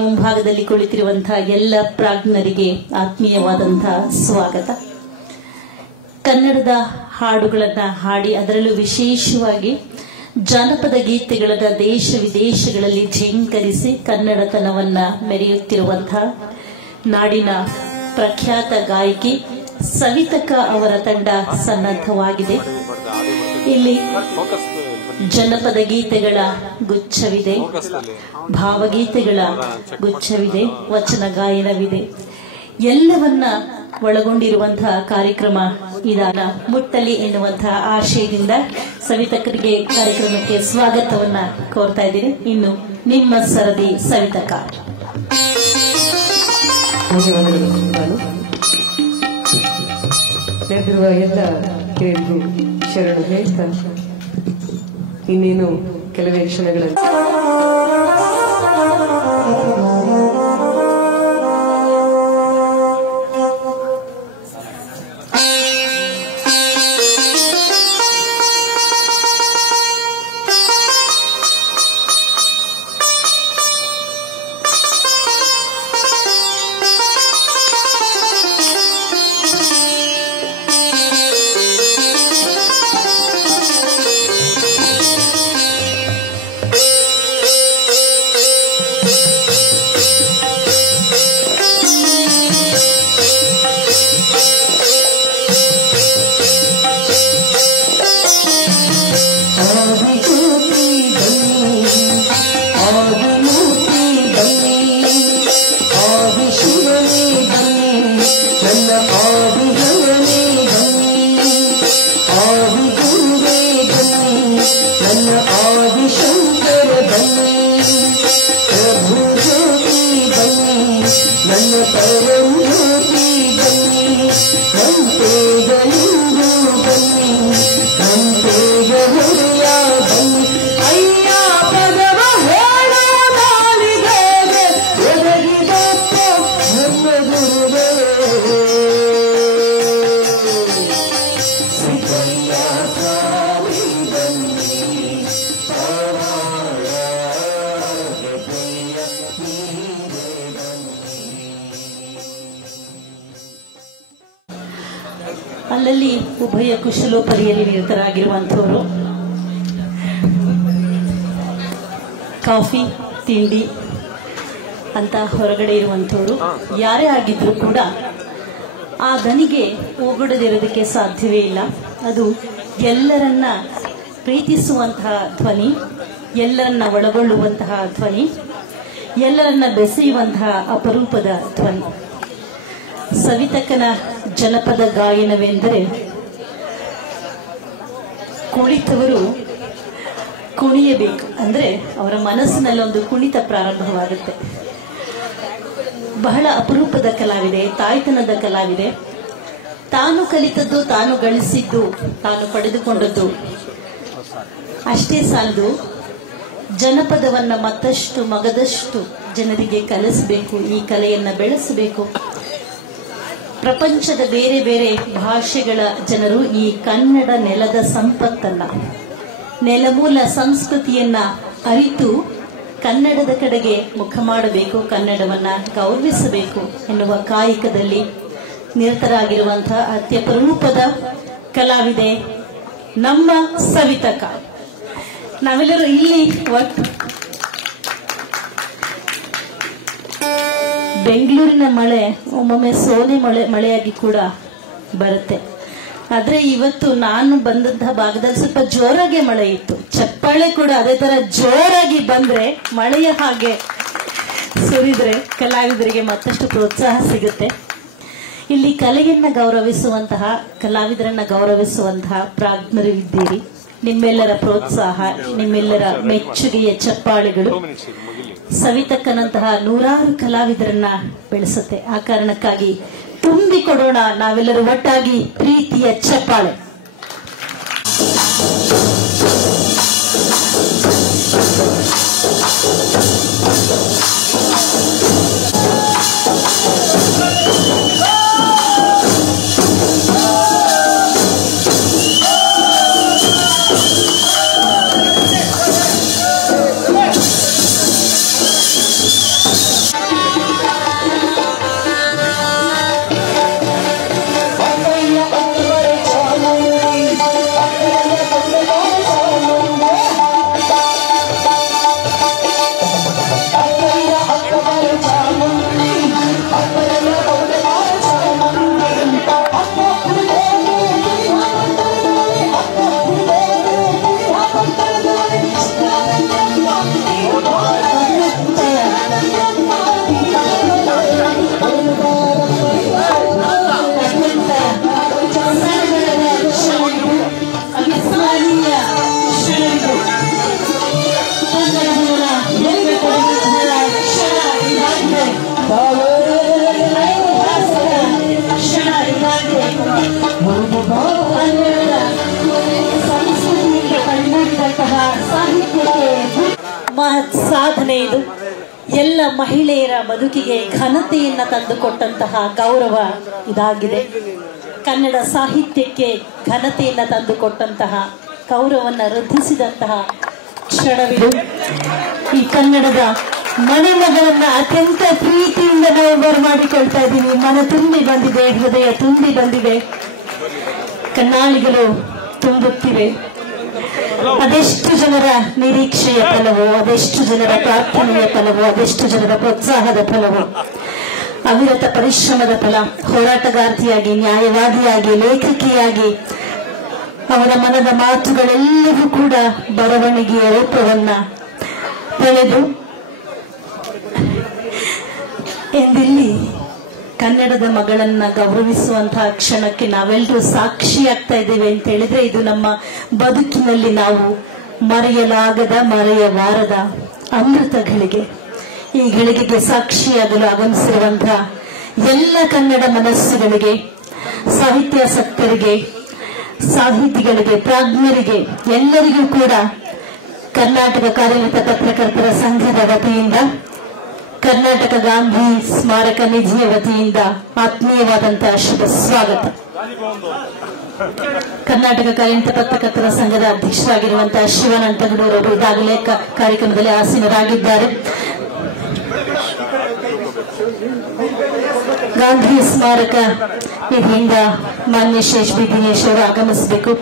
ಮುಂಭಾಗದಲ್ಲಿ ಕುಳಿತಿರುವಂತಹ ಎಲ್ಲ ಪ್ರಾಜ್ಞರಿಗೆ ಆತ್ಮೀಯವಾದಂತಹ ಸ್ವಾಗತ. ಕನ್ನಡದ ಹಾಡುಗಳನ್ನ ಹಾಡಿ ಅದರಲ್ಲೂ ವಿಶೇಷವಾಗಿ ಜಾನಪದ ಗೀತೆಗಳನ್ನ ದೇಶ ವಿದೇಶಗಳಲ್ಲಿ ಝೇಂಕರಿಸಿ ಕನ್ನಡತನವನ್ನ ಮೆರೆಯುತ್ತಿರುವಂತಹ ನಾಡಿನ ಪ್ರಖ್ಯಾತ ಗಾಯಕಿ ಸವಿತಕ್ಕ ಅವರ ತಂಡ ಸನ್ನದ್ಧವಾಗಿದೆ. ಇಲ್ಲಿ ಜನಪದ ಗೀತೆಗಳ ಗುಚ್ಛವಿದೆ, ಭಾವಗೀತೆಗಳ ಗುಚ್ಛವಿದೆ, ವಚನ ಗಾಯನವಿದೆ. ಎಲ್ಲವನ್ನ ಒಳಗೊಂಡಿರುವಂತಹ ಕಾರ್ಯಕ್ರಮ ಇದಾನ ಮುಟ್ಟಲಿ ಎನ್ನುವಂತಹ ಆಶಯದಿಂದ ಸವಿತಕ್ಕರಿಗೆ ಕಾರ್ಯಕ್ರಮಕ್ಕೆ ಸ್ವಾಗತವನ್ನ ಕೋರ್ತಾ ಇದ್ದೀನಿ. ಇನ್ನು ನಿಮ್ಮ ಸರದಿ ಸವಿತಕ್ಕ. ನಡೆದಿರುವ ಎಲ್ಲ ಕೇಳಿಗೂ ಶರಣು ಹೇಳ್ತಾ ಇನ್ನೇನು ಕೆಲವೇ ಕ್ಷಣಗಳಲ್ಲಿ ಅಲ್ಲಲ್ಲಿ ಉಭಯ ಕುಶಲೋಪರಿಯಲ್ಲಿ ನಿರತರಾಗಿರುವಂಥವರು ಕಾಫಿ ತಿಂಡಿ ಅಂತ ಹೊರಗಡೆ ಇರುವಂಥವ್ರು ಯಾರೇ ಆಗಿದ್ರು ಕೂಡ ಆ ದನಿಗೆ ಹೋಗಡದಿರೋದಕ್ಕೆ ಸಾಧ್ಯವೇ ಇಲ್ಲ. ಅದು ಎಲ್ಲರನ್ನ ಪ್ರೀತಿಸುವಂತಹ ಧ್ವನಿ, ಎಲ್ಲರನ್ನ ಒಳಗೊಳ್ಳುವಂತಹ ಧ್ವನಿ, ಎಲ್ಲರನ್ನ ಬೆಸೆಯುವಂತಹ ಅಪರೂಪದ ಧ್ವನಿ. ಸವಿತಕ್ಕನ ಜನಪದ ಗಾಯನವೆಂದರೆ ಕುಳಿತವರು ಕುಣಿಯಬೇಕು, ಅಂದ್ರೆ ಅವರ ಮನಸ್ಸಿನಲ್ಲಿ ಒಂದು ಕುಣಿತ ಪ್ರಾರಂಭವಾಗುತ್ತೆ. ಬಹಳ ಅಪರೂಪದ ಕಲಾವಿದೆ, ತಾಯ್ತನದ ಕಲಾವಿದೆ. ತಾನು ಕಲಿತದ್ದು, ತಾನು ಗಳಿಸಿದ್ದು, ತಾನು ಪಡೆದುಕೊಂಡದ್ದು ಅಷ್ಟೇ ಸಾಲದು, ಜನಪದವನ್ನ ಮತ್ತಷ್ಟು ಮಗದಷ್ಟು ಜನರಿಗೆ ಕಲಿಸಬೇಕು, ಈ ಕಲೆಯನ್ನ ಬೆಳೆಸಬೇಕು. ಪ್ರಪಂಚದ ಬೇರೆ ಬೇರೆ ಭಾಷೆಗಳ ಜನರು ಈ ಕನ್ನಡ ನೆಲದ ಸಂಪತ್ತನ್ನ, ನೆಲಮೂಲ ಸಂಸ್ಕೃತಿಯನ್ನ ಅರಿತು ಕನ್ನಡದ ಕಡೆಗೆ ಮುಖ ಮಾಡಬೇಕು, ಕನ್ನಡವನ್ನ ಗೌರವಿಸಬೇಕು ಎನ್ನುವ ಕಾಯಕದಲ್ಲಿ ನಿರತರಾಗಿರುವಂತಹ ಅತ್ಯಪರೂಪದ ಕಲಾವಿದೆ ನಮ್ಮ ಸವಿತಕ್ಕ. ನಾವೆಲ್ಲರೂ ಇಲ್ಲಿ ಬೆಂಗಳೂರಿನ ಮಳೆ ಒಮ್ಮೊಮ್ಮೆ ಸೋನೆ ಮಳೆಯಾಗಿ ಕೂಡ ಬರುತ್ತೆ. ಆದ್ರೆ ಇವತ್ತು ನಾನು ಬಂದಂತಹ ಭಾಗದಲ್ಲಿ ಸ್ವಲ್ಪ ಜೋರಾಗಿ ಮಳೆ ಇತ್ತು. ಚಪ್ಪಾಳೆ ಕೂಡ ಅದೇ ತರ ಜೋರಾಗಿ ಬಂದ್ರೆ, ಮಳೆಯ ಹಾಗೆ ಸುರಿದ್ರೆ ಕಲಾವಿದರಿಗೆ ಮತ್ತಷ್ಟು ಪ್ರೋತ್ಸಾಹ ಸಿಗುತ್ತೆ. ಇಲ್ಲಿ ಕಲೆಯನ್ನ ಗೌರವಿಸುವಂತಹ, ಕಲಾವಿದರನ್ನ ಗೌರವಿಸುವಂತಹ ಪ್ರಾಜ್ಞರು ಇದ್ದೀರಿ. ನಿಮ್ಮೆಲ್ಲರ ಪ್ರೋತ್ಸಾಹ, ನಿಮ್ಮೆಲ್ಲರ ಮೆಚ್ಚುಗೆಯ ಚಪ್ಪಾಳೆಗಳು ಸವಿತಕ್ಕನಂತಹ ನೂರಾರು ಕಲಾವಿದರನ್ನ ಬೆಳೆಸುತ್ತೆ. ಆ ಕಾರಣಕ್ಕಾಗಿ ತುಂಬಿಕೊಡೋಣ ನಾವೆಲ್ಲರೂ ಒಟ್ಟಾಗಿ ಪ್ರೀತಿಯ ಚಪ್ಪಾಳೆ. ಮಹತ್ ಸಾಧನೆ ಇದು. ಎಲ್ಲ ಮಹಿಳೆಯರ ಬದುಕಿಗೆ ಘನತೆಯನ್ನ ತಂದುಕೊಟ್ಟಂತಹ ಗೌರವ ಇದಾಗಿದೆ. ಕನ್ನಡ ಸಾಹಿತ್ಯಕ್ಕೆ ಘನತೆಯನ್ನ ತಂದುಕೊಟ್ಟಂತಹ, ಗೌರವವನ್ನು ವೃದ್ಧಿಸಿದಂತಹ ಕ್ಷಣವಿದು. ಈ ಕನ್ನಡದ ಮನೆ ಮಗಳನ್ನ ಅತ್ಯಂತ ಪ್ರೀತಿಯಿಂದ ನಾವು ಬರಮಾಡಿಕೊಳ್ತಾ ಇದ್ದೀವಿ. ಮನ ತುಂಬಿ ಬಂದಿದೆ, ಹೃದಯ ತುಂಬಿ ಬಂದಿದೆ, ಕಣ್ಣಾಳಿಗಳು ತುಂಬುತ್ತಿವೆ. ಅದೆಷ್ಟು ಜನರ ನಿರೀಕ್ಷೆಯ ಫಲವೋ, ಅದೆಷ್ಟು ಜನರ ಪ್ರಾರ್ಥನೆಯ ಫಲವೋ, ಅದೆಷ್ಟು ಜನರ ಪ್ರೋತ್ಸಾಹದ ಫಲವೋ, ಅವಿರತ ಪರಿಶ್ರಮದ ಫಲ. ಹೋರಾಟಗಾರ್ತಿಯಾಗಿ, ನ್ಯಾಯವಾದಿಯಾಗಿ, ಲೇಖಕಿಯಾಗಿ ಅವರ ಮನದ ಮಾತುಗಳೆಲ್ಲವೂ ಕೂಡ ಬರವಣಿಗೆಯ ರೂಪವನ್ನ ಪಡೆದು ಎಂದಿಲ್ಲಿ ಕನ್ನಡದ ಮಗಳನ್ನ ಗೌರವಿಸುವಂತಹ ಕ್ಷಣಕ್ಕೆ ನಾವೆಲ್ಲರೂ ಸಾಕ್ಷಿಯಾಗ್ತಾ ಇದ್ದೇವೆ ಅಂತ ಹೇಳಿದ್ರೆ, ಇದು ನಮ್ಮ ಬದುಕಿನಲ್ಲಿ ನಾವು ಮರೆಯಲಾಗದ, ಮರೆಯಬಾರದ ಅಮೃತ ಘಳಿಗೆ. ಈ ಘಳಿಗೆಗೆ ಸಾಕ್ಷಿಯಾಗಲು ಆಗಮಿಸಿರುವಂತಹ ಎಲ್ಲ ಕನ್ನಡ ಮನಸ್ಸುಗಳಿಗೆ, ಸಾಹಿತ್ಯಾಸಕ್ತರಿಗೆ, ಸಾಹಿತಿಗಳಿಗೆ, ಪ್ರಾಜ್ಞರಿಗೆ ಎಲ್ಲರಿಗೂ ಕೂಡ ಕರ್ನಾಟಕ ಕಾರ್ಯನಿರತ ಪತ್ರಕರ್ತರ ಸಂಘದ ವತಿಯಿಂದ, ಕರ್ನಾಟಕ ಗಾಂಧಿ ಸ್ಮಾರಕ ನಿಧಿಯ ವತಿಯಿಂದ ಆತ್ಮೀಯವಾದಂತಹ ಶುಭ ಸ್ವಾಗತ. ಕರ್ನಾಟಕ ಕಾರ್ಯನಿರತ ಪತ್ರಕರ್ತರ ಸಂಘದ ಅಧ್ಯಕ್ಷರಾಗಿರುವಂತಹ ಶಿವಾನಂತಗೌಡರು ಅವರು ಈಗಾಗಲೇ ಕಾರ್ಯಕ್ರಮದಲ್ಲಿ ಆಸೀನರಾಗಿದ್ದಾರೆ. ಗಾಂಧಿ ಸ್ಮಾರಕ ನಿಧಿಯಿಂದ ಮಾನ್ಯ ಶೇಷ್ ಬಿ ದಿನೇಶ್ ಅವರು ಆಗಮಿಸಬೇಕು.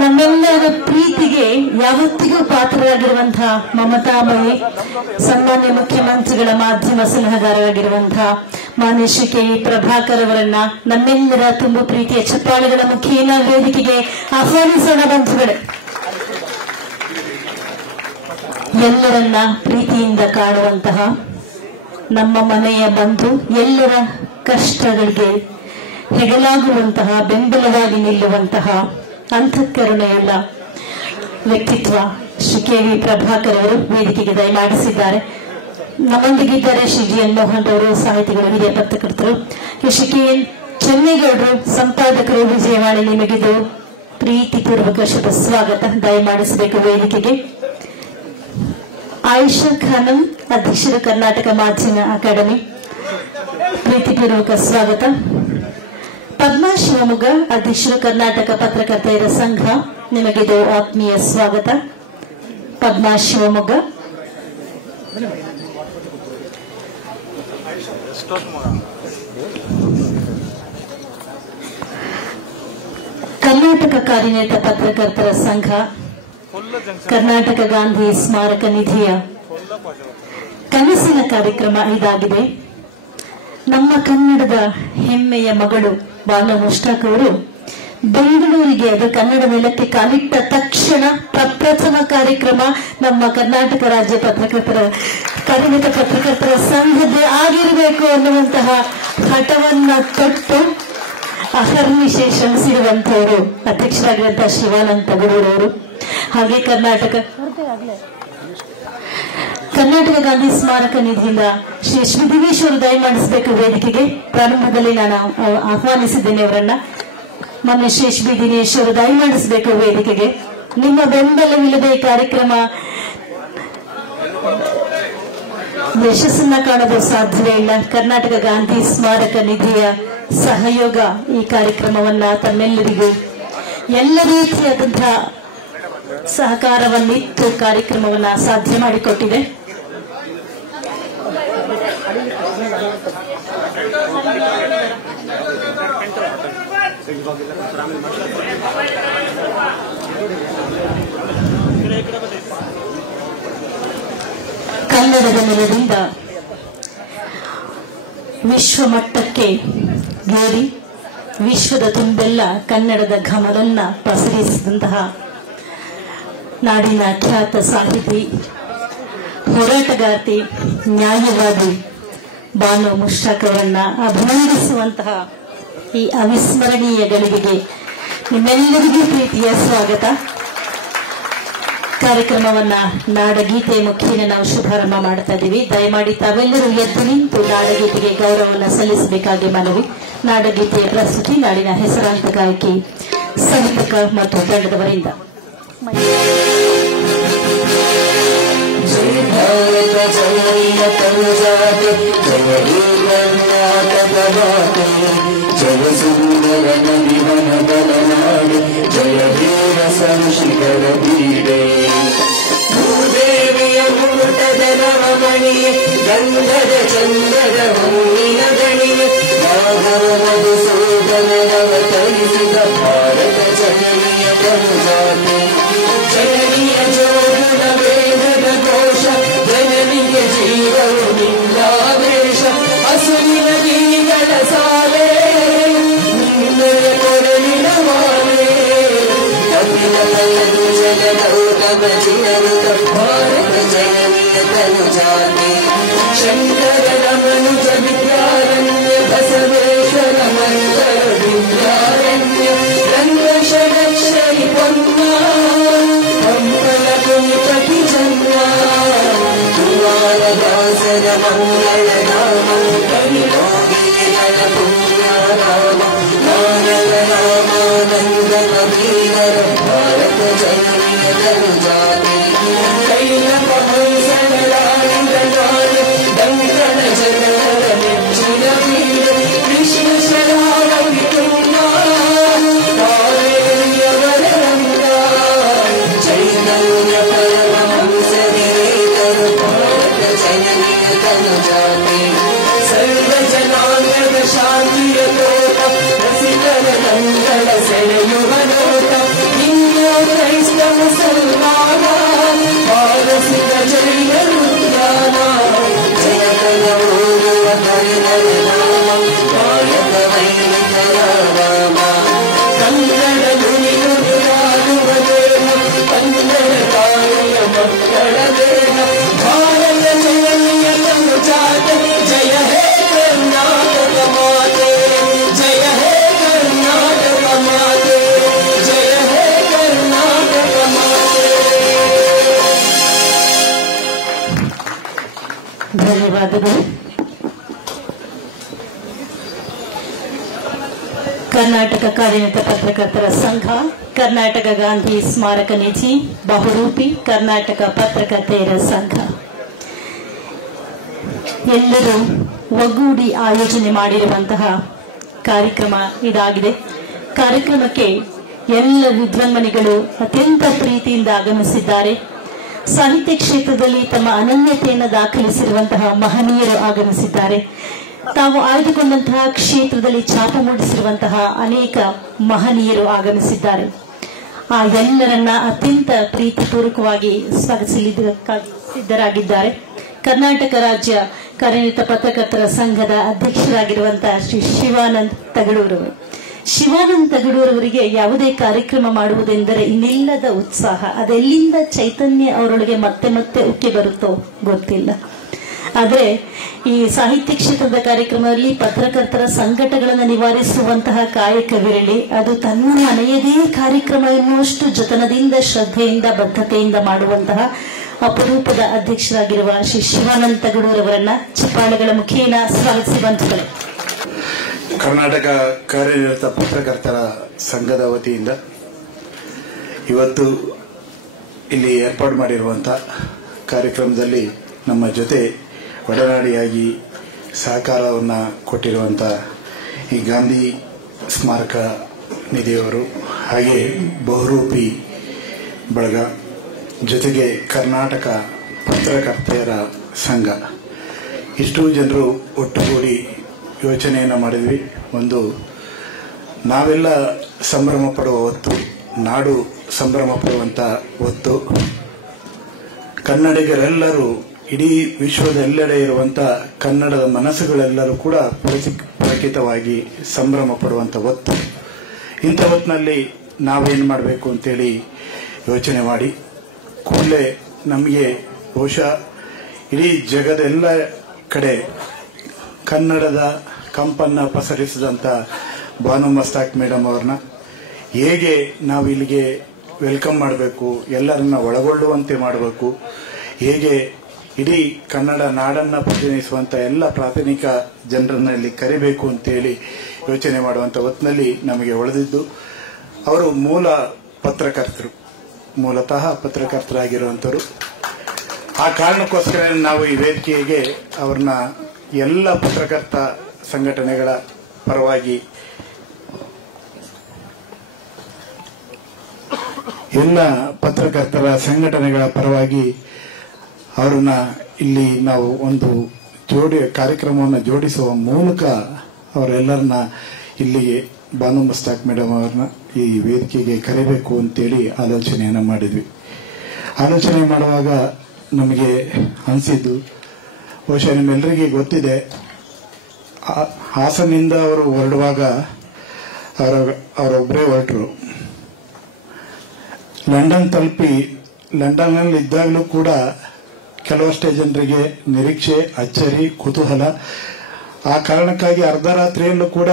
ನಮ್ಮೆಲ್ಲರ ಪ್ರೀತಿಗೆ ಯಾವತ್ತಿಗೂ ಪಾತ್ರರಾಗಿರುವಂತಹ ಮಮತಾಮಯಿ ಸನ್ಮಾನ್ಯ ಮುಖ್ಯಮಂತ್ರಿಗಳ ಮಾಧ್ಯಮ ಸಲಹೆಗಾರರಾಗಿರುವಂತಹ ಮಾನ್ಯ ಶ್ರೀ ಕೆ ವಿ ಪ್ರಭಾಕರ್ ಅವರನ್ನ ನಮ್ಮೆಲ್ಲರ ತುಂಬು ಪ್ರೀತಿಯ ಚಪ್ಪಾಳೆಗಳ ಮುಖೇನ ವೇದಿಕೆಗೆ ಆಹ್ವಾನಿಸೋಣ. ಬಂಧುಗಳೇ, ಎಲ್ಲರನ್ನ ಪ್ರೀತಿಯಿಂದ ಕಾಣುವಂತಹ ನಮ್ಮ ಮನೆಯ ಬಂಧು, ಎಲ್ಲರ ಕಷ್ಟಗಳಿಗೆ ಹೆಗಲಾಗುವಂತಹ, ಬೆಂಬಲವಾಗಿ ನಿಲ್ಲುವಂತಹ ಅಂತಃಕರುಣೆಯುಳ್ಳ ವ್ಯಕ್ತಿತ್ವ ಶ್ರೀ ಕೆ ವಿ ಪ್ರಭಾಕರ್ ಅವರು ವೇದಿಕೆಗೆ ದಯಮಾಡಿಸಿದ್ದಾರೆ. ನಮ್ಮೊಂದಿಗಿದ್ದಾರೆ ಶ್ರೀ ಜಿ ಎನ್ ಮೋಹನ್ ಅವರು, ಸಾಹಿತಿಗಳು, ಹಿರಿಯ ಪತ್ರಕರ್ತರು. ಶ್ರೀ ಕೆ ಎನ್ ಚೆನ್ನೇಗೌಡರು, ಸಂಪಾದಕರು, ವಿಜಯವಾಣಿ. ನಿಮಗಿದು ಪ್ರೀತಿಪೂರ್ವಕ ಶುಭ ಸ್ವಾಗತ. ದಯಮಾಡಿಸಬೇಕು ವೇದಿಕೆಗೆ. ಆಯಿಷಾ ಖಾನಂ, ಅಧ್ಯಕ್ಷರು, ಕರ್ನಾಟಕ ಮಾಧ್ಯಮ ಅಕಾಡೆಮಿ, ಪ್ರೀತಿಪೂರ್ವಕ ಸ್ವಾಗತ. ಪದ್ಮಾ ಶಿವಮೊಗ್ಗ, ಅಧ್ಯಕ್ಷರು, ಕರ್ನಾಟಕ ಪತ್ರಕರ್ತೆಯರ ಸಂಘ, ನಿಮಗಿದು ಆತ್ಮೀಯ ಸ್ವಾಗತ. ಪದ್ಮಾ ಶಿವಮೊಗ್ಗ. ಕರ್ನಾಟಕ ಕಾರ್ಯನಿರತ ಪತ್ರಕರ್ತರ ಸಂಘ, ಕರ್ನಾಟಕ ಗಾಂಧಿ ಸ್ಮಾರಕ ನಿಧಿಯ ಕನಸಿನ ಕಾರ್ಯಕ್ರಮ ಇದಾಗಿದೆ. ನಮ್ಮ ಕನ್ನಡದ ಹೆಮ್ಮೆಯ ಮಗಳು ಬಾನು ಮುಷ್ತಾಕ್ ಅವರು ಬೆಂಗಳೂರಿಗೆ, ಅದು ಕನ್ನಡ ನೆಲಕ್ಕೆ ಕಾಲಿಟ್ಟ ತಕ್ಷಣ ಪ್ರಪ್ರಥಮ ಕಾರ್ಯಕ್ರಮ ನಮ್ಮ ಕರ್ನಾಟಕ ರಾಜ್ಯ ಕಾರ್ಯನಿರತ ಪತ್ರಕರ್ತರ ಸಂಘದ ಆಗಿರಬೇಕು ಅನ್ನುವಂತಹ ಹಠವನ್ನ ತೊಟ್ಟು ಅಹರ್ನಿಶೆ ಶ್ರಮಿಸಿರುವಂತವರು ಅಧ್ಯಕ್ಷರಾಗಿರುವಂತಹ ಶಿವಾನಂತಗೌಡರವರು. ಹಾಗೆ ಕರ್ನಾಟಕ ಗಾಂಧಿ ಸ್ಮಾರಕ ನಿಧಿಯಿಂದ ಶ್ರೀ ಶ್ರೀದಿವೇಶ್ ಅವರು ದಯಮಾಡಿಸಬೇಕು ವೇದಿಕೆಗೆ. ಪ್ರಾರಂಭದಲ್ಲಿ ನಾನು ಆಹ್ವಾನಿಸಿದ್ದೇನೆ ಅವರನ್ನ. ಮೊನ್ನೆ ಶ್ರೀ ಬಿ ದಿನೇಶ್ ಅವರು ದಯಮಾಡಿಸಬೇಕು ವೇದಿಕೆಗೆ. ನಿಮ್ಮ ಬೆಂಬಲವಿಲ್ಲದೆ ಈ ಕಾರ್ಯಕ್ರಮ ಯಶಸ್ಸನ್ನ ಕಾಣಲು ಸಾಧ್ಯವೇ ಇಲ್ಲ. ಕರ್ನಾಟಕ ಗಾಂಧಿ ಸ್ಮಾರಕ ನಿಧಿಯ ಸಹಯೋಗ ಈ ಕಾರ್ಯಕ್ರಮವನ್ನ ತಮ್ಮೆಲ್ಲರಿಗೂ ಎಲ್ಲ ರೀತಿಯಾದಂತಹ ಸಹಕಾರವನ್ನಿತ್ತು ಕಾರ್ಯಕ್ರಮವನ್ನ ಸಾಧ್ಯ ಮಾಡಿಕೊಟ್ಟಿದೆ. ಕನ್ನಡದ ನೆಲದಿಂದ ವಿಶ್ವಮಟ್ಟಕ್ಕೆ ಏರಿ ವಿಶ್ವದ ತುಂಬೆಲ್ಲ ಕನ್ನಡದ ಘಮರನ್ನ ಪಸರಿಸಿದಂತಹ ನಾಡಿನ ಖ್ಯಾತ ಸಾಹಿತಿ, ಹೋರಾಟಗಾರ್ತಿ, ನ್ಯಾಯವಾದಿ ಬಾನು ಮುಷ್ತಾಕ್ ಅವರನ್ನ ಅಭಿನಂದಿಸುವಂತಹ ಈ ಅವಿಸ್ಮರಣೀಯ ಗಳಿಗೆಗೆ ನಿಮ್ಮೆಲ್ಲರಿಗೂ ಪ್ರೀತಿಯ ಸ್ವಾಗತ. ಕಾರ್ಯಕ್ರಮವನ್ನ ನಾಡಗೀತೆ ಮುಖೇನ ನಾವು ಶುಭಾರಂಭ ಮಾಡ್ತಾ ಇದ್ದೀವಿ. ದಯಮಾಡಿ ತಾವೆಲ್ಲರೂ ಎದ್ದು ನಿಂತು ನಾಡಗೀತೆಗೆ ಗೌರವವನ್ನು ಸಲ್ಲಿಸಬೇಕಾಗಿ ಮನವಿ. ನಾಡಗೀತೆಯ ಪ್ರಸ್ತುತಿ ನಾಡಿನ ಹೆಸರಾಂತ ಗಾಯಕಿ ಸಂಗೀತಕ ಮತ್ತು ತಂಡದವರಿಂದ. ಜಯ ಜನನೀಯ ತನುಜಾತೆ ಜಯ ಹೇ ಕರ್ನಾಟಕ ಮಾತೆ ಜಯ ಸುಂದರ ನದಿವನ ಬಲನಾಡೆ ಜಯ ಹೇ ರಸಋಷಿಗಳ ಬೀಡೆ ಭೂದೇವಿಯ ಮುಕುಟದ ನವಮಣಿಯೇ ಗಂಧದ ಚಂದದ ಹೂವಿನ ಗಣಿಯೇ ಮಾಧವ ಮಧುಸೂದನವತರಿಸಿದ ಭಾರತ ಜನನೀಯ ತನುಜಾತೆ ಜನನೀಯ ಜೋಗುಣ ವೇದದ ಘೋಷ ಜನನಿಗೆ ಜೀವವು ನಿಂದಾವೇಶ ಹಸುವಿನ ಗಿರಿಗಳ ಸಾಲೆ ನಿನ್ನಯ ಕೊರಳಿನ ಮಾಲೆ ಕಪಿಲಯದು ಜಗದೌತಮ ಚಿರರುತ ಭಾರತ ಜನನೀಯ ತನುಜಾತೆ ಶಂಕರನ ಮನುಜ ವಿದ್ಯಾರಣ್ಯ ಬಸವೇಶ್ವರ ಮಂಗಳ ವಿದ್ಯಾರಣ್ಯ ರಂಗಶರಕ್ಷರಿ ಪೊನ್ನ ಪಂಪಲ ಕುಣಿಪತಿ ಜನ್ಮ ಕುಮಾರದಾಸರ ಮಂಗಳ ನಾಮ ಕಲಿಯೋಗಿಗಳ ಪುಣ್ಯರಾಮ ನಾನಕ ರಾಮಾನಂದ ಕಬೀರರ ಭಾರತ ಜನನೀಯ ತನುಜಾತೆ ಕೈಲಕ ಹೊಯ್ಸಳರಾಡಿದ ನಾಡು ದಂಕಣ ಜನರ ನೆಚ್ಚಿನ ಬೀಡ ಕೃಷ್ಣ ಶರಾವಳಿ ತುಂಗ ಕಾವೇರಿಯವರ ರಂಗ ಚೈತನ್ಯ ಪರಮಹಂಸ ವಿವೇಕರು ಭಾರತ ಜನನೀಯ ತನುಜಾತೆ ಸರ್ವ ಜನಾಂಗದ ಶಾಂತಿಯ ತೋಟ ರಸಿಕರ ನಂಗಳ ಸೆಳೆಯುವ ನೋಟ ಹಿಂದೂ ಕ್ರೈಸ್ತ ಮುಸಲ್ಮಾನ ಪಾರಸಿಕ ಜೈನರು ಜ್ಞಾನ ಜಯಕನ ಓದುವ ಕರಿನರ ನಾಮ ಕಾಯಕ ವೈದಿಕರ ನಾಮ ಕನ್ನಡ ನುಡಿ ನುಡಿಯಾಡುವ ದೇಹ ಕನ್ನಡ ತಾಯಿಯ ಮಕ್ಕಳ ದೇಹ ಭಾರತ ಜನನೀಯ ತನುಜಾತೆ ಜಯ ಹೇ ಕರ್ನಾಟಕ ಮಾತೆ ಜಯ ಹೇ ಕರ್ನಾಟಕ ಮಾತೆ ಜಯ ಹೇ ಕರ್ನಾಟಕ ಮಾತೆ. ಧನ್ಯವಾದಗಳು. ಕರ್ನಾಟಕ ಕಾರ್ಯನಿರತ ಪತ್ರಕರ್ತರ ಸಂಘ, ಕರ್ನಾಟಕ ಗಾಂಧಿ ಸ್ಮಾರಕ ನಿಧಿ, ಬಹುರೂಪಿ ಕರ್ನಾಟಕ ಪತ್ರಕರ್ತೆಯರ ಸಂಘ ಎಲ್ಲರೂ ಒಗ್ಗೂಡಿ ಆಯೋಜನೆ ಮಾಡಿರುವಂತಹ ಕಾರ್ಯಕ್ರಮ ಇದಾಗಿದೆ. ಕಾರ್ಯಕ್ರಮಕ್ಕೆ ಎಲ್ಲ ವಿದ್ವಾಂಸಗಳು ಅತ್ಯಂತ ಪ್ರೀತಿಯಿಂದ ಆಗಮಿಸಿದ್ದಾರೆ. ಸಾಹಿತ್ಯ ಕ್ಷೇತ್ರದಲ್ಲಿ ತಮ್ಮ ಅನನ್ಯತೆಯನ್ನು ದಾಖಲಿಸಿರುವಂತಹ ಮಹನೀಯರು ಆಗಮಿಸಿದ್ದಾರೆ. ತಾವು ಆಯ್ದುಕೊಂಡಂತಹ ಕ್ಷೇತ್ರದಲ್ಲಿ ಛಾಪು ಮೂಡಿಸಿರುವಂತಹ ಅನೇಕ ಮಹನೀಯರು ಆಗಮಿಸಿದ್ದಾರೆ. ಆ ಎಲ್ಲರನ್ನ ಅತ್ಯಂತ ಪ್ರೀತಿಪೂರ್ವಕವಾಗಿ ಸ್ವಾಗತಿಸಲಿದ್ದಕ್ಕಾಗಿ ಸಿದ್ಧರಾಗಿದ್ದಾರೆ. ಕರ್ನಾಟಕ ರಾಜ್ಯ ಕಾರ್ಯನಿರತ ಪತ್ರಕರ್ತರ ಸಂಘದ ಅಧ್ಯಕ್ಷರಾಗಿರುವಂತಹ ಶ್ರೀ ಶಿವಾನಂದ್ ತಗಡೂರವರು. ಶಿವಾನಂದ್ ತಗಡೂರವರಿಗೆ ಯಾವುದೇ ಕಾರ್ಯಕ್ರಮ ಮಾಡುವುದೆಂದರೆ ಇನ್ನಿಲ್ಲದ ಉತ್ಸಾಹ. ಅದೆಲ್ಲಿಂದ ಚೈತನ್ಯ ಅವರೊಳಗೆ ಮತ್ತೆ ಮತ್ತೆ ಉಕ್ಕಿ ಬರುತ್ತೋ ಗೊತ್ತಿಲ್ಲ. ಆದರೆ ಈ ಸಾಹಿತ್ಯ ಕ್ಷೇತ್ರದ ಕಾರ್ಯಕ್ರಮದಲ್ಲಿ ಪತ್ರಕರ್ತರ ಸಂಕಟಗಳನ್ನು ನಿವಾರಿಸುವಂತಹ ಕಾಯಕವಿರಲಿ, ಅದು ತನ್ನ ಮನೆಯದೇ ಕಾರ್ಯಕ್ರಮ ಎನ್ನುವಷ್ಟು ಜತನದಿಂದ, ಶ್ರದ್ಧೆಯಿಂದ, ಬದ್ಧತೆಯಿಂದ ಮಾಡುವಂತಹ ಅಪರೂಪದ ಅಧ್ಯಕ್ಷರಾಗಿರುವ ಶ್ರೀ ಶಿವಾನಂದ್ ತಗಡೂರವರನ್ನ ಚಪ್ಪಾಳೆಗಳ ಮುಖೇನ ಸ್ವಾಗತಿಸಿ ಬಂಧುಗಳು. ಕರ್ನಾಟಕ ಕಾರ್ಯನಿರತ ಪತ್ರಕರ್ತರ ಸಂಘದ ವತಿಯಿಂದ ಇವತ್ತು ಇಲ್ಲಿ ಏರ್ಪಾಡು ಮಾಡಿರುವಂತಹ ಕಾರ್ಯಕ್ರಮದಲ್ಲಿ ನಮ್ಮ ಜೊತೆ ಒಡನಾಡಿಯಾಗಿ ಸಹಕಾರವನ್ನು ಕೊಟ್ಟಿರುವಂತಹ ಈ ಗಾಂಧಿ ಸ್ಮಾರಕ ನಿಧಿಯವರು, ಹಾಗೆ ಬಹುರೂಪಿ ಬಳಗ, ಜೊತೆಗೆ ಕರ್ನಾಟಕ ಪತ್ರಕರ್ತೆಯರ ಸಂಘ, ಇಷ್ಟು ಜನರು ಒಟ್ಟುಗೂಡಿ ಯೋಚನೆಯನ್ನು ಮಾಡಿದ್ವಿ. ಒಂದು, ನಾವೆಲ್ಲ ಸಂಭ್ರಮ ಪಡುವ ಹೊತ್ತು, ನಾಡು ಸಂಭ್ರಮ ಪಡುವಂಥ ಹೊತ್ತು, ಕನ್ನಡಿಗರೆಲ್ಲರೂ ಇಡೀ ವಿಶ್ವದೆಲ್ಲೆಡೆ ಇರುವಂಥ ಕನ್ನಡದ ಮನಸ್ಸುಗಳೆಲ್ಲರೂ ಕೂಡ ಪುಳಕಿತವಾಗಿ ಸಂಭ್ರಮ ಪಡುವಂಥ ಹೊತ್ತು. ಇಂಥ ಹೊತ್ತಿನಲ್ಲಿ ನಾವೇನು ಮಾಡಬೇಕು ಅಂತೇಳಿ ಯೋಚನೆ ಮಾಡಿ ಕೂಡಲೇ ನಮಗೆ ಬಹುಶಃ ಇಡೀ ಜಗದೆಲ್ಲ ಕಡೆ ಕನ್ನಡದ ಕಂಪನ್ನು ಪಸರಿಸಿದಂಥ ಬಾನು ಮಸ್ತಾಕ್ ಮೇಡಮ್ ಅವ್ರನ್ನ ಹೇಗೆ ನಾವು ಇಲ್ಲಿಗೆ ವೆಲ್ಕಮ್ ಮಾಡಬೇಕು, ಎಲ್ಲರನ್ನ ಒಳಗೊಳ್ಳುವಂತೆ ಮಾಡಬೇಕು, ಹೇಗೆ ಇಡೀ ಕನ್ನಡ ನಾಡನ್ನು ಪ್ರತಿನಿಧಿಸುವಂಥ ಎಲ್ಲ ಪ್ರಾಥಮಿಕ ಜನರನ್ನ ಇಲ್ಲಿ ಕರಿಬೇಕು ಅಂತೇಳಿ ಯೋಚನೆ ಮಾಡುವಂಥ ಹೊತ್ತಿನಲ್ಲಿ ನಮಗೆ ಒಳೆದಿದ್ದು, ಅವರು ಮೂಲತಃ ಪತ್ರಕರ್ತರಾಗಿರುವಂಥವ್ರು. ಆ ಕಾರಣಕ್ಕೋಸ್ಕರ ನಾವು ಈ ವೇದಿಕೆಗೆ ಅವ್ರನ್ನ ಎಲ್ಲ ಪತ್ರಕರ್ತ ಸಂಘಟನೆಗಳ ಪರವಾಗಿ ಎಲ್ಲ ಪತ್ರಕರ್ತರ ಸಂಘಟನೆಗಳ ಪರವಾಗಿ ಅವರನ್ನ ಇಲ್ಲಿ ನಾವು ಒಂದು ಕಾರ್ಯಕ್ರಮವನ್ನು ಜೋಡಿಸುವ ಮೂಲಕ ಅವರೆಲ್ಲರನ್ನ ಇಲ್ಲಿಗೆ ಬಾನು ಮಸ್ತಾಕ್ ಮೇಡಮ್ ಅವ್ರನ್ನ ಈ ವೇದಿಕೆಗೆ ಕರೆಯಬೇಕು ಅಂತೇಳಿ ಆಲೋಚನೆಯನ್ನು ಮಾಡಿದ್ವಿ. ಆಲೋಚನೆ ಮಾಡುವಾಗ ನಮಗೆ ಅನಿಸಿದ್ದು, ಬಹುಶಃ ನಿಮ್ಮೆಲ್ಲರಿಗೆ ಗೊತ್ತಿದೆ, ಹಾಸನಿಂದ ಅವರು ಹೊರಡುವಾಗ ಅವರೊಬ್ಬರೇ ಹೊರಟರು. ಲಂಡನ್ ತಲುಪಿ ಲಂಡನ್ನಲ್ಲಿ ಇದ್ದಾಗಲೂ ಕೂಡ ಕೆಲವಷ್ಟೇ ಜನರಿಗೆ ನಿರೀಕ್ಷೆ, ಅಚ್ಚರಿ, ಕುತೂಹಲ. ಆ ಕಾರಣಕ್ಕಾಗಿ ಅರ್ಧ ರಾತ್ರಿಯಲ್ಲೂ ಕೂಡ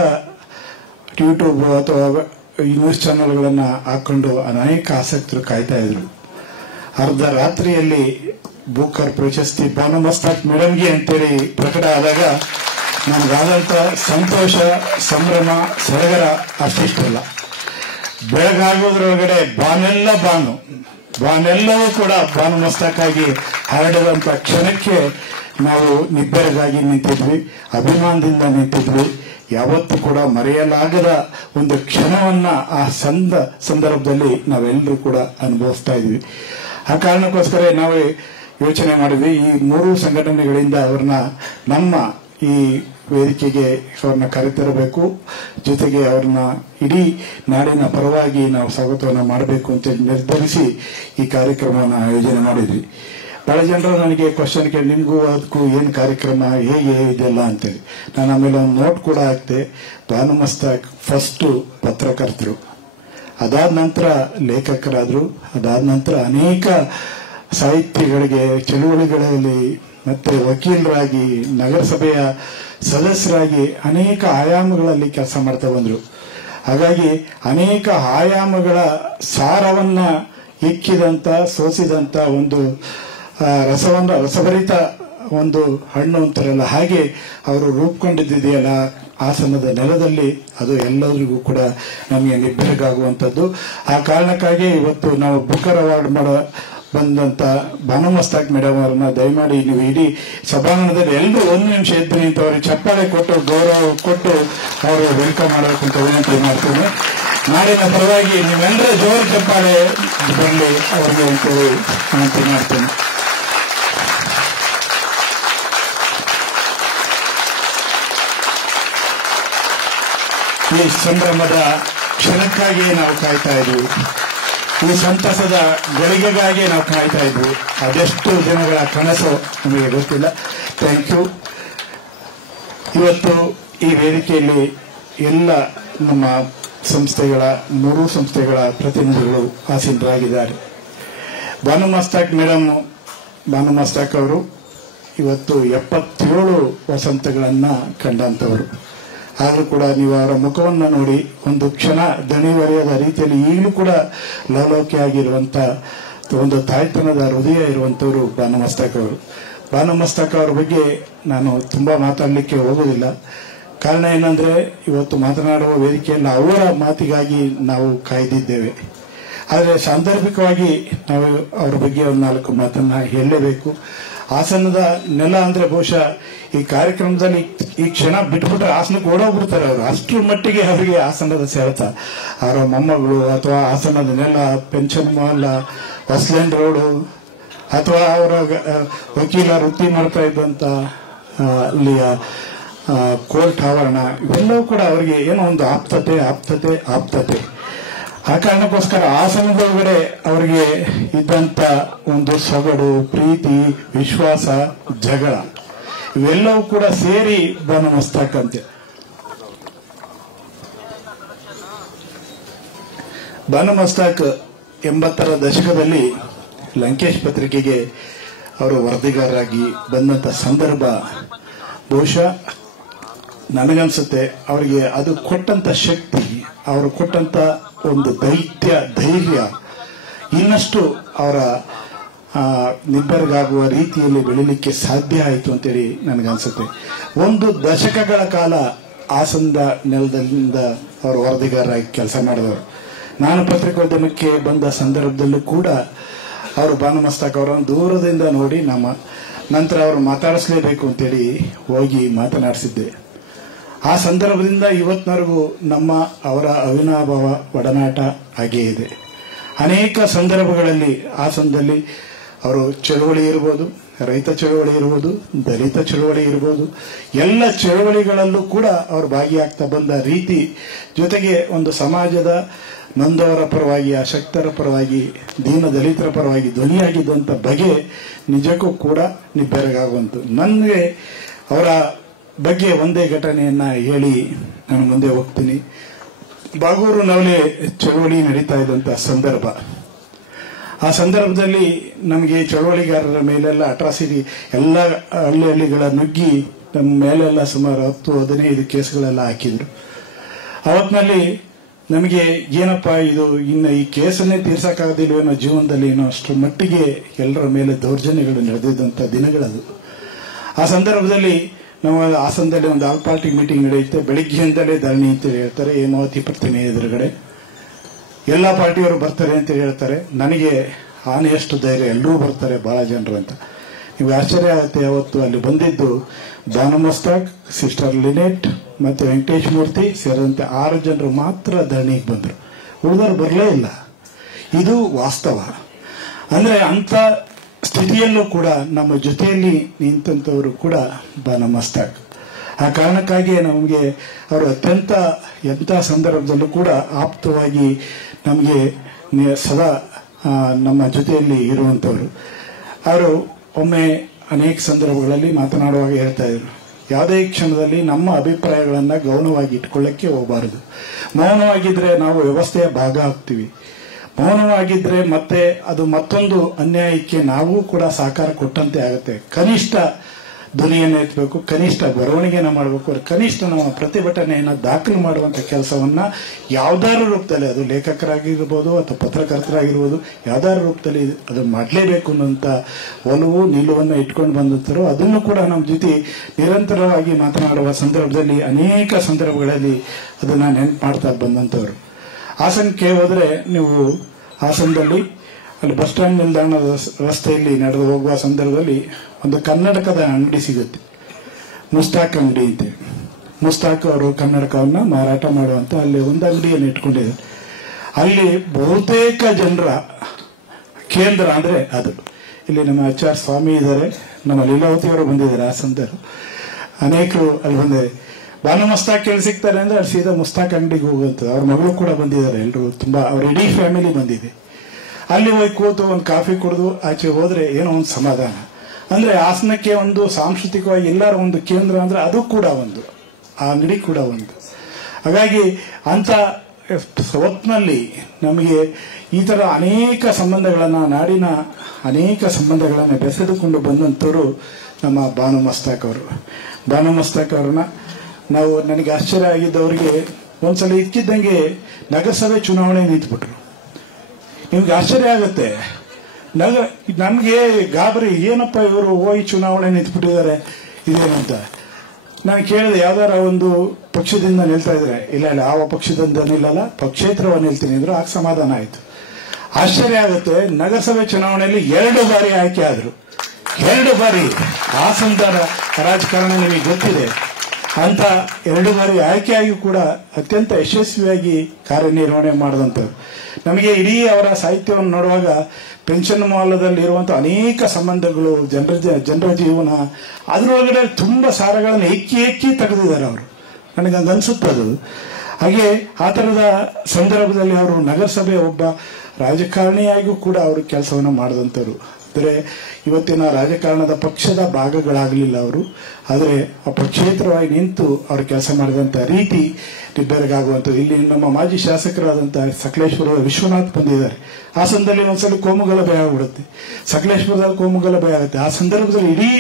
ಯೂಟ್ಯೂಬ್ ಅಥವಾ ನ್ಯೂಸ್ ಚಾನೆಲ್ಗಳನ್ನು ಹಾಕೊಂಡು ಅನೇಕ ಆಸಕ್ತರು ಕಾಯ್ತಾ ಇದ್ರು. ಅರ್ಧ ರಾತ್ರಿಯಲ್ಲಿ ಬೂಕರ್ ಪ್ರಶಸ್ತಿ ಬಾನು ಮಸ್ತಾಕ್ ಮೇಡಮ್ಗೆ ಅಂತೇಳಿ ಪ್ರಕಟ ಆದಾಗ ನಮಗಾದಂಥ ಸಂತೋಷ, ಸಂಭ್ರಮ, ಸಡಗರ ಅಷ್ಟಿಷ್ಟಲ್ಲ. ಬೆಳಗಾಗೋದ್ರೊಳಗಡೆ ಬಾನೆಲ್ಲವೂ ಕೂಡ ಬಾನು ಮಸ್ತಾಕಾಗಿ ಹರಡಿದಂಥ ಕ್ಷಣಕ್ಕೆ ನಾವು ನಿಬ್ಬೆರಗಾಗಿ ನಿಂತಿದ್ವಿ, ಅಭಿಮಾನದಿಂದ ನಿಂತಿದ್ವಿ. ಯಾವತ್ತೂ ಕೂಡ ಮರೆಯಲಾಗದ ಒಂದು ಕ್ಷಣವನ್ನ ಆ ಸಂದರ್ಭದಲ್ಲಿ ನಾವೆಲ್ಲರೂ ಕೂಡ ಅನುಭವಿಸ್ತಾ ಇದ್ವಿ. ಆ ಕಾರಣಕ್ಕೋಸ್ಕರ ನಾವು ಯೋಚನೆ ಮಾಡಿದ್ವಿ, ಈ 3 ಸಂಘಟನೆಗಳಿಂದ ಅವ್ರನ್ನ ನಮ್ಮ ಈ ವೇದಿಕೆಗೆ ಅವ್ರನ್ನ ಕರೆತರಬೇಕು, ಜೊತೆಗೆ ಅವ್ರನ್ನ ಇಡೀ ನಾಡಿನ ಪರವಾಗಿ ನಾವು ಸ್ವಾಗತವನ್ನು ಮಾಡಬೇಕು ಅಂತ ನಿರ್ಧರಿಸಿ ಈ ಕಾರ್ಯಕ್ರಮವನ್ನು ಆಯೋಜನೆ ಮಾಡಿದ್ವಿ. ಬಹಳ ಜನರು ನನಗೆ ಕ್ವಶನ್ ಕೇಳಿ, ನಿಮಗೂ ಅದಕ್ಕೂ ಏನು ಕಾರ್ಯಕ್ರಮ, ಹೇಗೆ ಇದೆಲ್ಲ ಅಂತೇಳಿ. ನಾನು ಆಮೇಲೆ ಒಂದು ನೋಟ್ ಕೂಡ ಹಾಕ್ತೆ. ಬಾನು ಮಸ್ತಾಕ್ ಫಸ್ಟು ಪತ್ರಕರ್ತರು, ಅದಾದ ನಂತರ ಲೇಖಕರಾದರು, ಅದಾದ ನಂತರ ಅನೇಕ ಸಾಹಿತ್ಯಗಳಿಗೆ, ಚಳುವಳಿಗಳಲ್ಲಿ, ಮತ್ತೆ ವಕೀಲರಾಗಿ, ನಗರಸಭೆಯ ಸದಸ್ಯರಾಗಿ ಅನೇಕ ಆಯಾಮಗಳಲ್ಲಿ ಕೆಲಸ ಮಾಡ್ತಾ ಬಂದರು. ಹಾಗಾಗಿ ಅನೇಕ ಆಯಾಮಗಳ ಸಾರವನ್ನ ಇಕ್ಕಿದಂತ, ಸೋಸಿದಂತ ಒಂದು ರಸಭರಿತ ಒಂದು ಹಣ್ಣು ಅಂತಾರಲ್ಲ, ಹಾಗೆ ಅವರು ರೂಪುಗೊಂಡಿದೆಯಲ್ಲ ಹಾಸನದ ನೆಲದಲ್ಲಿ, ಅದು ಎಲ್ಲರಿಗೂ ಕೂಡ ನಮಗೆ ನಿಬ್ಬೆರಗಾಗುವಂಥದ್ದು. ಆ ಕಾರಣಕ್ಕಾಗಿ ಇವತ್ತು ನಾವು ಬುಕರ್ ಅವಾರ್ಡ್ ಬಂದಂತ ಬಾನು ಮಸ್ತಾಕ್ ಮೇಡಮ್ ಅವರನ್ನ ದಯಮಾಡಿ ನೀವು ಇಡೀ ಸಭಾಂಗಣದಲ್ಲಿ ಎಲ್ಲರೂ 1 ನಿಮಿಷ ಎದ್ದು ನಿಂತು ಅವರಿಗೆ ಚಪ್ಪಾಳೆ ಕೊಟ್ಟು ಗೌರವ ಕೊಟ್ಟು ಅವರು ವೆಲ್ಕಮ್ ಮಾಡಬೇಕು ಅಂತ ವಿನಂತಿ ಮಾಡ್ತೀನಿ. ನಾಡಿನ ಪರವಾಗಿ ನೀವೆಲ್ಲರೂ ಜೋರು ಚಪ್ಪಾಳೆ ಬರಲಿ ಅವರಿಗೆ ಅಂತೇಳಿ ವಿನಂತಿ ಮಾಡ್ತೀನಿ. ಈ ಸಂಭ್ರಮದ ಕ್ಷಣಕ್ಕಾಗಿ ನಾವು ಕಾಯ್ತಾ ಇದ್ವಿ, ಈ ಸಂತಸದ ಗಳಿಗೆಗಾಗಿ ನಾವು ಕಾಯ್ತಾ ಇದ್ವಿ. ಅದೆಷ್ಟು ಜನಗಳ ಕನಸು ನಮಗೆ ಗೊತ್ತಿಲ್ಲ. Thank you. ಇವತ್ತು ಈ ವೇದಿಕೆಯಲ್ಲಿ ಎಲ್ಲ ನಮ್ಮ ಸಂಸ್ಥೆಗಳ 3 ಸಂಸ್ಥೆಗಳ ಪ್ರತಿನಿಧಿಗಳು ಆಸೀನರಾಗಿದ್ದಾರೆ. ಬಾನು ಮಸ್ತಾಕ್ ಮೇಡಮ್, ಬಾನು ಮಸ್ತಾಕ್ ಅವರು ಇವತ್ತು 77 ವಸಂತಗಳನ್ನ ಕಂಡಂತವರು. ಆದರೂ ಕೂಡ ನೀವು ಅವರ ಮುಖವನ್ನು ನೋಡಿ ಒಂದು ಕ್ಷಣ ದಣಿವರಿಯದ ರೀತಿಯಲ್ಲಿ ಈಗಲೂ ಕೂಡ ಲವಲೋಕೆ ಆಗಿರುವಂತ ಒಂದು ತಾಯ್ತನದ ಹೃದಯ ಇರುವಂತವರು ಬಾನು ಮಸ್ತಾಕ್ ಅವರು. ಬಾನು ಮಸ್ತಾಕ್ ಅವರ ಬಗ್ಗೆ ನಾನು ತುಂಬಾ ಮಾತಾಡಲಿಕ್ಕೆ ಹೋಗುವುದಿಲ್ಲ. ಕಾರಣ ಏನಂದ್ರೆ, ಇವತ್ತು ಮಾತನಾಡುವ ವೇದಿಕೆಯಲ್ಲಿ ಅವರ ಮಾತಿಗಾಗಿ ನಾವು ಕಾಯ್ದಿದ್ದೇವೆ. ಆದರೆ ಸಾಂದರ್ಭಿಕವಾಗಿ ನಾವು ಅವರ ಬಗ್ಗೆ ಒಂದು 4 ಮಾತನ್ನ ಹೇಳಲೇಬೇಕು. ಹಾಸನದ ನೆಲ ಅಂದ್ರೆ ಬಹುಶಃ ಈ ಕಾರ್ಯಕ್ರಮದಲ್ಲಿ ಈ ಕ್ಷಣ ಬಿಟ್ಬಿಟ್ರೆ ಹಾಸನಕ್ಕೆ ಓಡೋಗ್ಬಿಡ್ತಾರೆ ಅವರು. ಅಷ್ಟರ ಮಟ್ಟಿಗೆ ಅವರಿಗೆ ಹಾಸನದ ಸೆಳೆತ. ಅವರ ಮೊಮ್ಮಗಳು ಅಥವಾ ಹಾಸನದ ನೆಲ, ಪೆನ್ಷನ್ ಮಾಲ್, ಹೊಸ್ಲೆಂಡ್ ರೋಡು, ಅಥವಾ ಅವರ ವಕೀಲ ವೃತ್ತಿ ಮಾಡ್ತಾ ಇದ್ದಂತ ಅಲ್ಲಿಯ ಕೋರ್ಟ್ ಆವರಣ, ಇವೆಲ್ಲವೂ ಕೂಡ ಅವರಿಗೆ ಏನೋ ಒಂದು ಆಪ್ತತೆ. ಆ ಕಾರಣಕ್ಕೋಸ್ಕರ ಹಾಸನದೊಳಗಡೆ ಅವರಿಗೆ ಇದ್ದಂತ ಒಂದು ಸೊಗಡು, ಪ್ರೀತಿ, ವಿಶ್ವಾಸ, ಜಗಳ ಇವೆಲ್ಲವೂ ಕೂಡ ಸೇರಿ ಬಾನು ಮಸ್ತಾಕ್ ಅಂತೆ. ಬಾನು ಮಸ್ತಾಕ್ 80ರ ದಶಕದಲ್ಲಿ ಲಂಕೇಶ್ ಪತ್ರಿಕೆಗೆ ಅವರು ವರದಿಗಾರರಾಗಿ ಬಂದಂತ ಸಂದರ್ಭ ಬಹುಶಃ ನನಗನ್ಸುತ್ತೆ ಅವರಿಗೆ ಅದು ಕೊಟ್ಟಂತ ಶಕ್ತಿ, ಅವರು ಕೊಟ್ಟಂತ ಒಂದು ಧೈರ್ಯ ಇನ್ನಷ್ಟು ಅವರ ನಿಬ್ಬೆರಗಾಗುವ ರೀತಿಯಲ್ಲಿ ಬೆಳಿಲಿಕ್ಕೆ ಸಾಧ್ಯ ಆಯಿತು ಅಂತೇಳಿ ನನಗನ್ಸುತ್ತೆ. 1 ದಶಕಗಳ ಕಾಲ ಹಾಸನದ ನೆಲದಿಂದ ಅವರು ವರದಿಗಾರರಾಗಿ ಕೆಲಸ ಮಾಡಿದವರು. ನಾನು ಪತ್ರಿಕೋದ್ಯಮಕ್ಕೆ ಬಂದ ಸಂದರ್ಭದಲ್ಲೂ ಕೂಡ ಅವರು ಭಾನುಮಸ್ತಾಕ್ ಅವರನ್ನು ದೂರದಿಂದ ನೋಡಿ ನಂತರ ಅವರು ಮಾತಾಡಿಸಲೇಬೇಕು ಅಂತೇಳಿ ಹೋಗಿ ಮಾತನಾಡಿಸಿದ್ದೆ. ಆ ಸಂದರ್ಭದಿಂದ ಇವತ್ತಿನವರೆಗೂ ಅವರ ಅವಿನಾಭಾವ ಒಡನಾಟ ಹಾಗೇ ಇದೆ. ಅನೇಕ ಸಂದರ್ಭಗಳಲ್ಲಿ ಹಾಸನದಲ್ಲಿ ಅವರು ಚಳವಳಿ ಇರ್ಬೋದು, ರೈತ ಚಳವಳಿ ಇರ್ಬೋದು, ದಲಿತ ಚಳವಳಿ ಇರ್ಬೋದು, ಎಲ್ಲ ಚಳವಳಿಗಳಲ್ಲೂ ಕೂಡ ಅವರು ಭಾಗಿಯಾಗ್ತಾ ಬಂದ ರೀತಿ, ಜೊತೆಗೆ ಒಂದು ಸಮಾಜದ ನೊಂದವರ ಪರವಾಗಿ, ಅಶಕ್ತರ ಪರವಾಗಿ, ದೀನ ದಲಿತರ ಪರವಾಗಿ ಧ್ವನಿಯಾಗಿದ್ದಂಥ ಬಗೆ ನಿಜಕ್ಕೂ ಕೂಡ ನಿಬ್ಬೆರಗಾಗುವಂತು. ನನಗೆ ಅವರ ಬಗ್ಗೆ ಒಂದೇ ಘಟನೆಯನ್ನ ಹೇಳಿ ನಾನು ಮುಂದೆ ಹೋಗ್ತೀನಿ. ಬಾಗೂರು ನವಲೆ ಚಳವಳಿ ನಡೀತಾ ಇದ್ದಂಥ ಸಂದರ್ಭ. ಆ ಸಂದರ್ಭದಲ್ಲಿ ನಮಗೆ ಚಳವಳಿಗಾರರ ಮೇಲೆಲ್ಲ ಅಟ್ರಾಸಿಟಿ ಎಲ್ಲ ಹಳ್ಳಿಗಳ ನುಗ್ಗಿ ನಮ್ಮ ಮೇಲೆಲ್ಲ ಸುಮಾರು 10-15 ಕೇಸ್ಗಳೆಲ್ಲ ಹಾಕಿದ್ರು. ಅವತ್ತಿನಲ್ಲಿ ನಮಗೆ ಏನಪ್ಪಾ ಇದು, ಇನ್ನು ಈ ಕೇಸನ್ನೇ ತೀರ್ಸಕ್ಕಾಗದಿಲ್ವೇನೋ ಜೀವನದಲ್ಲಿ ಏನೋ ಅಷ್ಟರ ಮಟ್ಟಿಗೆ ಎಲ್ಲರ ಮೇಲೆ ದೌರ್ಜನ್ಯಗಳು ನಡೆದಿದ್ದಂಥ ದಿನಗಳದು. ಆ ಸಂದರ್ಭದಲ್ಲಿ ನಾವು ಹಾಸನದಲ್ಲಿ ಒಂದು ಆಲ್ ಪಾರ್ಟಿ ಮೀಟಿಂಗ್ ನಡೆಯುತ್ತೆ. ಬೆಳಿಗ್ಗೆಯಿಂದಲೇ ಧರಣಿ ಅಂತ ಹೇಳ್ತಾರೆ, ಹೇಮಾವತಿ ಪ್ರತಿಮೆ ಎದುರುಗಡೆ ಎಲ್ಲಾ ಪಾರ್ಟಿಯವರು ಬರ್ತಾರೆ ಅಂತ ಹೇಳ್ತಾರೆ. ನನಗೆ ಆನೆಯಷ್ಟು ಧೈರ್ಯ, ಎಲ್ಲರೂ ಬರ್ತಾರೆ ಬಹಳ ಜನರು ಅಂತ. ನಿಮ್ಗೆ ಆಶ್ಚರ್ಯ ಆಗುತ್ತೆ. ಅವತ್ತು ಅಲ್ಲಿ ಬಂದಿದ್ದು ಭಾನುಮಸ್ತಾಕ್, ಸಿಸ್ಟರ್ ಲಿನೆಟ್ ಮತ್ತೆ ವೆಂಕಟೇಶ್ ಮೂರ್ತಿ ಸೇರಿದಂತೆ 6 ಜನರು ಮಾತ್ರ ಧರಣಿಗೆ ಬಂದರು. ಉಳಿದವರು ಬರಲೇ ಇಲ್ಲ. ಇದು ವಾಸ್ತವ. ಅಂದ್ರೆ ಅಂತ ಸ್ಥಿತಿಯಲ್ಲೂ ಕೂಡ ನಮ್ಮ ಜೊತೆಯಲ್ಲಿ ನಿಂತಂತವರು ಕೂಡ ಭಾನುಮಸ್ತಾಕ್. ಆ ಕಾರಣಕ್ಕಾಗಿ ನಮಗೆ ಅವರು ಅತ್ಯಂತ ಎಂಥ ಸಂದರ್ಭದಲ್ಲೂ ಕೂಡ ಆಪ್ತವಾಗಿ ನಮಗೆ ಸದಾ ನಮ್ಮ ಜೊತೆಯಲ್ಲಿ ಇರುವಂತವರು. ಅವರು ಒಮ್ಮೆ ಅನೇಕ ಸಂದರ್ಭಗಳಲ್ಲಿ ಮಾತನಾಡುವಾಗ ಹೇಳ್ತಾ ಇದ್ರು, ಯಾವುದೇ ಕ್ಷಣದಲ್ಲಿ ನಮ್ಮ ಅಭಿಪ್ರಾಯಗಳನ್ನ ಗೌಣವಾಗಿ ಇಟ್ಕೊಳ್ಳಕ್ಕೆ ಹೋಗಬಾರದು. ಮೌನವಾಗಿದ್ರೆ ನಾವು ವ್ಯವಸ್ಥೆಯ ಭಾಗ ಆಗ್ತೀವಿ. ಮೌನವಾಗಿದ್ರೆ ಮತ್ತೆ ಅದು ಮತ್ತೊಂದು ಅನ್ಯಾಯಕ್ಕೆ ನಾವು ಕೂಡ ಸಹಕಾರ ಕೊಟ್ಟಂತೆ ಆಗುತ್ತೆ. ಕನಿಷ್ಠ ಧ್ವನಿಯನ್ನು ಎತ್ತಬೇಕು, ಕನಿಷ್ಠ ಬರವಣಿಗೆನ ಮಾಡಬೇಕು, ಕನಿಷ್ಠ ನಮ್ಮ ಪ್ರತಿಭಟನೆಯನ್ನ ದಾಖಲು ಮಾಡುವಂತ ಕೆಲಸವನ್ನ ಯಾವ್ದಾರು ರೂಪದಲ್ಲಿ, ಅದು ಲೇಖಕರಾಗಿರ್ಬೋದು ಅಥವಾ ಪತ್ರಕರ್ತರಾಗಿರ್ಬೋದು, ಯಾವ್ದಾರು ರೂಪದಲ್ಲಿ ಅದು ಮಾಡಲೇಬೇಕು ಅನ್ನೋಂಥ ಒಲವು ನಿಲುವನ್ನು ಇಟ್ಕೊಂಡು ಬಂದಂತರು. ಅದನ್ನು ಕೂಡ ನಮ್ಮ ಜೊತೆ ನಿರಂತರವಾಗಿ ಮಾತನಾಡುವ ಸಂದರ್ಭದಲ್ಲಿ ಅನೇಕ ಸಂದರ್ಭಗಳಲ್ಲಿ ಅದನ್ನ ನೆನಪು ಮಾಡ್ತಾ ಬಂದಂತವ್ರು. ಹಾಸನಕ್ಕೆ ಹೋದ್ರೆ ನೀವು ಹಾಸನದಲ್ಲಿ ಅಲ್ಲಿ ಬಸ್ ಸ್ಟ್ಯಾಂಡ್ ನಿಲ್ದಾಣದ ರಸ್ತೆಯಲ್ಲಿ ನಡೆದು ಹೋಗುವ ಸಂದರ್ಭದಲ್ಲಿ ಒಂದು ಕನ್ನಡಕದ ಅಂಗಡಿ ಸಿಗುತ್ತೆ, ಮುಸ್ತಾಕ್ ಅಂಗಡಿ ಅಂತೇಳಿ. ಮುಸ್ತಾಕ್ ಅವರು ಕನ್ನಡಕವನ್ನ ಮಾರಾಟ ಮಾಡುವಂತ ಅಲ್ಲಿ ಒಂದು ಅಂಗಡಿಯನ್ನು ಇಟ್ಕೊಂಡಿದ್ದಾರೆ. ಅಲ್ಲಿ ಬಹುತೇಕ ಜನರ ಕೇಂದ್ರ ಅಂದ್ರೆ ಅದು. ಇಲ್ಲಿ ನಮ್ಮ ಆಚಾರ್ಯ ಸ್ವಾಮಿ ಇದ್ದಾರೆ, ನಮ್ಮ ಲೀಲಾವತಿಯವರು ಬಂದಿದ್ದಾರೆ ಹಾಸನದವರು, ಅನೇಕರು ಅಲ್ಲಿ ಬಂದಿದ್ದಾರೆ. ಭಾನುಮಸ್ತಾಕ್ ಎಲ್ಲಿ ಸಿಗ್ತಾರೆ ಅಂದ್ರೆ ಅಲ್ಲಿ ಸೀದಾ ಮುಸ್ತಾಕ್ ಅಂಗಡಿಗೆ ಹೋಗುವಂಥದ್ದು. ಅವ್ರ ಮಗಳು ಕೂಡ ಬಂದಿದ್ದಾರೆ, ಎಲ್ಲರೂ ತುಂಬಾ, ಅವ್ರ ಇಡೀ ಫ್ಯಾಮಿಲಿ ಬಂದಿದೆ. ಅಲ್ಲಿ ಹೋಗಿ ಕೂತು ಒಂದು ಕಾಫಿ ಕುಡಿದು ಆಚೆ ಹೋದ್ರೆ ಏನೋ ಒಂದು ಸಮಾಧಾನ. ಅಂದ್ರೆ ಹಾಸನಕ್ಕೆ ಒಂದು ಸಾಂಸ್ಕೃತಿಕವಾಗಿ ಎಲ್ಲರ ಒಂದು ಕೇಂದ್ರ ಅಂದ್ರೆ ಅದು ಕೂಡ ಒಂದು, ಆ ಅಂಗಡಿ ಕೂಡ ಒಂದು. ಹಾಗಾಗಿ ಅಂತ ಹೊತ್ತಿನಲ್ಲಿ ನಮಗೆ ಈ ತರ ಅನೇಕ ಸಂಬಂಧಗಳನ್ನ, ನಾಡಿನ ಅನೇಕ ಸಂಬಂಧಗಳನ್ನ ಬೆಸೆದುಕೊಂಡು ಬಂದಂತವರು ನಮ್ಮ ಭಾನುಮಸ್ತಾಕ್ ಅವರು. ಭಾನುಮಸ್ತಾಕ್ ಅವ್ರನ್ನ ನಾವು, ನನಗೆ ಆಶ್ಚರ್ಯ ಆಗಿದ್ದವರಿಗೆ ಒಂದ್ಸಲ ಇಕ್ಕಿದ್ದಂಗೆ ನಗರಸಭೆ ಚುನಾವಣೆ ನಿಂತುಬಿಟ್ರು. ನಿಮ್ಗೆ ಆಶ್ಚರ್ಯ ಆಗುತ್ತೆ. ನಮ್ಗೆ ಗಾಬರಿ, ಏನಪ್ಪ ಇವರು ಹೋಗಿ ಚುನಾವಣೆ ನಿಂತುಬಿಟ್ಟಿದ್ದಾರೆ ಇದೇನಂತ. ನಾನು ಕೇಳಿದೆ, ಯಾವ್ದಾರ ಒಂದು ಪಕ್ಷದಿಂದ ನಿಲ್ತಾ ಇದ್ರೆ, ಇಲ್ಲ ಯಾವ ಪಕ್ಷದಿಂದ ನಿಲ್ಲಲ್ಲ, ಪಕ್ಷೇತರವಾಗಿ ನಿಲ್ತೀನಿ ಅಂದ್ರು. ಆಗ ಸಮಾಧಾನ ಆಯ್ತು. ಆಶ್ಚರ್ಯ ಆಗುತ್ತೆ, ನಗರಸಭೆ ಚುನಾವಣೆಯಲ್ಲಿ 2 ಬಾರಿ ಆಯ್ಕೆ ಆದ್ರು. 2 ಬಾರಿ. ಹಾಸನದ ರಾಜಕಾರಣ ನಿಮಗೆ ಗೊತ್ತಿದೆ. ಅಂತ 2 ಬಾರಿ ಆಯ್ಕೆಯಾಗಿ ಕೂಡ ಅತ್ಯಂತ ಯಶಸ್ವಿಯಾಗಿ ಕಾರ್ಯನಿರ್ವಹಣೆ ಮಾಡಿದಂಥವ್ರು. ನಮಗೆ ಇಡೀ ಅವರ ಸಾಹಿತ್ಯವನ್ನು ನೋಡುವಾಗ ಪೆನ್ಷನ್ ಮಾಲದಲ್ಲಿ ಇರುವಂತಹ ಅನೇಕ ಸಂಬಂಧಗಳು, ಜನರ ಜೀವನ, ಅದರೊಳಗಡೆ ತುಂಬಾ ಸಾರಗಳನ್ನು ಎಕ್ಕಿ ತೆಗೆದಿದ್ದಾರೆ ಅವರು. ನನಗನ್ಸುತ್ತದು. ಹಾಗೆ ಆ ತರದ ಸಂದರ್ಭದಲ್ಲಿ ಅವರು ನಗರಸಭೆ ಒಬ್ಬ ರಾಜಕಾರಣಿಯಾಗಿಯೂ ಕೂಡ ಅವರು ಕೆಲಸವನ್ನು ಮಾಡಿದಂಥವ್ರು. ಆದರೆ ಇವತ್ತಿನ ರಾಜಕಾರಣದ ಪಕ್ಷದ ಭಾಗಗಳಾಗಲಿಲ್ಲ ಅವರು. ಆದರೆ ಆ ಪಕ್ಷೇತರವಾಗಿ ನಿಂತು ಅವರು ಕೆಲಸ ಮಾಡಿದಂಥ ರೀತಿ ನಿಬ್ಬೆರಗಾಗುವಂಥದ್ದು. ಇಲ್ಲಿ ನಮ್ಮ ಮಾಜಿ ಶಾಸಕರಾದಂತಹ ಸಕಲೇಶ್ವರದ ವಿಶ್ವನಾಥ್ ಬಂದಿದ್ದಾರೆ. ಆ ಸಂದರ್ಭದಲ್ಲಿ ಒಂದ್ಸಲ ಕೋಮುಗಲಭೆ ಆಗ್ಬಿಡುತ್ತೆ, ಸಕಲೇಶ್ವರದಲ್ಲಿ ಕೋಮುಗಲಭೆ ಆಗುತ್ತೆ. ಆ ಸಂದರ್ಭದಲ್ಲಿ ಇಡೀ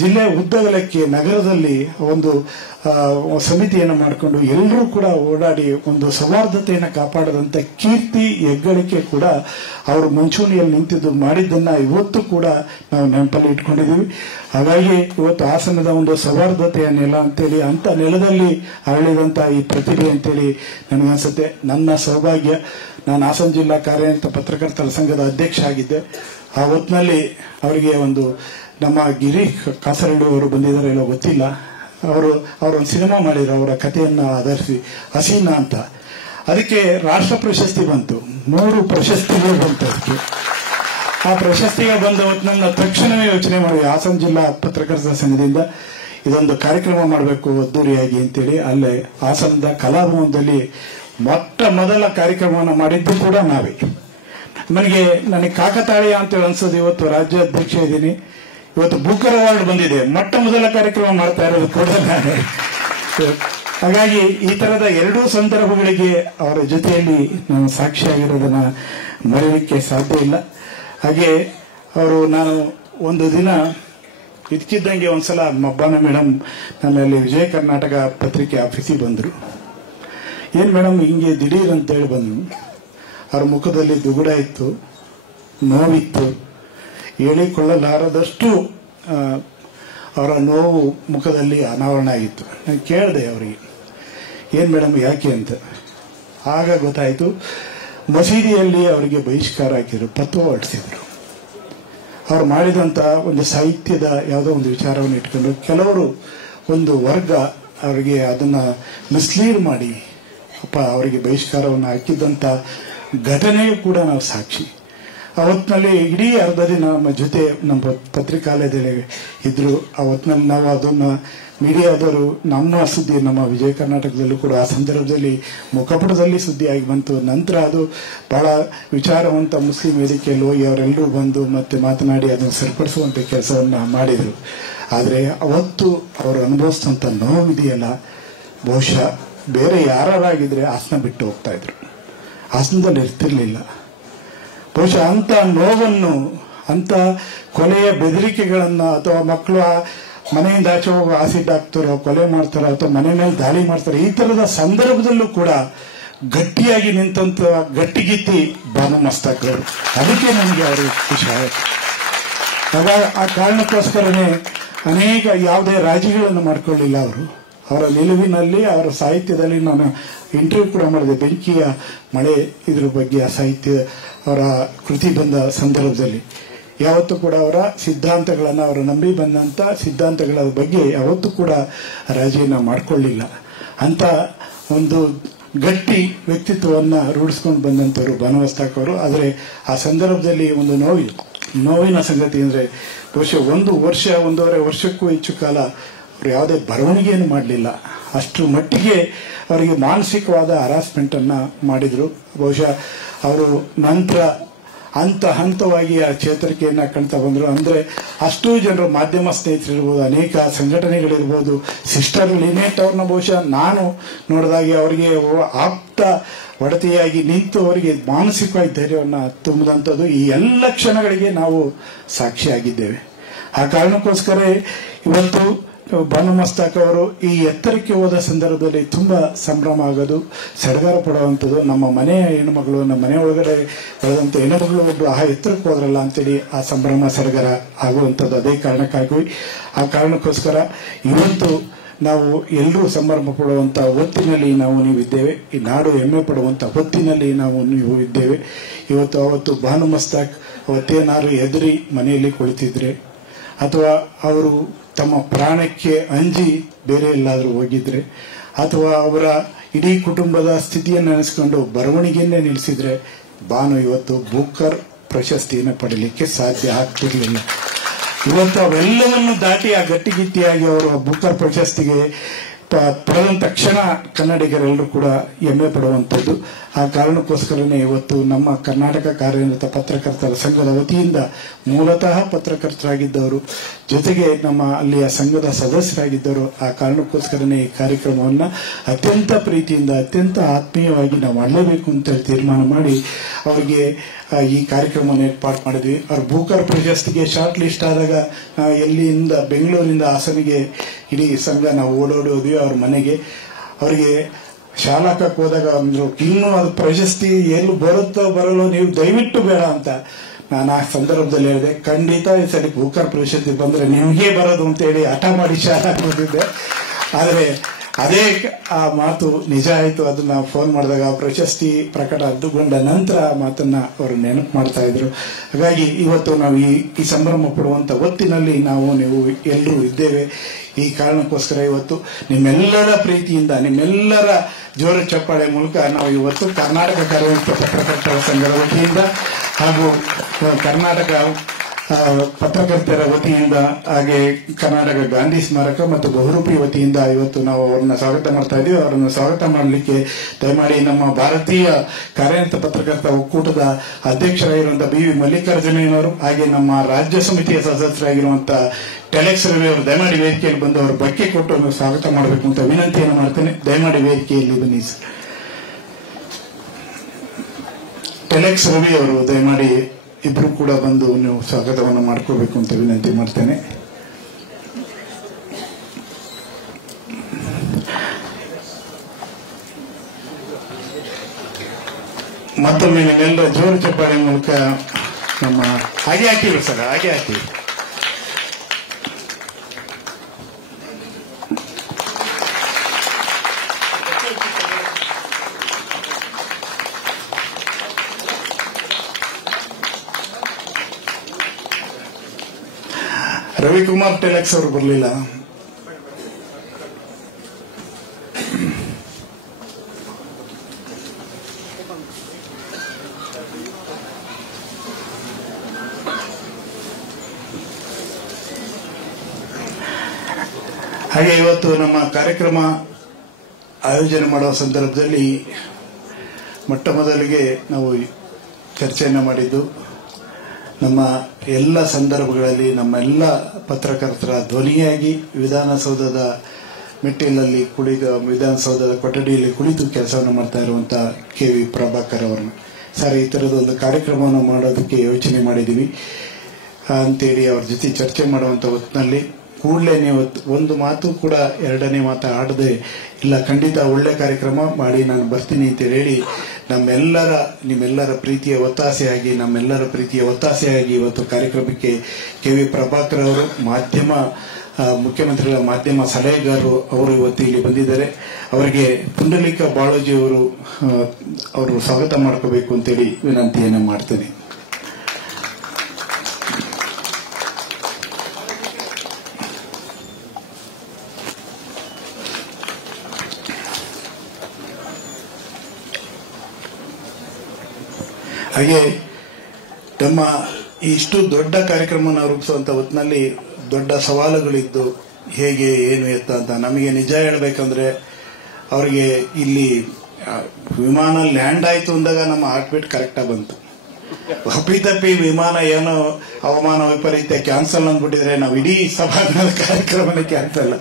ಜಿಲ್ಲೆ ಉದ್ದಗಲಕ್ಕೆ ನಗರದಲ್ಲಿ ಒಂದು ಸಮಿತಿಯನ್ನು ಮಾಡಿಕೊಂಡು ಎಲ್ಲರೂ ಕೂಡ ಓಡಾಡಿ ಒಂದು ಸೌಹಾರ್ದತೆಯನ್ನು ಕಾಪಾಡದಂತ ಕೀರ್ತಿ ಹೆಗ್ಗಳಿಕೆ ಕೂಡ ಅವರು ಮುಂಚೂಣಿಯಲ್ಲಿ ನಿಂತಿದ್ದು ಮಾಡಿದ್ದನ್ನ ಇವತ್ತು ಕೂಡ ನಾವು ನೆನಪಲ್ಲಿ ಇಟ್ಕೊಂಡಿದ್ದೀವಿ. ಹಾಗಾಗಿ ಇವತ್ತು ಹಾಸನದ ಒಂದು ಸೌಹಾರ್ದತೆಯ ನೆಲ ಅಂತೇಳಿ, ಅಂತ ನೆಲದಲ್ಲಿ ಅರಳಿದಂತ ಈ ಪ್ರತಿಭೆ ಅಂತೇಳಿ ನನಗನ್ಸುತ್ತೆ. ನನ್ನ ಸೌಭಾಗ್ಯ, ನಾನು ಹಾಸನ ಜಿಲ್ಲಾ ಕಾರ್ಯನಿರತ ಪತ್ರಕರ್ತರ ಸಂಘದ ಅಧ್ಯಕ್ಷ ಆಗಿದ್ದೆ. ಆ ಹೊತ್ತಿನಲ್ಲಿ ಅವರಿಗೆ ಒಂದು ನಮ್ಮ ಗಿರಿ ಕಾಸರಳ್ಳಿ ಅವರು ಬಂದಿದ್ದಾರೆ ಇಲ್ಲೋ ಗೊತ್ತಿಲ್ಲ, ಅವರೊಂದು ಸಿನಿಮಾ ಮಾಡಿದ್ರು ಅವರ ಕಥೆಯನ್ನ ಆಧರಿಸಿ, ಹಸೀನಾ ಅಂತ. ಅದಕ್ಕೆ ರಾಷ್ಟ್ರ ಪ್ರಶಸ್ತಿ ಬಂತು, 3 ಪ್ರಶಸ್ತಿಗಳು ಬಂತು ಅದಕ್ಕೆ. ಆ ಪ್ರಶಸ್ತಿಗೆ ಬಂದ ಹೊತ್ತಿನಲ್ಲಿ ತಕ್ಷಣವೇ ಯೋಚನೆ ಮಾಡಿ ಹಾಸನ ಜಿಲ್ಲಾ ಪತ್ರಕರ್ತರ ಸಂಘದಿಂದ ಇದೊಂದು ಕಾರ್ಯಕ್ರಮ ಮಾಡಬೇಕು ಅದ್ದೂರಿಯಾಗಿ ಅಂತೇಳಿ ಅಲ್ಲೇ ಹಾಸನದ ಕಲಾಭವನದಲ್ಲಿ ಮೊದಲ ಕಾರ್ಯಕ್ರಮವನ್ನು ಮಾಡಿದ್ದು ಕೂಡ ನಾವೇ. ನನಗೆ ಕಾಕತಾಳೀಯ ಅಂತೇಳಿ ಅನ್ಸೋದು, ಇವತ್ತು ರಾಜ್ಯ ಅಧ್ಯಕ್ಷ ಇದ್ದೀನಿ, ಇವತ್ತು ಬೂಕರ್ ಅವಾರ್ಡ್ ಬಂದಿದೆ, ಮೊದಲ ಕಾರ್ಯಕ್ರಮ ಮಾಡ್ತಾ ಇರೋದು ಕೂಡ ನಾನೇ. ಹಾಗಾಗಿ ಈ ತರದ 2 ಸಂದರ್ಭಗಳಿಗೆ ಅವರ ಜೊತೆಯಲ್ಲಿ ನಾನು ಸಾಕ್ಷಿಯಾಗಿರೋದನ್ನ ಮರೆಯಲಿಕ್ಕೆ ಸಾಧ್ಯ ಇಲ್ಲ. ಹಾಗೆ ನಾನು ಒಂದು ದಿನ ಇದಕ್ಕಿದ್ದಂಗೆ ಒಂದ್ಸಲ ಮಬ್ಬಾನ ಮೇಡಮ್ ನನ್ನಲ್ಲಿ ವಿಜಯ ಕರ್ನಾಟಕ ಪತ್ರಿಕೆ ಆಫೀಸಿಗೆ ಬಂದರು. ಏನ್ ಮೇಡಮ್ ಹಿಂಗೆ ದಿಢೀರ್ ಅಂತೇಳಿ ಬಂದ್ರು. ಅವ್ರ ಮುಖದಲ್ಲಿ ದುಗುಡ ಇತ್ತು, ನೋವಿತ್ತು, ಹೇಳಿಕೊಳ್ಳಲಾರದಷ್ಟು ಅವರ ನೋವು ಮುಖದಲ್ಲಿ ಅನಾವರಣ ಆಗಿತ್ತು. ನಾನು ಕೇಳಿದೆ ಅವರಿಗೆ, ಏನ್ ಮೇಡಮ್ ಯಾಕೆ ಅಂತ. ಆಗ ಗೊತ್ತಾಯಿತು, ಮಸೀದಿಯಲ್ಲಿ ಅವರಿಗೆ ಬಹಿಷ್ಕಾರ ಹಾಕಿದ್ರು, ಪತ್ವ ಹೊರಡಿಸಿದ್ರು. ಅವ್ರು ಮಾಡಿದಂತ ಒಂದು ಸಾಹಿತ್ಯದ ಯಾವುದೋ ಒಂದು ವಿಚಾರವನ್ನು ಇಟ್ಕೊಂಡು ಕೆಲವರು ಒಂದು ವರ್ಗ ಅವರಿಗೆ ಅದನ್ನ ಮಿಸ್ಲೀಡ್ ಮಾಡಿ ಅವರಿಗೆ ಬಹಿಷ್ಕಾರವನ್ನು ಹಾಕಿದ್ದಂತ ಘಟನೆಯೂ ಕೂಡ ನಾವು ಸಾಕ್ಷಿ. ಅವತ್ತಿನಲ್ಲಿ ಇಡೀ ಅರ್ಧ ದಿನ ನಮ್ಮ ಜೊತೆ ನಮ್ಮ ಪತ್ರಿಕಾಲಯದಲ್ಲಿ ಇದ್ರು. ಅವತ್ತಿನಲ್ಲಿ ನಾವು ಅದನ್ನ ಮೀಡಿಯಾದವರು ನಮ್ಮ ಸುದ್ದಿ ನಮ್ಮ ವಿಜಯ ಕರ್ನಾಟಕದಲ್ಲೂ ಕೂಡ ಆ ಸಂದರ್ಭದಲ್ಲಿ ಮುಖಪುಟದಲ್ಲಿ ಸುದ್ದಿಯಾಗಿ ಬಂತು. ನಂತರ ಅದು ಬಹಳ ವಿಚಾರವಂತ ಮುಸ್ಲಿಂ ವೇದಿಕೆಯಲ್ಲಿ ಹೋಗಿ ಅವರೆಲ್ಲರೂ ಬಂದು ಮತ್ತೆ ಮಾತನಾಡಿ ಅದನ್ನು ಸರಿಪಡಿಸುವಂತ ಕೆಲಸವನ್ನ ಮಾಡಿದ್ರು. ಆದರೆ ಅವತ್ತು ಅವರು ಅನುಭವಿಸಿದಂತ ನೋವಿದೆಯಲ್ಲ, ಬಹುಶಃ ಬೇರೆ ಯಾರಾಗಿದ್ರೆ ಹಾಸನ ಬಿಟ್ಟು ಹೋಗ್ತಾ ಇದ್ರು, ಹಾಸನದಲ್ಲಿ ಇರ್ತಿರ್ಲಿಲ್ಲ. ಬಹುಶಃ ಅಂತ ನೋವನ್ನು, ಅಂತ ಕೊಲೆಯ ಬೆದರಿಕೆಗಳನ್ನ, ಅಥವಾ ಮಕ್ಕಳು ಮನೆಯಿಂದ ಆಚೆ ಹೋಗಿ ಆಸಿಡ್ ಹಾಕ್ತಾರೋ, ಕೊಲೆ ಮಾಡ್ತಾರೋ, ಅಥವಾ ಮನೆ ಮೇಲೆ ದಾಳಿ ಮಾಡ್ತಾರೋ, ಈ ತರದ ಸಂದರ್ಭದಲ್ಲೂ ಕೂಡ ಗಟ್ಟಿಯಾಗಿ ನಿಂತಂತ ಗಟ್ಟಿಗಿತ್ತಿ ಬಾನು ಮಸ್ತಾಕ್ ಅವರು. ಅದಕ್ಕೆ ನನಗೆ ಅವರು ಖುಷಿ ಆಯಿತು. ಆ ಕಾರಣಕ್ಕೋಸ್ಕರನೇ ಅನೇಕ ಯಾವುದೇ ರಾಜಿಗಳನ್ನು ಮಾಡ್ಕೊಳ್ಳಿಲ್ಲ ಅವರು. ಅವರ ನಿಲುವಿನಲ್ಲಿ, ಅವರ ಸಾಹಿತ್ಯದಲ್ಲಿ ನಾನು ಇಂಟರ್ವ್ಯೂ ಕೂಡ ಮಾಡಿದೆ. ಬೆಂಕಿಯ ಮಳೆ ಇದ್ರ ಬಗ್ಗೆ ಆ ಸಾಹಿತ್ಯ ಅವರ ಕೃತಿ ಬಂದ ಸಂದರ್ಭದಲ್ಲಿ ಯಾವತ್ತೂ ಕೂಡ ಅವರ ಸಿದ್ಧಾಂತಗಳನ್ನು, ಅವರು ನಂಬಿ ಬಂದಂತ ಸಿದ್ಧಾಂತಗಳ ಬಗ್ಗೆ ಯಾವತ್ತೂ ಕೂಡ ರಾಜಿಯನ್ನ ಮಾಡ್ಕೊಳ್ಳಿಲ್ಲ. ಅಂತ ಒಂದು ಗಟ್ಟಿ ವ್ಯಕ್ತಿತ್ವವನ್ನ ರೂಢಿಸ್ಕೊಂಡು ಬಂದಂತವರು ಬಾನುಮಸ್ತಾಕ್ ಅವರು. ಆದರೆ ಆ ಸಂದರ್ಭದಲ್ಲಿ ಒಂದು ನೋವಿನ ಸಂಗತಿ ಅಂದ್ರೆ, ಬಹುಶಃ 1 ವರ್ಷ 1.5 ವರ್ಷಕ್ಕೂ ಹೆಚ್ಚು ಕಾಲ ಅವರು ಯಾವುದೇ ಬರವಣಿಗೆಯನ್ನು ಮಾಡಲಿಲ್ಲ. ಅಷ್ಟರ ಮಟ್ಟಿಗೆ ಅವರಿಗೆ ಮಾನಸಿಕವಾದ ಹರಾಸ್ಮೆಂಟ್ ಅನ್ನ ಮಾಡಿದ್ರು. ಬಹುಶಃ ಅವರು ನಂತರ ಹಂತವಾಗಿ ಆ ಚೇತರಿಕೆಯನ್ನ ಕಾಣ್ತಾ ಬಂದ್ರು. ಅಂದ್ರೆ ಅಷ್ಟೂ ಜನರು, ಮಾಧ್ಯಮ ಸ್ನೇಹಿತರಿರ್ಬೋದು, ಅನೇಕ ಸಂಘಟನೆಗಳಿರ್ಬೋದು, ಸಿಸ್ಟರ್ ಲಿನೇಟ್ ಅವ್ರನ್ನ ಬಹುಶಃ ನಾನು ನೋಡಿದಾಗೆ ಅವರಿಗೆ ಆಪ್ತ ಒಡತಿಯಾಗಿ ನಿಂತು ಅವರಿಗೆ ಮಾನಸಿಕವಾಗಿ ಧೈರ್ಯವನ್ನ ತುಂಬಿದಂಥದ್ದು ಈ ಎಲ್ಲ ಕ್ಷಣಗಳಿಗೆ ನಾವು ಸಾಕ್ಷಿಯಾಗಿದ್ದೇವೆ. ಆ ಕಾರಣಕ್ಕೋಸ್ಕರ ಇವತ್ತು ಬಾನುಮಸ್ತಾಕ್ ಅವರು ಈ ಎತ್ತರಕ್ಕೆ ಹೋದ ಸಂದರ್ಭದಲ್ಲಿ ತುಂಬಾ ಸಂಭ್ರಮ ಆಗೋದು, ಸಡಗರ ಪಡುವಂಥದ್ದು. ನಮ್ಮ ಮನೆಯ ಹೆಣ್ಣುಮಗಳು, ನಮ್ಮ ಮನೆ ಒಳಗಡೆ ಬೆಳೆದಂತ ಹೆಣ್ಣುಮಗಳು ಒಬ್ಬರು ಆ ಎತ್ತರಕ್ಕೆ ಹೋದ್ರಲ್ಲ ಅಂತೇಳಿ ಆ ಸಂಭ್ರಮ ಸಡಗರ ಆಗುವಂಥದ್ದು ಅದೇ ಕಾರಣಕ್ಕಾಗಿ. ಆ ಕಾರಣಕ್ಕೋಸ್ಕರ ಇವತ್ತು ನಾವು ಎಲ್ಲರೂ ಸಂಭ್ರಮ ಪಡುವಂತ ಹೊತ್ತಿನಲ್ಲಿ ನೀವಿದ್ದೇವೆ. ಈ ನಾಡು ಹೆಮ್ಮೆ ಪಡುವಂತ ಹೊತ್ತಿನಲ್ಲಿ ನೀವು ಇದ್ದೇವೆ. ಅವತ್ತು ಬಾನುಮಸ್ತಾಕ್ ಅವತ್ತೇನಾದ್ರು ಎದುರಿ ಮನೆಯಲ್ಲಿ ಕುಳಿತಿದ್ರೆ, ಅಥವಾ ಅವರು ತಮ್ಮ ಪ್ರಾಣಕ್ಕೆ ಅಂಜಿ ಬೇರೆ ಎಲ್ಲಾದ್ರೂ ಹೋಗಿದ್ರೆ, ಅಥವಾ ಅವರ ಇಡೀ ಕುಟುಂಬದ ಸ್ಥಿತಿಯನ್ನು ನೆನೆಸ್ಕೊಂಡು ಬರವಣಿಗೆಯನ್ನೇ ನಿಲ್ಲಿಸಿದ್ರೆ, ಬಾನು ಇವತ್ತು ಬೂಕರ್ ಪ್ರಶಸ್ತಿಯನ್ನು ಪಡೀಲಿಕ್ಕೆ ಸಾಧ್ಯ ಆಗ್ತಿರ್ಲಿಲ್ಲ. ಇವತ್ತು ಅವೆಲ್ಲವನ್ನು ದಾಟಿ ಆ ಗಟ್ಟಿಗಿಟ್ಟಿಯಾಗಿ ಅವರು ಬೂಕರ್ ಪ್ರಶಸ್ತಿಗೆ ಪಡೆದ ತಕ್ಷಣ ಕನ್ನಡಿಗರೆಲ್ಲರೂ ಕೂಡ ಹೆಮ್ಮೆ ಪಡುವಂಥದ್ದು. ಆ ಕಾರಣಕ್ಕೋಸ್ಕರನೇ ಇವತ್ತು ನಮ್ಮ ಕರ್ನಾಟಕ ಕಾರ್ಯನಿರತ ಪತ್ರಕರ್ತರ ಸಂಘದ ವತಿಯಿಂದ ಮೂಲತಃ ಪತ್ರಕರ್ತರಾಗಿದ್ದವರು, ಜೊತೆಗೆ ನಮ್ಮ ಅಲ್ಲಿಯ ಸಂಘದ ಸದಸ್ಯರಾಗಿದ್ದವರು. ಆ ಕಾರಣಕ್ಕೋಸ್ಕರನೇ ಈ ಕಾರ್ಯಕ್ರಮವನ್ನ ಅತ್ಯಂತ ಪ್ರೀತಿಯಿಂದ, ಅತ್ಯಂತ ಆತ್ಮೀಯವಾಗಿ ನಾವು ಮಾಡಲೇಬೇಕು ಅಂತ ತೀರ್ಮಾನ ಮಾಡಿ ಅವರಿಗೆ ಈ ಕಾರ್ಯಕ್ರಮವನ್ನು ಏರ್ಪಾಡು ಮಾಡಿದ್ವಿ. ಅವ್ರ ಬೂಕರ್ ಪ್ರಶಸ್ತಿಗೆ ಶಾರ್ಟ್ ಲಿಸ್ಟ್ ಆದಾಗ ಎಲ್ಲಿಂದ, ಬೆಂಗಳೂರಿಂದ ಹಾಸನಿಗೆ ಇಡೀ ಸಂಘ ನಾವು ಓಡೋಡಿ ಅವ್ರ ಮನೆಗೆ. ಅವರಿಗೆ ಶಾಲಾಕಕ್ಕೆ ಹೋದಾಗ ಅಂದ್ರು, ಇನ್ನೂ ಅದು ಪ್ರಶಸ್ತಿ ಎಲ್ಲಿ ಬರುತ್ತೋ ಬರಲ್ಲೋ, ನೀವು ದಯವಿಟ್ಟು ಬೇಡ ಅಂತ. ನಾನು ಆ ಸಂದರ್ಭದಲ್ಲಿ ಹೇಳಿದೆ, ಖಂಡಿತ ಈ ಸರಿ ಬೂಕರ್ ಪ್ರಶಸ್ತಿ ಬಂದ್ರೆ ನಿಮ್ಗೆ ಬರೋದು ಅಂತ ಹೇಳಿ ಹಠ ಮಾಡಿ ಶಾಲಾಕ್ ಹೋಗಿದ್ದೆ. ಆದರೆ ಅದೇ ಆ ಮಾತು ನಿಜ ಆಯಿತು. ಅದನ್ನ ಫೋನ್ ಮಾಡಿದಾಗ ಪ್ರಶಸ್ತಿ ಪ್ರಕಟಗೊಂಡ ನಂತರ ಆ ಮಾತನ್ನ ಅವರು ನೆನಪು ಮಾಡ್ತಾ ಇದ್ರು. ಹಾಗಾಗಿ ಇವತ್ತು ನಾವು ಈ ಸಂಭ್ರಮ ಪಡುವಂತ ಹೊತ್ತಿನಲ್ಲಿ ನೀವು ಎಲ್ಲರೂ ಇದ್ದೇವೆ. ಈ ಕಾರಣಕ್ಕೋಸ್ಕರ ಇವತ್ತು ನಿಮ್ಮೆಲ್ಲರ ಪ್ರೀತಿಯಿಂದ, ನಿಮ್ಮೆಲ್ಲರ ಜೋರ ಚಪ್ಪಾಳೆ ಮೂಲಕ ನಾವು ಇವತ್ತು ಕರ್ನಾಟಕ ಕಾರ್ಯನಿರತ ಪತ್ರಕರ್ತರ ಸಂಘದ ವತಿಯಿಂದ ಹಾಗೂ ಕರ್ನಾಟಕ ಪತ್ರಕರ್ತರ ವತಿಯಿಂದ ಹಾಗೆ ಕರ್ನಾಟಕ ಗಾಂಧಿ ಸ್ಮಾರಕ ಮತ್ತು ಬಹುರೂಪಿ ವತಿಯಿಂದ ಇವತ್ತು ನಾವು ಅವರನ್ನ ಸ್ವಾಗತ ಮಾಡ್ತಾ ಇದ್ದೀವಿ. ಅವರನ್ನು ಸ್ವಾಗತ ಮಾಡಲಿಕ್ಕೆ ದಯಮಾಡಿ ನಮ್ಮ ಭಾರತೀಯ ಕಾರ್ಯನಿರತ ಪತ್ರಕರ್ತ ಒಕ್ಕೂಟದ ಅಧ್ಯಕ್ಷರಾಗಿರುವಂತಹ BV ಮಲ್ಲಿಕಾರ್ಜುನಯ್ಯನವರು ಹಾಗೆ ನಮ್ಮ ರಾಜ್ಯ ಸಮಿತಿಯ ಸದಸ್ಯರಾಗಿರುವಂತಹ ಟೆಲೆಕ್ಸ್ ರವಿ ಅವರು ದಯಮಾಡಿ ವೇದಿಕೆಯಲ್ಲಿ ಬಂದು ಅವರ ಬಗ್ಗೆ ಕೊಟ್ಟು ಸ್ವಾಗತ ಮಾಡಬೇಕು ಅಂತ ವಿನಂತಿಯನ್ನು ಮಾಡ್ತೇನೆ. ದಯಮಾಡಿ ವೇದಿಕೆಯಲ್ಲಿ ಬನ್ನಿ ಸರ್. ಟೆಲೆಕ್ಸ್ ರವಿ ಅವರು ದಯಮಾಡಿ ಇಬ್ರು ಕೂಡ ಬಂದು ನೀವು ಸ್ವಾಗತವನ್ನು ಮಾಡ್ಕೋಬೇಕು ಅಂತ ವಿನಂತಿ ಮಾಡ್ತೇನೆ. ಮತ್ತೊಮ್ಮೆ ನಿಮ್ಮೆಲ್ಲರ ಜೋರು ಚಪ್ಪಾಳೆ ಮೂಲಕ ನಮ್ಮ ಹಾಗೆ ಹಾಕಿದ್ರು ಸರ್, ಹಾಗೆ ಹಾಕಿ. ರವಿಕುಮಾರ್ ಟೆಲೆಕ್ಸ್ ಅವರು ಬರಲಿಲ್ಲ. ಹಾಗೆ ಇವತ್ತು ನಮ್ಮ ಕಾರ್ಯಕ್ರಮ ಆಯೋಜನೆ ಮಾಡುವ ಸಂದರ್ಭದಲ್ಲಿ ಮೊಟ್ಟ ಮೊದಲಿಗೆ ನಾವು ಚರ್ಚೆಯನ್ನು ಮಾಡಿದ್ದು ನಮ್ಮ ಎಲ್ಲ ಸಂದರ್ಭಗಳಲ್ಲಿ ನಮ್ಮೆಲ್ಲ ಪತ್ರಕರ್ತರ ಧ್ವನಿಯಾಗಿ ವಿಧಾನಸೌಧದ ಮೆಟ್ಟಿಲಲ್ಲಿ ವಿಧಾನಸೌಧದ ಕೊಠಡಿಯಲ್ಲಿ ಕುಳಿತು ಕೆಲಸವನ್ನು ಮಾಡ್ತಾ ಇರುವಂತಹ KV ಪ್ರಭಾಕರ್ ಅವರನ್ನು ಸರ್ ಈ ತರದೊಂದು ಕಾರ್ಯಕ್ರಮವನ್ನು ಮಾಡೋದಕ್ಕೆ ಯೋಚನೆ ಮಾಡಿದ್ದೀವಿ ಅಂತೇಳಿ ಅವ್ರ ಜೊತೆ ಚರ್ಚೆ ಮಾಡುವಂತ ಹೊತ್ತಿನಲ್ಲಿ ಕೂಡಲೇ ನೀವು ಒಂದು ಮಾತು ಕೂಡ ಎರಡನೇ ಮಾತು ಆಡದೆ ಇಲ್ಲ ಖಂಡಿತ ಒಳ್ಳೆ ಕಾರ್ಯಕ್ರಮ ಮಾಡಿ ನಾನು ಬರ್ತೀನಿ ಅಂತ ಹೇಳಿ ನಿಮ್ಮೆಲ್ಲರ ಪ್ರೀತಿಯ ಒತ್ತಾಸೆಯಾಗಿ ಇವತ್ತು ಕಾರ್ಯಕ್ರಮಕ್ಕೆ KV ಪ್ರಭಾಕರ್ ಅವರು ಮುಖ್ಯಮಂತ್ರಿಗಳ ಮಾಧ್ಯಮ ಸಲಹೆಗಾರರು ಅವರು ಇವತ್ತು ಇಲ್ಲಿ ಬಂದಿದ್ದಾರೆ. ಅವರಿಗೆ ಪುಂಡಲೀಕ ಬಾಳೋಜಿ ಅವರು ಸ್ವಾಗತ ಮಾಡ್ಕೋಬೇಕು ಅಂತೇಳಿ ವಿನಂತಿಯನ್ನು ಮಾಡ್ತೇನೆ. ಹಾಗೆ ನಮ್ಮ ಇಷ್ಟು ದೊಡ್ಡ ಕಾರ್ಯಕ್ರಮವನ್ನು ರೂಪಿಸುವಂತ ಹೊತ್ತಿನಲ್ಲಿ ದೊಡ್ಡ ಸವಾಲುಗಳಿದ್ದು ಹೇಗೆ ಏನು ಎತ್ತ ಅಂತ ನಮಗೆ ನಿಜ ಹೇಳಬೇಕಂದ್ರೆ ಅವರಿಗೆ ಇಲ್ಲಿ ವಿಮಾನ ಲ್ಯಾಂಡ್ ಆಯ್ತು ಅಂದಾಗ ನಮ್ಮ ಹಾರ್ಟ್ ಬೀಟ್ ಕರೆಕ್ಟಾಗಿ ಬಂತು. ಅಪ್ಪಿತಪ್ಪಿ ವಿಮಾನ ಏನೋ ಹವಾಮಾನ ವೈಪರೀತ್ಯ ಕ್ಯಾನ್ಸಲ್ ಅಂದ್ಬಿಟ್ಟಿದ್ರೆ ನಾವು ಇಡೀ ಸಭಾಂಗಣದ ಕಾರ್ಯಕ್ರಮನೇ ಕ್ಯಾನ್ಸಲ್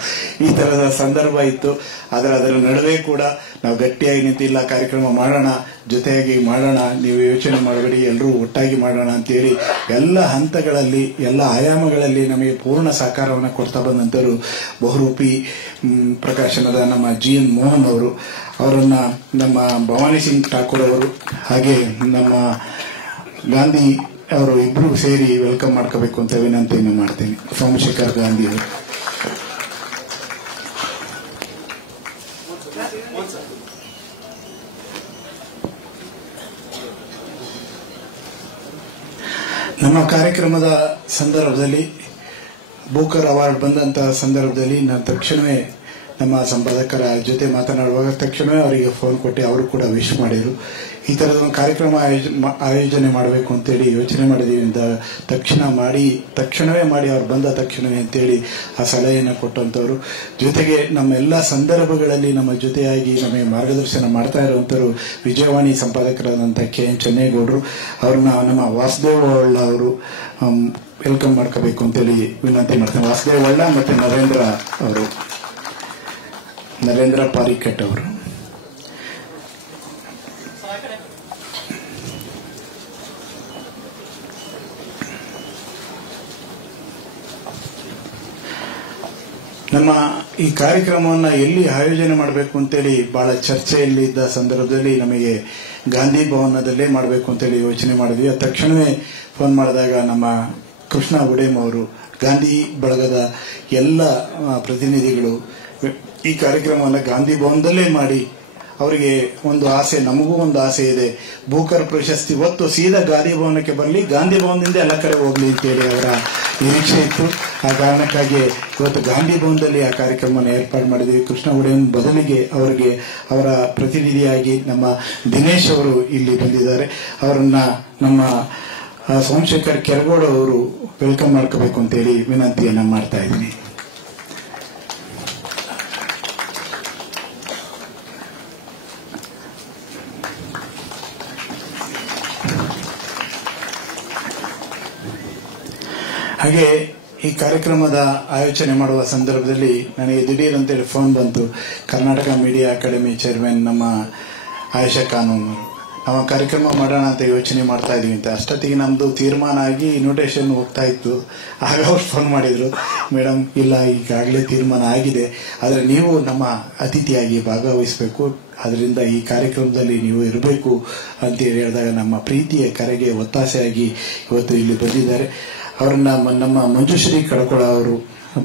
ಈ ತರದ ಸಂದರ್ಭ ಇತ್ತು. ಆದರೆ ಅದರ ನಡುವೆ ಕೂಡ ನಾವು ಗಟ್ಟಿಯಾಗಿ ನಿಂತಿಲ್ಲ, ಕಾರ್ಯಕ್ರಮ ಮಾಡೋಣ, ಜೊತೆಯಾಗಿ ಮಾಡೋಣ, ನೀವು ಯೋಚನೆ ಮಾಡಬೇಡಿ, ಎಲ್ಲರೂ ಒಟ್ಟಾಗಿ ಮಾಡೋಣ ಅಂತೇಳಿ ಎಲ್ಲ ಹಂತಗಳಲ್ಲಿ ಎಲ್ಲ ಆಯಾಮಗಳಲ್ಲಿ ನಮಗೆ ಪೂರ್ಣ ಸಹಕಾರವನ್ನು ಕೊಡ್ತಾ ಬಂದಂತವರು ಬಹುರೂಪಿ ಪ್ರಕಾಶನದ ನಮ್ಮ GN ಮೋಹನ್ ಅವರು, ಅವರನ್ನ ನಮ್ಮ ಭವಾನಿ ಸಿಂಗ್ ಠಾಕೂರ್ ಅವರು ಹಾಗೆ ನಮ್ಮ ಗಾಂಧಿ ಅವರು ಇಬ್ರು ಸೇರಿ ವೆಲ್ಕಮ್ ಮಾಡ್ಕೋಬೇಕು ಅಂತ ವಿನಂತಿಯನ್ನು ಮಾಡ್ತೀನಿ. ಸೋಮಶೇಖರ್ ಗಾಂಧಿ ಅವರು. ನಮ್ಮ ಕಾರ್ಯಕ್ರಮದ ಸಂದರ್ಭದಲ್ಲಿ ಬೂಕರ್ ಅವಾರ್ಡ್ ಬಂದಂತಹ ಸಂದರ್ಭದಲ್ಲಿ ನಾನು ತಕ್ಷಣವೇ ನಮ್ಮ ಸಂಪಾದಕರ ಜೊತೆ ಮಾತನಾಡುವಾಗ ತಕ್ಷಣವೇ ಅವರಿಗೆ ಫೋನ್ ಕೊಟ್ಟು ಅವರು ಕೂಡ ವಿಶ್ ಮಾಡಿದರು. ಈ ತರದ ಒಂದು ಕಾರ್ಯಕ್ರಮ ಆಯೋಜನೆ ಮಾಡಬೇಕು ಅಂತೇಳಿ ಯೋಚನೆ ಮಾಡಿದೀವಿ ಅಂತ ತಕ್ಷಣವೇ ಮಾಡಿ ಅವ್ರು ಬಂದ ತಕ್ಷಣವೇ ಅಂತೇಳಿ ಆ ಸಲಹೆಯನ್ನು ಕೊಟ್ಟಂತವರು. ಜೊತೆಗೆ ನಮ್ಮ ಎಲ್ಲ ಸಂದರ್ಭಗಳಲ್ಲಿ ನಮ್ಮ ಜೊತೆಯಾಗಿ ನಮಗೆ ಮಾರ್ಗದರ್ಶನ ಮಾಡ್ತಾ ಇರುವಂತವರು ವಿಜಯವಾಣಿ ಸಂಪಾದಕರಾದಂಥ KN ಚೆನ್ನೇಗೌಡರು, ಅವ್ರನ್ನ ನಮ್ಮ ವಾಸುದೇವ ಒಳ್ಳ ಅವರು ವೆಲ್ಕಮ್ ಮಾಡ್ಕೋಬೇಕು ಅಂತೇಳಿ ವಿನಂತಿ ಮಾಡ್ತೇನೆ. ವಾಸುದೇವ ಒಳ್ಳ ಮತ್ತೆ ನರೇಂದ್ರ ಪಾರಿಕಟ್ ಅವರು. ನಮ್ಮ ಈ ಕಾರ್ಯಕ್ರಮವನ್ನು ಎಲ್ಲಿ ಆಯೋಜನೆ ಮಾಡಬೇಕು ಅಂತೇಳಿ ಬಹಳ ಚರ್ಚೆಯಲ್ಲಿದ್ದ ಸಂದರ್ಭದಲ್ಲಿ ನಮಗೆ ಗಾಂಧಿ ಭವನದಲ್ಲೇ ಮಾಡಬೇಕು ಅಂತೇಳಿ ಯೋಚನೆ ಮಾಡಿದ್ವಿ. ತಕ್ಷಣವೇ ಫೋನ್ ಮಾಡಿದಾಗ ನಮ್ಮ ಕೃಷ್ಣ ಉಡೇಮ್ ಅವರು, ಗಾಂಧಿ ಬಳಗದ ಎಲ್ಲ ಪ್ರತಿನಿಧಿಗಳು ಈ ಕಾರ್ಯಕ್ರಮವನ್ನು ಗಾಂಧಿ ಭವನದಲ್ಲೇ ಮಾಡಿ ಅವರಿಗೆ ಒಂದು ಆಸೆ, ನಮಗೂ ಒಂದು ಆಸೆ ಇದೆ, ಬೂಕರ್ ಪ್ರಶಸ್ತಿ ಹೊತ್ತು ಸೀದಾ ಗಾಂಧಿ ಭವನಕ್ಕೆ ಬರಲಿ, ಗಾಂಧಿ ಭವನದಿಂದ ಎಲ್ಲ ಕಡೆ ಹೋಗ್ಲಿ ಅಂತೇಳಿ ಅವರ ನಿರೀಕ್ಷೆ ಇತ್ತು. ಆ ಕಾರಣಕ್ಕಾಗಿ ಇವತ್ತು ಗಾಂಧಿ ಭವನದಲ್ಲಿ ಆ ಕಾರ್ಯಕ್ರಮವನ್ನು ಏರ್ಪಾಡು ಮಾಡಿದ್ವಿ. ಕೃಷ್ಣ ಒಡೆಯನ್ ಬದಲಿಗೆ ಅವರಿಗೆ ಅವರ ಪ್ರತಿನಿಧಿಯಾಗಿ ನಮ್ಮ ದಿನೇಶ್ ಅವರು ಇಲ್ಲಿ ಬಂದಿದ್ದಾರೆ. ಅವರನ್ನ ನಮ್ಮ ಸೋಮಶೇಖರ್ ಕೆರಗೋಡು ಅವರು ವೆಲ್ಕಮ್ ಮಾಡ್ಕೋಬೇಕು ಅಂತೇಳಿ ವಿನಂತಿಯನ್ನ ಮಾಡ್ತಾ ಇದ್ದೀನಿ. ಹಾಗೆ ಈ ಕಾರ್ಯಕ್ರಮದ ಆಯೋಜನೆ ಮಾಡುವ ಸಂದರ್ಭದಲ್ಲಿ ನನಗೆ ದಿಢೀರ್ ಅಂತೇಳಿ ಫೋನ್ ಬಂತು. ಕರ್ನಾಟಕ ಮೀಡಿಯಾ ಅಕಾಡೆಮಿ ಚೇರ್ಮನ್ ನಮ್ಮ ಆಯಿಷಾ ಖಾನೂನ್ ಅವರು, ನಾವು ಕಾರ್ಯಕ್ರಮ ಮಾಡೋಣ ಅಂತ ಯೋಚನೆ ಮಾಡ್ತಾ ಇದೀವಿ ಅಂತ. ಅಷ್ಟೊತ್ತಿಗೆ ನಮ್ದು ತೀರ್ಮಾನ ಆಗಿ ಇನ್ವಿಟೇಷನ್ ಹೋಗ್ತಾ ಇತ್ತು. ಆಗ ಅವ್ರು ಫೋನ್ ಮಾಡಿದ್ರು, ಮೇಡಮ್ ಇಲ್ಲ ಈಗಾಗಲೇ ತೀರ್ಮಾನ ಆಗಿದೆ, ಆದರೆ ನೀವು ನಮ್ಮ ಅತಿಥಿಯಾಗಿ ಭಾಗವಹಿಸಬೇಕು, ಅದರಿಂದ ಈ ಕಾರ್ಯಕ್ರಮದಲ್ಲಿ ನೀವು ಇರಬೇಕು ಅಂತ ಹೇಳಿದಾಗ ನಮ್ಮ ಪ್ರೀತಿಯ ಕರೆಗೆ ಒತ್ತಾಸೆಯಾಗಿ ಇವತ್ತು ಇಲ್ಲಿ ಬಂದಿದ್ದಾರೆ. ಅವರನ್ನ ನಮ್ಮ ಮಂಜುಶ್ರೀ ಕಡಕೊಳ ಅವರು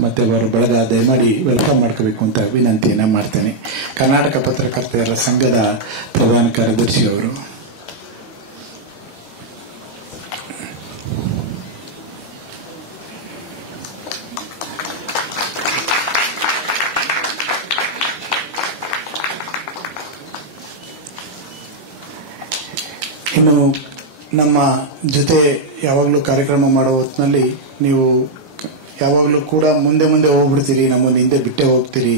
ಮತ್ತೆ ಅವರ ಬಳಗ ದಯಮಾಡಿ ವೆಲ್ಕಮ್ ಮಾಡ್ಕೋಬೇಕು ಅಂತ ವಿನಂತಿಯನ್ನ ಮಾಡ್ತೇನೆ. ಕರ್ನಾಟಕ ಪತ್ರಕರ್ತೆಯರ ಸಂಘದ ಪ್ರಧಾನ ಕಾರ್ಯದರ್ಶಿ ಅವರು. ಇನ್ನು ನಮ್ಮ ಜೊತೆ ಯಾವಾಗಲೂ ಕಾರ್ಯಕ್ರಮ ಮಾಡೋ ಹೊತ್ತಿನಲ್ಲಿ ನೀವು ಯಾವಾಗಲೂ ಕೂಡ ಮುಂದೆ ಹೋಗ್ಬಿಡ್ತೀರಿ, ನಮ್ಮನ್ನು ಹಿಂದೆ ಬಿಟ್ಟೇ ಹೋಗ್ತೀರಿ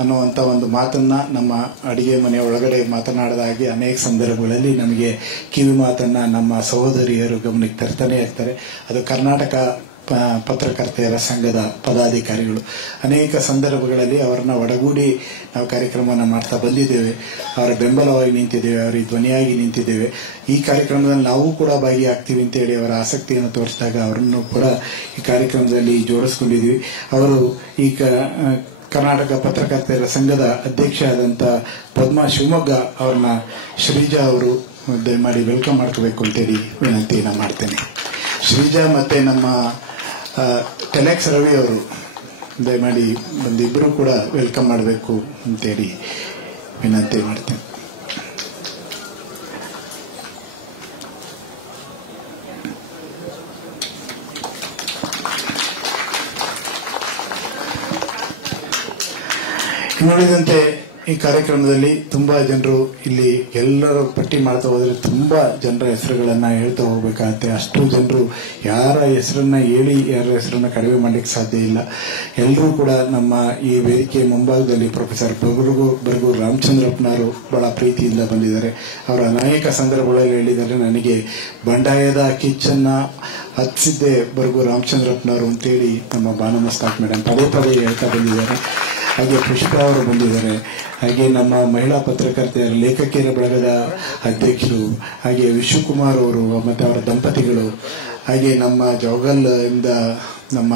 ಅನ್ನುವಂಥ ಒಂದು ಮಾತನ್ನ ನಮ್ಮ ಅಡಿಗೆ ಮನೆ ಒಳಗಡೆ ಮಾತನಾಡಿದ ಹಾಗೆ ಅನೇಕ ಸಂದರ್ಭಗಳಲ್ಲಿ ನಮಗೆ ಕಿವಿ ಮಾತನ್ನ ನಮ್ಮ ಸಹೋದರಿಯರು ಗಮನಕ್ಕೆ ತರ್ತಾನೆ ಇರ್ತಾರೆ. ಅದು ಕರ್ನಾಟಕ ಪತ್ರಕರ್ತೆಯರ ಸಂಘದ ಪದಾಧಿಕಾರಿಗಳು ಅನೇಕ ಸಂದರ್ಭಗಳಲ್ಲಿ ಅವರನ್ನ ಒಡಗೂಡಿ ನಾವು ಕಾರ್ಯಕ್ರಮವನ್ನು ಮಾಡ್ತಾ ಬಂದಿದ್ದೇವೆ. ಅವರ ಬೆಂಬಲವಾಗಿ ನಿಂತಿದ್ದೇವೆ, ಅವರಿಗೆ ಧ್ವನಿಯಾಗಿ ನಿಂತಿದ್ದೇವೆ. ಈ ಕಾರ್ಯಕ್ರಮದಲ್ಲಿ ನಾವು ಕೂಡ ಭಾಗಿಯಾಗ್ತೀವಿ ಅಂತೇಳಿ ಅವರ ಆಸಕ್ತಿಯನ್ನು ತೋರಿಸಿದಾಗ ಅವರನ್ನು ಕೂಡ ಈ ಕಾರ್ಯಕ್ರಮದಲ್ಲಿ ಜೋಡಿಸ್ಕೊಂಡಿದ್ವಿ. ಅವರು ಈ ಕರ್ನಾಟಕ ಪತ್ರಕರ್ತೆಯರ ಸಂಘದ ಅಧ್ಯಕ್ಷ ಆದಂತ ಪದ್ಮಾ ಶಿವಮೊಗ್ಗ ಅವ್ರನ್ನ ಶ್ರೀಜಾ ಅವರು ದಯಮಾಡಿ ವೆಲ್ಕಮ್ ಮಾಡ್ಕೋಬೇಕು ಅಂತೇಳಿ ವಿನಂತಿಯನ್ನ ಮಾಡ್ತೇನೆ. ಶ್ರೀಜಾ ಮತ್ತೆ ನಮ್ಮ ಟೆಲೆಕ್ಸ್ ರವಿ ಅವರು ದಯಮಾಡಿ ಒಂದಿಬ್ಬರು ಕೂಡ ವೆಲ್ಕಮ್ ಮಾಡಬೇಕು ಅಂತೇಳಿ ವಿನಂತಿ ಮಾಡ್ತೇನೆ. ನೋಡಿದಂತೆ ಈ ಕಾರ್ಯಕ್ರಮದಲ್ಲಿ ತುಂಬಾ ಜನರು ಇಲ್ಲಿ ಎಲ್ಲರೂ ಪಟ್ಟಿ ಮಾಡ್ತಾ ಹೋದ್ರೆ ತುಂಬಾ ಜನರ ಹೆಸರುಗಳನ್ನ ಹೇಳ್ತಾ ಹೋಗ್ಬೇಕಾಗತ್ತೆ. ಅಷ್ಟು ಜನರು ಯಾರ ಹೆಸರನ್ನ ಹೇಳಿ ಯಾರ ಹೆಸರನ್ನ ಕಡಿಮೆ ಮಾಡ್ಲಿಕ್ಕೆ ಸಾಧ್ಯ ಇಲ್ಲ. ಎಲ್ಲರೂ ಕೂಡ ನಮ್ಮ ಈ ವೇದಿಕೆ ಮುಂಭಾಗದಲ್ಲಿ ಪ್ರೊಫೆಸರ್ ಬರಗೂರು ರಾಮಚಂದ್ರಪ್ಪನವರು ಬಹಳ ಪ್ರೀತಿಯಿಂದ ಬಂದಿದ್ದಾರೆ. ಅವರ ಅನೇಕ ಸಂದರ್ಭಗಳಲ್ಲಿ ಹೇಳಿದ್ದಾರೆ, ನನಗೆ ಬಂಡಾಯದ ಕಿಚ್ಚನ್ನ ಹತ್ತಿಸಿದ್ದೆ ಬರಗೂರು ರಾಮಚಂದ್ರಪ್ಪನವರು ಅಂತೇಳಿ ನಮ್ಮ ಭಾನುಮಸ್ತಾಕ್ ಮೇಡಮ್ ಪದೇ ಹೇಳ್ತಾ ಬಂದಿದ್ದಾರೆ. ಹಾಗೆ ಪುಷ್ಪಾ ಅವರು ಬಂದಿದ್ದಾರೆ. ಹಾಗೆ ನಮ್ಮ ಮಹಿಳಾ ಪತ್ರಕರ್ತೆಯರ ಲೇಖಕಿಯರ ಬಳಗದ ಅಧ್ಯಕ್ಷರು, ಹಾಗೆ ವಿಶ್ವಕುಮಾರ್ ಅವರು ಮತ್ತೆ ಅವರ ದಂಪತಿಗಳು, ಹಾಗೆ ನಮ್ಮ ಜೋಗಲ್ ಇಂದ ನಮ್ಮ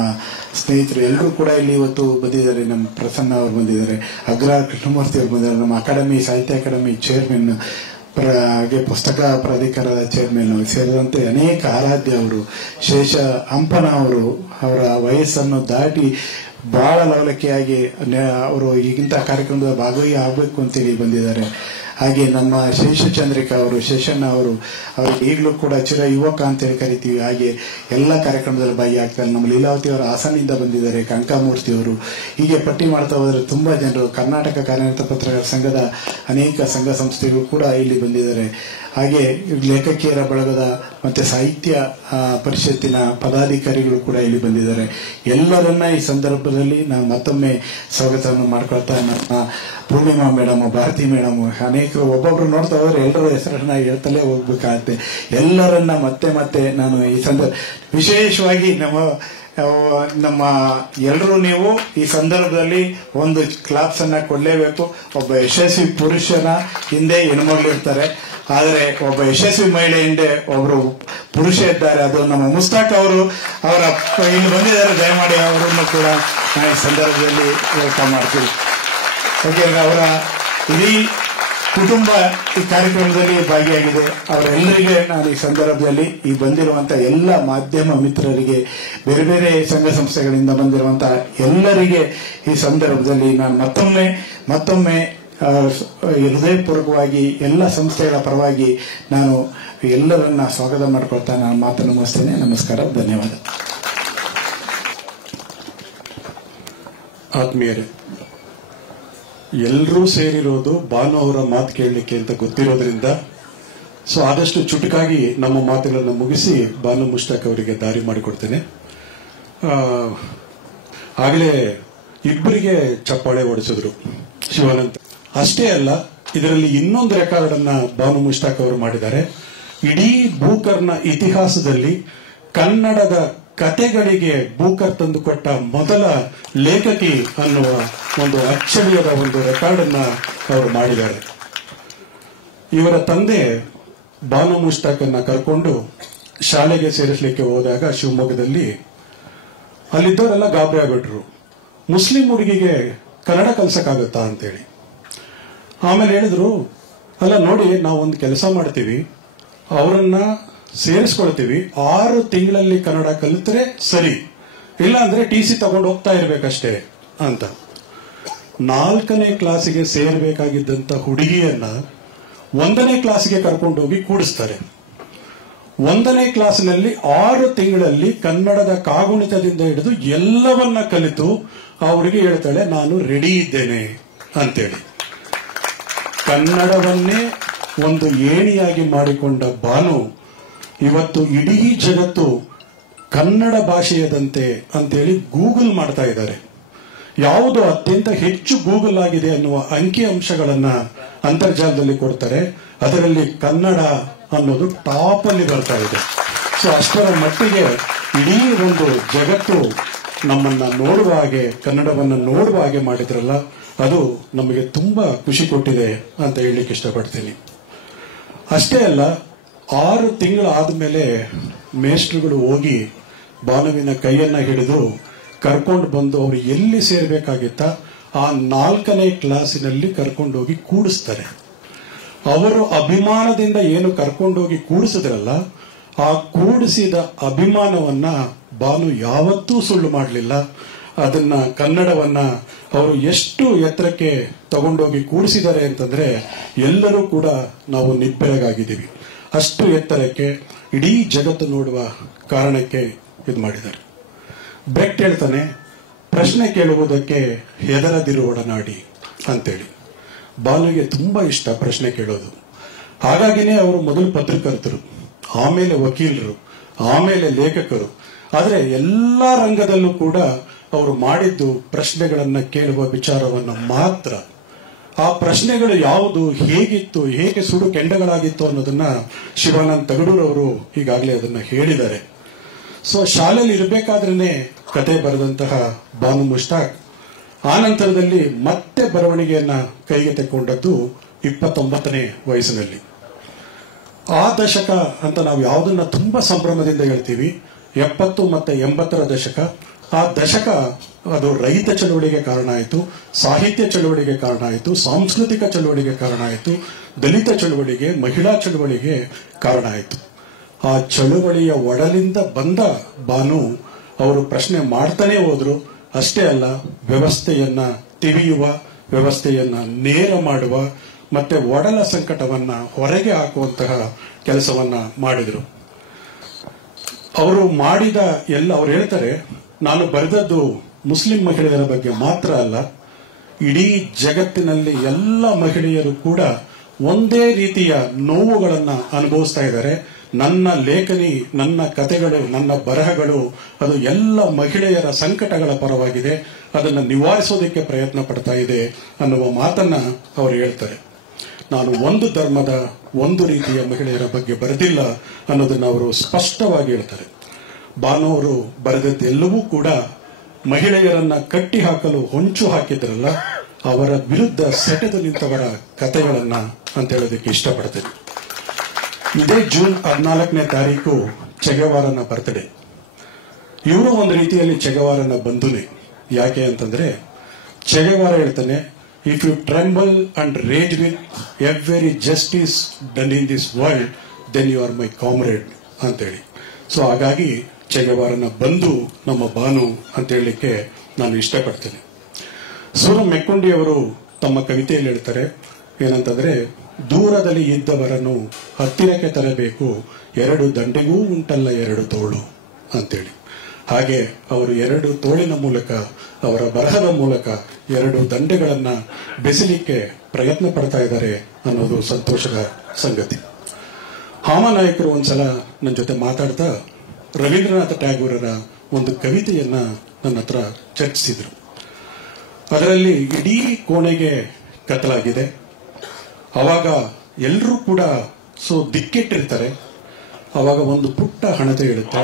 ಸ್ನೇಹಿತರು ಎಲ್ಲರೂ ಕೂಡ ಇಲ್ಲಿ ಇವತ್ತು ಬಂದಿದ್ದಾರೆ. ನಮ್ಮ ಪ್ರಸನ್ನ ಅವರು ಬಂದಿದ್ದಾರೆ, ಅಗ್ರಹಾರ ಕೃಷ್ಣಮೂರ್ತಿ ಅವರು ಬಂದಿದ್ದಾರೆ, ನಮ್ಮ ಅಕಾಡೆಮಿ ಸಾಹಿತ್ಯ ಅಕಾಡೆಮಿ ಚೇರ್ಮನ್, ಹಾಗೆ ಪುಸ್ತಕ ಪ್ರಾಧಿಕಾರದ ಚೇರ್ಮನ್ ಸೇರಿದಂತೆ ಅನೇಕ ಆರಾಧ್ಯ ಅವರು, ಶೇಷ ಹಂಪನ ಅವರು ಅವರ ವಯಸ್ಸನ್ನು ದಾಟಿ ಬಹಳ ಲವಲಕ್ಕಿಯಾಗಿ ಅವರು ಈಗಿಂತ ಕಾರ್ಯಕ್ರಮದ ಭಾಗವಹಿ ಆಗಬೇಕು ಅಂತೇಳಿ ಬಂದಿದ್ದಾರೆ. ಹಾಗೆ ನಮ್ಮ ಶೇಷಚಂದ್ರಿಕಾ ಅವರು, ಶೇಷಣ್ಣ ಅವರು, ಅವ್ರಿಗೆ ಈಗಲೂ ಕೂಡ ಚಿರ ಯುವಕ ಅಂತೇಳಿ ಕರಿತೀವಿ. ಹಾಗೆ ಎಲ್ಲ ಕಾರ್ಯಕ್ರಮದಲ್ಲಿ ಭಾಗಿಯಾಗ್ತಾರೆ. ನಮ್ಮ ಲೀಲಾವತಿ ಅವರ ಹಾಸನಿಂದ ಬಂದಿದ್ದಾರೆ, ಕಂಕಾಮೂರ್ತಿ ಅವರು. ಹೀಗೆ ಪಟ್ಟಿ ಮಾಡ್ತಾ ಹೋದರೆ ತುಂಬಾ ಜನರು, ಕರ್ನಾಟಕ ಕಾರ್ಯನಿರತ ಪತ್ರಕರ್ತರ ಸಂಘದ ಅನೇಕ ಸಂಘ ಸಂಸ್ಥೆಗಳು ಕೂಡ ಇಲ್ಲಿ ಬಂದಿದ್ದಾರೆ. ಹಾಗೆ ಲೇಖಕಿಯರ ಬಳಗದ ಮತ್ತೆ ಸಾಹಿತ್ಯ ಪರಿಷತ್ತಿನ ಪದಾಧಿಕಾರಿಗಳು ಕೂಡ ಇಲ್ಲಿ ಬಂದಿದ್ದಾರೆ. ಎಲ್ಲರನ್ನ ಈ ಸಂದರ್ಭದಲ್ಲಿ ನಾನು ಮತ್ತೊಮ್ಮೆ ಸ್ವಾಗತವನ್ನು ಮಾಡ್ಕೊಳ್ತಾ, ನಮ್ಮ ಪೂರ್ಣಿಮಾ ಮೇಡಮ್, ಭಾರತಿ ಮೇಡಮ್, ಅನೇಕರು ಒಬ್ಬೊಬ್ರು ನೋಡ್ತಾ ಹೋದ್ರೆ ಎಲ್ಲರ ಹೆಸರನ್ನ ಹೇಳ್ತಲೇ ಹೋಗ್ಬೇಕಾಗತ್ತೆ. ಎಲ್ಲರನ್ನ ಮತ್ತೆ ನಾನು ಈ ವಿಶೇಷವಾಗಿ ನಮ್ಮ ಎಲ್ಲರೂ ನೀವು ಈ ಸಂದರ್ಭದಲ್ಲಿ ಒಂದು ಕ್ಲಾಪ್ಸ್ ಅನ್ನ ಕೊಡ್ಲೇಬೇಕು. ಒಬ್ಬ ಯಶಸ್ವಿ ಪುರುಷನ ಹಿಂದೆ ಹೆಣ್ಮಗಳು ಇರ್ತಾರೆ, ಆದರೆ ಒಬ್ಬ ಯಶಸ್ವಿ ಮಹಿಳೆ ಹಿಂದೆ ಒಬ್ರು ಪುರುಷ ಇದ್ದಾರೆ. ಅದು ನಮ್ಮ ಮುಸ್ತಾಕ್ ಅವರು, ಅವರ ಇಲ್ಲಿ ಬಂದಿದ್ದಾರೆ. ದಯಮಾಡಿ ಅವರನ್ನು ಕೂಡ ನಾನು ಈ ಸಂದರ್ಭದಲ್ಲಿ ವೆಲ್ಕಮ್ ಮಾಡ್ತೀವಿ. ಯಾಕೆಂದ್ರೆ ಅವರ ಇಡೀ ಕುಟುಂಬ ಈ ಕಾರ್ಯಕ್ರಮದಲ್ಲಿ ಭಾಗಿಯಾಗಿದೆ. ಅವರೆಲ್ಲರಿಗೆ ನಾನು ಈ ಸಂದರ್ಭದಲ್ಲಿ ಈ ಬಂದಿರುವಂತಹ ಎಲ್ಲ ಮಾಧ್ಯಮ ಮಿತ್ರರಿಗೆ, ಬೇರೆ ಬೇರೆ ಸಂಘ ಸಂಸ್ಥೆಗಳಿಂದ ಬಂದಿರುವಂತಹ ಎಲ್ಲರಿಗೆ ಈ ಸಂದರ್ಭದಲ್ಲಿ ನಾನು ಮತ್ತೊಮ್ಮೆ ಹೃದಯಪೂರ್ವಕವಾಗಿ ಎಲ್ಲ ಸಂಸ್ಥೆಗಳ ಪರವಾಗಿ ನಾನು ಎಲ್ಲರನ್ನ ಸ್ವಾಗತ ಮಾಡ್ಕೊಳ್ತಾ ನಾನು ಮಾತನ್ನು ಮುಗಿಸ್ತೇನೆ. ನಮಸ್ಕಾರ, ಧನ್ಯವಾದ. ಆತ್ಮೀಯರೇ, ಎಲ್ಲರೂ ಸೇರಿರೋದು ಭಾನು ಅವರ ಮಾತು ಕೇಳಲಿಕ್ಕೆ ಅಂತ ಗೊತ್ತಿರೋದ್ರಿಂದ ಆದಷ್ಟು ಚುಟುಕಾಗಿ ನಮ್ಮ ಮಾತುಗಳನ್ನು ಮುಗಿಸಿ ಭಾನು ಮುಷ್ತಾಕ್ ಅವರಿಗೆ ದಾರಿ ಮಾಡಿಕೊಡ್ತೇನೆ. ಆಗಲೇ ಇಬ್ಬರಿಗೆ ಚಪ್ಪಾಳೆ ಹೊಡೆಸಿದ್ರು ಶಿವಾನಂತ್. ಅಷ್ಟೇ ಅಲ್ಲ, ಇದರಲ್ಲಿ ಇನ್ನೊಂದು ರೆಕಾರ್ಡ್ ಅನ್ನ ಭಾನು ಮುಷ್ತಾಕ್ ಅವರು ಮಾಡಿದ್ದಾರೆ. ಇಡೀ ಬೂಕರ್ನ ಇತಿಹಾಸದಲ್ಲಿ ಕನ್ನಡದ ಕತೆಗಳಿಗೆ ಬೂಕರ್ ತಂದುಕೊಟ್ಟ ಮೊದಲ ಲೇಖಕಿ ಅನ್ನುವ ಒಂದು ಅಚ್ಚಳಿಯದ ಒಂದು ರೆಕಾರ್ಡ್ ಅನ್ನ ಅವರು ಮಾಡಿದ್ದಾರೆ. ಇವರ ತಂದೆ ಭಾನು ಮುಷ್ತಾಕ್ ಅನ್ನ ಕರ್ಕೊಂಡು ಶಾಲೆಗೆ ಸೇರಿಸಲಿಕ್ಕೆ ಹೋದಾಗ ಶಿವಮೊಗ್ಗದಲ್ಲಿ ಅಲ್ಲಿದ್ದವರೆಲ್ಲ ಗಾಬರಿ ಆಗ್ಬಿಟ್ರು. ಮುಸ್ಲಿಂ ಹುಡುಗಿಗೆ ಕನ್ನಡ ಕಲ್ಸಕ್ಕಾಗತ್ತಾ ಅಂತೇಳಿ. ಆಮೇಲೆ ಹೇಳಿದ್ರು, ಅಲ್ಲ ನೋಡಿ, ನಾವೊಂದು ಕೆಲಸ ಮಾಡ್ತೀವಿ, ಅವರನ್ನ ಸೇರಿಸ್ಕೊಳ್ತೀವಿ, 6 ತಿಂಗಳಲ್ಲಿ ಕನ್ನಡ ಕಲಿತರೆ ಸರಿ, ಇಲ್ಲ ಅಂದ್ರೆ TC ತಗೊಂಡು ಹೋಗ್ತಾ ಇರ್ಬೇಕಷ್ಟೇ ಅಂತ. 4ನೇ ಕ್ಲಾಸಿಗೆ ಸೇರ್ಬೇಕಾಗಿದ್ದಂತ ಹುಡುಗಿಯನ್ನ 1ನೇ ಕ್ಲಾಸಿಗೆ ಕರ್ಕೊಂಡೋಗಿ ಕೂಡಿಸ್ತಾರೆ. 1ನೇ ಕ್ಲಾಸಿನಲ್ಲಿ 6 ತಿಂಗಳಲ್ಲಿ ಕನ್ನಡದ ಕಾಗುಣಿತದಿಂದ ಹಿಡಿದು ಎಲ್ಲವನ್ನ ಕಲಿತು ಆ ಹುಡುಗಿ ಹೇಳ್ತಾಳೆ, ನಾನು ರೆಡಿ ಇದ್ದೇನೆ ಅಂತೇಳಿ. ಕನ್ನಡವನ್ನೇ ಒಂದು ಏಣಿಯಾಗಿ ಮಾಡಿಕೊಂಡ ಭಾನು ಇವತ್ತು ಇಡೀ ಜಗತ್ತು ಕನ್ನಡ ಭಾಷೆಯದಂತೆ ಅಂತೇಳಿ ಗೂಗಲ್ ಮಾಡ್ತಾ ಇದ್ದಾರೆ. ಯಾವುದು ಅತ್ಯಂತ ಹೆಚ್ಚು ಗೂಗಲ್ ಆಗಿದೆ ಅನ್ನುವ ಅಂಕಿ ಅಂಶಗಳನ್ನ ಅಂತರ್ಜಾಲದಲ್ಲಿ ಕೊಡ್ತಾರೆ. ಅದರಲ್ಲಿ ಕನ್ನಡ ಅನ್ನೋದು ಟಾಪ್ ಅಲ್ಲಿ ಬರ್ತಾ ಇದೆ. ಅಷ್ಟರ ಮಟ್ಟಿಗೆ ಇಡೀ ಒಂದು ಜಗತ್ತು ನಮ್ಮನ್ನ ನೋಡುವ ಹಾಗೆ, ಕನ್ನಡವನ್ನ ನೋಡುವ ಹಾಗೆ ಮಾಡಿದ್ರಲ್ಲ, ಅದು ನಮಗೆ ತುಂಬಾ ಖುಷಿ ಕೊಟ್ಟಿದೆ ಅಂತ ಹೇಳಲಿಕ್ಕೆ ಇಷ್ಟಪಡ್ತೀನಿ. ಅಷ್ಟೇ ಅಲ್ಲ, 6 ತಿಂಗಳಾದ್ಮೇಲೆ ಮೇಷ್ಟ್ರುಗಳು ಹೋಗಿ ಭಾನುವಿನ ಕೈಯನ್ನ ಹಿಡಿದು ಕರ್ಕೊಂಡು ಬಂದು ಅವರು ಎಲ್ಲಿ ಸೇರ್ಬೇಕಾಗಿತ್ತ ಆ 4ನೇ ಕ್ಲಾಸಿನಲ್ಲಿ ಕರ್ಕೊಂಡೋಗಿ ಕೂಡಿಸ್ತಾರೆ. ಅವರು ಅಭಿಮಾನದಿಂದ ಏನು ಕರ್ಕೊಂಡೋಗಿ ಕೂಡಿಸಿದ್ರಲ್ಲ, ಆ ಕೂಡಿಸಿದ ಅಭಿಮಾನವನ್ನ ಭಾನು ಯಾವತ್ತೂ ಸುಳ್ಳು ಮಾಡಲಿಲ್ಲ. ಅದನ್ನ ಕನ್ನಡವನ್ನ ಅವರು ಎಷ್ಟು ಎತ್ತರಕ್ಕೆ ತಗೊಂಡೋಗಿ ಕೂಡಿಸಿದ್ದಾರೆ ಅಂತಂದ್ರೆ ಎಲ್ಲರೂ ಕೂಡ ನಾವು ನಿಬ್ಬೆರಗಾಗಿದ್ದೀವಿ. ಅಷ್ಟು ಎತ್ತರಕ್ಕೆ ಇಡೀ ಜಗತ್ತು ನೋಡುವ ಕಾರಣಕ್ಕೆ ಇದು ಮಾಡಿದ್ದಾರೆ. ಬ್ರೆಕ್ಟ್ ಹೇಳ್ತಾನೆ, ಪ್ರಶ್ನೆ ಕೇಳುವುದಕ್ಕೆ ಹೆದರದಿರು ಒಡನಾಡಿ ಅಂತೇಳಿ. ಭಾನುಗೆ ತುಂಬಾ ಇಷ್ಟ ಪ್ರಶ್ನೆ ಕೇಳೋದು. ಹಾಗಾಗಿನೇ ಅವರು ಮೊದಲು ಪತ್ರಕರ್ತರು, ಆಮೇಲೆ ವಕೀಲರು, ಆಮೇಲೆ ಲೇಖಕರು. ಆದರೆ ಎಲ್ಲಾ ರಂಗದಲ್ಲೂ ಕೂಡ ಅವರು ಮಾಡಿದ್ದು ಪ್ರಶ್ನೆಗಳನ್ನ ಕೇಳುವ ವಿಚಾರವನ್ನು ಮಾತ್ರ. ಆ ಪ್ರಶ್ನೆಗಳು ಯಾವುದು, ಹೇಗಿತ್ತು, ಹೇಗೆ ಸುಡು ಕೆಂಡಗಳಾಗಿತ್ತು ಅನ್ನೋದನ್ನ ಶಿವಾನಂದ್ ತಗಡೂರ್ ಅವರು ಈಗಾಗಲೇ ಅದನ್ನ ಹೇಳಿದ್ದಾರೆ. ಶಾಲೆಯಲ್ಲಿ ಇರಬೇಕಾದ್ರೇನೆ ಕತೆ ಬರೆದಂತಹ ಭಾನು ಮುಷ್ತಾಕ್ ಆ ನಂತರದಲ್ಲಿ ಮತ್ತೆ ಬರವಣಿಗೆಯನ್ನ ಕೈಗೆ ತೆಕ್ಕೊಂಡದ್ದು 29ನೇ ವಯಸ್ಸಿನಲ್ಲಿ. ಆ ದಶಕ ಅಂತ ನಾವು ಯಾವುದನ್ನ ತುಂಬಾ ಸಂಭ್ರಮದಿಂದ ಹೇಳ್ತೀವಿ, 70 ಮತ್ತು 80ರ ದಶಕ. ಆ ದಶಕ ಅದು ರೈತ ಚಳವಳಿಗೆ ಕಾರಣ ಆಯಿತು, ಸಾಹಿತ್ಯ ಚಳವಳಿಗೆ ಕಾರಣ ಆಯಿತು, ಸಾಂಸ್ಕೃತಿಕ ಚಳವಳಿಗೆ ಕಾರಣ ಆಯಿತು, ದಲಿತ ಚಳವಳಿಗೆ, ಮಹಿಳಾ ಚಳವಳಿಗೆ ಕಾರಣ ಆಯಿತು. ಆ ಚಳವಳಿಯ ಒಡಲಿಂದ ಬಂದ ಭಾನು ಅವರು ಪ್ರಶ್ನೆ ಮಾಡ್ತಾನೆ ಹೋದ್ರು. ಅಷ್ಟೇ ಅಲ್ಲ, ವ್ಯವಸ್ಥೆಯನ್ನ ತಿವಿಯುವ, ವ್ಯವಸ್ಥೆಯನ್ನ ನೇರ ಮಾಡುವ, ಮತ್ತೆ ಒಡಲ ಸಂಕಟವನ್ನ ಹೊರಗೆ ಹಾಕುವಂತಹ ಕೆಲಸವನ್ನ ಮಾಡಿದರು. ಅವರು ಮಾಡಿದ ಎಲ್ಲ, ಅವ್ರು ಹೇಳ್ತಾರೆ, ನಾನು ಬರೆದದ್ದು ಮುಸ್ಲಿಂ ಮಹಿಳೆಯರ ಬಗ್ಗೆ ಮಾತ್ರ ಅಲ್ಲ, ಇಡೀ ಜಗತ್ತಿನಲ್ಲಿ ಎಲ್ಲ ಮಹಿಳೆಯರು ಕೂಡ ಒಂದೇ ರೀತಿಯ ನೋವುಗಳನ್ನ ಅನುಭವಿಸ್ತಾ ಇದ್ದಾರೆ. ನನ್ನ ಲೇಖನಿ, ನನ್ನ ಕತೆಗಳು, ನನ್ನ ಬರಹಗಳು ಅದು ಎಲ್ಲ ಮಹಿಳೆಯರ ಸಂಕಟಗಳ ಪರವಾಗಿದೆ, ಅದನ್ನು ನಿವಾರಿಸೋದಕ್ಕೆ ಪ್ರಯತ್ನ ಪಡ್ತಾ ಇದೆ ಅನ್ನುವ ಮಾತನ್ನ ಅವರು ಹೇಳ್ತಾರೆ. ನಾನು ಒಂದು ಧರ್ಮದ, ಒಂದು ರೀತಿಯ ಮಹಿಳೆಯರ ಬಗ್ಗೆ ಬರೆದಿಲ್ಲ ಅನ್ನೋದನ್ನ ಅವರು ಸ್ಪಷ್ಟವಾಗಿ ಹೇಳ್ತಾರೆ. ಭಾನು ಅವರು ಬರೆದದ್ದೆಲ್ಲವೂ ಕೂಡ ಮಹಿಳೆಯರನ್ನ ಕಟ್ಟಿ ಹಾಕಲು ಹೊಂಚು ಹಾಕಿದ್ರಲ್ಲ, ಅವರ ವಿರುದ್ಧ ಸೆಟೆದು ನಿಂತವರ ಕತೆಗಳನ್ನ ಅಂತ ಹೇಳೋದಕ್ಕೆ ಇಷ್ಟಪಡ್ತೇನೆ. ಇದೇ ಜೂನ್ 14ನೇ ತಾರೀಕು ಚೆಗೆವಾರನ ಬರ್ತ್ಡೇ. ಇವರು ಒಂದು ರೀತಿಯಲ್ಲಿ ಚೆಗೆವಾರನ ಬಂಧುನೇ. ಯಾಕೆ ಅಂತಂದ್ರೆ ಚೆಗೆವಾರ ಹೇಳ್ತಾನೆ, if you tremble and rage with every justice done in this world then you are my comrade ಅಂತೇಳಿ. ಸೊ ಹಾಗಾಗಿ ಚೆಗೆವಾರನ ಬಂಧು ನಮ್ಮ ಬಾನು ಅಂತ ಹೇಳಲಿಕ್ಕೆ ನಾನು ಇಷ್ಟಪಡ್ತೇನೆ. ಸೂರಂ ಮೆಕ್ಕುಂಡಿ ಅವರು ತಮ್ಮ ಕವಿತೆಯಲ್ಲಿ ಹೇಳ್ತಾರೆ ಏನಂತಂದ್ರೆ, ದೂರದಲ್ಲಿ ಇದ್ದವರನ್ನು ಹತ್ತಿರಕ್ಕೆ ತರಬೇಕು, ಎರಡು ದಂಡೆಗೂ ಉಂಟಲ್ಲ ಎರಡು ತೋಳು ಅಂತೇಳಿ. ಹಾಗೆ ಅವರು ಎರಡು ತೋಳಿನ ಮೂಲಕ, ಅವರ ಬರಹದ ಮೂಲಕ ಎರಡು ದಂಡೆಗಳನ್ನ ಬೆಸಲಿಕ್ಕೆ ಪ್ರಯತ್ನ ಪಡ್ತಾ ಇದ್ದಾರೆ ಅನ್ನೋದು ಸಂತೋಷದ ಸಂಗತಿ. ಹಾಮನಾಯಕರು ಒಂದ್ಸಲ ನನ್ನ ಜೊತೆ ಮಾತಾಡ್ತಾ ರವೀಂದ್ರನಾಥ ಟ್ಯಾಗೋರರ ಒಂದು ಕವಿತೆಯನ್ನ ನನ್ನ ಹತ್ರ ಚರ್ಚಿಸಿದ್ರು. ಅದರಲ್ಲಿ ಇಡೀ ಕೋಣೆಗೆ ಕತ್ತಲಾಗಿದೆ. ಅವಾಗ ಎಲ್ಲರೂ ಕೂಡ ದಿಕ್ಕೆಟ್ಟಿರ್ತಾರೆ. ಅವಾಗ ಒಂದು ಪುಟ್ಟ ಹಣತೆ ಹೇಳುತ್ತೆ,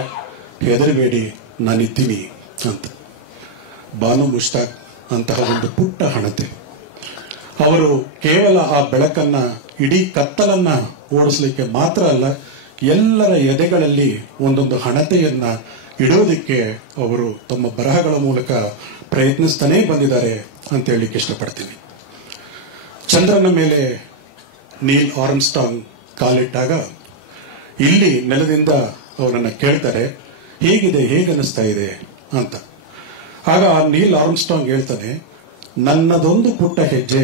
ಹೆದರಬೇಡಿ ನಾನಿದ್ದೀನಿ ಅಂತ. ಬಾನು ಮುಷ್ತಾಕ್ ಅಂತಹ ಒಂದು ಪುಟ್ಟ ಹಣತೆ. ಅವರು ಕೇವಲ ಆ ಬೆಳಕನ್ನ, ಇಡೀ ಕತ್ತಲನ್ನ ಓಡಿಸ್ಲಿಕ್ಕೆ ಮಾತ್ರ ಅಲ್ಲ, ಎಲ್ಲರ ಎದೆಗಳಲ್ಲಿ ಒಂದೊಂದು ಹಣತೆಯನ್ನ ಇಡೋದಕ್ಕೆ ಅವರು ತಮ್ಮ ಬರಹಗಳ ಮೂಲಕ ಪ್ರಯತ್ನಿಸ್ತಾನೇ ಬಂದಿದ್ದಾರೆ ಅಂತ ಹೇಳಲಿಕ್ಕೆ ಇಷ್ಟಪಡ್ತೀನಿ. ಚಂದ್ರನ ಮೇಲೆ ನೀಲ್ ಆರ್ಮ್ಸ್ಟ್ರಾಂಗ್ ಕಾಲಿಟ್ಟಾಗ ಇಲ್ಲಿ ನೆಲದಿಂದ ಅವರನ್ನ ಕೇಳ್ತಾರೆ, ಹೇಗಿದೆ, ಹೇಗನ್ನಿಸ್ತಾ ಇದೆ ಅಂತ. ಆಗ ಆ ನೀಲ್ ಆರ್ಮ್ಸ್ಟ್ರಾಂಗ್ ಹೇಳ್ತಾನೆ, ನನ್ನದೊಂದು ಪುಟ್ಟ ಹೆಜ್ಜೆ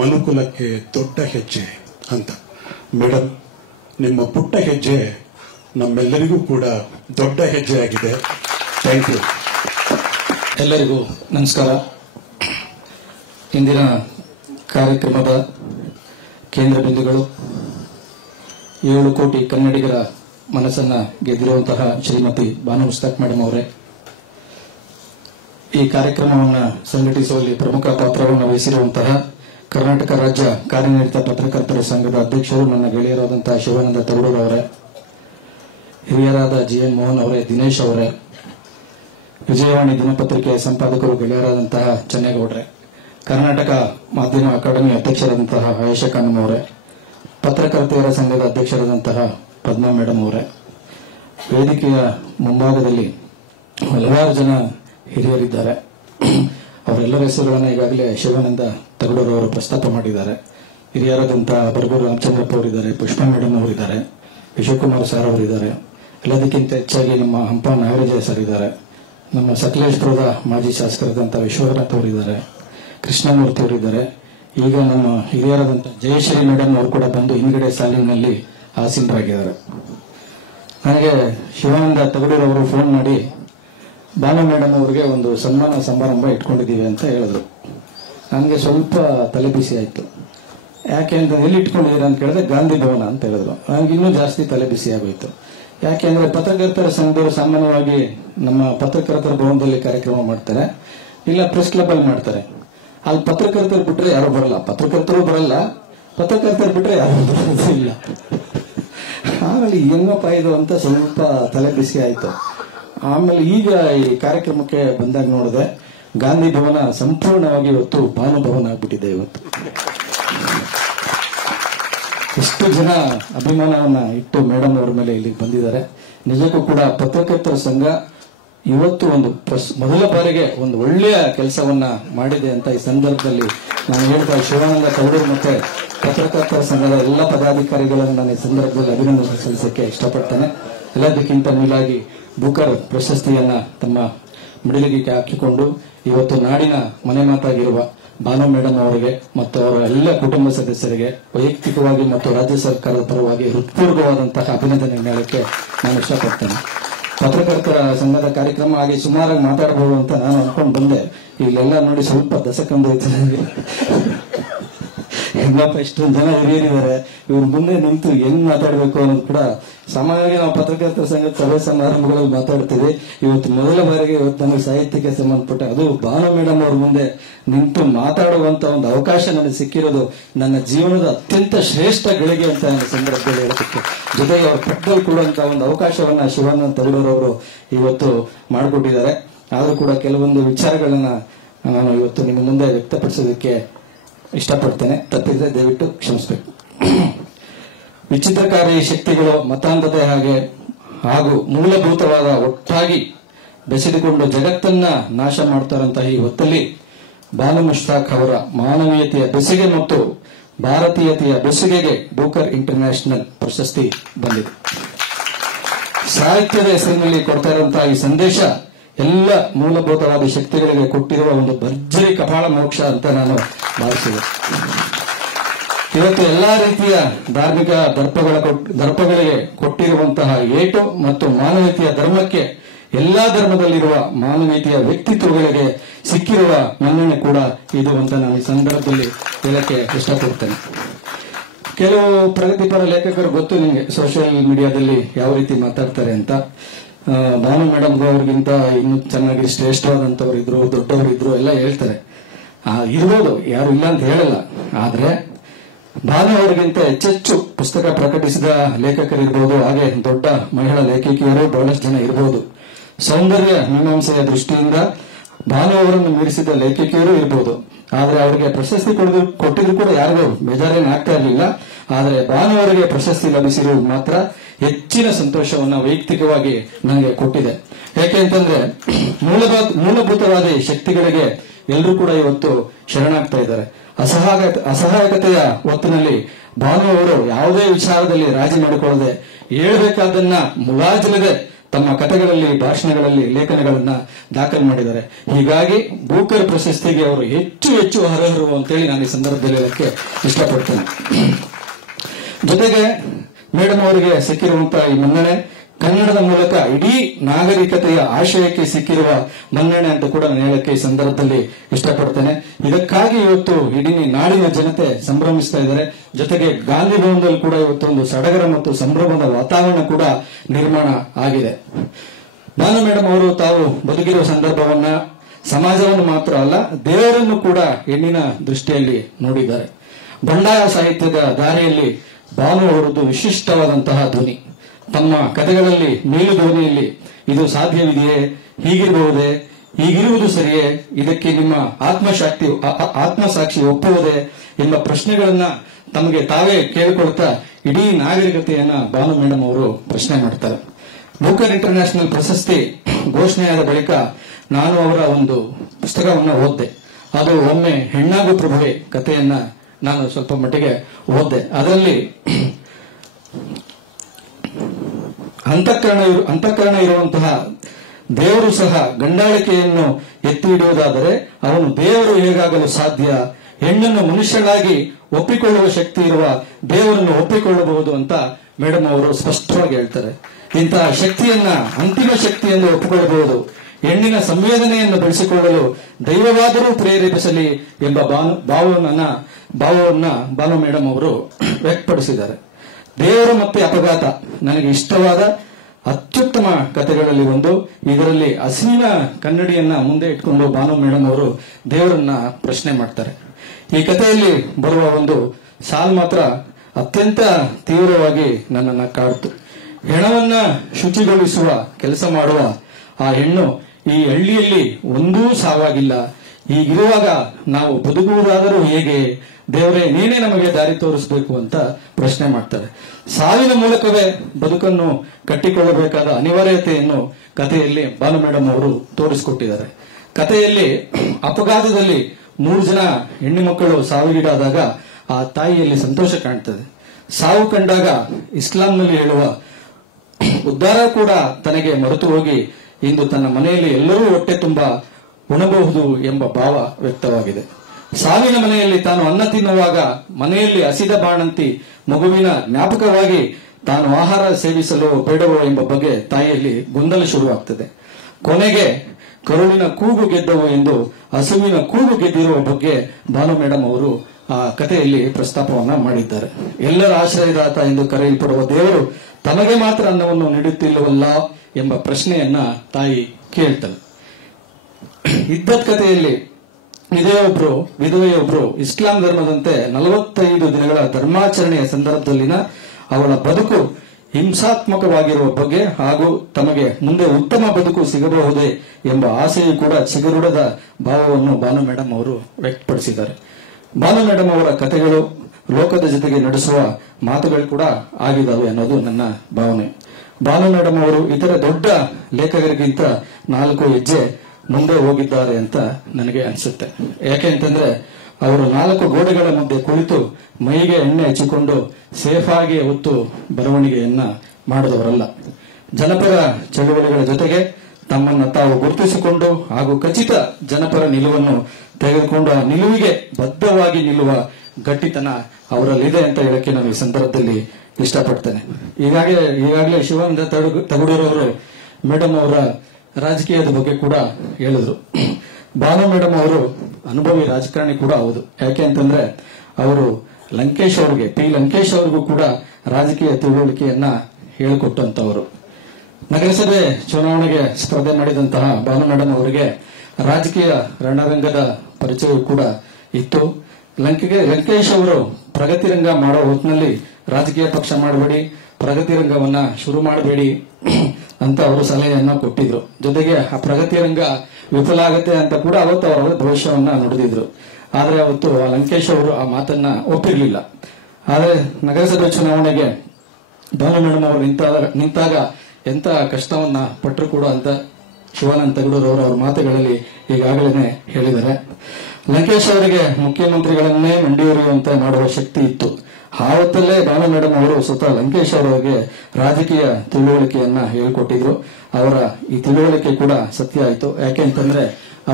ಮನುಕುಲಕ್ಕೆ ದೊಡ್ಡ ಹೆಜ್ಜೆ ಅಂತ. ಮೇಡಮ್, ನಿಮ್ಮ ಪುಟ್ಟ ಹೆಜ್ಜೆ ನಮ್ಮೆಲ್ಲರಿಗೂ ಕೂಡ ದೊಡ್ಡ ಹೆಜ್ಜೆ ಆಗಿದೆ. Thank you. ಎಲ್ಲರಿಗೂ ನಮಸ್ಕಾರ. ಇಂದಿನ ಕಾರ್ಯಕ್ರಮದ ಕೇಂದ್ರ ಬಿಂದುಗಳು 7 ಕೋಟಿ ಕನ್ನಡಿಗರ ಮನಸ್ಸನ್ನ ಗೆದ್ದಿರುವಂತಹ ಶ್ರೀಮತಿ ಬಾನು ಮುಷ್ತಾಕ್ ಮೇಡಮ್ ಅವರೇ, ಈ ಕಾರ್ಯಕ್ರಮವನ್ನು ಸಂಘಟಿಸುವಲ್ಲಿ ಪ್ರಮುಖ ಪಾತ್ರವನ್ನು ವಹಿಸಿರುವಂತಹ ಕರ್ನಾಟಕ ರಾಜ್ಯ ಕಾರ್ಯನಿರತ ಪತ್ರಕರ್ತರ ಸಂಘದ ಅಧ್ಯಕ್ಷರು, ನನ್ನ ಗೆಳೆಯರಾದಂತಹ ಶಿವಾನಂದ ತಗಡೂರು ಅವರೇ, ಹಿರಿಯರಾದ GN ಮೋಹನ್ ಅವರೇ, ದಿನೇಶ್ ಅವರೇ, ವಿಜಯವಾಣಿ ದಿನಪತ್ರಿಕೆಯ ಸಂಪಾದಕರು ಗೆಳೆಯರಾದಂತಹ ಚೆನ್ನೇಗೌಡ್ರೆ, ಕರ್ನಾಟಕ ಮಾಧ್ಯಮ ಅಕಾಡೆಮಿ ಅಧ್ಯಕ್ಷರಾದಂತಹ ಆಯೇಷಾ ಖಾನಂ ಅವರೇ, ಪತ್ರಕರ್ತೆಯರ ಸಂಘದ ಅಧ್ಯಕ್ಷರಾದಂತಹ ಪದ್ಮಾ ಮೇಡಮ್ ಅವರೇ, ವೇದಿಕೆಯ ಮುಂಭಾಗದಲ್ಲಿ ಹಲವಾರು ಜನ ಹಿರಿಯರಿದ್ದಾರೆ. ಅವರೆಲ್ಲರ ಹೆಸರುಗಳನ್ನು ಈಗಾಗಲೇ ಶಿವಾನಂದ ತಗಡೂರು ಅವರು ಪ್ರಸ್ತಾಪ ಮಾಡಿದ್ದಾರೆ. ಹಿರಿಯರಾದಂತಹ ಬರಗೂರು ರಾಮಚಂದ್ರಪ್ಪ ಅವರಿದ್ದಾರೆ, ಪುಷ್ಪಾ ಮೇಡಮ್ ಅವರಿದ್ದಾರೆ, ವಿಶ್ವಕುಮಾರ್ ಸರ್ ಅವರಿದ್ದಾರೆ. ಎಲ್ಲದಕ್ಕಿಂತ ಹೆಚ್ಚಾಗಿ ನಮ್ಮ ಹಂಪ ನಾಗರಾಜ ಸರ್ ಇದ್ದಾರೆ, ನಮ್ಮ ಸಕಲೇಶ್ಪುರದ ಮಾಜಿ ಶಾಸಕರಾದಂತಹ ವಿಶ್ವನಾಥ್ ಅವರಿದ್ದಾರೆ, ಕೃಷ್ಣಮೂರ್ತಿ ಅವರಿದ್ದಾರೆ. ಈಗ ನಮ್ಮ ಹಿರಿಯರಾದಂತಹ ಜಯಶ್ರೀ ಮೇಡಮ್ ಅವರು ಕೂಡ ಬಂದು ಹಿಂದ್ಗಡೆ ಸಾಲಿನಲ್ಲಿ ಆಸೀನರಾಗಿದ್ದಾರೆ. ನನಗೆ ಶಿವಾನಂದ ತಗಡೂರು ಅವರು ಫೋನ್ ಮಾಡಿ, ಬಾನು ಮೇಡಮ್ ಅವರಿಗೆ ಒಂದು ಸನ್ಮಾನ ಸಮಾರಂಭ ಇಟ್ಕೊಂಡಿದ್ದೀವಿ ಅಂತ ಹೇಳಿದ್ರು. ನನಗೆ ಸ್ವಲ್ಪ ತಲೆ ಬಿಸಿ ಆಯ್ತು. ಯಾಕೆ ಅಂತ ಎಲ್ಲಿ ಇಟ್ಕೊಂಡಿದ್ದೀರಾ ಅಂತ ಕೇಳಿದ್ರೆ ಗಾಂಧಿ ಭವನ ಅಂತ ಹೇಳಿದ್ರು. ನನಗೆ ಇನ್ನೂ ಜಾಸ್ತಿ ತಲೆ ಬಿಸಿ ಆಗೋಯ್ತು. ಯಾಕೆಂದ್ರೆ ಪತ್ರಕರ್ತರ ಸಂಘದವರು ಸಾಮಾನ್ಯವಾಗಿ ನಮ್ಮ ಪತ್ರಕರ್ತರ ಭವನದಲ್ಲಿ ಕಾರ್ಯಕ್ರಮ ಮಾಡ್ತಾರೆ, ಇಲ್ಲ ಪ್ರೆಸ್ ಕ್ಲಬ್ ಅಲ್ಲಿ ಮಾಡ್ತಾರೆ. ಅಲ್ಲಿ ಪತ್ರಕರ್ತರು ಬಿಟ್ರೆ ಯಾರು ಬರಲ್ಲ, ಪತ್ರಕರ್ತರು ಬರಲ್ಲ, ಪತ್ರಕರ್ತರು ಬಿಟ್ರೆ ಯಾರು ಬರೋದಿಲ್ಲ. ಆಮೇಲೆ ಏನಪ್ಪ ಇದು ಅಂತ ಸ್ವಲ್ಪ ತಲೆ ಬಿಸಿ ಆಯ್ತು. ಆಮೇಲೆ ಈಗ ಈ ಕಾರ್ಯಕ್ರಮಕ್ಕೆ ಬಂದಾಗ ನೋಡಿದೆ, ಗಾಂಧಿ ಭವನ ಸಂಪೂರ್ಣವಾಗಿ ಇವತ್ತು ಭಾನು ಭವನ ಆಗ್ಬಿಟ್ಟಿದೆ. ಇವತ್ತು ಎಷ್ಟು ಜನ ಅಭಿಮಾನವನ್ನ ಇಟ್ಟು ಮೇಡಮ್ ಅವರ ಮೇಲೆ ಇಲ್ಲಿಗೆ ಬಂದಿದ್ದಾರೆ. ನಿಜಕ್ಕೂ ಕೂಡ ಪತ್ರಕರ್ತರ ಸಂಘ ಇವತ್ತು ಒಂದು ಮೊದಲ ಬಾರಿಗೆ ಒಂದು ಒಳ್ಳೆಯ ಕೆಲಸವನ್ನ ಮಾಡಿದೆ ಅಂತ ಈ ಸಂದರ್ಭದಲ್ಲಿ ನಾನು ಹೇಳ್ತಾ ಶಿವಾನಂದ ತಗಡೂರು ಮತ್ತೆ ಪತ್ರಕರ್ತರ ಸಂಘದ ಎಲ್ಲ ಪದಾಧಿಕಾರಿಗಳನ್ನು ನಾನು ಈ ಸಂದರ್ಭದಲ್ಲಿ ಅಭಿನಂದನೆ ಸಲ್ಲಿಸಕ್ಕೆ ಇಷ್ಟಪಡ್ತೇನೆ. ಎಲ್ಲದಕ್ಕಿಂತ ಮೇಲಾಗಿ ಬೂಕರ್ ಪ್ರಶಸ್ತಿಯನ್ನ ತಮ್ಮ ಮಿಡಿಲಿಗೆ ಹಾಕಿಕೊಂಡು ಇವತ್ತು ನಾಡಿನ ಮನೆ ಮಾತಾಗಿರುವ ಬಾನು ಮೇಡಮ್ ಅವರಿಗೆ ಮತ್ತು ಅವರ ಎಲ್ಲ ಕುಟುಂಬ ಸದಸ್ಯರಿಗೆ ವೈಯಕ್ತಿಕವಾಗಿ ಮತ್ತು ರಾಜ್ಯ ಸರ್ಕಾರದ ಪರವಾಗಿ ಹೃತ್ಪೂರ್ವಕವಾದಂತಹ ಅಭಿನಂದನೆ ಹೇಳಕ್ಕೆ ನಾನು ಇಷ್ಟಪಡ್ತೇನೆ. ಪತ್ರಕರ್ತರ ಸಂಘದ ಕಾರ್ಯಕ್ರಮ ಹಾಗೆ ಸುಮಾರಾಗಿ ಮಾತಾಡಬಹುದು ಅಂತ ನಾನು ಅನ್ಕೊಂಡು ಬಂದೆ. ಇಲ್ಲೆಲ್ಲ ನೋಡಿ ಸ್ವಲ್ಪ ದಸಕಂದೋಯ್ತು. ಹೆಂಗಪ್ಪ ಇಷ್ಟೊಂದು ಜನ ಹಿರಿಯರಿದ್ದಾರೆ, ಇವ್ರ ಮುಂದೆ ನಿಂತು ಹೆಂಗ್ ಮಾತಾಡಬೇಕು ಅನ್ನೋದು ಕೂಡ ಸಾಮಾನ್ಯವಾಗಿ ನಾವು ಪತ್ರಕರ್ತರ ಸಂಘದ ಸಭೆ ಸಮಾರಂಭಗಳಲ್ಲಿ ಮಾತಾಡ್ತೀವಿ. ಇವತ್ತು ಮೊದಲ ಬಾರಿಗೆ ಇವತ್ತು ನಮಗೆ ಸಾಹಿತ್ಯಕ್ಕೆ ಸಂಬಂಧಪಟ್ಟ ಅದು ಬಾನು ಮೇಡಮ್ ಅವ್ರ ಮುಂದೆ ನಿಂತು ಮಾತಾಡುವಂತ ಒಂದು ಅವಕಾಶ ನನಗೆ ಸಿಕ್ಕಿರೋದು ನನ್ನ ಜೀವನದ ಅತ್ಯಂತ ಶ್ರೇಷ್ಠ ಗಳಿಗೆ ಅಂತ ನನ್ನ ಸಂದರ್ಭದಲ್ಲಿ ಹೇಳಬೇಕು. ಜೊತೆಗೆ ಅವ್ರ ಪಕ್ಕದಲ್ಲಿ ಕೊಡುವಂತ ಒಂದು ಅವಕಾಶವನ್ನ ಶಿವಾನಂದ ತಗಡೂರು ಅವರು ಇವತ್ತು ಮಾಡಿಕೊಟ್ಟಿದ್ದಾರೆ. ಆದ್ರೂ ಕೂಡ ಕೆಲವೊಂದು ವಿಚಾರಗಳನ್ನ ನಾನು ಇವತ್ತು ನಿಮ್ಮ ಮುಂದೆ ವ್ಯಕ್ತಪಡಿಸೋದಕ್ಕೆ ಇಷ್ಟಪಡ್ತೇನೆ. ತಪ್ಪಿದ್ರೆ ದಯವಿಟ್ಟು ಕ್ಷಮಿಸಬೇಕು. ವಿಚಿತ್ರಕಾರಿ ಶಕ್ತಿಗಳು ಮತಾಂಧತೆ ಹಾಗೂ ಮೂಲಭೂತವಾದ ಒಟ್ಟಾಗಿ ಬೆಸೆದುಕೊಂಡು ಜಗತ್ತನ್ನ ನಾಶ ಮಾಡ್ತಾರಂತಹ ಈ ಹೊತ್ತಲ್ಲಿ ಬಾನು ಮುಷ್ತಾಕ್ ಅವರ ಮಾನವೀಯತೆಯ ಬೆಸುಗೆ ಮತ್ತು ಭಾರತೀಯತೆಯ ಬೆಸುಗೆಗೆ ಬೂಕರ್ ಇಂಟರ್ನ್ಯಾಷನಲ್ ಪ್ರಶಸ್ತಿ ಬಂದಿದೆ. ಸಾಹಿತ್ಯದ ಹೆಸರಿನಲ್ಲಿ ಕೊಡ್ತಾ ಇರುವಂತಹ ಈ ಸಂದೇಶ ಎಲ್ಲ ಮೂಲಭೂತವಾದ ಶಕ್ತಿಗಳಿಗೆ ಕೊಟ್ಟಿರುವ ಒಂದು ಭರ್ಜರಿ ಕಪಾಳ ಮೋಕ್ಷ ಅಂತ ನಾನು ಭಾವಿಸಿದೆ. ಇವತ್ತು ಎಲ್ಲಾ ರೀತಿಯ ಧಾರ್ಮಿಕ ದರ್ಪಗಳಿಗೆ ಕೊಟ್ಟಿರುವಂತಹ ಏಟು ಮತ್ತು ಮಾನವೀಯತೆಯ ಧರ್ಮಕ್ಕೆ ಎಲ್ಲಾ ಧರ್ಮದಲ್ಲಿರುವ ಮಾನವೀಯತೆಯ ವ್ಯಕ್ತಿತ್ವಗಳಿಗೆ ಸಿಕ್ಕಿರುವ ಮನ್ನಣೆ ಕೂಡ ಇದು ಅಂತ ನಾನು ಈ ಸಂದರ್ಭದಲ್ಲಿ ಹೇಳಕ್ಕೆ ಇಷ್ಟಪಡ್ತೇನೆ. ಕೆಲವು ಪ್ರಗತಿಪರ ಲೇಖಕರು ಗೊತ್ತು ನಿಮಗೆ ಸೋಷಿಯಲ್ ಮೀಡಿಯಾದಲ್ಲಿ ಯಾವ ರೀತಿ ಮಾತಾಡ್ತಾರೆ ಅಂತ. ಭಾನು ಮೇಡಮ್ ಅವ್ರಿಗಿಂತ ಇನ್ನೂ ಚೆನ್ನಾಗಿ ಶ್ರೇಷ್ಠವಾದಂತವ್ರು ಇದ್ರು, ದೊಡ್ಡವರು ಇದ್ರು ಎಲ್ಲ ಹೇಳ್ತಾರೆ. ಇರ್ಬೋದು, ಯಾರು ಇಲ್ಲ ಅಂತ ಹೇಳಲ್ಲ. ಆದ್ರೆ ಭಾನು ಅವರಿಗಿಂತ ಹೆಚ್ಚೆಚ್ಚು ಪುಸ್ತಕ ಪ್ರಕಟಿಸಿದ ಲೇಖಕರಿರ್ಬೋದು, ಹಾಗೆ ದೊಡ್ಡ ಮಹಿಳಾ ಲೇಖಕಿಯರು ಬಹಳಷ್ಟು ಜನ ಇರಬಹುದು. ಸೌಂದರ್ಯ ಮೀಮಾಂಸೆಯ ದೃಷ್ಟಿಯಿಂದ ಭಾನು ಅವರನ್ನು ಮೀರಿಸಿದ ಲೇಖಕಿಯರು ಇರಬಹುದು. ಆದ್ರೆ ಅವರಿಗೆ ಪ್ರಶಸ್ತಿ ಕೊಟ್ಟಿದ್ರು ಕೂಡ ಯಾರಿಗೂ ಬೇಜಾರೇನು ಆಗ್ತಾ ಇರಲಿಲ್ಲ. ಆದ್ರೆ ಭಾನು ಅವರಿಗೆ ಪ್ರಶಸ್ತಿ ಲಭಿಸಿರುವುದು ಮಾತ್ರ ಹೆಚ್ಚಿನ ಸಂತೋಷವನ್ನ ವೈಯಕ್ತಿಕವಾಗಿ ನನಗೆ ಕೊಟ್ಟಿದೆ. ಯಾಕೆಂತಂದ್ರೆ ಮೂಲಭೂತವಾದ ಶಕ್ತಿಗಳಿಗೆ ಎಲ್ಲರೂ ಕೂಡ ಇವತ್ತು ಶರಣಾಗ್ತಾ ಇದ್ದಾರೆ. ಅಸಹಾಯಕತೆಯ ಹೊತ್ತಿನಲ್ಲಿ ಭಾನು ಅವರು ಯಾವುದೇ ವಿಚಾರದಲ್ಲಿ ರಾಜಿ ಮಾಡಿಕೊಳ್ಳದೆ ಹೇಳ್ಬೇಕಾದನ್ನ ಮುಲಾಜಿಲ್ಲದೆ ತಮ್ಮ ಕಥೆಗಳಲ್ಲಿ, ಭಾಷಣಗಳಲ್ಲಿ, ಲೇಖನಗಳನ್ನ ದಾಖಲು ಮಾಡಿದ್ದಾರೆ. ಹೀಗಾಗಿ ಬೂಕರ್ ಪ್ರಶಸ್ತಿಗೆ ಅವರು ಹೆಚ್ಚು ಹೆಚ್ಚು ಅರ್ಹರು ಅಂತೇಳಿ ನಾನು ಈ ಸಂದರ್ಭದಲ್ಲಿ ಹೇಳಕ್ಕೆ ಇಷ್ಟಪಡ್ತೇನೆ. ಜೊತೆಗೆ ಮೇಡಮ್ ಅವರಿಗೆ ಸಿಕ್ಕಿರುವಂತಹ ಈ ಮನ್ನಣೆ ಕನ್ನಡದ ಮೂಲಕ ಇಡೀ ನಾಗರಿಕತೆಯ ಆಶಯಕ್ಕೆ ಸಿಕ್ಕಿರುವ ಮನ್ನಣೆ ಅಂತ ಕೂಡ ನಾನು ಹೇಳಕ್ಕೆ ಈ ಸಂದರ್ಭದಲ್ಲಿ ಇಷ್ಟಪಡ್ತೇನೆ. ಇದಕ್ಕಾಗಿ ಇವತ್ತು ಇಡೀ ನಾಡಿನ ಜನತೆ ಸಂಭ್ರಮಿಸ್ತಾ ಇದ್ದಾರೆ. ಜೊತೆಗೆ ಗಾಂಧಿ ಭವನದಲ್ಲಿ ಕೂಡ ಇವತ್ತೊಂದು ಸಡಗರ ಮತ್ತು ಸಂಭ್ರಮದ ವಾತಾವರಣ ಕೂಡ ನಿರ್ಮಾಣ ಆಗಿದೆ. ಭಾನು ಮೇಡಮ್ ಅವರು ತಾವು ಬದುಕಿರುವ ಸಂದರ್ಭವನ್ನ, ಸಮಾಜವನ್ನು ಮಾತ್ರ ಅಲ್ಲ ದೇವರನ್ನು ಕೂಡ ಹೆಣ್ಣಿನ ದೃಷ್ಟಿಯಲ್ಲಿ ನೋಡಿದ್ದಾರೆ. ಬಂಡಾಯ ಸಾಹಿತ್ಯದ ದಾರಿಯಲ್ಲಿ ಭಾನು ಅವರದ್ದು ವಿಶಿಷ್ಟವಾದಂತಹ ಧ್ವನಿ. ತಮ್ಮ ಕಥೆಗಳಲ್ಲಿ ಮೇಲು ಧ್ವನಿಯಲ್ಲಿ ಇದು ಸಾಧ್ಯವಿದೆಯೇ, ಹೀಗಿರಬಹುದೇ, ಹೀಗಿರುವುದು ಸರಿಯೇ, ಇದಕ್ಕೆ ನಿಮ್ಮ ಆತ್ಮಸಾಕ್ಷಿ ಒಪ್ಪುವುದೇ ಎಂಬ ಪ್ರಶ್ನೆಗಳನ್ನ ತಮಗೆ ತಾವೇ ಕೇಳಿಕೊಳ್ತಾ ಇಡೀ ನಾಗರಿಕತೆಯನ್ನ ಭಾನು ಮೇಡಮ್ ಅವರು ಪ್ರಶ್ನೆ ಮಾಡ್ತಾರೆ. ಬೂಕರ್ ಇಂಟರ್ನ್ಯಾಷನಲ್ ಪ್ರಶಸ್ತಿ ಘೋಷಣೆಯಾದ ಬಳಿಕ ನಾನು ಅವರ ಒಂದು ಪುಸ್ತಕವನ್ನ ಓದಿದೆ. ಅದು ಒಮ್ಮೆ ಹೆಣ್ಣಾಗು ಪ್ರಭುವೆ ಕಥೆಯನ್ನ ನಾನು ಸ್ವಲ್ಪ ಮಟ್ಟಿಗೆ ಓದಿದೆ. ಅದರಲ್ಲಿ ಅಂತಃಕರಣ ಇರುವಂತಹ ದೇವರು ಸಹ ಗಂಡಾಳಿಕೆಯನ್ನು ಎತ್ತಿ ಹಿಡಿಯುವುದಾದರೆ ಅವನು ದೇವರು ಹೇಗಾಗಲು ಸಾಧ್ಯ? ಹೆಣ್ಣನ್ನು ಮನುಷ್ಯಳಾಗಿ ಒಪ್ಪಿಕೊಳ್ಳುವ ಶಕ್ತಿ ಇರುವ ದೇವರನ್ನು ಒಪ್ಪಿಕೊಳ್ಳಬಹುದು ಅಂತ ಮೇಡಮ್ ಅವರು ಸ್ಪಷ್ಟವಾಗಿ ಹೇಳ್ತಾರೆ. ಇಂತಹ ಶಕ್ತಿಯನ್ನ ಅಂತಿಮ ಶಕ್ತಿಯನ್ನು ಒಪ್ಪಿಕೊಳ್ಳಬಹುದು. ಹೆಣ್ಣಿನ ಸಂವೇದನೆಯನ್ನು ಬೆಳೆಸಿಕೊಳ್ಳಲು ದೈವವಾದರೂ ಪ್ರೇರೇಪಿಸಲಿ ಎಂಬ ಭಾವವನ್ನ ಭಾನು ಮೇಡಮ್ ಅವರು ವ್ಯಕ್ತಪಡಿಸಿದ್ದಾರೆ. ದೇವರು ಮತ್ತೆ ಅಪಘಾತ ನನಗೆ ಇಷ್ಟವಾದ ಅತ್ಯುತ್ತಮ ಕಥೆಗಳಲ್ಲಿ ಒಂದು. ಇದರಲ್ಲಿ ಹಸಿವಿನ ಕನ್ನಡಿಯನ್ನ ಮುಂದೆ ಇಟ್ಕೊಂಡು ಭಾನು ಮೇಡಮ್ ಅವರು ದೇವರನ್ನ ಪ್ರಶ್ನೆ ಮಾಡ್ತಾರೆ. ಈ ಕಥೆಯಲ್ಲಿ ಬರುವ ಒಂದು ಸಾಲ್ ಮಾತ್ರ ಅತ್ಯಂತ ತೀವ್ರವಾಗಿ ನನ್ನನ್ನ ಕಾಡ್ತು. ಹೆಣವನ್ನ ಶುಚಿಗೊಳಿಸುವ ಕೆಲಸ ಮಾಡುವ ಆ ಹೆಣ್ಣು ಈ ಹಳ್ಳಿಯಲ್ಲಿ ಒಂದೂ ಸಾವಾಗಿಲ್ಲ. ಹೀಗಿರುವಾಗ ನಾವು ಬದುಕುವುದಾದರೂ ಹೇಗೆ? ದೇವರೇ, ನೀನೇ ನಮಗೆ ದಾರಿ ತೋರಿಸಬೇಕು ಅಂತ ಪ್ರಶ್ನೆ ಮಾಡ್ತಾರೆ. ಸಾವಿನ ಮೂಲಕವೇ ಬದುಕನ್ನು ಕಟ್ಟಿಕೊಳ್ಳಬೇಕಾದ ಅನಿವಾರ್ಯತೆಯನ್ನು ಕಥೆಯಲ್ಲಿ ಭಾನು ಮೇಡಮ್ ಅವರು ತೋರಿಸಿಕೊಟ್ಟಿದ್ದಾರೆ. ಕಥೆಯಲ್ಲಿ ಅಪಘಾತದಲ್ಲಿ 3 ಜನ ಹೆಣ್ಣು ಮಕ್ಕಳು ಸಾವಿಗೀಡಾದಾಗ ಆ ತಾಯಿಯಲ್ಲಿ ಸಂತೋಷ ಕಾಣ್ತದೆ. ಸಾವು ಕಂಡಾಗ ಇಸ್ಲಾಂನಲ್ಲಿ ಹೇಳುವ ಉದ್ಧಾರ ಕೂಡ ತನಗೆ ಮರೆತು ಹೋಗಿ ಇಂದು ತನ್ನ ಮನೆಯಲ್ಲಿ ಎಲ್ಲರೂ ಹೊಟ್ಟೆ ತುಂಬ ಉಣಬಹುದು ಎಂಬ ಭಾವ ವ್ಯಕ್ತವಾಗಿದೆ. ಸಾವಿನ ಮನೆಯಲ್ಲಿ ತಾನು ಅನ್ನ ತಿನ್ನುವಾಗ ಮನೆಯಲ್ಲಿ ಹಸಿದ ಬಾಣಂತಿ ಮಗುವಿನ ಜ್ಞಾಪಕವಾಗಿ ತಾನು ಆಹಾರ ಸೇವಿಸಲು ಬೇಡವೋ ಎಂಬ ಬಗ್ಗೆ ತಾಯಿಯಲ್ಲಿ ಗೊಂದಲ ಶುರುವಾಗ್ತದೆ. ಕೊನೆಗೆ ಕರುಳಿನ ಕೂಗು ಗೆದ್ದವು ಎಂದು ಹಸುವಿನ ಕೂಗು ಗೆದ್ದಿರುವ ಬಗ್ಗೆ ಭಾನು ಮೇಡಮ್ ಅವರು ಆ ಕಥೆಯಲ್ಲಿ ಪ್ರಸ್ತಾಪವನ್ನ ಮಾಡಿದ್ದಾರೆ. ಎಲ್ಲರ ಆಶ್ರಯದಾತ ಎಂದು ಕರೆಯಲ್ಪಡುವ ದೇವರು ತಮಗೆ ಮಾತ್ರ ಅನ್ನವನ್ನು ನೀಡುತ್ತಿಲ್ಲವಲ್ಲ ಎಂಬ ಪ್ರಶ್ನೆಯನ್ನ ತಾಯಿ ಕೇಳ್ತಾಳೆ. ಇದ್ದತ್ ಕಥೆಯಲ್ಲಿ ವಿಧವೆಯೊಬ್ರು ಇಸ್ಲಾಂ ಧರ್ಮದಂತೆ 45 ದಿನಗಳ ಧರ್ಮಾಚರಣೆಯ ಸಂದರ್ಭದಲ್ಲಿನ ಅವಳ ಬದುಕು ಹಿಂಸಾತ್ಮಕವಾಗಿರುವ ಬಗ್ಗೆ ಹಾಗೂ ತಮಗೆ ಮುಂದೆ ಉತ್ತಮ ಬದುಕು ಸಿಗಬಹುದೇ ಎಂಬ ಆಸೆಯೂ ಕೂಡ ಚಿಗುರುಡದ ಭಾವವನ್ನು ಭಾನು ಮೇಡಮ್ ಅವರು ವ್ಯಕ್ತಪಡಿಸಿದ್ದಾರೆ. ಭಾನು ಮೇಡಮ್ ಅವರ ಕಥೆಗಳು ಲೋಕದ ಜೊತೆಗೆ ನಡೆಸುವ ಮಾತುಗಳು ಕೂಡ ಆಗಿದ್ದಾವೆ ಅನ್ನೋದು ನನ್ನ ಭಾವನೆ. ಭಾನು ಮೇಡಮ್ ಅವರು ಇತರ ದೊಡ್ಡ ಲೇಖಕರಿಗಿಂತ 4 ಹೆಜ್ಜೆ ಮುಂದೆ ಹೋಗಿದ್ದಾರೆ ಅಂತ ನನಗೆ ಅನಿಸುತ್ತೆ. ಯಾಕೆ ಅಂತಂದ್ರೆ ಅವರು 4 ಗೋಡೆಗಳ ಮಧ್ಯೆ ಕುಳಿತು ಮೈಗೆ ಎಣ್ಣೆ ಹಚ್ಚಿಕೊಂಡು ಸೇಫ್ ಆಗಿ ಹೊತ್ತು ಬರವಣಿಗೆಯನ್ನ ಮಾಡಿದವರಲ್ಲ. ಜನಪರ ಚಳುವಳಿಗಳ ಜೊತೆಗೆ ತಮ್ಮನ್ನು ತಾವು ಗುರುತಿಸಿಕೊಂಡು ಹಾಗೂ ಖಚಿತ ಜನಪರ ನಿಲುವನ್ನು ತೆಗೆದುಕೊಂಡು ಆ ನಿಲುವಿಗೆ ಬದ್ಧವಾಗಿ ನಿಲ್ಲುವ ಗಟ್ಟಿತನ ಅವರಲ್ಲಿದೆ ಅಂತ ಹೇಳಕ್ಕೆ ನಾನು ಈ ಸಂದರ್ಭದಲ್ಲಿ ಇಷ್ಟಪಡ್ತೇನೆ. ಈಗಾಗಲೇ ಶಿವಾನಂದ ತಗಡೂರವರು ಮೇಡಮ್ ಅವರ ರಾಜಕೀಯದ ಬಗ್ಗೆ ಕೂಡ ಹೇಳಿದ್ರು. ಭಾನು ಮೇಡಮ್ ಅವರು ಅನುಭವಿ ರಾಜಕಾರಣಿ ಕೂಡ ಹೌದು. ಯಾಕೆ ಅಂತಂದ್ರೆ ಅವರು ಲಂಕೇಶ್ ಅವ್ರಿಗೂ ಕೂಡ ರಾಜಕೀಯ ತಿಳುವಳಿಕೆಯನ್ನ ಹೇಳಿಕೊಟ್ಟಂತವರು. ನಗರಸಭೆ ಚುನಾವಣೆಗೆ ಸ್ಪರ್ಧೆ ಮಾಡಿದಂತಹ ಭಾನು ಮೇಡಮ್ ಅವರಿಗೆ ರಾಜಕೀಯ ರಣರಂಗದ ಪರಿಚಯ ಕೂಡ ಇತ್ತು. ಲಂಕೇಶ್ ಅವರು ಪ್ರಗತಿ ರಂಗ ಮಾಡೋ ಹೊತ್ತಿನಲ್ಲಿ ರಾಜಕೀಯ ಪಕ್ಷ ಮಾಡಬೇಡಿ, ಪ್ರಗತಿ ರಂಗವನ್ನ ಶುರು ಮಾಡಬೇಡಿ ಅಂತ ಅವರು ಸಲಹೆಯನ್ನ ಕೊಟ್ಟಿದ್ರು. ಜೊತೆಗೆ ಆ ಪ್ರಗತಿ ರಂಗ ವಿಫಲ ಆಗುತ್ತೆ ಅಂತ ಕೂಡ ಅವತ್ತು ಅವರ ಭವಿಷ್ಯವನ್ನ ನುಡಿದಿದ್ರು. ಆದ್ರೆ ಅವತ್ತು ಲಂಕೇಶ್ ಅವರು ಆ ಮಾತನ್ನ ಒಪ್ಪಿರ್ಲಿಲ್ಲ. ಆದ್ರೆ ನಗರಸಭೆ ಚುನಾವಣೆಗೆ ಭಾನು ಮೇಡಮ್ ಅವರು ನಿಂತಾಗ ಎಂತ ಕಷ್ಟವನ್ನ ಪಟ್ಟರು ಕೂಡ ಅಂತ ಶಿವಾನಂದ ತಗಡೂರವರು ಅವ್ರ ಮಾತುಗಳಲ್ಲಿ ಈಗಾಗಲೇ ಹೇಳಿದ್ದಾರೆ. ಲಂಕೇಶ್ ಅವರಿಗೆ ಮುಖ್ಯಮಂತ್ರಿಗಳನ್ನೇ ಮಂಡಿಯೂರುವಂತೆ ಮಾಡುವ ಶಕ್ತಿ ಇತ್ತು. ಆವತ್ತಲ್ಲೇ ಭಾನು ಮೇಡಮ್ ಅವರು ಸ್ವತಃ ಲಂಕೇಶ್ ಅವರಿಗೆ ರಾಜಕೀಯ ತಿಳುವಳಿಕೆಯನ್ನ ಹೇಳಿಕೊಟ್ಟಿದ್ರು. ಅವರ ಈ ತಿಳುವಳಿಕೆ ಕೂಡ ಸತ್ಯ ಆಯಿತು. ಯಾಕೆ ಅಂತಂದ್ರೆ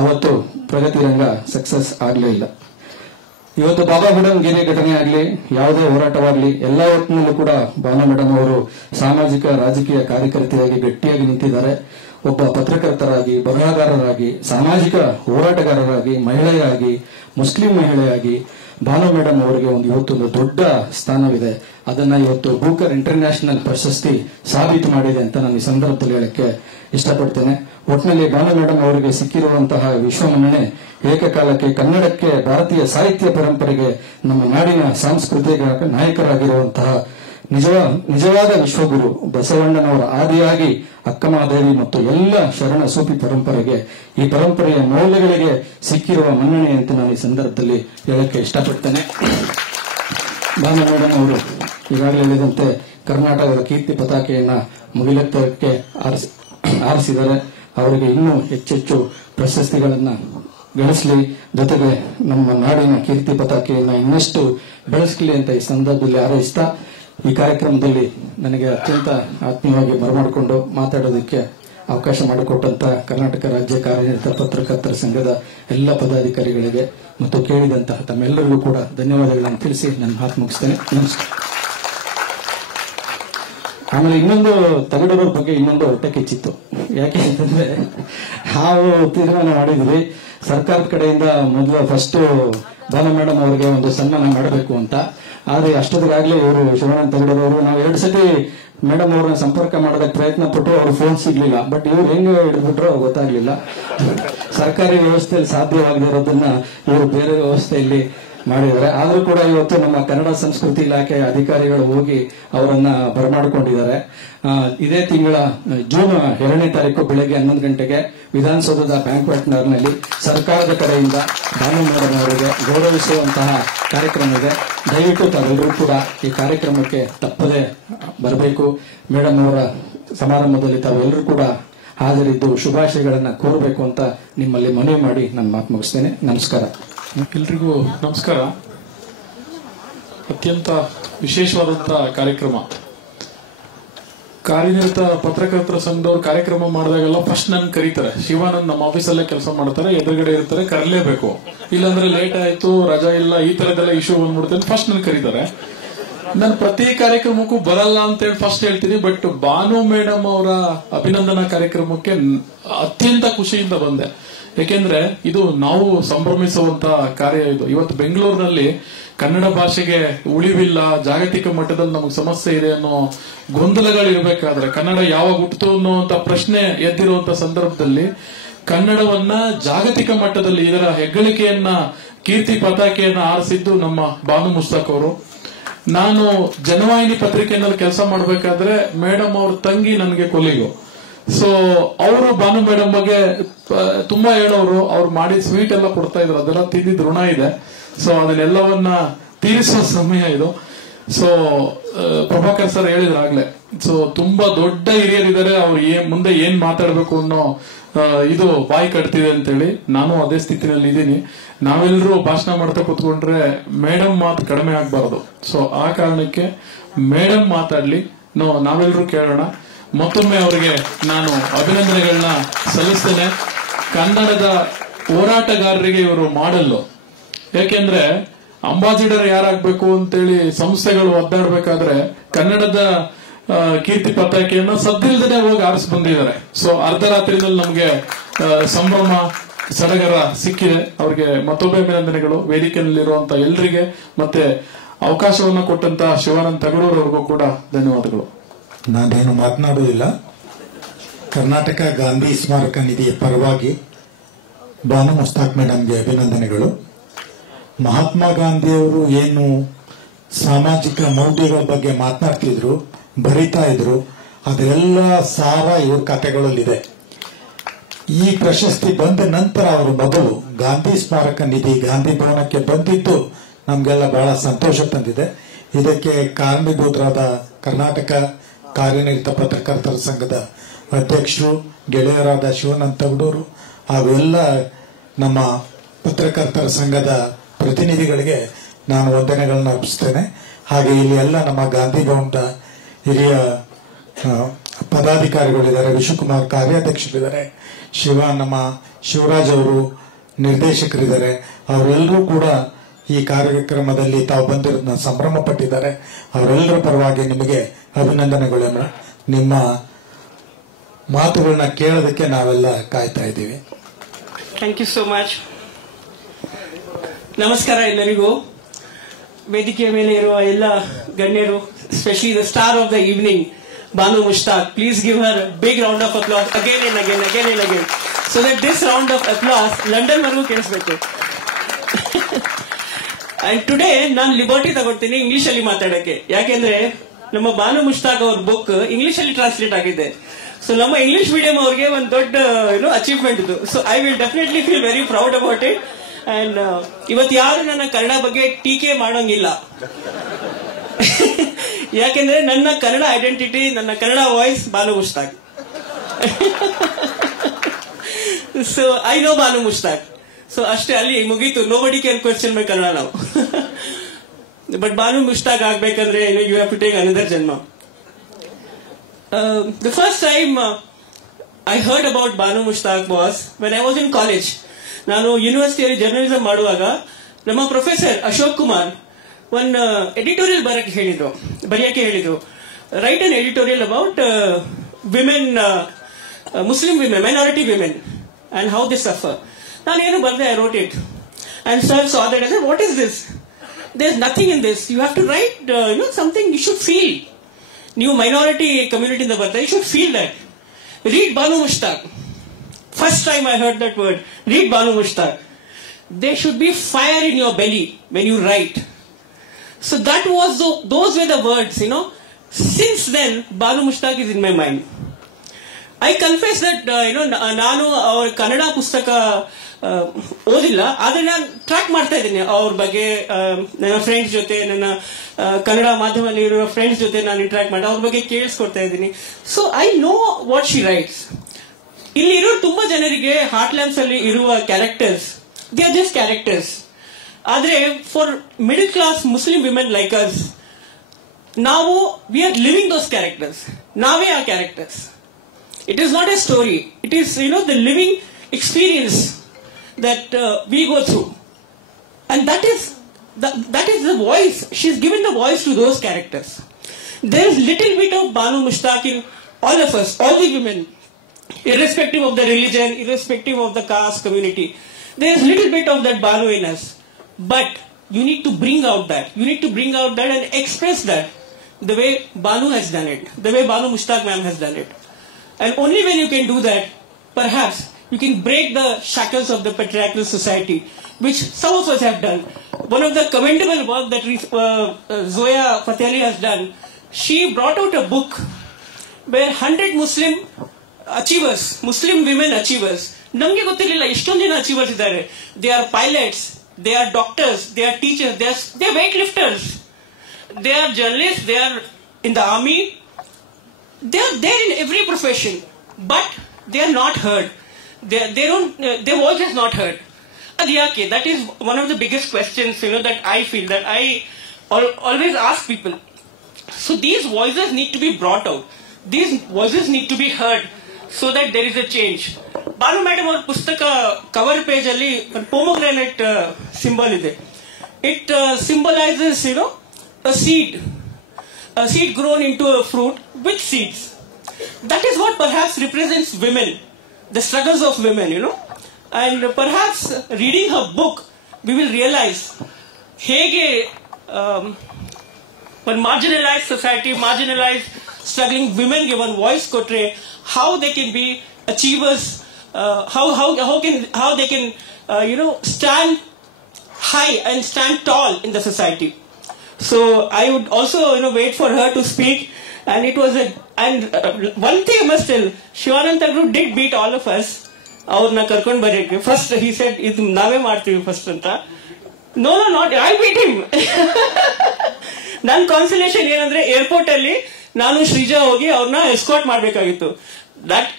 ಅವತ್ತು ಪ್ರಗತಿ ರಂಗ ಸಕ್ಸಸ್ ಆಗಲೇ ಇಲ್ಲ. ಇವತ್ತು ಬಾಬಾ ಬುಡನ್ಗಿರಿ ಘಟನೆ ಆಗಲಿ, ಯಾವುದೇ ಹೋರಾಟವಾಗಲಿ, ಎಲ್ಲ ಹೊತ್ತಿನಲ್ಲೂ ಕೂಡ ಭಾನು ಮೇಡಮ್ ಅವರು ಸಾಮಾಜಿಕ ರಾಜಕೀಯ ಕಾರ್ಯಕರ್ತೆಯಾಗಿ ಗಟ್ಟಿಯಾಗಿ ನಿಂತಿದ್ದಾರೆ. ಒಬ್ಬ ಪತ್ರಕರ್ತರಾಗಿ, ಬರಹಗಾರರಾಗಿ, ಸಾಮಾಜಿಕ ಹೋರಾಟಗಾರರಾಗಿ, ಮಹಿಳೆಯಾಗಿ, ಮುಸ್ಲಿಂ ಮಹಿಳೆಯಾಗಿ ಭಾನು ಮೇಡಮ್ ಅವರಿಗೆ ಇವತ್ತೊಂದು ದೊಡ್ಡ ಸ್ಥಾನವಿದೆ. ಅದನ್ನ ಇವತ್ತು ಬೂಕರ್ ಇಂಟರ್ನ್ಯಾಷನಲ್ ಪ್ರಶಸ್ತಿ ಸಾಬೀತು ಮಾಡಿದೆ ಅಂತ ನಾನು ಈ ಸಂದರ್ಭದಲ್ಲಿ ಹೇಳಕ್ಕೆ ಇಷ್ಟಪಡ್ತೇನೆ. ಒಟ್ಟಿನಲ್ಲಿ ಭಾನು ಮೇಡಮ್ ಅವರಿಗೆ ಸಿಕ್ಕಿರುವಂತಹ ವಿಶ್ವಮನ್ನಣೆ ಏಕಕಾಲಕ್ಕೆ ಕನ್ನಡಕ್ಕೆ, ಭಾರತೀಯ ಸಾಹಿತ್ಯ ಪರಂಪರೆಗೆ, ನಮ್ಮ ನಾಡಿನ ಸಾಂಸ್ಕೃತಿಕ ನಾಯಕರಾಗಿರುವಂತಹ ನಿಜವಾದ ವಿಶ್ವಗುರು ಬಸವಣ್ಣನವರ ಆದಿಯಾಗಿ ಅಕ್ಕಮಹಾದೇವಿ ಮತ್ತು ಎಲ್ಲ ಶರಣ ಸೂಫಿ ಪರಂಪರೆಗೆ, ಈ ಪರಂಪರೆಯ ಮೌಲ್ಯಗಳಿಗೆ ಸಿಕ್ಕಿರುವ ಮನ್ನಣೆ ಅಂತ ನಾನು ಈ ಸಂದರ್ಭದಲ್ಲಿ ಹೇಳಕ್ಕೆ ಇಷ್ಟಪಡ್ತೇನೆ. ಭಾನು ಮೇಡಮ್ ಅವರು ಈಗಾಗಲೇ ಹೇಳಿದಂತೆ ಕರ್ನಾಟಕದ ಕೀರ್ತಿ ಪತಾಕೆಯನ್ನ ಮುಗಿಲೆತ್ತಕ್ಕೆ ಆರಿಸಿದರೆ ಅವರಿಗೆ ಇನ್ನೂ ಹೆಚ್ಚೆಚ್ಚು ಪ್ರಶಸ್ತಿಗಳನ್ನ ಗಳಿಸಲಿ, ಜೊತೆಗೆ ನಮ್ಮ ನಾಡಿನ ಕೀರ್ತಿ ಪತಾಕೆಯನ್ನ ಇನ್ನಷ್ಟು ಬೆಳೆಸಲಿ ಅಂತ ಈ ಸಂದರ್ಭದಲ್ಲಿ ಹಾರೈಸ್ತಾ ಈ ಕಾರ್ಯಕ್ರಮದಲ್ಲಿ ನನಗೆ ಅತ್ಯಂತ ಆತ್ಮೀಯವಾಗಿ ಬರಮಾಡಿಕೊಂಡು ಮಾತಾಡೋದಕ್ಕೆ ಅವಕಾಶ ಮಾಡಿಕೊಟ್ಟಂತ ಕರ್ನಾಟಕ ರಾಜ್ಯ ಕಾರ್ಯನಿರತ ಪತ್ರಕರ್ತರ ಸಂಘದ ಎಲ್ಲ ಪದಾಧಿಕಾರಿಗಳಿಗೆ ಮತ್ತು ಕೇಳಿದಂತಹ ತಮ್ಮೆಲ್ಲರಿಗೂ ಕೂಡ ಧನ್ಯವಾದಗಳನ್ನು ತಿಳಿಸಿ ನನ್ನ ಮಾತು ಮುಗಿಸ್ತೇನೆ. ನಮಸ್ಕಾರ. ಆಮೇಲೆ ಇನ್ನೊಂದು ತಗಡೂರವ್ರ ಬಗ್ಗೆ ಇನ್ನೊಂದು ಹೊಟ್ಟೆ ಕಿಚ್ಚಿತ್ತು. ಯಾಕೆ ಅಂತಂದ್ರೆ ನಾವು ತೀರ್ಮಾನ ಮಾಡಿದ್ವಿ ಸರ್ಕಾರದ ಕಡೆಯಿಂದ ಮೊದಲು ಫಸ್ಟ್ ಭಾನು ಮೇಡಮ್ ಅವರಿಗೆ ಒಂದು ಸನ್ಮಾನ ಮಾಡಬೇಕು ಅಂತ. ಆದ್ರೆ ಅಷ್ಟೊತ್ತಿಗಾಗ್ಲೇ ಇವರು ಶಿವಾನಂದ ತಗಡೂರವರು ನಾವು 2 ಸತಿ ಮೇಡಮ್ ಅವ್ರನ್ನ ಸಂಪರ್ಕ ಮಾಡೋದಕ್ಕೆ ಪ್ರಯತ್ನ ಪಟ್ಟು ಅವ್ರ ಫೋನ್ ಸಿಗ್ಲಿಲ್ಲ. ಬಟ್ ಇವ್ರು ಹೆಂಗ್ ಹಿಡಿದ್ಬಿಟ್ರೋ ಗೊತ್ತಾಗ್ಲಿಲ್ಲ. ಸರ್ಕಾರಿ ವ್ಯವಸ್ಥೆಯಲ್ಲಿ ಸಾಧ್ಯವಾಗದೇ ಇರೋದನ್ನ ಇವರು ಬೇರೆ ವ್ಯವಸ್ಥೆಯಲ್ಲಿ ಮಾಡಿದ್ದಾರೆ. ಆದ್ರೂ ಕೂಡ ಇವತ್ತು ನಮ್ಮ ಕನ್ನಡ ಸಂಸ್ಕೃತಿ ಇಲಾಖೆ ಅಧಿಕಾರಿಗಳು ಹೋಗಿ ಅವರನ್ನ ಬರಮಾಡಿಕೊಂಡಿದ್ದಾರೆ. ಇದೇ ತಿಂಗಳ ಜೂನ್ 2ನೇ ತಾರೀಕು ಬೆಳಗ್ಗೆ 11 ಗಂಟೆಗೆ ವಿಧಾನಸೌಧದ ಬ್ಯಾಂಕ್ವೆಟ್ ನಲ್ಲಿ ಸರ್ಕಾರದ ಕಡೆಯಿಂದ ಭಾನು ಮೇಡಮ್ ಅವರಿಗೆ ಗೌರವಿಸುವಂತಹ ಕಾರ್ಯಕ್ರಮ ಇದೆ. ದಯವಿಟ್ಟು ತಾವೆಲ್ಲರೂ ಕೂಡ ಈ ಕಾರ್ಯಕ್ರಮಕ್ಕೆ ತಪ್ಪದೆ ಬರಬೇಕು. ಮೇಡಮ್ ಅವರ ಸಮಾರಂಭದಲ್ಲಿ ತಾವೆಲ್ಲರೂ ಕೂಡ ಹಾಜರಿದ್ದು ಶುಭಾಶಯಗಳನ್ನ ಕೋರಬೇಕು ಅಂತ ನಿಮ್ಮಲ್ಲಿ ಮನವಿ ಮಾಡಿ ನನ್ನ ಮಾತು ಮುಗಿಸ್ತೇನೆ. ನಮಸ್ಕಾರ. ಎಲ್ರಿಗೂ ನಮಸ್ಕಾರ. ಅತ್ಯಂತ ವಿಶೇಷವಾದಂತಹ ಕಾರ್ಯಕ್ರಮ. ಕಾರ್ಯನಿರತ ಪತ್ರಕರ್ತರ ಸಂಘದವ್ರು ಕಾರ್ಯಕ್ರಮ ಮಾಡಿದಾಗೆಲ್ಲ ಫಸ್ಟ್ ನನ್ ಕರೀತಾರೆ. ಶಿವಾನಂದ್ ನಮ್ಮ ಆಫೀಸಲ್ಲೇ ಕೆಲಸ ಮಾಡ್ತಾರೆ, ಎದುರುಗಡೆ ಇರ್ತಾರೆ, ಕರಲೇಬೇಕು. ಇಲ್ಲಾಂದ್ರೆ ಲೇಟ್ ಆಯ್ತು, ರಜಾ ಇಲ್ಲ, ಈ ತರದೆಲ್ಲ ಇಶ್ಯೂ ಬಂದ್ಬಿಡುತ್ತೆ, ಫಸ್ಟ್ ನನ್ ಕರೀತಾರೆ. ನಾನು ಪ್ರತಿ ಕಾರ್ಯಕ್ರಮಕ್ಕೂ ಬರಲ್ಲ ಅಂತ ಹೇಳಿ ಫಸ್ಟ್ ಹೇಳ್ತೀನಿ. ಬಟ್ ಭಾನು ಮೇಡಮ್ ಅವರ ಅಭಿನಂದನಾ ಕಾರ್ಯಕ್ರಮಕ್ಕೆ ಅತ್ಯಂತ ಖುಷಿಯಿಂದ ಬಂದೆ. ಯಾಕೆಂದ್ರೆ ಇದು ನಾವು ಸಂಭ್ರಮಿಸುವಂತ ಕಾರ್ಯ. ಇದು ಇವತ್ತು ಬೆಂಗಳೂರಿನಲ್ಲಿ ಕನ್ನಡ ಭಾಷೆಗೆ ಉಳಿವಿಲ್ಲ, ಜಾಗತಿಕ ಮಟ್ಟದಲ್ಲಿ ನಮಗೆ ಸಮಸ್ಯೆ ಇದೆ ಅನ್ನೋ ಗೊಂದಲಗಳಿರ್ಬೇಕಾದ್ರೆ, ಕನ್ನಡ ಯಾವಾಗ ಹುಟ್ಟಿತು ಅನ್ನುವಂತ ಪ್ರಶ್ನೆ ಎದ್ದಿರುವಂತ ಸಂದರ್ಭದಲ್ಲಿ ಕನ್ನಡವನ್ನ ಜಾಗತಿಕ ಮಟ್ಟದಲ್ಲಿ ಇದರ ಹೆಗ್ಗಳಿಕೆಯನ್ನ, ಕೀರ್ತಿ ಪತಾಕೆಯನ್ನ ಆರಿಸಿದ್ದು ನಮ್ಮ ಬಾನು ಮುಸ್ತಾಕ್ ಅವರು. ನಾನು ಜನವಾಹಿನಿ ಪತ್ರಿಕೆಯಲ್ಲಿ ಕೆಲಸ ಮಾಡಬೇಕಾದ್ರೆ ಮೇಡಮ್ ಅವ್ರ ತಂಗಿ ನನಗೆ ಕೊಲಿಗು. ಸೊ ಅವರು ಭಾನು ಮೇಡಮ್ ಬಗ್ಗೆ ತುಂಬಾ ಹೇಳೋರು. ಅವ್ರು ಮಾಡಿದ ಸ್ವೀಟ್ ಎಲ್ಲ ಕೊಡ್ತಾ ಇದ್ರು, ಅದೆಲ್ಲ ತಿಂದಿದ್ ಋಣ ಇದೆ. ಸೊ ಅದನ್ನೆಲ್ಲವನ್ನ ತೀರಿಸುವ ಸಮಯ ಇದು. ಸೊ ಪ್ರಭಾಕರ್ ಸರ್ ಹೇಳಿದ್ರಾಗ್ಲೆ, ಸೊ ತುಂಬಾ ದೊಡ್ಡ ಹಿರಿಯರಿದ್ದಾರೆ, ಅವ್ರು ಮುಂದೆ ಏನ್ ಮಾತಾಡ್ಬೇಕು ಅನ್ನೋ ಇದು ಬಾಯಿ ಕಟ್ತಿದೆ ಅಂತೇಳಿ. ನಾನು ಅದೇ ಸ್ಥಿತಿನಲ್ಲಿ ಇದ್ದೀನಿ. ನಾವೆಲ್ಲರೂ ಭಾಷಣ ಮಾಡ್ತಾ ಕೂತ್ಕೊಂಡ್ರೆ ಮೇಡಮ್ ಮಾತು ಕಡಿಮೆ ಆಗ್ಬಾರ್ದು. ಸೊ ಆ ಕಾರಣಕ್ಕೆ ಮೇಡಮ್ ಮಾತಾಡ್ಲಿ, ನಾವೆಲ್ಲರೂ ಕೇಳೋಣ. ಮತ್ತೊಮ್ಮೆ ಅವರಿಗೆ ನಾನು ಅಭಿನಂದನೆಗಳನ್ನ ಸಲ್ಲಿಸ್ತೇನೆ. ಕನ್ನಡದ ಹೋರಾಟಗಾರರಿಗೆ ಇವರು ಮಾಡಲ್ಲು. ಯಾಕೆಂದ್ರೆ ಅಂಬಾಸಿಡರ್ ಯಾರಾಗ್ಬೇಕು ಅಂತೇಳಿ ಸಂಸ್ಥೆಗಳು ಒದ್ದಾಡ್ಬೇಕಾದ್ರೆ ಕನ್ನಡದ ಕೀರ್ತಿ ಪತಾಕೆಯನ್ನ ಸದ್ದಿಲ್ದೇ ಹೋಗಿ ಆರಿಸಿ ಬಂದಿದ್ದಾರೆ. ಸೊ ಅರ್ಧರಾತ್ರಿನಲ್ಲಿ ನಮ್ಗೆ ಸಂಭ್ರಮ ಸಡಗರ ಸಿಕ್ಕಿದೆ. ಅವ್ರಿಗೆ ಮತ್ತೊಮ್ಮೆ ಅಭಿನಂದನೆಗಳು. ವೇದಿಕೆಯಲ್ಲಿರುವಂತ ಎಲ್ಲರಿಗೆ ಮತ್ತೆ ಅವಕಾಶವನ್ನ ಕೊಟ್ಟಂತ ಶಿವಾನಂದ ತಗಡೂರ್ ಅವ್ರಿಗೂ ಕೂಡ ಧನ್ಯವಾದಗಳು. ನಾನೇನು ಮಾತನಾಡುವುದಿಲ್ಲ. ಕರ್ನಾಟಕ ಗಾಂಧಿ ಸ್ಮಾರಕ ನಿಧಿಯ ಪರವಾಗಿ ಬಾನು ಮುಸ್ತಾಕ್ ಮೇಡಮ್ಗೆ ಅಭಿನಂದನೆಗಳು. ಮಹಾತ್ಮ ಗಾಂಧಿಯವರು ಏನು ಸಾಮಾಜಿಕ ಮೌಲ್ಯಗಳ ಬಗ್ಗೆ ಮಾತನಾಡ್ತಿದ್ರು, ಬರಿತಾ ಇದ್ರು, ಅದೆಲ್ಲ ಸಾರ ಇವ್ರ ಕಥೆಗಳಲ್ಲಿದೆ. ಈ ಪ್ರಶಸ್ತಿ ಬಂದ ನಂತರ ಅವರು ಮೊದಲು ಗಾಂಧಿ ಸ್ಮಾರಕ ನಿಧಿ ಗಾಂಧಿ ಭವನಕ್ಕೆ ಬಂದಿದ್ದು ನಮ್ಗೆಲ್ಲ ಬಹಳ ಸಂತೋಷ ತಂದಿದೆ. ಇದಕ್ಕೆ ಕಾರಣೀಭೂತರಾದ ಕರ್ನಾಟಕ ಕಾರ್ಯನಿರತ ಪತ್ರಕರ್ತರ ಸಂಘದ ಅಧ್ಯಕ್ಷರು, ಗೆಳೆಯರಾದ ಶಿವಾನಂದ ತಗಡೂರು ಹಾಗೂ ಎಲ್ಲ ನಮ್ಮ ಪತ್ರಕರ್ತರ ಸಂಘದ ಪ್ರತಿನಿಧಿಗಳಿಗೆ ನಾನು ವಂದನೆಗಳನ್ನು ಅರ್ಪಿಸ್ತೇನೆ. ಹಾಗೆ ಇಲ್ಲಿ ಎಲ್ಲ ನಮ್ಮ ಗಾಂಧಿ ಭವನದ ಹಿರಿಯ ಪದಾಧಿಕಾರಿಗಳಿದ್ದಾರೆ, ವಿಶ್ವಕುಮಾರ್ ಕಾರ್ಯಾಧ್ಯಕ್ಷರಿದ್ದಾರೆ, ನಮ್ಮ ಶಿವರಾಜ್ ಅವರು ನಿರ್ದೇಶಕರಿದ್ದಾರೆ. ಅವರೆಲ್ಲರೂ ಕೂಡ ಈ ಕಾರ್ಯಕ್ರಮದಲ್ಲಿ ತಾವು ಬಂದಿರೋದನ್ನ ಸಂಭ್ರಮ ಪಟ್ಟಿದ್ದಾರೆ. ಅವರೆಲ್ಲರ ಪರವಾಗಿ ನಿಮಗೆ ಅಭಿನಂದನೆಗಳನ್ನ. ನಿಮ್ಮ ಮಾತುಗಳನ್ನ ಕೇಳೋದಕ್ಕೆ ನಾವೆಲ್ಲ ಕಾಯ್ತಾ ಇದ್ದೀವಿ. Thank you so much. ನಮಸ್ಕಾರ ಎಲ್ಲರಿಗೂ. ವೇದಿಕೆಯ ಮೇಲೆ ಇರುವ ಎಲ್ಲ ಗಣ್ಯರು, specially the star of the evening Banu Mushtaq. Please give her big round of applause again and again again and again, so that this round of applause London ವರೆಗೂ ಕೇಳಿಸ್ಬೇಕು. ಅಂಡ್ ಟುಡೇ ನಾನು ಲಿಬರ್ಟಿ ತಗೊಳ್ತೀನಿ ಇಂಗ್ಲಿಷ್ ಅಲ್ಲಿ ಮಾತಾಡಕ್ಕೆ. ಯಾಕೆಂದ್ರೆ ನಮ್ಮ ಬಾನು ಮುಷ್ತಾಕ್ ಅವ್ರ ಬುಕ್ ಇಂಗ್ಲಿಷ್ ಅಲ್ಲಿ ಟ್ರಾನ್ಸ್ಲೇಟ್ ಆಗಿದೆ. ಸೊ ನಮ್ಮ ಇಂಗ್ಲಿಷ್ ಮೀಡಿಯಂ ಅವ್ರಿಗೆ ಒಂದು ದೊಡ್ಡ ಅಚೀವ್ಮೆಂಟ್ ಇದು. So I will definitely feel very proud about it. And ಇವತ್ತು ಯಾರು ನನ್ನ ಕನ್ನಡ ಬಗ್ಗೆ ಟೀಕೆ ಮಾಡೋಂಗಿಲ್ಲ. ಯಾಕೆಂದ್ರೆ ನನ್ನ ಕನ್ನಡ ಐಡೆಂಟಿಟಿ, ನನ್ನ Kannada voice Banu Mushtaq. So I know Banu Mushtaq. So ಅಷ್ಟೇ, ಅಲ್ಲಿ ಮುಗೀತು. Nobody can question my Kannada ನಾವು. ಬಟ್ ಬಾನು ಮುಷ್ತಾಕ್ ಆಗ್ಬೇಕಂದ್ರೆ you have to take another ಜನ್ಮ. The first time I heard about Banu Mushtaq was when I was in college. ನಾನು ಯೂನಿವರ್ಸಿಟಿಯಲ್ಲಿ ಜರ್ನಲಿಸಂ ಮಾಡುವಾಗ ನಮ್ಮ ಪ್ರೊಫೆಸರ್ ಅಶೋಕ್ ಕುಮಾರ್ ಒಂದು ಎಡಿಟೋರಿಯಲ್ ಬರೆಯಕ್ಕೆ ಹೇಳಿದ್ರು. Right an editorial about women, Muslim women, minority women and how they suffer. ನಾನೇನು ಬರೆದೆ, I wrote it and sir saw that. I said, what is this? There's nothing in this. You have to write something you should feel. ನೀವು minority ಕಮ್ಯುನಿಟಿಯಿಂದ ಬರ್ತಾರೆ, you should feel that. Read Banu Mushtaq. First time I heard that word, read Banu Mushtaq. They should be fire in your belly when you write. So that was those were the words. Since then Banu Mushtaq is in my mind. I confess that ನಾನು ಅವ್ರ ಕನ್ನಡ ಪುಸ್ತಕ ಓದಿಲ್ಲ, ಆದ್ರೆ ನಾನು track ಮಾಡ್ತಾ ಇದ್ದೀನಿ ಅವ್ರ ಬಗ್ಗೆ. ನನ್ನ ಫ್ರೆಂಡ್ಸ್ ಜೊತೆ, ನನ್ನ ಕನ್ನಡ ಮಾಧ್ಯಮದಲ್ಲಿ ಇರುವ ಫ್ರೆಂಡ್ಸ್ ಜೊತೆ ನಾನು ಇಂಟ್ರಾಕ್ಟ್ ಮಾಡಿ ಅವ್ರ ಬಗ್ಗೆ ಕೇಳಿಸ್ಕೊಡ್ತಾ ಇದ್ದೀನಿ. So I know what she writes. ಇಲ್ಲಿ ಇರೋ ತುಂಬಾ ಜನರಿಗೆ ಹಾರ್ಟ್ ಲ್ಯಾಂಪ್ಸ್ ಅಲ್ಲಿ ಇರುವ characters, they are just characters. ಆದ್ರೆ for middle class Muslim women like us, ನಾವು we are living those characters. ನಾವೇ ಆ characters. It is not a story. It is, the living experience that we go through. And that is the voice. She's given the voice to those characters. There is little bit of Banu Mushtaq in all of us, all the women, irrespective of the religion, irrespective of the caste community. There is little bit of that Banu in us. But you need to bring out that. You need to bring out that and express that the way Banu has done it, the way Banu Mushtaq ma'am has done it. And only when you can do that, perhaps you can break the shackles of the patriarchal society, which some of us have done. One of the commendable work that Zoya Fateh has done, she brought out a book where 100 Muslim achievers, Muslim women achievers, ನಮಗೆ ಗೊತ್ತಿರಲಿಲ್ಲ ಎಷ್ಟೊಂದು ಜನ achievers ಇದ್ದಾರೆ. They are pilots, they are doctors, they are teachers, they are weightlifters, they are journalists, they are in the army. They are there in every profession, but they are not heard. their voice is not heard. Adyake, that is one of the biggest questions, that I feel, that I always ask people. So these voices need to be brought out. These voices need to be heard so that there is a change. Banu madam our pustaka cover page alli pomegranate symbol ide. It symbolizes, a seed grown into a fruit with seeds. That is what perhaps represents women, the struggles of women, And perhaps reading her book, we will realize, hege one marginalized society, marginalized struggling women give one voice kotre, how they can be achievers, how they can stand high and stand tall in the society. So I would also wait for her to speak, and it was one thing I must tell, Shivananda Guru did beat all of us. ಅವ್ರನ್ನ ಕರ್ಕೊಂಡು ಬರೋಕೆ first he said ಇದು ನಾವೇ ಮಾಡ್ತೀವಿ first ಅಂತ. No, not I beat him. ನನ್ನ consolation ಏನಂದ್ರೆ airport ಅಲ್ಲಿ ನಾನು ಶ್ರೀಜಾ ಹೋಗಿ ಅವ್ರನ್ನ ಎಸ್ಕಾರ್ಟ್ ಮಾಡ್ಬೇಕಾಗಿತ್ತು.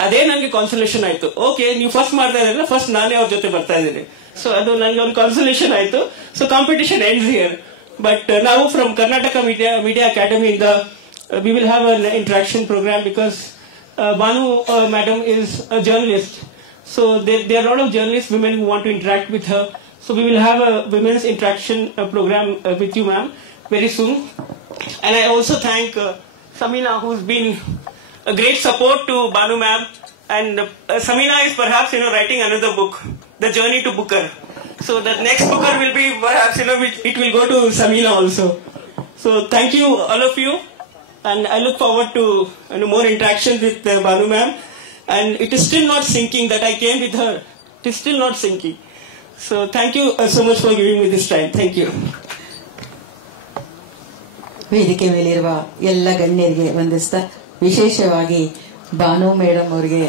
ಅದೇ ನನಗೆ ಕಾನ್ಸಲೇಷನ್ ಆಯ್ತು. ಓಕೆ, ನೀವು ಫಸ್ಟ್ ಮಾಡ್ತಾ ಇದ್ರಲ್ಲ, ಫಸ್ಟ್ ನಾನೇ ಅವ್ರ ಜೊತೆ ಬರ್ತಾ ಇದ್ದೀನಿ. ಸೊ ಅದು ನನಗೆ ಒಂದು ಕಾನ್ಸಲೇಷನ್ ಆಯ್ತು. So competition ends here. But ನಾವು ಫ್ರಮ್ ಕರ್ನಾಟಕ ಮೀಡಿಯಾ ಅಕಾಡೆಮಿಯಿಂದ we will have an interaction program because Banu madam is a journalist. So there are a lot of journalists, women who want to interact with her. So we will have a women's interaction program with you, ma'am, very soon. And I also thank Samina, who's been a great support to Banu ma'am. And Samina is perhaps writing another book, The Journey to Booker. So the next Booker will be perhaps it will go to Samina also. So thank you all of you, and I look forward to more interactions with Banu ma'am. And it is still not sinking that I came with her. It is still not sinking. So thank you so much for giving me this time. Thank you. ವೇದಿಕೆ ಮೇಲಿರುವ ಎಲ್ಲ ಗಣ್ಯರಿಗೆ ವಂದಿಸ್ತಾ ವಿಶೇಷವಾಗಿ Banu madam ಅವರಿಗೆ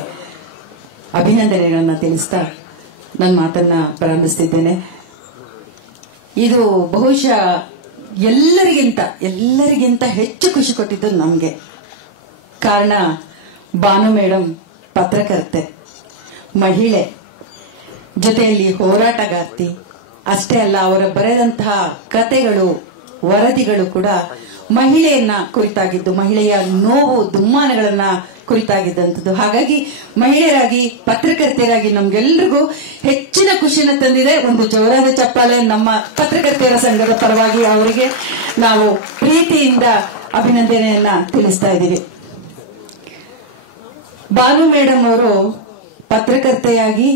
ಅಭಿನಂದನೆಗಳನ್ನು ತಿಳಿಸ್ತಾ ನನ್ನ ಮಾತನ್ನ ಪ್ರಾರಂಭಿಸ್ತಿದ್ದೇನೆ. ಇದು ಬಹುಶಃ ಎಲ್ಲರಿಗಿಂತ ಹೆಚ್ಚು ಖುಷಿ ಕೊಟ್ಟಿದ್ದು ನಮಗೆ. ಕಾರಣ ಬಾನು ಮೇಡಮ್ ಪತ್ರಕರ್ತೆ, ಮಹಿಳೆ, ಜೊತೆಯಲ್ಲಿ ಹೋರಾಟಗಾರ್ತಿ. ಅಷ್ಟೇ ಅಲ್ಲ, ಅವರ ಬರೆದಂತಹ ಕತೆಗಳು, ವರದಿಗಳು ಕೂಡ ಮಹಿಳೆಯನ್ನ ಕುರಿತಾಗಿದ್ದು, ಮಹಿಳೆಯ ನೋವು ದುಮ್ಮಾನಗಳನ್ನ ಕುರಿತಾಗಿದ್ದಂಥದ್ದು. ಹಾಗಾಗಿ ಮಹಿಳೆಯರಾಗಿ, ಪತ್ರಕರ್ತೆಯರಾಗಿ ನಮ್ಗೆಲ್ರಿಗೂ ಹೆಚ್ಚಿನ ಖುಷಿನ ತಂದಿದೆ. ಒಂದು ಜೋರಾದ ಚಪ್ಪಾಳೆ ನಮ್ಮ ಪತ್ರಕರ್ತೆಯರ ಸಂಘದ ಪರವಾಗಿ ಅವರಿಗೆ ನಾವು ಪ್ರೀತಿಯಿಂದ ಅಭಿನಂದನೆಯನ್ನ ತಿಳಿಸ್ತಾ ಇದ್ದೀವಿ. ಬಾನು ಮೇಡಮ್ ಅವರು ಪತ್ರಕರ್ತೆಯಾಗಿ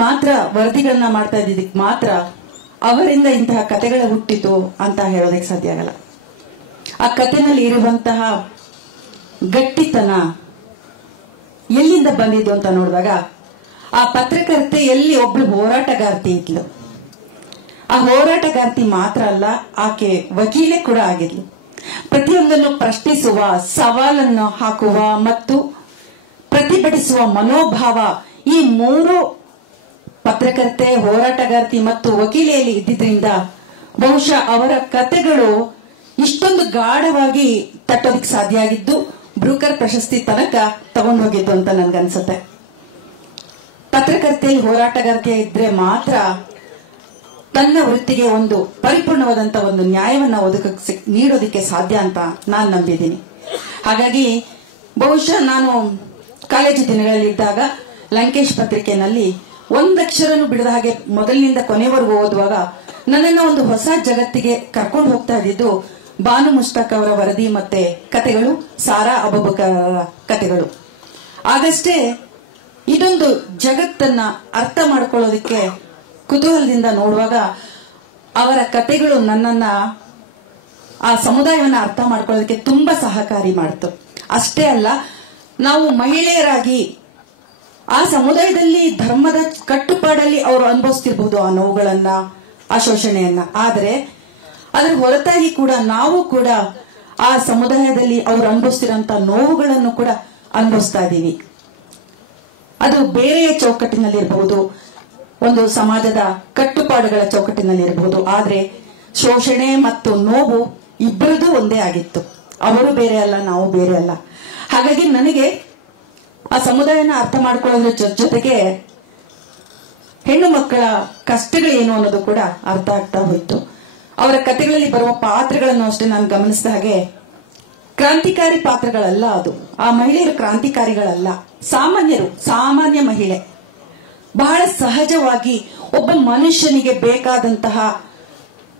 ಮಾತ್ರ ವರದಿಗಳನ್ನ ಮಾಡ್ತಾ ಇದ್ದಿದ್ದಕ್ಕೆ ಮಾತ್ರ ಅವರಿಂದ ಇಂತಹ ಕತೆಗಳ ಹುಟ್ಟಿತು ಅಂತ ಹೇಳೋದಕ್ಕೆ ಸಾಧ್ಯ ಆಗಲ್ಲ. ಆ ಕತೆನಲ್ಲಿ ಇರುವಂತಹ ಗಟ್ಟಿತನ ಎಲ್ಲಿಂದ ಬಂದಿದ್ದು ಅಂತ ನೋಡಿದಾಗ, ಆ ಪತ್ರಕರ್ತೆಯಲ್ಲಿ ಒಬ್ಳು ಹೋರಾಟಗಾರ್ತಿ ಇದ್ಲು. ಆ ಹೋರಾಟಗಾರ್ತಿ ಮಾತ್ರ ಅಲ್ಲ, ಆಕೆ ವಕೀಲೆ ಕೂಡ ಆಗಿದ್ಲು. ಪ್ರತಿಯೊಂದನ್ನು ಪ್ರಶ್ನಿಸುವ, ಸವಾಲನ್ನು ಹಾಕುವ ಮತ್ತು ಪ್ರತಿಭಟಿಸುವ ಮನೋಭಾವ, ಈ ಮೂರು ಪತ್ರಕರ್ತೆ, ಹೋರಾಟಗಾರ್ತಿ ಮತ್ತು ವಕೀಲೆಯಲ್ಲಿ ಇದ್ದಿದ್ರಿಂದ ಬಹುಶಃ ಅವರ ಕತೆಗಳು ಇಷ್ಟೊಂದು ಗಾಢವಾಗಿ ತಟ್ಟೋದಕ್ಕೆ ಸಾಧ್ಯ ಆಗಿದ್ದು, ಬ್ರೂಕರ್ ಪ್ರಶಸ್ತಿ ತನಕ ತಗೊಂಡು ಹೋಗಿದ್ದು ಅಂತ ನನ್ಗನ್ಸುತ್ತೆ. ಪತ್ರಕರ್ತೆ, ಹೋರಾಟಗಾರ್ತಿಯ ಇದ್ರೆ ಮಾತ್ರ ತನ್ನ ವೃತ್ತಿಗೆ ಒಂದು ಪರಿಪೂರ್ಣವಾದಂತ ಒಂದು ನ್ಯಾಯವನ್ನ ನೀಡೋದಕ್ಕೆ ಸಾಧ್ಯ ಅಂತ ನಾನು ನಂಬಿದ್ದೀನಿ. ಹಾಗಾಗಿ ಬಹುಶಃ ನಾನು ಕಾಲೇಜು ದಿನಗಳಲ್ಲಿದ್ದಾಗ ಲಂಕೇಶ್ ಪತ್ರಿಕೆಯಲ್ಲಿ ಒಂದಕ್ಷರನು ಬಿಡದ ಹಾಗೆ ಮೊದಲಿನಿಂದ ಕೊನೆವರೆಗೂ ಓದುವಾಗ ನನ್ನನ್ನು ಒಂದು ಹೊಸ ಜಗತ್ತಿಗೆ ಕರ್ಕೊಂಡು ಹೋಗ್ತಾ ಇದ್ದಿದ್ದು ಬಾನು ಮುಷ್ತಾಕ್ ಅವರ ವರದಿ ಮತ್ತೆ ಕತೆಗಳು, ಸಾರಾ ಅಬೂಬಕರ್ ಕತೆಗಳು. ಆಗಷ್ಟೇ ಇದೊಂದು ಜಗತ್ತನ್ನ ಅರ್ಥ ಮಾಡ್ಕೊಳ್ಳೋದಿಕ್ಕೆ ಕುತೂಹಲದಿಂದ ನೋಡುವಾಗ ಅವರ ಕತೆಗಳು ನನ್ನನ್ನ, ಆ ಸಮುದಾಯವನ್ನ ಅರ್ಥ ಮಾಡ್ಕೊಳ್ಳೋದಕ್ಕೆ ತುಂಬಾ ಸಹಕಾರಿ ಮಾಡಿತು. ಅಷ್ಟೇ ಅಲ್ಲ, ನಾವು ಮಹಿಳೆಯರಾಗಿ ಆ ಸಮುದಾಯದಲ್ಲಿ ಧರ್ಮದ ಕಟ್ಟುಪಾಡಲ್ಲಿ ಅವರು ಅನುಭವಿಸ್ತಿರ್ಬಹುದು ಆ ನೋವುಗಳನ್ನ, ಆ ಶೋಷಣೆಯನ್ನ. ಆದರೆ ಅದರ ಹೊರತಾಗಿ ಕೂಡ ನಾವು ಕೂಡ ಆ ಸಮುದಾಯದಲ್ಲಿ ಅವರು ಅನುಭವಿಸ್ತಿರೋಂತ ನೋವುಗಳನ್ನು ಕೂಡ ಅನುಭವಿಸ್ತಾ ಇದ್ದೀವಿ. ಅದು ಬೇರೆಯ ಚೌಕಟ್ಟಿನಲ್ಲಿರಬಹುದು, ಒಂದು ಸಮಾಜದ ಕಟ್ಟುಪಾಡುಗಳ ಚೌಕಟ್ಟಿನಲ್ಲಿ ಇರಬಹುದು. ಆದ್ರೆ ಶೋಷಣೆ ಮತ್ತು ನೋವು ಇಬ್ಬರದು ಒಂದೇ ಆಗಿತ್ತು. ಅವರು ಬೇರೆ ಅಲ್ಲ, ನಾವು ಬೇರೆ ಅಲ್ಲ. ಹಾಗಾಗಿ ನನಗೆ ಆ ಸಮುದಾಯನ ಅರ್ಥ ಮಾಡ್ಕೊಳ್ಳೋದ್ರ ಜೊತೆಗೆ ಹೆಣ್ಣು ಮಕ್ಕಳ ಕಷ್ಟಗಳೇನು ಅನ್ನೋದು ಕೂಡ ಅರ್ಥ ಆಗ್ತಾ ಹೋಯ್ತು. ಅವರ ಕಥೆಗಳಲ್ಲಿ ಬರುವ ಪಾತ್ರಗಳನ್ನು ಅಷ್ಟೇ ನಾನು ಗಮನಿಸಿದ ಹಾಗೆ ಕ್ರಾಂತಿಕಾರಿ ಪಾತ್ರಗಳಲ್ಲ. ಅದು ಆ ಮಹಿಳೆಯರು ಕ್ರಾಂತಿಕಾರಿಗಳಲ್ಲ, ಸಾಮಾನ್ಯರು, ಸಾಮಾನ್ಯ ಮಹಿಳೆ. ಬಹಳ ಸಹಜವಾಗಿ ಒಬ್ಬ ಮನುಷ್ಯನಿಗೆ ಬೇಕಾದಂತಹ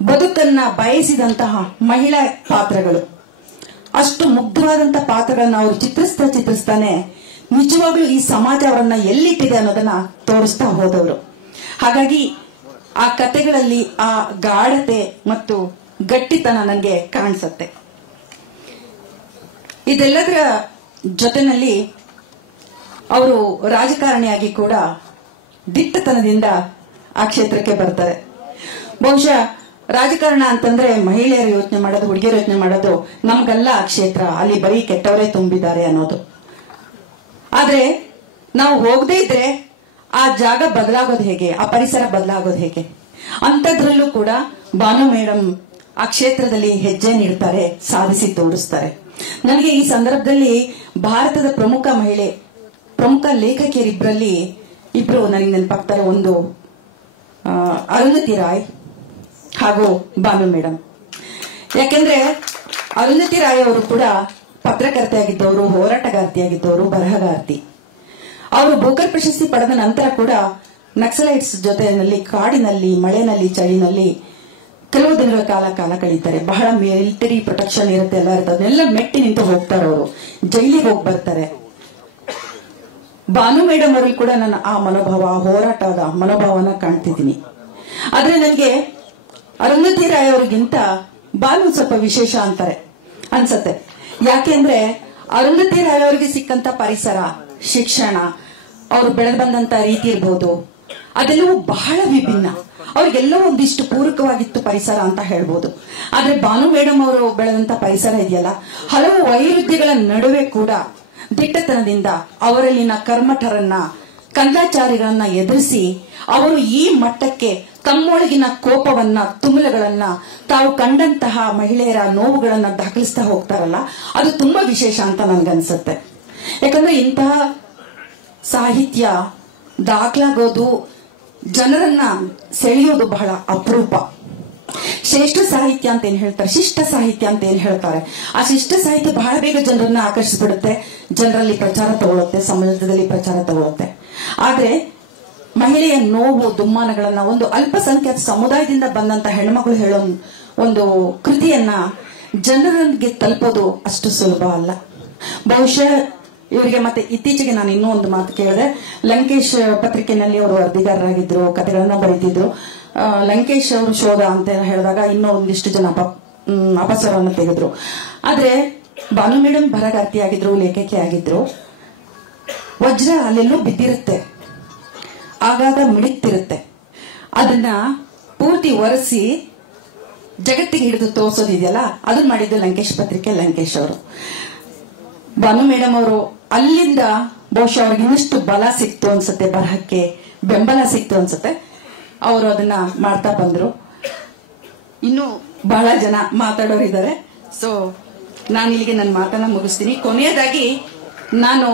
ಬದುಕನ್ನ ಬಯಸಿದಂತಹ ಮಹಿಳಾ ಪಾತ್ರಗಳು. ಅಷ್ಟು ಮುಗ್ಧವಾದಂತಹ ಪಾತ್ರಗಳನ್ನ ಅವರು ಚಿತ್ರಿಸ್ತಾನೆ ನಿಜವಾಗ್ಲೂ ಈ ಸಮಾಜ ಅವರನ್ನ ಎಲ್ಲಿಟ್ಟಿದೆ ಅನ್ನೋದನ್ನ ತೋರಿಸ್ತಾ ಹೋದವರು. ಹಾಗಾಗಿ ಆ ಕಥೆಗಳಲ್ಲಿ ಆ ಗಾಢತೆ ಮತ್ತು ಗಟ್ಟಿತನ ನನಗೆ ಕಾಣಿಸುತ್ತೆ. ಇದೆಲ್ಲದರ ಜೊತೆನಲ್ಲಿ ಅವರು ರಾಜಕಾರಣಿಯಾಗಿ ಕೂಡ ದಿಟ್ಟತನದಿಂದ ಆ ಕ್ಷೇತ್ರಕ್ಕೆ ಬರ್ತಾರೆ. ಬಹುಶಃ ರಾಜಕಾರಣ ಅಂತಂದ್ರೆ ಮಹಿಳೆಯರು ಯೋಚನೆ ಮಾಡೋದು, ಹುಡುಗಿಯರು ಯೋಚನೆ ಮಾಡೋದು, ನಮಗಲ್ಲ ಆ ಕ್ಷೇತ್ರ, ಅಲ್ಲಿ ಬರೀ ಕೆಟ್ಟವರೇ ತುಂಬಿದ್ದಾರೆ ಅನ್ನೋದು. ಆದ್ರೆ ನಾವು ಹೋಗದೇ ಇದ್ರೆ ಆ ಜಾಗ ಬದಲಾಗೋದು ಹೇಗೆ, ಆ ಪರಿಸರ ಬದಲಾಗೋದು ಹೇಗೆ? ಅಂಥದ್ರಲ್ಲೂ ಕೂಡ ಬಾನು ಮೇಡಮ್ ಆ ಕ್ಷೇತ್ರದಲ್ಲಿ ಹೆಜ್ಜೆ ನೀಡ್ತಾರೆ, ಸಾಧಿಸಿ ತೋರಿಸ್ತಾರೆ. ನನಗೆ ಈ ಸಂದರ್ಭದಲ್ಲಿ ಭಾರತದ ಪ್ರಮುಖ ಲೇಖಕಿಯರಿಬ್ಬರಲ್ಲಿ ಇಬ್ರು ನನಗೆ ನೆನಪಾಗ್ತಾರೆ. ಒಂದು ಅರುಂಧತಿ ರಾಯ್ ಹಾಗೂ ಬಾನು ಮೇಡಮ್. ಯಾಕೆಂದ್ರೆ ಅರುಂಧತಿ ರಾಯ್ ಅವರು ಕೂಡ ಪತ್ರಕರ್ತೆಯಾಗಿದ್ದವರು, ಹೋರಾಟಗಾರ್ತಿಯಾಗಿದ್ದವರು, ಬರಹಗಾರ್ತಿ. ಅವರು ಬೂಕರ್ ಪ್ರಶಸ್ತಿ ಪಡೆದ ನಂತರ ಕೂಡ ನಕ್ಸಲೈಟ್ಸ್ ಜೊತೆಯಲ್ಲಿ ಕಾಡಿನಲ್ಲಿ, ಮಳೆನಲ್ಲಿ, ಚಳಿನಲ್ಲಿ ಕೆಲವು ದಿನಗಳ ಕಾಲ ಕಳೀತಾರೆ. ಬಹಳ ಮಿಲಿಟರಿ ಪ್ರೊಟೆಕ್ಷನ್ ಇರುತ್ತೆ, ಎಲ್ಲ ಇರುತ್ತೆ. ಅದನ್ನೆಲ್ಲ ಮೆಟ್ಟಿ ನಿಂತು ಹೋಗ್ತಾರೆ. ಅವರು ಜೈಲಿಗೆ ಹೋಗಿ ಬರ್ತಾರೆ. ಬಾನು ಮೇಡಮ್ ಅವರಲ್ಲಿ ಕೂಡ ನಾನು ಆ ಮನೋಭಾವ, ಹೋರಾಟದ ಮನೋಭಾವನ ಕಾಣ್ತಿದ್ದೀನಿ. ಆದ್ರೆ ನನಗೆ ಅರುಂಧತಿ ರಾಯ್ ಅವರಿಗಿಂತ ಬಾನು ಸ್ವಲ್ಪ ವಿಶೇಷ ಅಂತಾರೆ ಅನ್ಸತ್ತೆ. ಯಾಕೆಂದ್ರೆ ಅರುಂಧತಿ ರಾಯ್ ಅವರಿಗೆ ಸಿಕ್ಕಂತ ಪರಿಸರ, ಶಿಕ್ಷಣ, ಅವರು ಬೆಳೆದು ಬಂದಂತ ರೀತಿ ಇರ್ಬೋದು, ಅದೆಲ್ಲವೂ ಬಹಳ ವಿಭಿನ್ನ. ಅವ್ರಿಗೆಲ್ಲವೂ ಒಂದಿಷ್ಟು ಪೂರಕವಾಗಿತ್ತು ಪರಿಸರ ಅಂತ ಹೇಳ್ಬೋದು. ಆದ್ರೆ ಬಾನು ಮೇಡಮ್ ಅವರು ಬೆಳೆದಂತ ಪರಿಸರ ಇದೆಯಲ್ಲ, ಹಲವು ವೈರುಧ್ಯಗಳ ನಡುವೆ ಕೂಡ ದಿಟ್ಟತನದಿಂದ ಅವರಲ್ಲಿನ ಕರ್ಮಠರನ್ನ, ಕಂದಾಚಾರಿಗಳನ್ನ ಎದುರಿಸಿ ಅವರು ಈ ಮಟ್ಟಕ್ಕೆ ತಮ್ಮೊಳಗಿನ ಕೋಪವನ್ನ, ತುಮುಲಗಳನ್ನ, ತಾವು ಕಂಡಂತಹ ಮಹಿಳೆಯರ ನೋವುಗಳನ್ನ ದಾಖಲಿಸ್ತಾ ಹೋಗ್ತಾರಲ್ಲ, ಅದು ತುಂಬಾ ವಿಶೇಷ ಅಂತ ನನ್ಗನ್ಸುತ್ತೆ. ಯಾಕಂದ್ರೆ ಇಂತಹ ಸಾಹಿತ್ಯ ದಾಖಲಾಗೋದು, ಜನರನ್ನ ಸೆಳೆಯೋದು ಬಹಳ ಅಪರೂಪ. ಶ್ರೇಷ್ಠ ಸಾಹಿತ್ಯ ಅಂತ ಏನ್ ಹೇಳ್ತಾರೆ, ಶಿಷ್ಟ ಸಾಹಿತ್ಯ ಅಂತ ಏನ್ ಹೇಳ್ತಾರೆ, ಆ ಶಿಷ್ಟ ಸಾಹಿತ್ಯ ಬಹಳ ಬೇಗ ಜನರನ್ನ ಆಕರ್ಷಿಸ್ಬಿಡುತ್ತೆ, ಜನರಲ್ಲಿ ಪ್ರಚಾರ ತಗೊಳುತ್ತೆ, ಸಮಾಜದಲ್ಲಿ ಪ್ರಚಾರ ತಗೊಳುತ್ತೆ. ಆದ್ರೆ ಮಹಿಳೆಯ ನೋವು, ದುಮ್ಮಾನಗಳನ್ನ ಒಂದು ಅಲ್ಪಸಂಖ್ಯಾತ ಸಮುದಾಯದಿಂದ ಬಂದಂತ ಹೆಣ್ಮಕ್ಳು ಹೇಳೋ ಒಂದು ಕೃತಿಯನ್ನ ಜನರಿಗೆ ತಲುಪೋದು ಅಷ್ಟು ಸುಲಭ ಅಲ್ಲ. ಬಹುಶಃ ಇವರಿಗೆ ಮತ್ತೆ ಇತ್ತೀಚೆಗೆ ನಾನು ಇನ್ನೂ ಒಂದು ಮಾತು ಕೇಳಿದೆ. ಲಂಕೇಶ್ ಪತ್ರಿಕೆಯಲ್ಲಿ ಅವರು ವರದಿಗಾರರಾಗಿದ್ರು, ಕಥೆಗಳನ್ನ ಬರೀತಿದ್ರು. ಲಂಕೇಶ್ ಅವರು ಶೋಧ ಅಂತ ಹೇಳಿದಾಗ ಇನ್ನೂ ಒಂದಿಷ್ಟು ಜನ ಅಪಸ್ವರವನ್ನು ತೆಗೆದ್ರು. ಆದ್ರೆ ಬಾನು ಮೇಡಮ್ ಬರಹಗಾರ್ತಿ ಆಗಿದ್ರು, ಲೇಖಕಿ ಆಗಿದ್ರು. ವಜ್ರ ಅಲ್ಲೆಲ್ಲೂ ಬಿದ್ದಿರುತ್ತೆ, ಆಗಾಗ ಮಿಡಿತಿರುತ್ತೆ. ಅದನ್ನ ಪೂರ್ತಿ ಒರೆಸಿ ಜಗತ್ತಿಗೆ ಹಿಡಿದು ತೋರಿಸೋದಿದೆಯಲ್ಲ, ಅದನ್ನ ಮಾಡಿದ್ದು ಲಂಕೇಶ್ ಪತ್ರಿಕೆ, ಲಂಕೇಶ್ ಅವರು. ಬಾನು ಮೇಡಮ್ ಅವರು ಅಲ್ಲಿಂದ ಬಹುಶಃ ಅವ್ರಿಗೆ ಇನ್ನಷ್ಟು ಬಲ ಸಿಕ್ತು ಅನ್ಸುತ್ತೆ, ಬರಹಕ್ಕೆ ಬೆಂಬಲ ಸಿಕ್ತು ಅನ್ಸುತ್ತೆ. ಅವರು ಅದನ್ನ ಮಾಡ್ತಾ ಬಂದ್ರು. ಇನ್ನು ಬಹಳ ಜನ ಮಾತಾಡೋರಿದ್ದಾರೆ. ಸೊ ನಾನು ಇಲ್ಲಿಗೆ ನನ್ನ ಮಾತನ್ನ ಮುಗಿಸ್ತೀನಿ. ಕೊನೆಯದಾಗಿ ನಾನು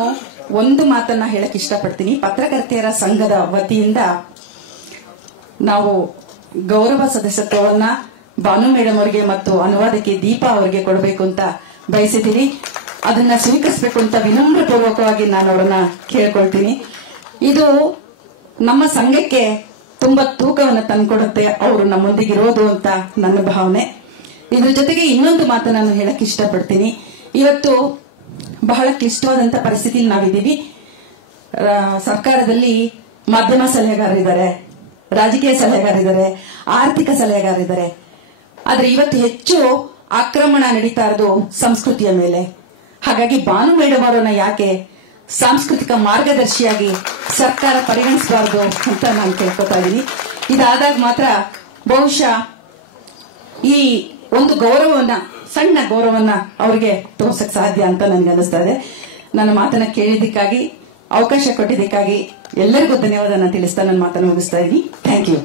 ಒಂದು ಮಾತನ್ನ ಹೇಳಕ್ ಇಷ್ಟಪಡ್ತೀನಿ. ಪತ್ರಕರ್ತೆಯರ ಸಂಘದ ವತಿಯಿಂದ ನಾವು ಗೌರವ ಸದಸ್ಯತ್ವವನ್ನ ಬಾನು ಮೇಡಮ್ ಅವರಿಗೆ ಮತ್ತು ಅನುವಾದಕಿ ದೀಪಾ ಅವರಿಗೆ ಕೊಡಬೇಕು ಅಂತ ಬಯಸಿದ್ದೀನಿ. ಅದನ್ನ ಸ್ವೀಕರಿಸಬೇಕು ಅಂತ ವಿನಮ್ರ ಪೂರ್ವಕವಾಗಿ ನಾನು ಅವರನ್ನ ಕೇಳ್ಕೊಳ್ತೀನಿ. ಇದು ನಮ್ಮ ಸಂಘಕ್ಕೆ ತುಂಬಾ ತೂಕವನ್ನು ತಂದ್ಕೊಡುತ್ತೆ ಅವರು ನಮ್ಮೊಂದಿಗಿರೋದು ಅಂತ ನನ್ನ ಭಾವನೆ. ಇದ್ರ ಜೊತೆಗೆ ಇನ್ನೊಂದು ಮಾತು ನಾನು ಹೇಳಕ್ ಇಷ್ಟಪಡ್ತೀನಿ. ಇವತ್ತು ಬಹಳ ಕ್ಲಿಷ್ಟವಾದಂತ ಪರಿಸ್ಥಿತಿಯಲ್ಲಿ ನಾವಿದ್ದೀವಿ. ಸರ್ಕಾರದಲ್ಲಿ ಮಾಧ್ಯಮ ಸಲಹೆಗಾರರಿದ್ದಾರೆ, ರಾಜಕೀಯ ಸಲಹೆಗಾರಿದ್ದಾರೆ, ಆರ್ಥಿಕ ಸಲಹೆಗಾರಿದ್ದಾರೆ. ಆದ್ರೆ ಇವತ್ತು ಹೆಚ್ಚು ಆಕ್ರಮಣ ನಡೀತಾ ಇರೋದು ಸಂಸ್ಕೃತಿಯ ಮೇಲೆ. ಹಾಗಾಗಿ ಬಾನು ಮೇಡಮ್ ಅವರನ್ನ ಯಾಕೆ ಸಾಂಸ್ಕೃತಿಕ ಮಾರ್ಗದರ್ಶಿಯಾಗಿ ಸರ್ಕಾರ ಪರಿಗಣಿಸಬಾರದು ಅಂತ ನಾನು ಕೇಳ್ಕೊತಾ ಇದ್ದೀನಿ. ಇದಾದಾಗ ಮಾತ್ರ ಬಹುಶಃ ಈ ಒಂದು ಗೌರವವನ್ನ, ಸಣ್ಣ ಗೌರವವನ್ನ ಅವರಿಗೆ ತೋರ್ಸಕ್ ಸಾಧ್ಯ ಅಂತ ನನ್ಗೆ ಅನಿಸ್ತಾ ಇದೆ. ನನ್ನ ಮಾತನ್ನ ಕೇಳಿದ್ದಕ್ಕಾಗಿ, ಅವಕಾಶ ಕೊಟ್ಟಿದ್ದಕ್ಕಾಗಿ ಎಲ್ಲರಿಗೂ ಧನ್ಯವಾದನ ತಿಳಿಸ್ತಾ ನನ್ನ ಮಾತನ್ನು ಮುಗಿಸ್ತಾ ಇದ್ದೀನಿ. Thank you.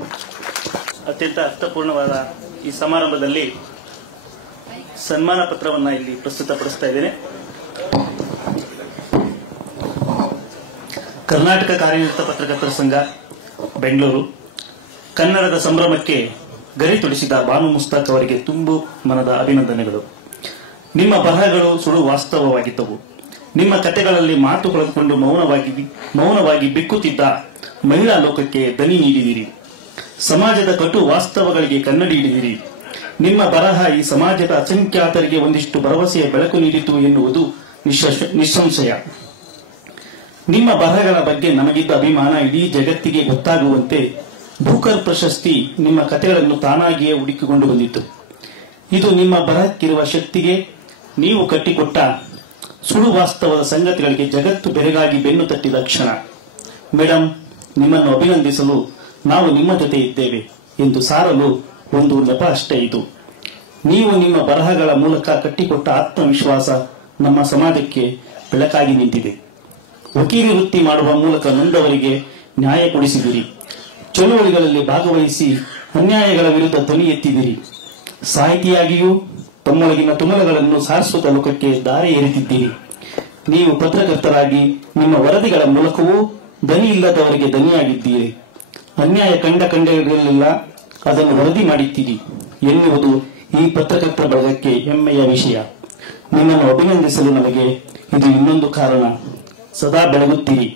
ಅತ್ಯಂತ ಅರ್ಥಪೂರ್ಣವಾದ ಈ ಸಮಾರಂಭದಲ್ಲಿ ಸನ್ಮಾನ ಪತ್ರವನ್ನ ಇಲ್ಲಿ ಪ್ರಸ್ತುತಪಡಿಸ್ತಾ ಇದ್ದೇನೆ. ಕರ್ನಾಟಕ ಕಾರ್ಯನಿರತ ಪತ್ರಕರ್ತರ ಸಂಘ ಬೆಂಗಳೂರು ಕನ್ನಡದ ಸಂಭ್ರಮಕ್ಕೆ ಗರಿ ತುಡಿಸಿದ ಬಾನು ಮುಸ್ತಾಕ್ ಅವರಿಗೆ ತುಂಬು ಮನದ ಅಭಿನಂದನೆಗಳು. ನಿಮ್ಮ ಬರಹಗಳು ಸುಳು ವಾಸ್ತವವಾಗಿದ್ದವು. ನಿಮ್ಮ ಕಥೆಗಳಲ್ಲಿ ಮಾತು ಕಳೆದುಕೊಂಡು ಮೌನವಾಗಿ ಬಿಕ್ಕುತ್ತಿದ್ದ ಮಹಿಳಾ ಲೋಕಕ್ಕೆ ದನಿ ನೀಡಿದಿರಿ. ಸಮಾಜದ ಕಟು ವಾಸ್ತವಗಳಿಗೆ ಕನ್ನಡಿ ಹಿಡಿದಿರಿ. ನಿಮ್ಮ ಬರಹ ಈ ಸಮಾಜದ ಅಸಂಖ್ಯಾತರಿಗೆ ಒಂದಿಷ್ಟು ಭರವಸೆಯ ಬೆಳಕು ನೀಡಿತು ಎನ್ನುವುದು ನಿಸ್ಸಂಶಯ. ನಿಮ್ಮ ಬರಹಗಳ ಬಗ್ಗೆ ನಮಗಿದ್ದ ಅಭಿಮಾನ ಇಡೀ ಜಗತ್ತಿಗೆ ಗೊತ್ತಾಗುವಂತೆ ಬೂಕರ್ ಪ್ರಶಸ್ತಿ ನಿಮ್ಮ ಕಥೆಗಳನ್ನು ತಾನಾಗಿಯೇ ಹುಡುಕಿಕೊಂಡು ಬಂದಿತ್ತು. ಇದು ನಿಮ್ಮ ಬರಹಕ್ಕಿರುವ ಶಕ್ತಿಗೆ ನೀವು ಕಟ್ಟಿಕೊಟ್ಟ ಸುಳು ವಾಸ್ತವದ ಸಂಗತಿಗಳಿಗೆ ಜಗತ್ತು ಬೆರಗಾಗಿ ಬೆನ್ನು ತಟ್ಟಿದ ಕ್ಷಣ. ಮೇಡಮ್, ನಿಮ್ಮನ್ನು ಅಭಿನಂದಿಸಲು ನಾವು ನಿಮ್ಮ ಜೊತೆ ಇದ್ದೇವೆ ಎಂದು ಸಾರಲು ಒಂದು ನೆಪ ಅಷ್ಟೇ ಇದು. ನೀವು ನಿಮ್ಮ ಬರಹಗಳ ಮೂಲಕ ಕಟ್ಟಿಕೊಟ್ಟ ಆತ್ಮವಿಶ್ವಾಸ ನಮ್ಮ ಸಮಾಜಕ್ಕೆ ಬೆಳಕಾಗಿ ನಿಂತಿದೆ. ವಕೀಲಿ ವೃತ್ತಿ ಮಾಡುವ ಮೂಲಕ ನೊಂದವರಿಗೆ ನ್ಯಾಯ ಕೊಡಿಸಿದಿರಿ. ಚಳುವಳಿಗಳಲ್ಲಿ ಭಾಗವಹಿಸಿ ಅನ್ಯಾಯಗಳ ವಿರುದ್ಧ ಧ್ವನಿ ಎತ್ತಿದಿರಿ. ಸಾಹಿತಿಯಾಗಿಯೂ ತಮ್ಮೊಳಗಿನ ತುಮಲಗಳನ್ನು ಸಾರಸ್ವತ ಲೋಕಕ್ಕೆ ದಾರಿ ಎರೆದಿದ್ದೀರಿ. ನೀವು ಪತ್ರಕರ್ತರಾಗಿ ನಿಮ್ಮ ವರದಿಗಳ ಮೂಲಕವೂ ದನಿ ಇಲ್ಲದವರಿಗೆ ದನಿಯಾಗಿದ್ದೀರಿ. ಅನ್ಯಾಯ ಕಂಡರೆಲ್ಲ ಅದನ್ನು ವರದಿ ಮಾಡಿದ್ದೀರಿ ಎನ್ನುವುದು ಈ ಪತ್ರಕರ್ತರ ಬಳಗಕ್ಕೆ ಹೆಮ್ಮೆಯ ವಿಷಯ. ನಿಮ್ಮನ್ನು ಅಭಿನಂದಿಸಲು ನಮಗೆ ಇದು ಇನ್ನೊಂದು ಕಾರಣ. ಸದಾ ಬೆಳಗುತ್ತೀರಿ.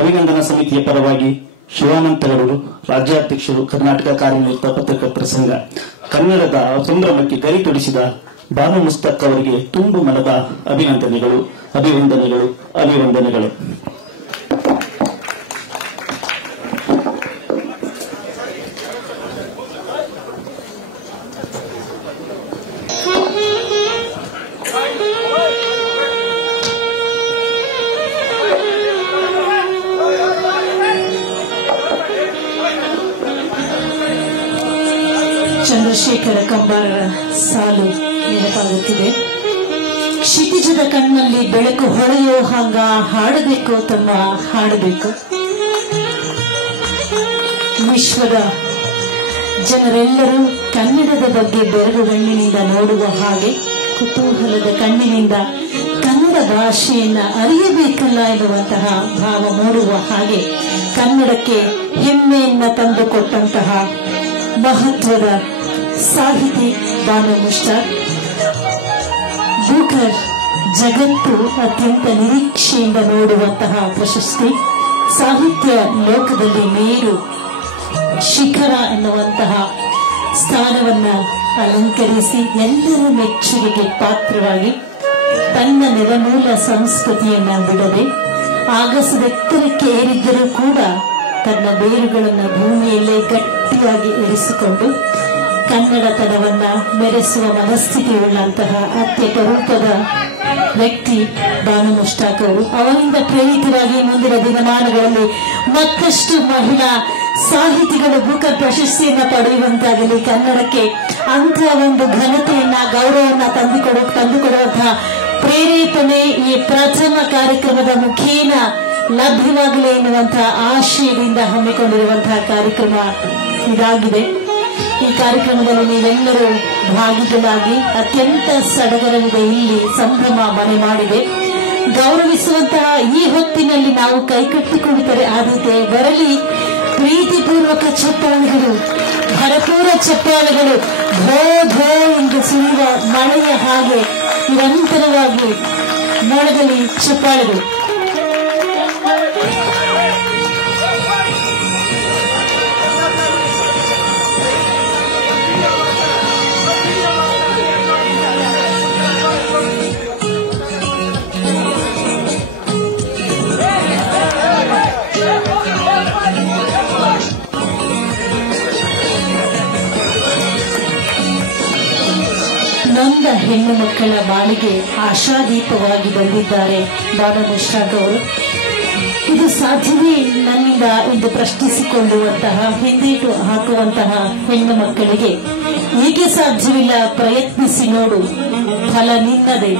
ಅಭಿನಂದನಾ ಸಮಿತಿಯ ಪರವಾಗಿ ಶಿವಾನಂದ ತಗಡೂರು, ರಾಜ್ಯಾಧ್ಯಕ್ಷರು, ಕರ್ನಾಟಕ ಕಾರ್ಯನಿರತ ಪತ್ರಕರ್ತರ ಸಂಘ, ಕನ್ನಡದ ಸಂಭ್ರಮಕ್ಕೆ ಗರಿ ತೊಡಿಸಿದ ಬಾನು ಮುಸ್ತಾಕ್ ಅವರಿಗೆ ತುಂಬು ಮನದ ಅಭಿನಂದನೆಗಳು, ಅಭಿವಂದನೆಗಳು, ಅಭಿವಂದನೆಗಳು. ಚಂದ್ರಶೇಖರ ಕಂಬಾರರ ಸಾಲು ನೆನಪಾಗುತ್ತಿದೆ. ಕ್ಷಿತಿಜದ ಕಣ್ಣಲ್ಲಿ ಬೆಳಕು ಹೊಳೆಯೋ ಹಾಗ ಹಾಡಬೇಕು ತಮ್ಮ ಹಾಡಬೇಕು. ವಿಶ್ವದ ಜನರೆಲ್ಲರೂ ಕನ್ನಡದ ಬಗ್ಗೆ ಬೆರಗು ಗಣ್ಣಿನಿಂದ ನೋಡುವ ಹಾಗೆ, ಕುತೂಹಲದ ಕಣ್ಣಿನಿಂದ ಕನ್ನಡ ಭಾಷೆಯನ್ನ ಅರಿಯಬೇಕಲ್ಲ ಎನ್ನುವಂತಹ ಭಾವ ಮೂಡುವ ಹಾಗೆ ಕನ್ನಡಕ್ಕೆ ಹೆಮ್ಮೆಯನ್ನ ತಂದುಕೊಟ್ಟಂತಹ ಮಹತ್ವದ ಸಾಹಿತಿ ಬಾನು ಮುಸ್ತಾಕ್. ಬೂಕರ್ ಜಗತ್ತು ಅತ್ಯಂತ ನಿರೀಕ್ಷೆಯಿಂದ ನೋಡುವಂತಹ ಪ್ರಶಸ್ತಿ. ಸಾಹಿತ್ಯ ಲೋಕದಲ್ಲಿ ಮೇರು ಶಿಖರ ಎನ್ನುವಂತಹ ಸ್ಥಾನವನ್ನ ಅಲಂಕರಿಸಿ ಎಲ್ಲರ ಮೆಚ್ಚುಗೆಗೆ ಪಾತ್ರವಾಗಿ ತನ್ನ ನೆಲಮೂಲ ಸಂಸ್ಕೃತಿಯನ್ನ ಬಿಡದೆ ಆಗಸದೆತ್ತರಕ್ಕೆ ಏರಿದ್ದರೂ ಕೂಡ ತನ್ನ ಬೇರುಗಳನ್ನು ಭೂಮಿಯಲ್ಲೇ ಗಟ್ಟಿಯಾಗಿ ಇರಿಸಿಕೊಂಡು ಕನ್ನಡತನವನ್ನ ಮೆರೆಸುವ ಮನಸ್ಥಿತಿ ಉಳ್ಳಂತಹ ಅತ್ಯಪರೂಪದ ವ್ಯಕ್ತಿ ಬಾನು ಮುಸ್ತಾಕ್ ಅವರು. ಅವರಿಂದ ಪ್ರೇರಿತರಾಗಿ ಮುಂದಿನ ದಿನಮಾನಗಳಲ್ಲಿ ಮತ್ತಷ್ಟು ಮಹಿಳಾ ಸಾಹಿತಿಗಳು ಬೂಕರ್ ಪ್ರಶಸ್ತಿಯನ್ನ ಪಡೆಯುವಂತಾಗಲಿ, ಕನ್ನಡಕ್ಕೆ ಅಂತ ಒಂದು ಘನತೆಯನ್ನ ಗೌರವವನ್ನ ತಂದುಕೊಡುವಂತಹ ಪ್ರೇರೇಪಣೆ ಈ ಪ್ರಥಮ ಕಾರ್ಯಕ್ರಮದ ಮುಖೇನ ಲಭ್ಯವಾಗಲಿ ಎನ್ನುವಂತಹ ಆಶಯದಿಂದ ಹಮ್ಮಿಕೊಂಡಿರುವಂತಹ ಕಾರ್ಯಕ್ರಮ ಇದಾಗಿದೆ. ಈ ಕಾರ್ಯಕ್ರಮದಲ್ಲಿ ನೀವೆಲ್ಲರೂ ಭಾಗಿಗಳಾಗಿ ಅತ್ಯಂತ ಸಡಗರವಿದೆ. ಇಲ್ಲಿ ಸಂಭ್ರಮ ಮನೆ ಮಾಡಿದೆ. ಗೌರವಿಸುವಂತಹ ಈ ಹೊತ್ತಿನಲ್ಲಿ ನಾವು ಕೈಕಟ್ಟಿಕೊಳ್ಳುತ್ತಾರೆ ಆದೀತೆ ಬರಲಿ ಪ್ರೀತಿಪೂರ್ವಕ ಚಪ್ಪಾಳೆಗಳು, ಭರಪೂರ ಚಪ್ಪಾಳೆಗಳು, ಧೋ ಧೋ ಎಂದು ಸುರಿಯುವ ಮಳೆಯ ಹಾಗೆ ನಿರಂತರವಾಗಿ ಮೊಳಗಲಿ ಚಪ್ಪಾಳೆಗಳು. ನೊಂದ ಹೆಣ್ಣು ಮಕ್ಕಳ ಬಾಳಿಗೆ ಆಶಾದೀಪವಾಗಿ ಬಂದಿದ್ದಾರೆ ಬಾನು ಮುಸ್ತಾಕ್ ಅವರು. ಇದು ಸಾಧ್ಯವೇ ನನ್ನಿಂದ ಎಂದು ಪ್ರಶ್ನಿಸಿಕೊಳ್ಳುವಂತಹ, ಹಿಂದೇಟು ಹಾಕುವಂತಹ ಹೆಣ್ಣು ಮಕ್ಕಳಿಗೆ ಏಕೆ ಸಾಧ್ಯವಿಲ್ಲ, ಪ್ರಯತ್ನಿಸಿ ನೋಡು, ಫಲ ನಿನ್ನದೆ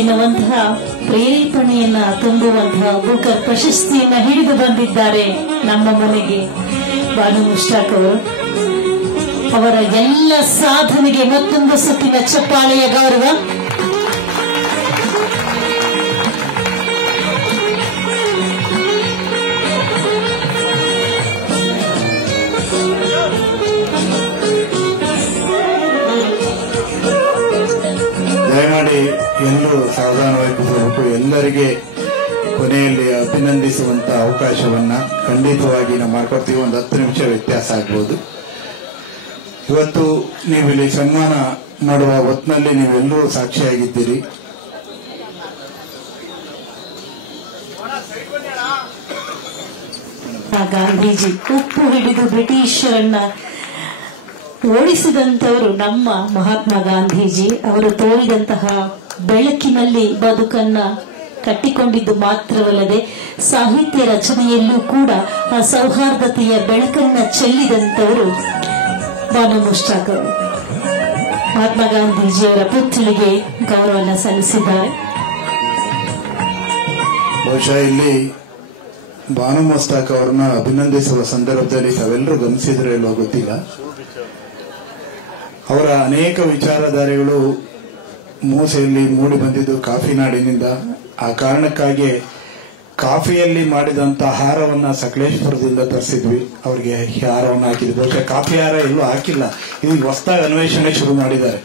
ಎನ್ನುವಂತಹ ಪ್ರೇರೇಪಣೆಯನ್ನ ತುಂಬುವಂತಹ ಬೂಕರ್ ಪ್ರಶಸ್ತಿಯನ್ನ ಹಿಡಿದು ಬಂದಿದ್ದಾರೆ ನಮ್ಮ ಮನೆಗೆ ಬಾನು ಮುಸ್ತಾಕ್ ಅವರು. ಅವರ ಎಲ್ಲ ಸಾಧನೆಗೆ ಮತ್ತೊಂದು ಸುತ್ತಿನ ಚಪ್ಪಾಳೆಯ ಗೌರವ. ಎಲ್ಲರೂ ಸಾವಧಾನವಾಗಿ ಕೂತ್ಕೋಬೇಕು. ಎಲ್ಲರಿಗೆ ಕೊನೆಯಲ್ಲಿ ಅಭಿನಂದಿಸುವಂತ ಅವಕಾಶವನ್ನ ಖಂಡಿತವಾಗಿ ನಾವು ಮಾಡ್ಕೊಡ್ತೀವಿ. ಒಂದು 10 ನಿಮಿಷ ವ್ಯತ್ಯಾಸ ಆಗ್ಬೋದು. ಇವತ್ತು ನೀವು ಇಲ್ಲಿ ಸನ್ಮಾನ ಮಾಡುವ ಹೊತ್ತಿನಲ್ಲಿ ನೀವೆಲ್ಲರೂ ಸಾಕ್ಷಿಯಾಗಿದ್ದೀರಿ. ಗಾಂಧೀಜಿ ಉಪ್ಪು ಹಿಡಿದು ಬ್ರಿಟಿಷರನ್ನ ಓಡಿಸಿದಂತವರು ನಮ್ಮ ಮಹಾತ್ಮ ಗಾಂಧೀಜಿ. ಅವರು ತೋರಿದಂತಹ ಬೆಳಕಿನಲ್ಲಿ ಬದುಕನ್ನ ಕಟ್ಟಿಕೊಂಡಿದ್ದು ಮಾತ್ರವಲ್ಲದೆ ಸಾಹಿತ್ಯ ರಚನೆಯಲ್ಲೂ ಕೂಡ ಆ ಸೌಹಾರ್ದತೆಯ ಬೆಳಕನ್ನ ಚೆಲ್ಲಿದಂತವರು ಬಾನು ಮುಷ್ತಾಕ್ ಅವರು. ಮಹಾತ್ಮ ಗಾಂಧೀಜಿಯವರ ಪುತ್ಥಳಿಗೆ ಗೌರವವನ್ನು ಸಲ್ಲಿಸಿದ್ದಾರೆ. ಬಹುಶಃ ಇಲ್ಲಿ ಬಾನು ಮುಷ್ತಾಕ್ ಅವರನ್ನ ಅಭಿನಂದಿಸುವ ಸಂದರ್ಭದಲ್ಲಿ ತಾವೆಲ್ಲರೂ ಗಮನಿಸಿದ್ರೆ ಇಲ್ವೋ ಗೊತ್ತಿಲ್ಲ, ಅವರ ಅನೇಕ ವಿಚಾರಧಾರೆಗಳು ಮೂಸೆಯಲ್ಲಿ ಮೂಡಿ ಬಂದಿದ್ದು ಕಾಫಿ ನಾಡಿನಿಂದ. ಆ ಕಾರಣಕ್ಕಾಗಿ ಕಾಫಿಯಲ್ಲಿ ಮಾಡಿದಂತ ಹಾರವನ್ನ ಸಕಲೇಶ್ವರದಿಂದ ತರಿಸಿದ್ವಿ. ಅವ್ರಿಗೆ ಹಾರವನ್ನು ಹಾಕಿದ್ವಿ. ಬಹುಶಃ ಕಾಫಿ ಹಾರ ಎಲ್ಲೂ ಹಾಕಿಲ್ಲ, ಈಗ ಹೊಸದಾಗಿ ಅನ್ವೇಷಣೆ ಶುರು ಮಾಡಿದ್ದಾರೆ.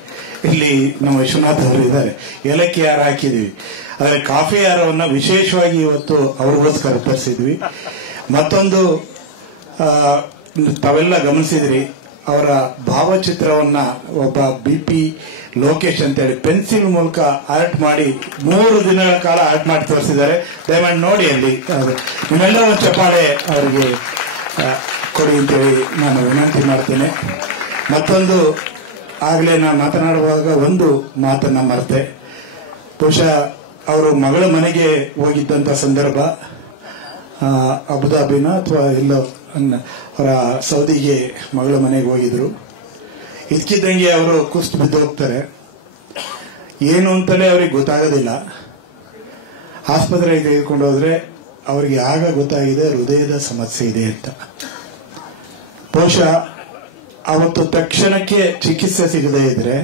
ಇಲ್ಲಿ ನಮ್ಮ ವಿಶ್ವನಾಥ್ ಅವರು ಇದ್ದಾರೆ, ಏಲಕ್ಕಿ ಹಾರ ಹಾಕಿದ್ವಿ. ಆದರೆ ಕಾಫಿ ಹಾರವನ್ನ ವಿಶೇಷವಾಗಿ ಇವತ್ತು ಅವ್ರಿಗೋಸ್ಕರ ತರಿಸಿದ್ವಿ. ಮತ್ತೊಂದು ತಾವೆಲ್ಲ ಗಮನಿಸಿದ್ರಿ, ಅವರ ಭಾವಚಿತ್ರವನ್ನ ಒಬ್ಬ BP ಲೋಕೇಶ್ ಅಂತೇಳಿ ಪೆನ್ಸಿಲ್ ಮೂಲಕ ಆರ್ಟ್ ಮಾಡಿ 3 ದಿನಗಳ ಕಾಲ ಆರ್ಟ್ ಮಾಡಿ ತೋರಿಸಿದ್ದಾರೆ. ದಯಮಾಡಿ ನೋಡಿ, ಅಲ್ಲಿ ನಿಮ್ಮೆಲ್ಲ ಒಂದು ಚಪ್ಪಾಳೆ ಅವರಿಗೆ ಕೊಡಿ ಅಂತೇಳಿ ನಾನು ವಿನಂತಿ ಮಾಡ್ತೇನೆ. ಮತ್ತೊಂದು, ಆಗಲೇ ನಾನು ಮಾತನಾಡುವಾಗ ಒಂದು ಮಾತನ್ನ ಮರೆತೆ. ಬಹುಶಃ ಅವರು ಮಗಳ ಮನೆಗೆ ಹೋಗಿದ್ದಂತ ಸಂದರ್ಭ, ಅಬುದಾಬಿನ ಅಥವಾ ಎಲ್ಲೋ ಅವರ ಸೌದಿಗೆ ಮಗಳ ಮನೆಗೆ ಹೋಗಿದ್ರು. ಇದಕ್ಕಿದ್ದಂಗೆ ಅವರು ಕುಸ್ತು ಬಿದ್ದು ಹೋಗ್ತಾರೆ. ಏನು ಅಂತಲೇ ಅವ್ರಿಗೆ ಗೊತ್ತಾಗೋದಿಲ್ಲ. ಆಸ್ಪತ್ರೆಗೆ ತೆಗೆದುಕೊಂಡು ಹೋದ್ರೆ ಅವರಿಗೆ ಆಗ ಗೊತ್ತಾಗಿದೆ ಹೃದಯದ ಸಮಸ್ಯೆ ಇದೆ ಅಂತ. ಬಹುಶಃ ಅವತ್ತು ತಕ್ಷಣಕ್ಕೆ ಚಿಕಿತ್ಸೆ ಸಿಗದೇ ಇದ್ರೆ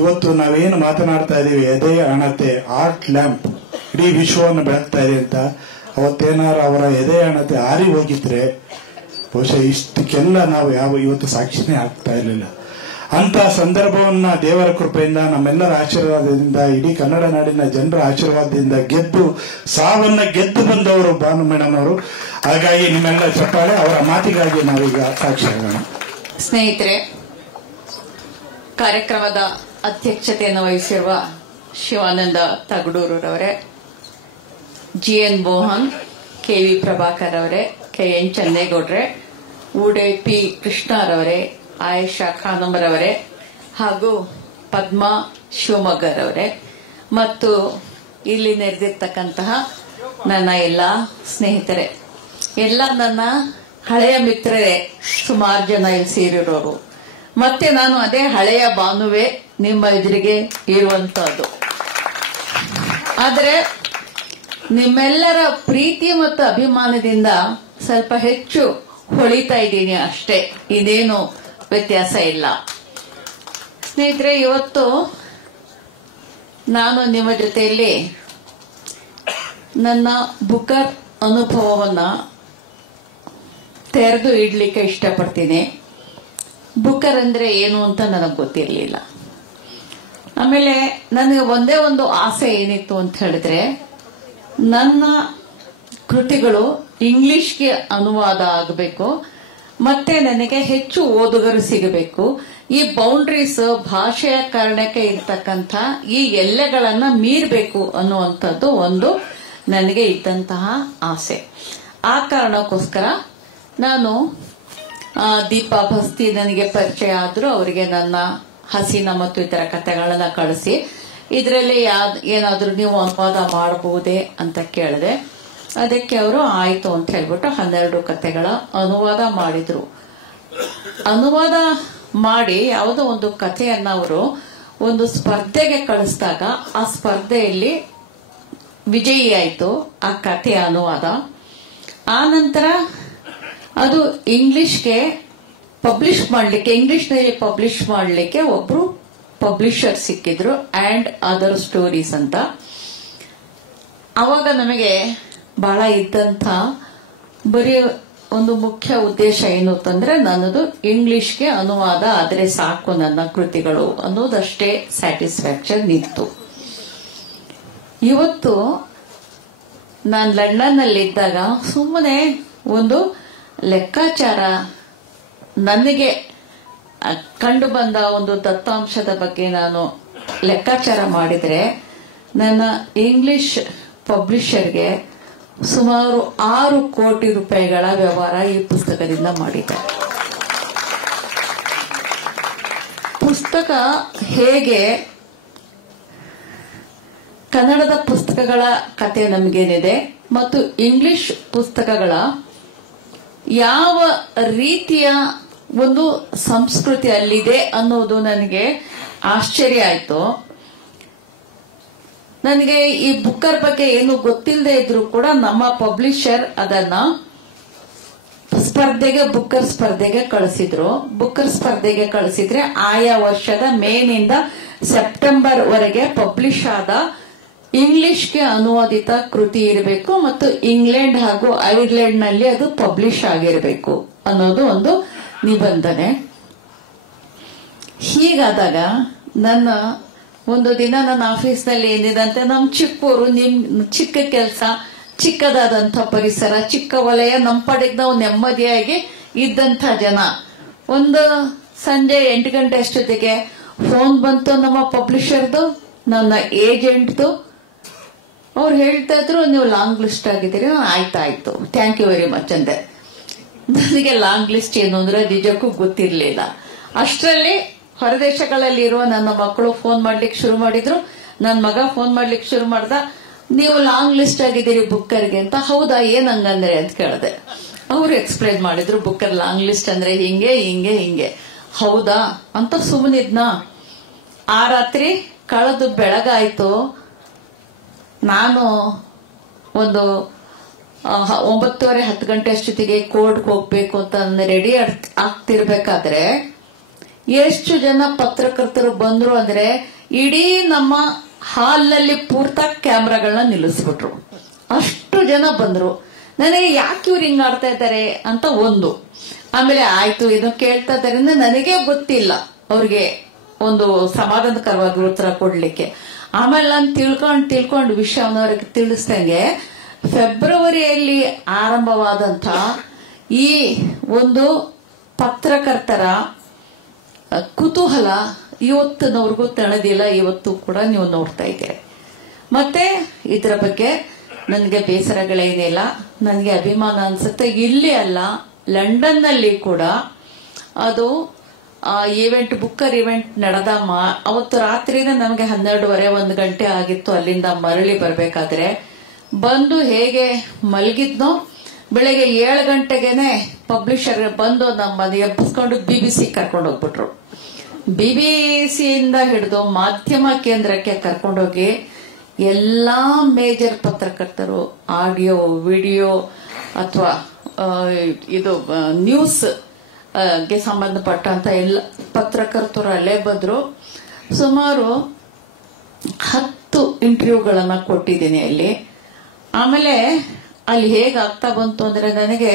ಇವತ್ತು ನಾವೇನು ಮಾತನಾಡ್ತಾ ಇದೀವಿ, ಎದೆಯ ಹಣತೆ ಆರ್ಟ್ ಲ್ಯಾಂಪ್ ಇಡೀ ವಿಶ್ವವನ್ನು ಬೆಳಗ್ತಾ ಇದೆ ಅಂತ, ಅವತ್ತೇನಾರು ಅವರ ಎದೆಯ ಹಣತೆ ಆರಿ ಹೋಗಿದ್ರೆ ಬಹುಶಃ ಇಷ್ಟಕ್ಕೆಲ್ಲ ನಾವು ಇವತ್ತು ಸಾಕ್ಷಿನೇ ಆಗ್ತಾ ಇರಲಿಲ್ಲ. ಅಂತ ಸಂದರ್ಭವನ್ನ ದೇವರ ಕೃಪೆಯಿಂದ, ನಮ್ಮೆಲ್ಲರ ಆಶೀರ್ವಾದದಿಂದ, ಇಡೀ ಕನ್ನಡ ನಾಡಿನ ಜನರ ಆಶೀರ್ವಾದದಿಂದ ಸಾವನ್ನ ಗೆದ್ದು ಬಂದವರು ಬಾನು ಮೇಡಮ್ ಅವರು. ಹಾಗಾಗಿ ನಿಮ್ಮೆಲ್ಲ ಚಪ್ಪಾಳೆ ಅವರ ಮಾತಿಗಾಗಿ ನಾವೀಗ ಸಾಕ್ಷಿಯಾಗೋಣ. ಸ್ನೇಹಿತರೆ, ಕಾರ್ಯಕ್ರಮದ ಅಧ್ಯಕ್ಷತೆಯನ್ನು ವಹಿಸಿರುವ ಶಿವಾನಂದ ತಗಡೂರವರೇ, GN ಮೋಹನ್, KV ಪ್ರಭಾಕರ್ ಅವರೇ, KN ಚನ್ನೇಗೌಡ್ರೆ, ಉಡುಪಿ ಕೃಷ್ಣರವರೇ, ಆಯೇಷಾ ಖಾನಂರವರೇ ಹಾಗೂ ಪದ್ಮಾ ಶಿವಮೊಗ್ಗರವರೇ ಮತ್ತು ಇಲ್ಲಿ ನೆರೆದಿರ್ತಕ್ಕಂತಹ ನನ್ನ ಎಲ್ಲ ಸ್ನೇಹಿತರೆ, ಎಲ್ಲ ನನ್ನ ಹಳೆಯ ಮಿತ್ರರೇ, ಸುಮಾರು ಜನ ಇಲ್ಲಿ ಸೇರಿರೋರು. ಮತ್ತೆ ನಾನು ಅದೇ ಹಳೆಯ ಬಾನುವೆ ನಿಮ್ಮ ಎದುರಿಗೆ ಇರುವಂತಹದ್ದು. ಆದರೆ ನಿಮ್ಮೆಲ್ಲರ ಪ್ರೀತಿ ಮತ್ತು ಅಭಿಮಾನದಿಂದ ಸ್ವಲ್ಪ ಹೆಚ್ಚು ಹೊಳಿತಾ ಇದ್ದೀನಿ ಅಷ್ಟೇ, ಇದೇನು ವ್ಯತ್ಯಾಸ ಇಲ್ಲ. ಸ್ನೇಹಿತರೆ, ಇವತ್ತು ನಾನು ನಿಮ್ಮ ಜೊತೆಯಲ್ಲಿ ನನ್ನ ಬುಕರ್ ಅನುಭವವನ್ನ ತೆರೆದು ಇಡ್ಲಿಕ್ಕೆ ಇಷ್ಟಪಡ್ತೀನಿ. ಬುಕರ್ ಅಂದ್ರೆ ಏನು ಅಂತ ನನಗೆ ಗೊತ್ತಿರಲಿಲ್ಲ. ಆಮೇಲೆ ನನಗೆ ಒಂದೇ ಒಂದು ಆಸೆ ಏನಿತ್ತು ಅಂತ ಹೇಳಿದ್ರೆ, ನನ್ನ ಕೃತಿಗಳು ಇಂಗ್ಲಿಷ್ಗೆ ಅನುವಾದ ಆಗಬೇಕು, ಮತ್ತೆ ನನಗೆ ಹೆಚ್ಚು ಓದುಗರು ಸಿಗಬೇಕು. ಈ ಬೌಂಡ್ರೀಸ್ ಭಾಷೆಯ ಕಾರಣಕ್ಕೆ ಇರ್ತಕ್ಕಂಥ ಈ ಎಲ್ಲೆಗಳನ್ನ ಮೀರಬೇಕು ಅನ್ನುವಂಥದ್ದು ಒಂದು ನನಗೆ ಇದ್ದಂತಹ ಆಸೆ. ಆ ಕಾರಣಕ್ಕೋಸ್ಕರ ನಾನು ದೀಪಾ ಭಸ್ತಿ ನನಗೆ ಪರಿಚಯ ಆದ್ರೂ ಅವರಿಗೆ ನನ್ನ ಹಸೀನ ಮತ್ತು ಇತರ ಕಥೆಗಳನ್ನ ಕಳಿಸಿ ಇದರಲ್ಲಿ ಏನಾದ್ರೂ ನೀವು ಅನುವಾದ ಮಾಡಬಹುದೇ ಅಂತ ಕೇಳಿದೆ. ಅದಕ್ಕೆ ಅವರು ಆಯ್ತು ಅಂತ ಹೇಳ್ಬಿಟ್ಟು 12 ಕಥೆಗಳ ಅನುವಾದ ಮಾಡಿದ್ರು. ಅನುವಾದ ಮಾಡಿ ಯಾವುದೋ ಒಂದು ಕಥೆಯನ್ನ ಅವರು ಒಂದು ಸ್ಪರ್ಧೆಗೆ ಕಳಿಸಿದಾಗ ಆ ಸ್ಪರ್ಧೆಯಲ್ಲಿ ವಿಜಯಿ ಆಯ್ತು ಆ ಕಥೆಯ ಅನುವಾದ. ಆ ನಂತರ ಅದು ಇಂಗ್ಲಿಷ್ಗೆ ಪಬ್ಲಿಷ್ ಮಾಡಲಿಕ್ಕೆ, ಇಂಗ್ಲಿಷ್ನಲ್ಲಿ ಪಬ್ಲಿಷ್ ಮಾಡಲಿಕ್ಕೆ ಒಬ್ರು ಪಬ್ಲಿಷರ್ ಸಿಕ್ಕಿದ್ರು, ಅಂಡ್ ಅದರ್ ಸ್ಟೋರೀಸ್ ಅಂತ. ಅವಾಗ ನಮಗೆ ಬಹಳ ಇದ್ದಂಥ ಬರೀ ಒಂದು ಮುಖ್ಯ ಉದ್ದೇಶ ಏನು ಅಂತಂದ್ರೆ ನನ್ನದು ಇಂಗ್ಲಿಷ್ಗೆ ಅನುವಾದ ಆದ್ರೆ ಸಾಕು ನನ್ನ ಕೃತಿಗಳು ಅನ್ನೋದಷ್ಟೇ ಸ್ಯಾಟಿಸ್ಫ್ಯಾಕ್ಷನ್ ಇತ್ತು. ಇವತ್ತು ನಾನು ಲಂಡನ್ನಲ್ಲಿದ್ದಾಗ ಸುಮ್ಮನೆ ಒಂದು ಲೆಕ್ಕಾಚಾರ, ನನಗೆ ಕಂಡು ಬಂದ ಒಂದು ದತ್ತಾಂಶದ ಬಗ್ಗೆ ನಾನು ಲೆಕ್ಕಾಚಾರ ಮಾಡಿದ್ರೆ ನನ್ನ ಇಂಗ್ಲಿಷ್ ಪಬ್ಲಿಷರ್ಗೆ ಸುಮಾರು 6 ಕೋಟಿ ರೂಪಾಯಿಗಳ ವ್ಯವಹಾರ ಈ ಪುಸ್ತಕದಿಂದ ಮಾಡಿದೆ. ಪುಸ್ತಕ ಹೇಗೆ ಕನ್ನಡದ ಪುಸ್ತಕಗಳ ಕತೆ ನಮಗೇನಿದೆ ಮತ್ತು ಇಂಗ್ಲಿಷ್ ಪುಸ್ತಕಗಳ ಯಾವ ರೀತಿಯ ಒಂದು ಸಂಸ್ಕೃತಿ ಅಲ್ಲಿದೆ ಅನ್ನೋದು ನನಗೆ ಆಶ್ಚರ್ಯ ಆಯ್ತು. ನನಗೆ ಈ ಬುಕ್ಕರ್ ಬಗ್ಗೆ ಏನು ಗೊತ್ತಿಲ್ಲದೆ ಇದ್ರು ಕೂಡ ನಮ್ಮ ಪಬ್ಲಿಷರ್ ಅದನ್ನ ಬುಕ್ಕರ್ ಸ್ಪರ್ಧೆಗೆ ಕಳಿಸಿದ್ರು. ಬುಕ್ಕರ್ ಸ್ಪರ್ಧೆಗೆ ಕಳಿಸಿದ್ರೆ ಆಯಾ ವರ್ಷದ ಮೇನಿಂದ ಸೆಪ್ಟೆಂಬರ್ ವರೆಗೆ ಪಬ್ಲಿಷ್ ಆದ ಇಂಗ್ಲಿಷ್ಗೆ ಅನುವಾದಿತ ಕೃತಿ ಇರಬೇಕು ಮತ್ತು ಇಂಗ್ಲೆಂಡ್ ಹಾಗೂ ಐರ್ಲೆಂಡ್ ನಲ್ಲಿ ಅದು ಪಬ್ಲಿಷ್ ಆಗಿರಬೇಕು ಅನ್ನೋದು ಒಂದು ನಿಬಂಧನೆ. ಹೀಗಾದಾಗ ನನ್ನ ಒಂದು ದಿನ ನನ್ನ ಆಫೀಸ್ನಲ್ಲಿ ಏನಿದಂತೆ ನಮ್ ಚಿಕ್ಕವರು, ನಿಮ್ ಚಿಕ್ಕ ಕೆಲಸ, ಚಿಕ್ಕದಾದಂಥ ಪರಿಸರ, ಚಿಕ್ಕ ವಲಯ, ನಮ್ಮ ಪಾಡಿಗೆ ನಾವು ನೆಮ್ಮದಿಯಾಗಿ ಇದ್ದಂಥ ಜನ. ಒಂದು ಸಂಜೆ 8 ಗಂಟೆ ಅಷ್ಟೊತ್ತಿಗೆ ಫೋನ್ ಬಂತು ನಮ್ಮ ಪಬ್ಲಿಷರ್ದು, ನನ್ನ ಏಜೆಂಟ್ದು. ಅವ್ರು ಹೇಳ್ತಾ ಇದ್ರು, ನೀವು ಲಾಂಗ್ ಲಿಸ್ಟ್ ಆಗಿದ್ದೀರಿ. ಆಯ್ತಾಯ್ತು, ಥ್ಯಾಂಕ್ ಯು ವೆರಿ ಮಚ್ ಅಂದೆ. ನನಗೆ ಲಾಂಗ್ ಲಿಸ್ಟ್ ಏನು ಅಂದ್ರೆ ನಿಜಕ್ಕೂ ಗೊತ್ತಿರ್ಲಿಲ್ಲ. ಅಷ್ಟರಲ್ಲಿ ಹೊರದೇಶಗಳಲ್ಲಿ ಇರುವ ನನ್ನ ಮಕ್ಕಳು ಫೋನ್ ಮಾಡ್ಲಿಕ್ಕೆ ಶುರು ಮಾಡಿದ್ರು. ನನ್ನ ಮಗ ಫೋನ್ ಮಾಡ್ಲಿಕ್ಕೆ ಶುರು ಮಾಡ್ದ, ನೀವು ಲಾಂಗ್ ಲಿಸ್ಟ್ ಆಗಿದ್ದೀರಿ ಬುಕ್ಕರ್ಗೆ ಅಂತ. ಹೌದಾ, ಏನ್ ಹಂಗಂದ್ರೆ ಅಂತ ಕೇಳಿದೆ. ಅವರು ಎಕ್ಸ್ಪ್ಲೈನ್ ಮಾಡಿದ್ರು, ಬುಕ್ಕರ್ ಲಾಂಗ್ ಲಿಸ್ಟ್ ಅಂದ್ರೆ ಹಿಂಗೆ ಹಿಂಗೆ ಹಿಂಗೆ. ಹೌದಾ ಅಂತ ಸುಮ್ಮನಿದ್ನ. ಆ ರಾತ್ರಿ ಕಳೆದು ಬೆಳಗಾಯ್ತು. ನಾನು ಒಂದು 9:30 10 ಗಂಟೆ ಅಷ್ಟೊತ್ತಿಗೆ ಕೋರ್ಟ್ಗೆ ಹೋಗ್ಬೇಕು ಅಂತ ರೆಡಿ ಆಗ್ತಿರ್ಬೇಕಾದ್ರೆ ಎಷ್ಟು ಜನ ಪತ್ರಕರ್ತರು ಬಂದ್ರು ಅಂದ್ರೆ ಇಡೀ ನಮ್ಮ ಹಾಲ್ನಲ್ಲಿ ಪೂರ್ತ ಕ್ಯಾಮ್ರಾಗಳನ್ನ ನಿಲ್ಲಿಸ್ಬಿಟ್ರು. ಅಷ್ಟು ಜನ ಬಂದ್ರು. ನನಗೆ ಯಾಕೆ ಇವ್ರು ಹಿಂಗ್ ಆಡ್ತಾ ಇದ್ದಾರೆ ಅಂತ ಒಂದು. ಆಮೇಲೆ ಆಯ್ತು ಏನೋ ಕೇಳ್ತಾ ಇದ್ದಾರೆ ಅಂದ್ರೆ ನನಗೆ ಗೊತ್ತಿಲ್ಲ ಅವ್ರಿಗೆ ಒಂದು ಸಮಾಧಾನಕರವಾಗಿ ಉತ್ತರ ಕೊಡ್ಲಿಕ್ಕೆ. ಆಮೇಲೆ ನಾನು ತಿಳ್ಕೊಂಡು ವಿಷಯವನ್ನು ಅವ್ರಿಗೆ ತಿಳಿಸ್ದಂಗೆ ಫೆಬ್ರವರಿಯಲ್ಲಿ ಆರಂಭವಾದಂತ ಈ ಒಂದು ಪತ್ರಕರ್ತರ ಕುತೂಹಲ ಇವತ್ತಿನವ್ರಿಗೂ ತಣದಿಲ್ಲ. ಇವತ್ತು ಕೂಡ ನೀವು ನೋಡ್ತಾ ಇದ್ದೀರಿ. ಮತ್ತೆ ಇದರ ಬಗ್ಗೆ ನನಗೆ ಬೇಸರಗಳೇನಿಲ್ಲ, ನನಗೆ ಅಭಿಮಾನ ಅನ್ಸುತ್ತೆ. ಇಲ್ಲಿ ಅಲ್ಲ, ಲಂಡನ್ ನಲ್ಲಿ ಕೂಡ ಅದು ಈವೆಂಟ್, ಬುಕ್ಕರ್ ಈವೆಂಟ್ ನಡೆದ ಅವತ್ತು ರಾತ್ರಿನೇ ನಮಗೆ 12:30 1 ಗಂಟೆ ಆಗಿತ್ತು ಅಲ್ಲಿಂದ ಮರಳಿ ಬರ್ಬೇಕಾದ್ರೆ. ಬಂದು ಹೇಗೆ ಮಲಗಿದ್ನೋ ಬೆಳಗ್ಗೆ 7 ಗಂಟೆಗೆನೆ ಪಬ್ಲಿಷರ್ ಬಂದು ನಮ್ಮ ಎಬ್ಬಿಸ್ಕೊಂಡು BBC ಕರ್ಕೊಂಡು ಹೋಗ್ಬಿಟ್ರು. BBCಯಿಂದ ಹಿಡಿದು ಮಾಧ್ಯಮ ಕೇಂದ್ರಕ್ಕೆ ಕರ್ಕೊಂಡೋಗಿ ಎಲ್ಲಾ ಮೇಜರ್ ಪತ್ರಕರ್ತರು, ಆಡಿಯೋ, ವಿಡಿಯೋ ಅಥವಾ ಇದು ನ್ಯೂಸ್ ಗೆ ಸಂಬಂಧಪಟ್ಟಂತ ಎಲ್ಲ ಪತ್ರಕರ್ತರು ಅಲ್ಲೇ ಬಂದ್ರು. ಸುಮಾರು 10 ಇಂಟರ್ವ್ಯೂಗಳನ್ನ ಕೊಟ್ಟಿದ್ದೀನಿ ಅಲ್ಲಿ. ಆಮೇಲೆ ಅಲ್ಲಿ ಹೇಗಾಗ್ತಾ ಬಂತು ಅಂದ್ರೆ ನನಗೆ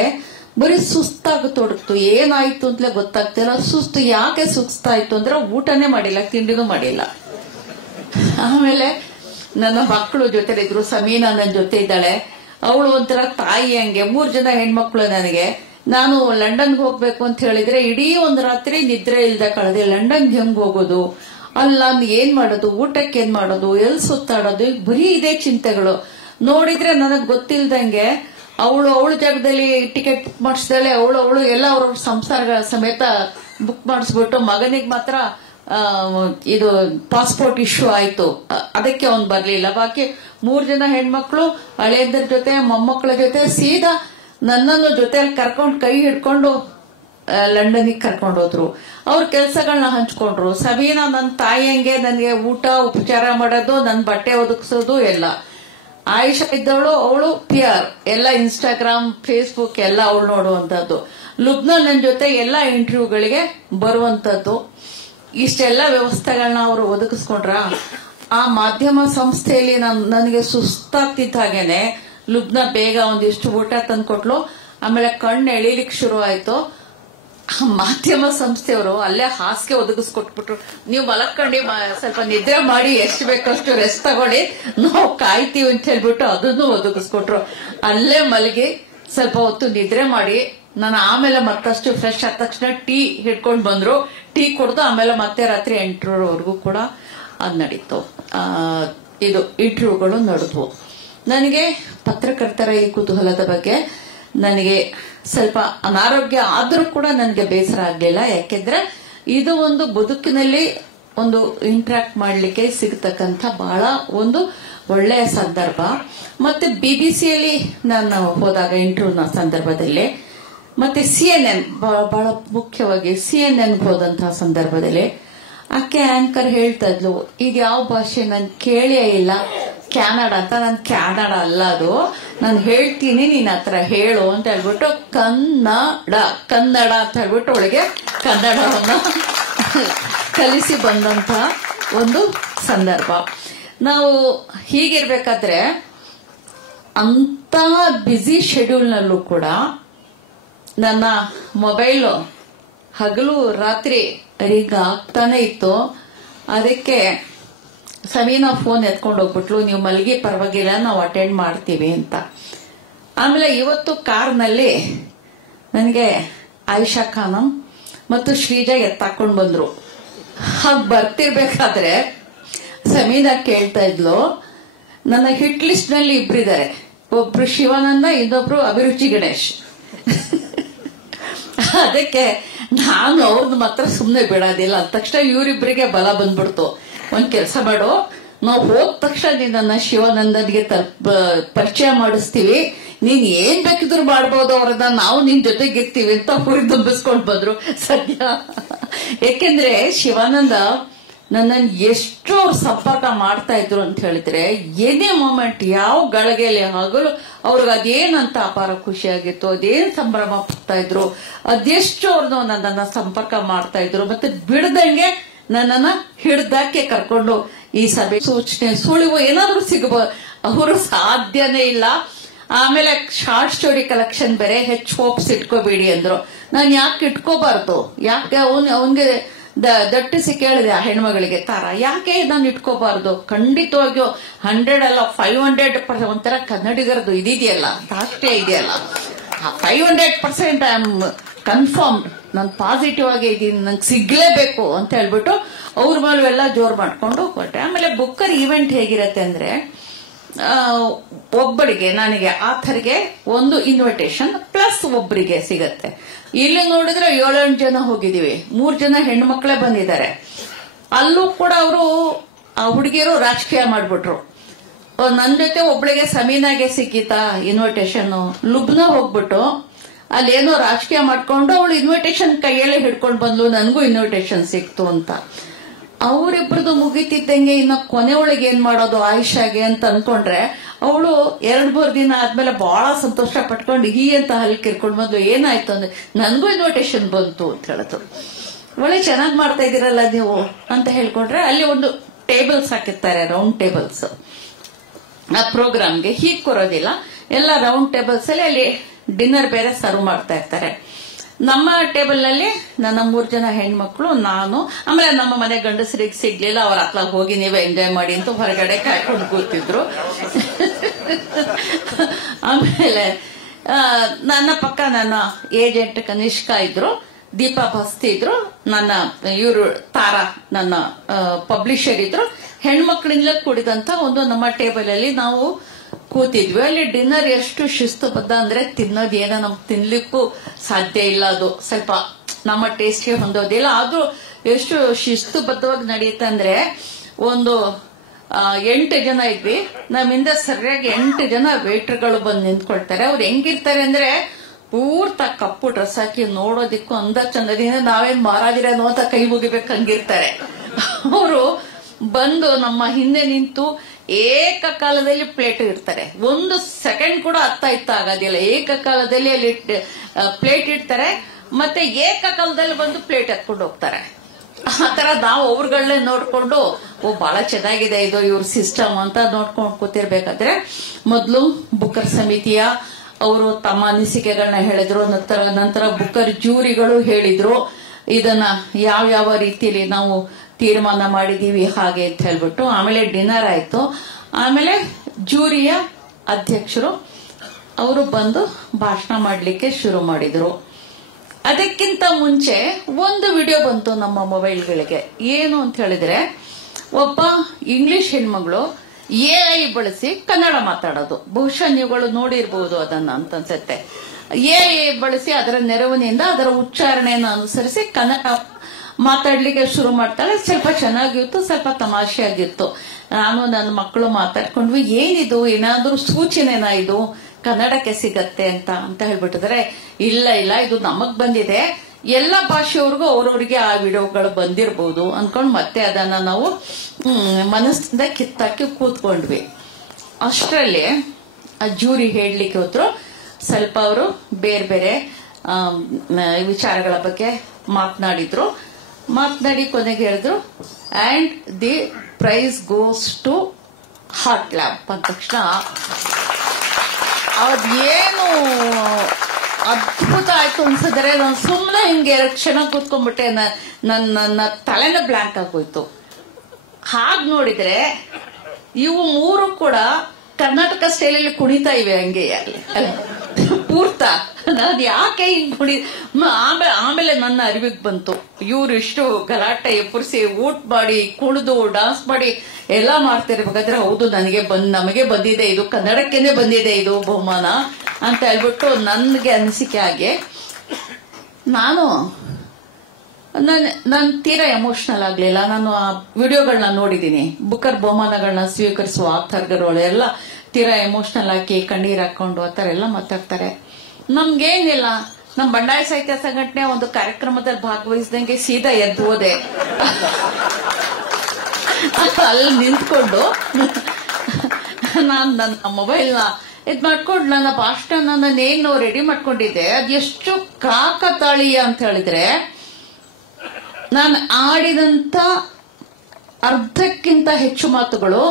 ಬರೀ ಸುಸ್ತಾಗತೊಡಗ್ತು. ಏನಾಯ್ತು ಅಂತಲೇ ಗೊತ್ತಾಗ್ತಿಲ್ಲ. ಸುಸ್ತು ಯಾಕೆ ಸುಸ್ತಾಯ್ತು ಅಂದ್ರೆ ಊಟನೇ ಮಾಡಿಲ್ಲ, ತಿಂಡಿನೂ ಮಾಡಿಲ್ಲ. ಆಮೇಲೆ ನನ್ನ ಮಕ್ಕಳು ಜೊತೆ ಇದ್ರು. ಸಮೀನಾ ನನ್ನ ಜೊತೆ ಇದ್ದಾಳೆ. ಅವಳು ಒಂಥರ ತಾಯಿ ಹಂಗೆ. 3 ಜನ ಹೆಣ್ಮಕ್ಳು ನನಗೆ. ನಾನು ಲಂಡನ್ಗೆ ಹೋಗ್ಬೇಕು ಅಂತ ಹೇಳಿದ್ರೆ ಇಡೀ ಒಂದು ರಾತ್ರಿ ನಿದ್ರೆ ಇಲ್ದೆ ಕಳೆದೆ. ಲಂಡನ್ಗೆ ಹೆಂಗ್ ಹೋಗೋದು, ಅಲ್ಲ ಏನ್ ಮಾಡೋದು, ಊಟಕ್ಕೆ ಏನ್ ಮಾಡೋದು, ಎಲ್ಲಿ ಸುತ್ತಾಡೋದು, ಬರೀ ಇದೇ ಚಿಂತೆಗಳು. ನೋಡಿದ್ರೆ ನನಗ್ ಗೊತ್ತಿಲ್ದಂಗೆ ಅವಳ ಜಾಗದಲ್ಲಿ ಟಿಕೆಟ್ ಬುಕ್ ಮಾಡಿಸ್ದಾಳೆ. ಅವಳು ಎಲ್ಲ ಅವ್ರ ಸಂಸಾರಗಳ ಸಮೇತ ಬುಕ್ ಮಾಡಿಸ್ಬಿಟ್ಟು ಮಗನಿಗೆ ಮಾತ್ರ ಇದು ಪಾಸ್ಪೋರ್ಟ್ ಇಶ್ಯೂ ಆಯ್ತು. ಅದಕ್ಕೆ ಅವ್ನು ಬರ್ಲಿಲ್ಲ. ಬಾಕಿ 3 ಜನ ಹೆಣ್ಮಕ್ಳು ಹಳೆಯದ್ರ ಜೊತೆ ಮೊಮ್ಮಕ್ಕಳ ಜೊತೆ ಸೀದಾ ನನ್ನನ್ನು ಜೊತೆಯಲ್ಲಿ ಕರ್ಕೊಂಡು ಕೈ ಹಿಡ್ಕೊಂಡು ಲಂಡನ್ಗೆ ಕರ್ಕೊಂಡು ಹೋದ್ರು. ಅವ್ರ ಕೆಲಸಗಳನ್ನ ಹಂಚ್ಕೊಂಡ್ರು. ಸಮೀನಾ ನನ್ನ ತಾಯಿಯಂಗೆ ನನಗೆ ಊಟ ಉಪಚಾರ ಮಾಡೋದು, ನನ್ನ ಬಟ್ಟೆ ಒದಗಿಸೋದು ಎಲ್ಲ. ಆಯುಷಾ ಇದ್ದವಳು, ಅವಳು PR, ಎಲ್ಲ ಇನ್ಸ್ಟಾಗ್ರಾಮ್, ಫೇಸ್ಬುಕ್ ಎಲ್ಲ ಅವಳು ನೋಡುವಂತದ್ದು. ಲುಬ್ನಾ ನನ್ನ ಜೊತೆ ಎಲ್ಲ ಇಂಟರ್ವ್ಯೂಗಳಿಗೆ ಬರುವಂತದ್ದು. ಇಷ್ಟೆಲ್ಲ ವ್ಯವಸ್ಥೆಗಳನ್ನ ಅವರು ಒದಗಿಸ್ಕೊಂಡ್ರ. ಆ ಮಾಧ್ಯಮ ಸಂಸ್ಥೆಯಲ್ಲಿ ನನಗೆ ಸುಸ್ತಾಗ್ತಿದ್ದ ಹಾಗೇನೆ ಲುಬ್ನಾ ಬೇಗ ಒಂದಿಷ್ಟು ಊಟ ತಂದ್ಕೊಟ್ಲು. ಆಮೇಲೆ ಕಣ್ಣು ಎಳಿಲಿಕ್ಕೆ ಶುರು ಆಯ್ತು. ಮಾಧ್ಯಮ ಸಂಸ್ಥೆಯವರು ಅಲ್ಲೇ ಹಾಸಿಗೆ ಒದಗಿಸ್ಕೊಟ್ಬಿಟ್ರು, ನೀವು ಮಲಕ್ಕಂಡು ಸ್ವಲ್ಪ ನಿದ್ರೆ ಮಾಡಿ ಎಷ್ಟು ಬೇಕಷ್ಟು ರೆಸ್ಟ್ ತಗೊಳ್ಳಿ, ನಾವು ಕಾಯ್ತೀವಿ ಅಂತ ಹೇಳ್ಬಿಟ್ಟು ಅದನ್ನು ಒದಗಿಸ್ಕೊಟ್ರು. ಅಲ್ಲೇ ಮಲಗಿ ಸ್ವಲ್ಪ ಹೊತ್ತು ನಿದ್ರೆ ಮಾಡಿ ನಾನು ಆಮೇಲೆ ಮತ್ತಷ್ಟು ಫ್ರೆಶ್ ಆದ ತಕ್ಷಣ ಟೀ ಹಿಡ್ಕೊಂಡು ಬಂದ್ರು. ಟೀ ಕುಡ್ದು ಆಮೇಲೆ ಮತ್ತೆ ರಾತ್ರಿ 8ರವರೆಗೂ ಕೂಡ ಅದ್ ನಡೀತು. ಇದು ಇಂಟರ್ವ್ಯೂಗಳು ನಡೆದ್ವು. ನನಗೆ ಪತ್ರಕರ್ತರ ಈ ಕುತೂಹಲದ ಬಗ್ಗೆ ನನಗೆ ಸ್ವಲ್ಪ ಅನಾರೋಗ್ಯ ಆದ್ರೂ ಕೂಡ ನನಗೆ ಬೇಸರ ಆಗ್ಲಿಲ್ಲ. ಯಾಕೆಂದ್ರೆ ಇದು ಒಂದು ಬದುಕಿನಲ್ಲಿ ಒಂದು ಇಂಟ್ರಾಕ್ಟ್ ಮಾಡ್ಲಿಕ್ಕೆ ಸಿಗತಕ್ಕಂಥ ಬಹಳ ಒಂದು ಒಳ್ಳೆಯ ಸಂದರ್ಭ. ಮತ್ತೆ ಬಿಬಿಸಿಯಲ್ಲಿ ನಾನು ಹೋದಾಗ ಇಂಟರ್ವ್ಯೂನ ಸಂದರ್ಭದಲ್ಲಿ, ಮತ್ತೆ CNN ಬಹಳ ಮುಖ್ಯವಾಗಿ CNN ಹೋದಂತಹ ಸಂದರ್ಭದಲ್ಲಿ ಆಕೆ ಆಂಕರ್ ಹೇಳ್ತಾ ಇದ್ಲು, ಇದು ಯಾವ ಭಾಷೆ ನಾನು ಕೇಳೇ ಇಲ್ಲ, ಕ್ಯಾನಡ ಅಂತ. ನಾನು ಕ್ಯಾನಡ ಅಲ್ಲ, ಅದು ನಾನು ಹೇಳ್ತೀನಿ, ನೀನ್ ಹತ್ರ ಹೇಳು ಅಂತ ಹೇಳ್ಬಿಟ್ಟು ಕನ್ನಡ ಅಂತ ಹೇಳ್ಬಿಟ್ಟು ಅವಳಿಗೆ ಕನ್ನಡವನ್ನು ಕಲಿಸಿ ಬಂದಂತ ಒಂದು ಸಂದರ್ಭ. ನಾವು ಹೀಗಿರ್ಬೇಕಾದ್ರೆ ಅಂತಹ ಬ್ಯುಸಿ ಶೆಡ್ಯೂಲ್ನಲ್ಲೂ ಕೂಡ ನನ್ನ ಮೊಬೈಲು ಹಗಲು ರಾತ್ರಿ ರಿಂಗ್ ಆಗ್ತಾನೆ ಇತ್ತು. ಅದಕ್ಕೆ ಸಮೀನಾ ಫೋನ್ ಎತ್ಕೊಂಡು ಹೋಗ್ಬಿಟ್ಲು, ನೀವು ಮಲಗಿ ಪರವಾಗಿಲ್ಲ, ನಾವು ಅಟೆಂಡ್ ಮಾಡ್ತೀವಿ ಅಂತ. ಆಮೇಲೆ ಇವತ್ತು ಕಾರ್ನಲ್ಲಿ ನನಗೆ ಆಯಿಷಾ ಖಾನಂ ಮತ್ತು ಶ್ರೀಜಾ ಎತ್ತಾಕೊಂಡು ಬಂದ್ರು. ಹಾಗೆ ಬರ್ತಿರ್ಬೇಕಾದ್ರೆ ಸಮೀನಾ ಕೇಳ್ತಾ ಇದ್ಲು, ನನ್ನ ಹಿಟ್ ಲಿಸ್ಟ್ ನಲ್ಲಿ ಇಬ್ಬರಿದ್ದಾರೆ, ಒಬ್ರು ಶಿವಾನಂದ, ಇನ್ನೊಬ್ರು ಅಭಿರುಚಿ ಗಣೇಶ್. ಅದಕ್ಕೆ ನಾನು ಅವ್ರದ್ದು ಮಾತ್ರ ಸುಮ್ಮನೆ ಬಿಡೋದಿಲ್ಲ. ಅಂದ ತಕ್ಷಣ ಇವರಿಬ್ಬರಿಗೆ ಬಲ ಬಂದ್ಬಿಡ್ತು. ಒಂದ್ ಕೆಲಸ ಮಾಡು, ನಾವು ಹೋದ ತಕ್ಷಣ ನಿನ್ನ ಶಿವಾನಂದನಿಗೆ ಪರಿಚಯ ಮಾಡಿಸ್ತೀವಿ, ನೀನ್ ಏನ್ ಬೇಕಿದ್ರು ಮಾಡ್ಬೋದು ಅವ್ರನ್ನ, ನಾವು ನಿನ್ ಜೊತೆಗಿರ್ತೀವಿ ಅಂತ ಹುರಿದುಂಬಿಸ್ಕೊಂಡ್ ಬಂದ್ರು. ಸದ್ಯ ಯಾಕೆಂದ್ರೆ ಶಿವಾನಂದ ನನ್ನನ್ನು ಎಷ್ಟು ಅವ್ರು ಸಂಪರ್ಕ ಮಾಡ್ತಾ ಇದ್ರು ಅಂತ ಹೇಳಿದ್ರೆ, ಏನೇ ಮೂಮೆಂಟ್ ಯಾವ ಗಳಿಗೆಯಲ್ಲಿ ಹಗಲು ಅವ್ರಿಗೆ ಅದೇನಂತ ಅಪಾರ ಖುಷಿಯಾಗಿತ್ತು, ಅದೇನ್ ಸಂಭ್ರಮ ಪಡ್ತಾ ಇದ್ರು, ಅದೆಷ್ಟು ಅವ್ರನ್ನ ನನ್ನನ್ನ ಸಂಪರ್ಕ ಮಾಡ್ತಾ ಇದ್ರು. ಮತ್ತೆ ಬಿಡದಂಗೆ ನನ್ನನ್ನ ಹಿಡ್ದಾಕೆ ಕರ್ಕೊಂಡು ಈ ಸಭೆ ಸೂಚನೆ ಸುಳಿವು ಏನಾದ್ರೂ ಸಿಗಬಹುದು, ಅವರು ಸಾಧ್ಯನೇ ಇಲ್ಲ. ಆಮೇಲೆ ಶಾರ್ಟ್ ಸ್ಟೋರಿ ಕಲೆಕ್ಷನ್ ಬೇರೆ, ಹೆಚ್ಚು ಹೋಪ್ಸ್ ಇಟ್ಕೋಬೇಡಿ ಅಂದ್ರು. ನಾನು ಯಾಕೆ ಇಟ್ಕೋಬಾರ್ದು, ಯಾಕೆ ಅವನ್ಗೆ ದಟ್ಟಿಸಿ ಕೇಳಿದೆ ಆ ಹೆಣ್ಮಗಳಿಗೆ, ತಾರ ಯಾಕೆ ನಾನು ಇಟ್ಕೋಬಾರ್ದು, ಖಂಡಿತವಾಗಿಯೂ 100 ಅಲ್ಲ 500% ಒಂಥರ ಕನ್ನಡಿಗರದು ಇದೆಯಲ್ಲ, ರಾಷ್ಟ್ರೀಯ ಇದೆಯಲ್ಲ, 500% ಐ ಆಮ್ ಕನ್ಫರ್ಮ್, ನಾನು ಪಾಸಿಟಿವ್ ಆಗಿ ಇದೀನಿ, ನಂಗೆ ಸಿಗ್ಲೇಬೇಕು ಅಂತ ಹೇಳ್ಬಿಟ್ಟು ಅವ್ರ ಮೇಲೂ ಎಲ್ಲ ಜೋರ್ ಮಾಡ್ಕೊಂಡು ಕೊಟ್ಟೆ. ಆಮೇಲೆ ಬುಕ್ಕರ್ ಈವೆಂಟ್ ಹೇಗಿರತ್ತೆ ಅಂದ್ರೆ, ಒಬ್ಬರಿಗೆ ನನಗೆ ಆಥರ್ಗೆ ಒಂದು ಇನ್ವಿಟೇಷನ್ ಪ್ಲಸ್ ಒಬ್ಬರಿಗೆ ಸಿಗತ್ತೆ. ಇಲ್ಲಿ ನೋಡಿದ್ರೆ 7-8 ಜನ ಹೋಗಿದೀವಿ, 3 ಜನ ಹೆಣ್ಮಕ್ಳೇ ಬಂದಿದ್ದಾರೆ. ಅಲ್ಲೂ ಕೂಡ ಅವರು ಆ ಹುಡುಗಿಯರು ರಾಜಕೀಯ ಮಾಡ್ಬಿಟ್ರು. ನನ್ ಜೊತೆ ಒಬ್ಳಿಗೆ ಸಮೀನಾಗೆ ಸಿಕ್ಕಿತಾ ಇನ್ವಿಟೇಷನ್, ಲುಬ್ನ ಹೋಗ್ಬಿಟ್ಟು ಅಲ್ಲೇನೋ ರಾಜಕೀಯ ಮಾಡ್ಕೊಂಡು ಅವಳು ಇನ್ವಿಟೇಷನ್ ಕೈಯಲ್ಲೇ ಹಿಡ್ಕೊಂಡು ಬಂದ್ಲು, ನನಗೂ ಇನ್ವಿಟೇಷನ್ ಸಿಕ್ತು ಅಂತ. ಅವರಿಬ್ರದ್ದು ಮುಗಿತಿದ್ದಂಗೆ ಇನ್ನ ಕೊನೆ ಒಳಗೆ ಏನ್ ಮಾಡೋದು ಆಯಿಷಾಗೆ ಅಂತ ಅನ್ಕೊಂಡ್ರೆ, ಅವಳು 2-3 ದಿನ ಆದ್ಮೇಲೆ ಬಹಳ ಸಂತೋಷ ಪಟ್ಕೊಂಡು ಈ ಅಂತ ಅಲ್ಲಿ ಕಿರ್ಕೊಂಡು ಬಂದು, ಏನಾಯ್ತು ಅಂದ್ರೆ ನನ್ಗೂ ಇನ್ವಿಟೇಷನ್ ಬಂತು ಅಂತ ಹೇಳಿದ್ರು. ಒಳ್ಳೆ ಚೆನ್ನಾಗಿ ಮಾಡ್ತಾ ಇದೀರಲ್ಲ ನೀವು ಅಂತ ಹೇಳ್ಕೊಂಡ್ರೆ, ಅಲ್ಲಿ ಒಂದು ಟೇಬಲ್ಸ್ ಹಾಕಿರ್ತಾರೆ, ರೌಂಡ್ ಟೇಬಲ್ಸ್. ಆ ಪ್ರೋಗ್ರಾಮ್ಗೆ ಹೀಗ್ ಕೊರೋದಿಲ್ಲ, ಎಲ್ಲ ರೌಂಡ್ ಟೇಬಲ್ಸ್ ಅಲ್ಲಿ ಡಿನ್ನರ್ ಬೇರೆ ಸರ್ವ್ ಮಾಡ್ತಾ ಇರ್ತಾರೆ. ನಮ್ಮ ಟೇಬಲ್ ನಲ್ಲಿ ನನ್ನ 3 ಜನ ಹೆಣ್ಮಕ್ಳು, ನಾನು, ಆಮೇಲೆ ನಮ್ಮ ಮನೆ ಗಂಡಸರಿಗೆ ಸಿಗ್ಲಿಲ್ಲ, ಅವ್ರ ಹತ್ರ ಹೋಗಿ ನೀವೇ ಎಂಜಾಯ್ ಮಾಡಿ ಅಂತ ಹೊರಗಡೆ ಕಾಯ್ಕೊಂಡು ಕೂತಿದ್ರು. ಆಮೇಲೆ ನನ್ನ ಪಕ್ಕ ನನ್ನ ಏಜೆಂಟ್ ಕನಿಷ್ಕ ಇದ್ರು, ದೀಪಾ ಬಸ್ತಿ ಇದ್ರು, ನನ್ನ ಇವರು ತಾರಾ ನನ್ನ ಪಬ್ಲಿಷರ್ ಇದ್ರು. ಹೆಣ್ಮಕ್ಳಿಂದ ಕೂಡಿದಂತ ಒಂದು ನಮ್ಮ ಟೇಬಲ್ ಅಲ್ಲಿ ನಾವು ಕೂತಿದ್ವಿ. ಅಲ್ಲಿ ಡಿನ್ನರ್ ಎಷ್ಟು ಶಿಸ್ತುಬದ್ಧ ಅಂದ್ರೆ, ತಿನ್ನೋದು ಏನೋ ನಮ್ಗೆ ತಿನ್ಲಿಕ್ಕೂ ಸಾಧ್ಯ ಇಲ್ಲ, ಅದು ಸ್ವಲ್ಪ ನಮ್ಮ ಟೇಸ್ಟ್ಗೆ ಹೊಂದೋದಿಲ್ಲ. ಆದ್ರೂ ಎಷ್ಟು ಶಿಸ್ತುಬದ್ಧವಾಗಿ ನಡೆಯುತ್ತೆ ಅಂದ್ರೆ, ಒಂದು 8 ಜನ ಇದ್ವಿ, ನಮ್ಮಿಂದ ಸರಿಯಾಗಿ 8 ಜನ ವೇಟರ್ಗಳು ಬಂದು ನಿಂತ್ಕೊಳ್ತಾರೆ. ಅವ್ರು ಹೆಂಗಿರ್ತಾರೆ ಅಂದ್ರೆ, ಪೂರ್ತ ಕಪ್ಪು ಡ್ರೆಸ್ ಹಾಕಿ ನೋಡೋದಿಕ್ಕೂ ಅಂದ ಚಂದದಿಂದ ನಾವೇನ್ ಮಹಾರಾಜರೇನೋ ಅಂತ ಕೈ ಮುಗಿಬೇಕು ಹಂಗಿರ್ತಾರೆ. ಅವರು ಬಂದು ನಮ್ಮ ಹಿಂದೆ ನಿಂತು ಏಕಕಾಲದಲ್ಲಿ ಪ್ಲೇಟ್ ಇಡ್ತಾರೆ. 1 ಸೆಕೆಂಡ್ ಕೂಡ ಇತ್ತ ಆಗೋದಿಲ್ಲ. ಏಕಕಾಲದಲ್ಲಿ ಅಲ್ಲಿ ಪ್ಲೇಟ್ ಇಡ್ತಾರೆ, ಮತ್ತೆ ಏಕಕಾಲದಲ್ಲಿ ಬಂದು ಪ್ಲೇಟ್ ಎತ್ಕೊಂಡು ಹೋಗ್ತಾರೆ. ಆತರ ನಾವು ಅವ್ರಗಳನ್ನೇ ನೋಡ್ಕೊಂಡು, ಬಹಳ ಚೆನ್ನಾಗಿದೆ ಇದು ಇವ್ರ ಸಿಸ್ಟಮ್ ಅಂತ ನೋಡ್ಕೊಂಡು ಕೂತಿರ್ಬೇಕಾದ್ರೆ, ಮೊದಲು ಬುಕ್ಕರ್ ಸಮಿತಿಯ ಅವರು ತಮ್ಮ ಅನಿಸಿಕೆಗಳನ್ನ ಹೇಳಿದ್ರು. ನಂತರ ಬುಕ್ಕರ್ ಜೂರಿಗಳು ಹೇಳಿದ್ರು ಇದನ್ನ ಯಾವ ರೀತಿಯಲ್ಲಿ ನಾವು ತೀರ್ಮಾನ ಮಾಡಿದೀವಿ ಹಾಗೆ ಅಂತ ಹೇಳ್ಬಿಟ್ಟು. ಆಮೇಲೆ ಡಿನ್ನರ್ ಆಯ್ತು. ಆಮೇಲೆ ಜೂರಿಯ ಅಧ್ಯಕ್ಷರು ಅವರು ಬಂದು ಭಾಷಣ ಮಾಡ್ಲಿಕ್ಕೆ ಶುರು ಮಾಡಿದ್ರು. ಅದಕ್ಕಿಂತ ಮುಂಚೆ ಒಂದು ವಿಡಿಯೋ ಬಂತು ನಮ್ಮ ಮೊಬೈಲ್ಗಳಿಗೆ. ಏನು ಅಂತ ಹೇಳಿದ್ರೆ, ಒಬ್ಬ ಇಂಗ್ಲಿಷ್ ಹೆಣ್ಮಗಳು AI ಬಳಸಿ ಕನ್ನಡ ಮಾತಾಡೋದು. ಬಹುಶಃ ನೀವುಗಳು ನೋಡಿರ್ಬಹುದು ಅದನ್ನ ಅಂತ ಅನ್ಸುತ್ತೆ. AI ಬಳಸಿ ಅದರ ನೆರವಿನಿಂದ ಅದರ ಉಚ್ಚಾರಣೆಯನ್ನು ಅನುಸರಿಸಿ ಕನ್ನಡ ಮಾತಾಡ್ಲಿಕ್ಕೆ ಶುರು ಮಾಡ್ತಾಳೆ. ಸ್ವಲ್ಪ ಚೆನ್ನಾಗಿತ್ತು, ಸ್ವಲ್ಪ ತಮಾಷೆಯಾಗಿತ್ತು. ನಾನು ನನ್ನ ಮಕ್ಕಳು ಮಾತಾಡ್ಕೊಂಡ್ವಿ, ಏನಿದು, ಏನಾದ್ರೂ ಸೂಚನೆನಾ ಇದು ಕನ್ನಡಕ್ಕೆ ಸಿಗತ್ತೆ ಅಂತ ಹೇಳ್ಬಿಟ್ಟಿದ್ರೆ, ಇಲ್ಲ ಇದು ನಮಗ್ ಬಂದಿದೆ, ಎಲ್ಲ ಭಾಷೆಯವ್ರಿಗೂ ಅವ್ರವ್ರಿಗೆ ಆ ವಿಡಿಯೋಗಳು ಬಂದಿರಬಹುದು ಅನ್ಕೊಂಡ್ ಮತ್ತೆ ಅದನ್ನ ನಾವು ಮನಸ್ಸಿಂದ ಕಿತ್ತಾಕಿ ಕೂತ್ಕೊಂಡ್ವಿ. ಅಷ್ಟರಲ್ಲಿ ಆ ಜೂರಿ ಹೇಳಲಿಕ್ಕೆ ಹೋದ್ರು. ಸ್ವಲ್ಪ ಅವರು ಬೇರೆ ವಿಚಾರಗಳ ಬಗ್ಗೆ ಮಾತನಾಡಿ ಕೊನೆಗೆ ಹೇಳಿದ್ರು, and the prize goes to heart lamp ಅಂದ ತಕ್ಷಣ ಅದೇನು ಅದ್ಭುತ ಆಯ್ತು ಅನ್ಸಿದ್ರೆ ನಾನು ಸುಮ್ಮನೆ ಹಿಂಗೆ 2 ಕ್ಷಣ ಕೂತ್ಕೊಂಡ್ಬಿಟ್ಟೆ. ನನ್ನ ತಲೆನ ಬ್ಲಾಂಕ್ ಆಗೋಯ್ತು. ಹಾಗೆ ನೋಡಿದ್ರೆ ಇವು 3 ಕೂಡ ಕರ್ನಾಟಕ ಸ್ಟೈಲಲ್ಲಿ ಕುಣಿತಾ ಇವೆ ಹಂಗೆ ಪೂರ್ತ. ನಾನು ಯಾಕೆ ಹಿಂಗ್ ಆಮೇಲೆ ನನ್ನ ಅರಿವಿಗೆ ಬಂತು, ಇವ್ರು ಇಷ್ಟು ಗಲಾಟೆ ಎಪ್ಪರಿಸಿ ಊಟ ಮಾಡಿ ಕುಣಿದು ಡಾನ್ಸ್ ಮಾಡಿ ಎಲ್ಲ ಮಾಡ್ತಿರ್ಬೇಕಾದ್ರೆ, ಹೌದು ನಮಗೆ ಬಂದಿದೆ ಇದು, ಕನ್ನಡಕ್ಕೇನೆ ಬಂದಿದೆ ಇದು ಬಹುಮಾನ ಅಂತ ಹೇಳ್ಬಿಟ್ಟು ನನ್ಗೆ ಅನಿಸಿಕೆ ಆಗಿ ನಾನು ತೀರಾ ಎಮೋಷನಲ್ ಆಗ್ಲಿಲ್ಲ. ನಾನು ಆ ವಿಡಿಯೋಗಳನ್ನ ನೋಡಿದೀನಿ. ಬುಕ್ಕರ್ ಬಹುಮಾನಗಳನ್ನ ಸ್ವೀಕರಿಸುವ ಆಥರ್ಗಳು ಎಲ್ಲ ತೀರಾ ಎಮೋಷನಲ್ ಆಗಿ ಕಣ್ಣೀರ್ ಹಾಕೊಂಡು ಆ ತರ ಎಲ್ಲ ಮಾತಾಡ್ತಾರೆ. ನಮ್ಗೇನಿಲ್ಲ, ನಮ್ ಬಂಡಾಯ ಸಾಹಿತ್ಯ ಸಂಘಟನೆ ಒಂದು ಕಾರ್ಯಕ್ರಮದಲ್ಲಿ ಭಾಗವಹಿಸಿದಂಗೆ ಸೀದಾ ಎದ್ದು ಹೋದೆ. ಅಲ್ಲಿ ನಿಂತ್ಕೊಂಡು ನಾನು ನನ್ನ ಮೊಬೈಲ್ನ ಮಾಡ್ಕೊಂಡು ನನ್ನ ಭಾಷಣ ನಾನೇನು ರೆಡಿ ಮಾಡ್ಕೊಂಡಿದ್ದೆ, ಅದೆಷ್ಟು ಕಾಕತಾಳೀಯ ಅಂತ ಹೇಳಿದ್ರೆ, ನಾನು ಆಡಿದಂತ ಅರ್ಧಕ್ಕಿಂತ ಹೆಚ್ಚು ಮಾತುಗಳು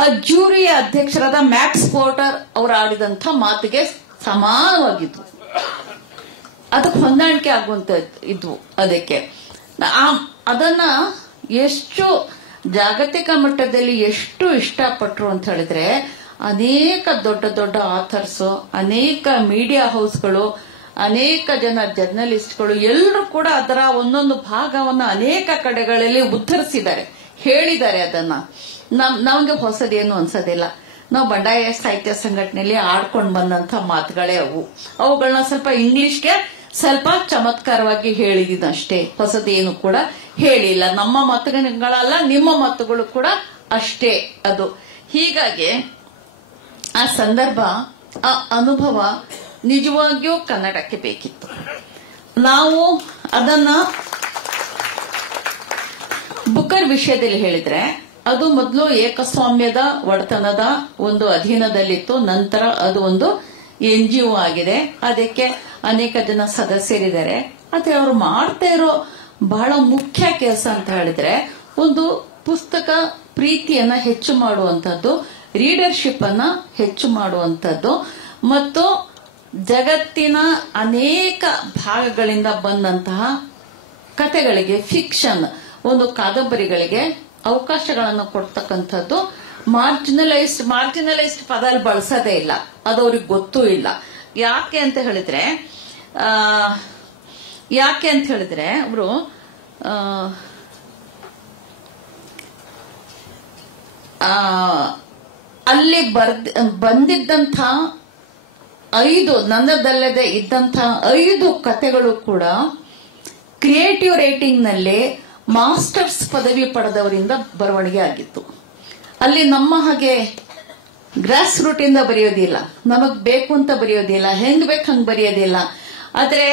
ಆ ಜೂರಿಯ ಅಧ್ಯಕ್ಷರಾದ ಮ್ಯಾಕ್ಸ್ ಪೋರ್ಟರ್ ಅವರು ಆಡಿದಂತ ಮಾತಿಗೆ ಸಮಾನವಾಗಿದ್ವು. ಅದಕ್ಕೆ ಹೊಂದಾಣಿಕೆ ಆಗುವಂತ ಇದ್ವು. ಅದಕ್ಕೆ ಅದನ್ನ ಎಷ್ಟು ಜಾಗತಿಕ ಮಟ್ಟದಲ್ಲಿ ಎಷ್ಟು ಇಷ್ಟಪಟ್ರು ಅಂತ ಹೇಳಿದ್ರೆ, ಅನೇಕ ದೊಡ್ಡ ಆಥರ್ಸ್, ಅನೇಕ ಮೀಡಿಯಾ ಹೌಸ್ಗಳು, ಅನೇಕ ಜನ ಜರ್ನಲಿಸ್ಟ್ಗಳು ಎಲ್ಲರೂ ಕೂಡ ಅದರ ಒಂದೊಂದು ಭಾಗವನ್ನ ಅನೇಕ ಕಡೆಗಳಲ್ಲಿ ಉದ್ಧರಿಸಿದ್ದಾರೆ, ಹೇಳಿದ್ದಾರೆ. ಅದನ್ನ ನಮಗೆ ಹೊಸದೇನು ಅನ್ಸೋದಿಲ್ಲ. ನಾವು ಬಂಡಾಯ ಸಾಹಿತ್ಯ ಸಂಘಟನೆಯಲ್ಲಿ ಆಡ್ಕೊಂಡು ಬಂದಂತ ಮಾತುಗಳೇ ಅವುಗಳನ್ನ ಸ್ವಲ್ಪ ಇಂಗ್ಲಿಷ್ಗೆ ಸ್ವಲ್ಪ ಚಮತ್ಕಾರವಾಗಿ ಹೇಳಿದಷ್ಟೇ, ಹೊಸದೇನು ಕೂಡ ಹೇಳಿಲ್ಲ. ನಮ್ಮ ಮಾತುಗಳಲ್ಲ, ನಿಮ್ಮ ಮಾತುಗಳು ಕೂಡ ಅಷ್ಟೇ ಅದು. ಹೀಗಾಗಿ ಆ ಸಂದರ್ಭ, ಆ ಅನುಭವ ನಿಜವಾಗಿಯೂ ಕನ್ನಡಕ್ಕೆ ಬೇಕಿತ್ತು. ನಾವು ಅದನ್ನ ಬುಕ್ಕರ್ ವಿಷಯದಲ್ಲಿ ಹೇಳಿದ್ರೆ, ಅದು ಮೊದಲು ಏಕಸ್ವಾಮ್ಯದ ಒಡೆತನದ ಒಂದು ಅಧೀನದಲ್ಲಿತ್ತು. ನಂತರ ಅದು ಒಂದು NGO ಆಗಿದೆ. ಅದಕ್ಕೆ ಅನೇಕ ಜನ ಸದಸ್ಯರಿದ್ದಾರೆ. ಆದ್ರೆ ಅವರು ಮಾಡ್ತಾ ಇರೋ ಬಹಳ ಮುಖ್ಯ ಕೆಲಸ ಅಂತ ಹೇಳಿದ್ರೆ, ಒಂದು ಪುಸ್ತಕ ಪ್ರೀತಿಯನ್ನ ಹೆಚ್ಚು ಮಾಡುವಂತದ್ದು, ರೀಡರ್ಶಿಪ್ ಅನ್ನ ಹೆಚ್ಚು ಮಾಡುವಂತದ್ದು, ಮತ್ತು ಜಗತ್ತಿನ ಅನೇಕ ಭಾಗಗಳಿಂದ ಬಂದಂತಹ ಕಥೆಗಳಿಗೆ, ಫಿಕ್ಷನ್ ಒಂದು ಕಾದಂಬರಿಗಳಿಗೆ ಅವಕಾಶಗಳನ್ನು ಕೊಡ್ತಕ್ಕಂಥದ್ದು. ಮಾರ್ಜಿನಲೈಸ್ಡ್ ಪದ ಬಳಸೋದೇ ಇಲ್ಲ, ಅದು ಅವ್ರಿಗೆ ಗೊತ್ತೂ ಇಲ್ಲ. ಯಾಕೆ ಅಂತ ಹೇಳಿದ್ರೆ ಅವರು ಅಲ್ಲಿ ಬಂದಿದ್ದಂಥ 5 ನನ್ನದಲ್ಲದೆ ಇದ್ದಂಥ 5 ಕಥೆಗಳು ಕೂಡ ಕ್ರಿಯೇಟಿವ್ ರೈಟಿಂಗ್ ನಲ್ಲಿ ಮಾಸ್ಟರ್ಸ್ ಪದವಿ ಪಡೆದವರಿಂದ ಬರವಣಿಗೆ ಆಗಿತ್ತು. ಅಲ್ಲಿ ನಮ್ಮ ಹಾಗೆ ಗ್ರಾಸ್ ರೂಟ್ ಇಂದ ಬರೆಯೋದಿಲ್ಲ, ನಮಗ್ ಬೇಕು ಅಂತ ಬರೆಯೋದಿಲ್ಲ, ಹೆಂಗ್ ಬೇಕು ಹಂಗ್ ಬರೆಯೋದಿಲ್ಲ. ಆದ್ರೆ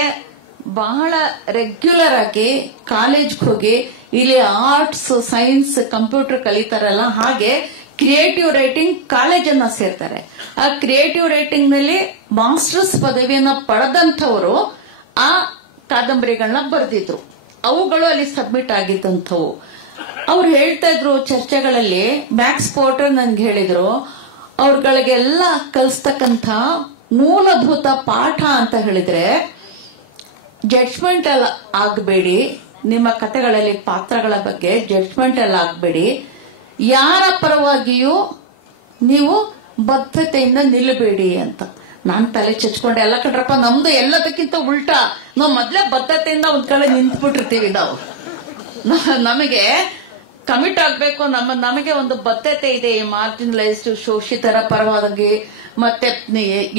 ಬಹಳ ರೆಗ್ಯುಲರ್ ಆಗಿ ಕಾಲೇಜ್ಗೆ ಹೋಗಿ ಇಲ್ಲಿ ಆರ್ಟ್ಸ್, ಸೈನ್ಸ್, ಕಂಪ್ಯೂಟರ್ ಕಲಿತಾರಲ್ಲ, ಹಾಗೆ ಕ್ರಿಯೇಟಿವ್ ರೈಟಿಂಗ್ ಕಾಲೇಜನ್ನ ಸೇರ್ತಾರೆ. ಆ ಕ್ರಿಯೇಟಿವ್ ರೈಟಿಂಗ್ ನಲ್ಲಿ ಮಾಸ್ಟರ್ಸ್ ಪದವಿಯನ್ನ ಪಡೆದಂಥವರು ಆ ಕಾದಂಬರಿಗಳನ್ನ ಬರೆದಿದ್ರು. ಅವುಗಳು ಅಲ್ಲಿ ಸಬ್ಮಿಟ್ ಆಗಿದ್ದಂಥವು. ಅವ್ರು ಹೇಳ್ತಾ ಇದ್ರು ಚರ್ಚೆಗಳಲ್ಲಿ, ಮ್ಯಾಕ್ಸ್ ಪೋರ್ಟರ್ ನನ್ಗೆ ಹೇಳಿದ್ರು, ಅವ್ರಗಳಿಗೆಲ್ಲ ಕಲಿಸ್ತಕ್ಕಂಥ ಮೂಲಭೂತ ಪಾಠ ಅಂತ ಹೇಳಿದ್ರೆ ಜಡ್ಜ್ಮೆಂಟಲ್ ಆಗಬೇಡಿ. ನಿಮ್ಮ ಕಥೆಗಳಲ್ಲಿ ಪಾತ್ರಗಳ ಬಗ್ಗೆ ಜಡ್ಜ್ಮೆಂಟಲ್ ಆಗಬೇಡಿ. ಯಾರ ಪರವಾಗಿಯೂ ನೀವು ಬದ್ಧತೆಯಿಂದ ನಿಲ್ಲಬೇಡಿ ಅಂತ. ನಾನ್ ತಲೆ ಚಚ್ಕೊಂಡೆ, ಎಲ್ಲ ಕಣ್ರಪ್ಪ ನಮ್ದು ಎಲ್ಲದಕ್ಕಿಂತ ಉಲ್ಟಾ. ನಾವು ಮೊದ್ಲೇ ಬದ್ಧತೆಯಿಂದ ಒಂದ್ ಕಡೆ ನಿಂತ್ಬಿಟ್ಟಿರ್ತೀವಿ. ನಮಗೆ ಕಮಿಟ್ ಆಗ್ಬೇಕು, ನಮಗೆ ಒಂದು ಬದ್ಧತೆ ಇದೆ. ಮಾರ್ಜಿನಲೈಸ್ಡ್, ಶೋಷಿತರ ಪರವಾಗಿ ಮತ್ತೆ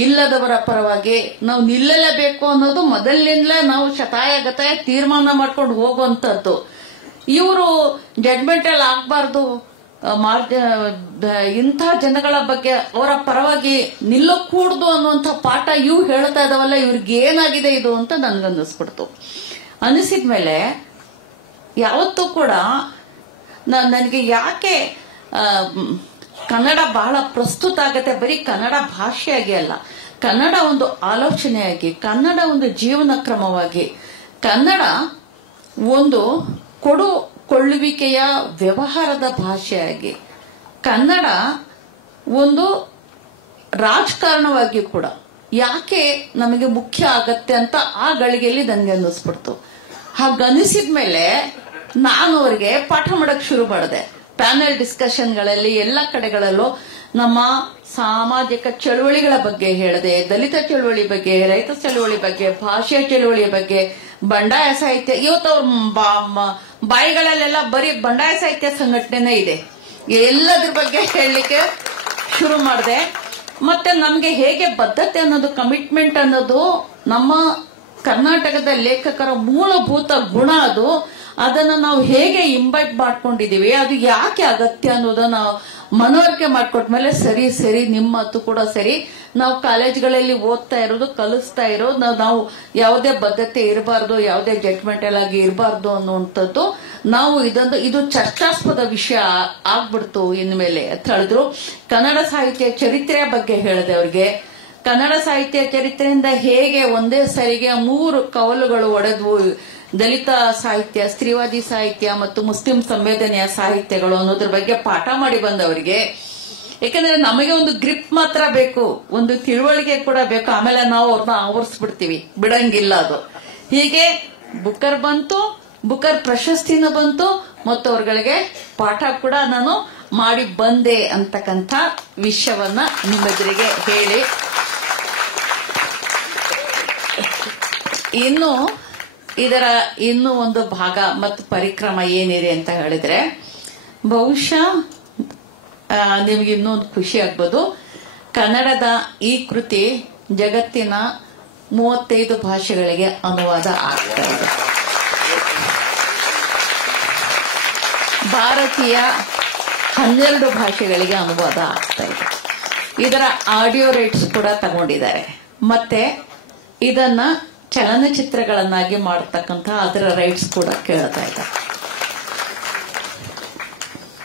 ಇಲ್ಲದವರ ಪರವಾಗಿ ನಾವು ನಿಲ್ಲಲೇಬೇಕು ಅನ್ನೋದು ಮೊದಲಿನಿಂದಲೇ ನಾವು ಶತಾಯಗತಾಯ ತೀರ್ಮಾನ ಮಾಡ್ಕೊಂಡು ಹೋಗುವಂತದ್ದು. ಇವರು ಜಡ್ಜ್ಮೆಂಟಲ್ ಆಗ್ಬಾರ್ದು, ಇಂಥ ಜನಗಳ ಬಗ್ಗೆ ಅವರ ಪರವಾಗಿ ನಿಲ್ಲಕೂಡ್ದು ಅನ್ನುವಂಥ ಪಾಠ ಇವು ಹೇಳ್ತಾ ಇದಾವಲ್ಲ, ಇವ್ರಿಗೆ ಏನಾಗಿದೆ ಇದು ಅಂತ ನನ್ಗನ್ನಿಸ್ಬಿಡ್ತು. ಅನಿಸಿದ್ಮೇಲೆ ಯಾವತ್ತೂ ಕೂಡ ನನಗೆ ಯಾಕೆ ಕನ್ನಡ ಬಹಳ ಪ್ರಸ್ತುತ ಆಗತ್ತೆ, ಬರೀ ಕನ್ನಡ ಭಾಷೆಯಾಗಿ ಅಲ್ಲ, ಕನ್ನಡ ಒಂದು ಆಲೋಚನೆಯಾಗಿ, ಕನ್ನಡ ಒಂದು ಜೀವನ ಕ್ರಮವಾಗಿ, ಕನ್ನಡ ಒಂದು ಕೊಳ್ಳುವಿಕೆಯ ವ್ಯವಹಾರದ ಭಾಷೆಯಾಗಿ, ಕನ್ನಡ ಒಂದು ರಾಜಕಾರಣವಾಗಿ ಕೂಡ ಯಾಕೆ ನಮಗೆ ಮುಖ್ಯ ಆಗತ್ತೆ ಅಂತ ಆ ಗಳಿಗೆಯಲ್ಲಿ ನನಗೆ ಅನ್ನಿಸ್ಬಿಡ್ತು. ಹಾಗನ್ನಿಸಿದ್ಮೇಲೆ ನಾನು ಅವರಿಗೆ ಪಾಠ ಮಾಡಕ್ ಶುರು ಮಾಡಿದೆ. ಪ್ಯಾನೆಲ್ ಡಿಸ್ಕಷನ್ಗಳಲ್ಲಿ ಎಲ್ಲ ಕಡೆಗಳಲ್ಲೂ ನಮ್ಮ ಸಾಮಾಜಿಕ ಚಳುವಳಿಗಳ ಬಗ್ಗೆ ಹೇಳಿದೆ, ದಲಿತ ಚಳುವಳಿ ಬಗ್ಗೆ, ರೈತ ಚಳುವಳಿ ಬಗ್ಗೆ, ಭಾಷೆಯ ಚಳುವಳಿಯ ಬಗ್ಗೆ, ಬಂಡಾಯ ಸಾಹಿತ್ಯ. ಇವತ್ತು ಅವ್ರ ಬಾಯಿಗಳಲ್ಲೆಲ್ಲ ಬರೀ ಬಂಡಾಯ ಸಾಹಿತ್ಯ ಸಂಘಟನೆ ಇದೆ. ಎಲ್ಲದ್ರ ಬಗ್ಗೆ ಹೇಳಲಿಕ್ಕೆ ಶುರು ಮಾಡಿದೆ. ಮತ್ತೆ ನಮ್ಗೆ ಹೇಗೆ ಬದ್ಧತೆ ಅನ್ನೋದು, ಕಮಿಟ್ಮೆಂಟ್ ಅನ್ನೋದು ನಮ್ಮ ಕರ್ನಾಟಕದ ಲೇಖಕರ ಮೂಲಭೂತ ಗುಣ. ಅದನ್ನ ನಾವು ಹೇಗೆ ಇಂಬೈಟ್ ಮಾಡ್ಕೊಂಡಿದೀವಿ, ಅದು ಯಾಕೆ ಅಗತ್ಯ ಅನ್ನೋದನ್ನ ಮನವರಿಕೆ ಮಾಡ್ಕೊಟ್ಮೇಲೆ ಸರಿ ನಿಮ್ಮ ಮಾತು ಕೂಡ ಸರಿ. ನಾವು ಕಾಲೇಜ್ಗಳಲ್ಲಿ ಓದ್ತಾ ಇರೋದು, ಕಲಿಸ್ತಾ ಇರೋದು, ನಾವು ಯಾವುದೇ ಬದ್ಧತೆ ಇರಬಾರ್ದು, ಯಾವುದೇ ಜಡ್ಜ್ಮೆಂಟಲ್ ಆಗಿ ಇರಬಾರ್ದು ಅನ್ನುವಂಥದ್ದು. ನಾವು ಇದು ಚರ್ಚಾಸ್ಪದ ವಿಷಯ ಆಗ್ಬಿಡ್ತು ಇನ್ಮೇಲೆ ಅಂತ ಹೇಳಿದ್ರು. ಕನ್ನಡ ಸಾಹಿತ್ಯ ಚರಿತ್ರೆಯ ಬಗ್ಗೆ ಹೇಳಿದೆ ಅವ್ರಿಗೆ. ಕನ್ನಡ ಸಾಹಿತ್ಯ ಚರಿತ್ರೆಯಿಂದ ಹೇಗೆ ಒಂದೇ ಸರಿಗೆ 3 ಕವಲುಗಳು ಒಡೆದ್ವು, ದಲಿತ ಸಾಹಿತ್ಯ, ಸ್ತ್ರೀವಾದಿ ಸಾಹಿತ್ಯ ಮತ್ತು ಮುಸ್ಲಿಂ ಸಂವೇದನೆಯ ಸಾಹಿತ್ಯಗಳು ಅನ್ನೋದ್ರ ಬಗ್ಗೆ ಪಾಠ ಮಾಡಿ ಬಂದವರಿಗೆ. ಯಾಕಂದ್ರೆ ನಮಗೆ ಒಂದು ಗ್ರಿಪ್ ಮಾತ್ರ ಬೇಕು, ಒಂದು ತಿಳುವಳಿಕೆ ಕೂಡ ಬೇಕು. ಆಮೇಲೆ ನಾವು ಅವ್ರನ್ನ ಆವರಿಸ್ಬಿಡ್ತೀವಿ, ಬಿಡಂಗಿಲ್ಲ ಅದು. ಹೀಗೆ ಬುಕ್ಕರ್ ಬಂತು, ಬುಕ್ಕರ್ ಪ್ರಶಸ್ತಿನೂ ಬಂತು, ಮತ್ತು ಅವ್ರಗಳಿಗೆ ಪಾಠ ಕೂಡ ನಾನು ಮಾಡಿ ಬಂದೆ ಅಂತಕ್ಕಂಥ ವಿಷಯವನ್ನ ನಿಮ್ಮೆದುರಿಗೆ ಹೇಳಿ, ಇನ್ನೂ ಒಂದು ಭಾಗ ಮತ್ತು ಪರಿಕ್ರಮ ಏನಿದೆ ಅಂತ ಹೇಳಿದ್ರೆ, ಬಹುಶಃ ನಿಮ್ಗೆ ಇನ್ನೊಂದು ಖುಷಿ ಆಗ್ಬೋದು. ಕನ್ನಡದ ಈ ಕೃತಿ ಜಗತ್ತಿನ 35 ಭಾಷೆಗಳಿಗೆ ಅನುವಾದ ಆಗ್ತಾ ಇದೆ. ಭಾರತೀಯ 12 ಭಾಷೆಗಳಿಗೆ ಅನುವಾದ ಆಗ್ತಾ ಇದೆ. ಇದರ ಆಡಿಯೋ ರೈಟ್ಸ್ ಕೂಡ ತಗೊಂಡಿದ್ದಾರೆ. ಮತ್ತೆ ಇದನ್ನ ಚಲನಚಿತ್ರಗಳನ್ನಾಗಿ ಮಾಡತಕ್ಕಂಥ ಅದರ ರೈಟ್ಸ್ ಕೂಡ ಕೇಳ್ತಾ ಇದ್ದಾರೆ.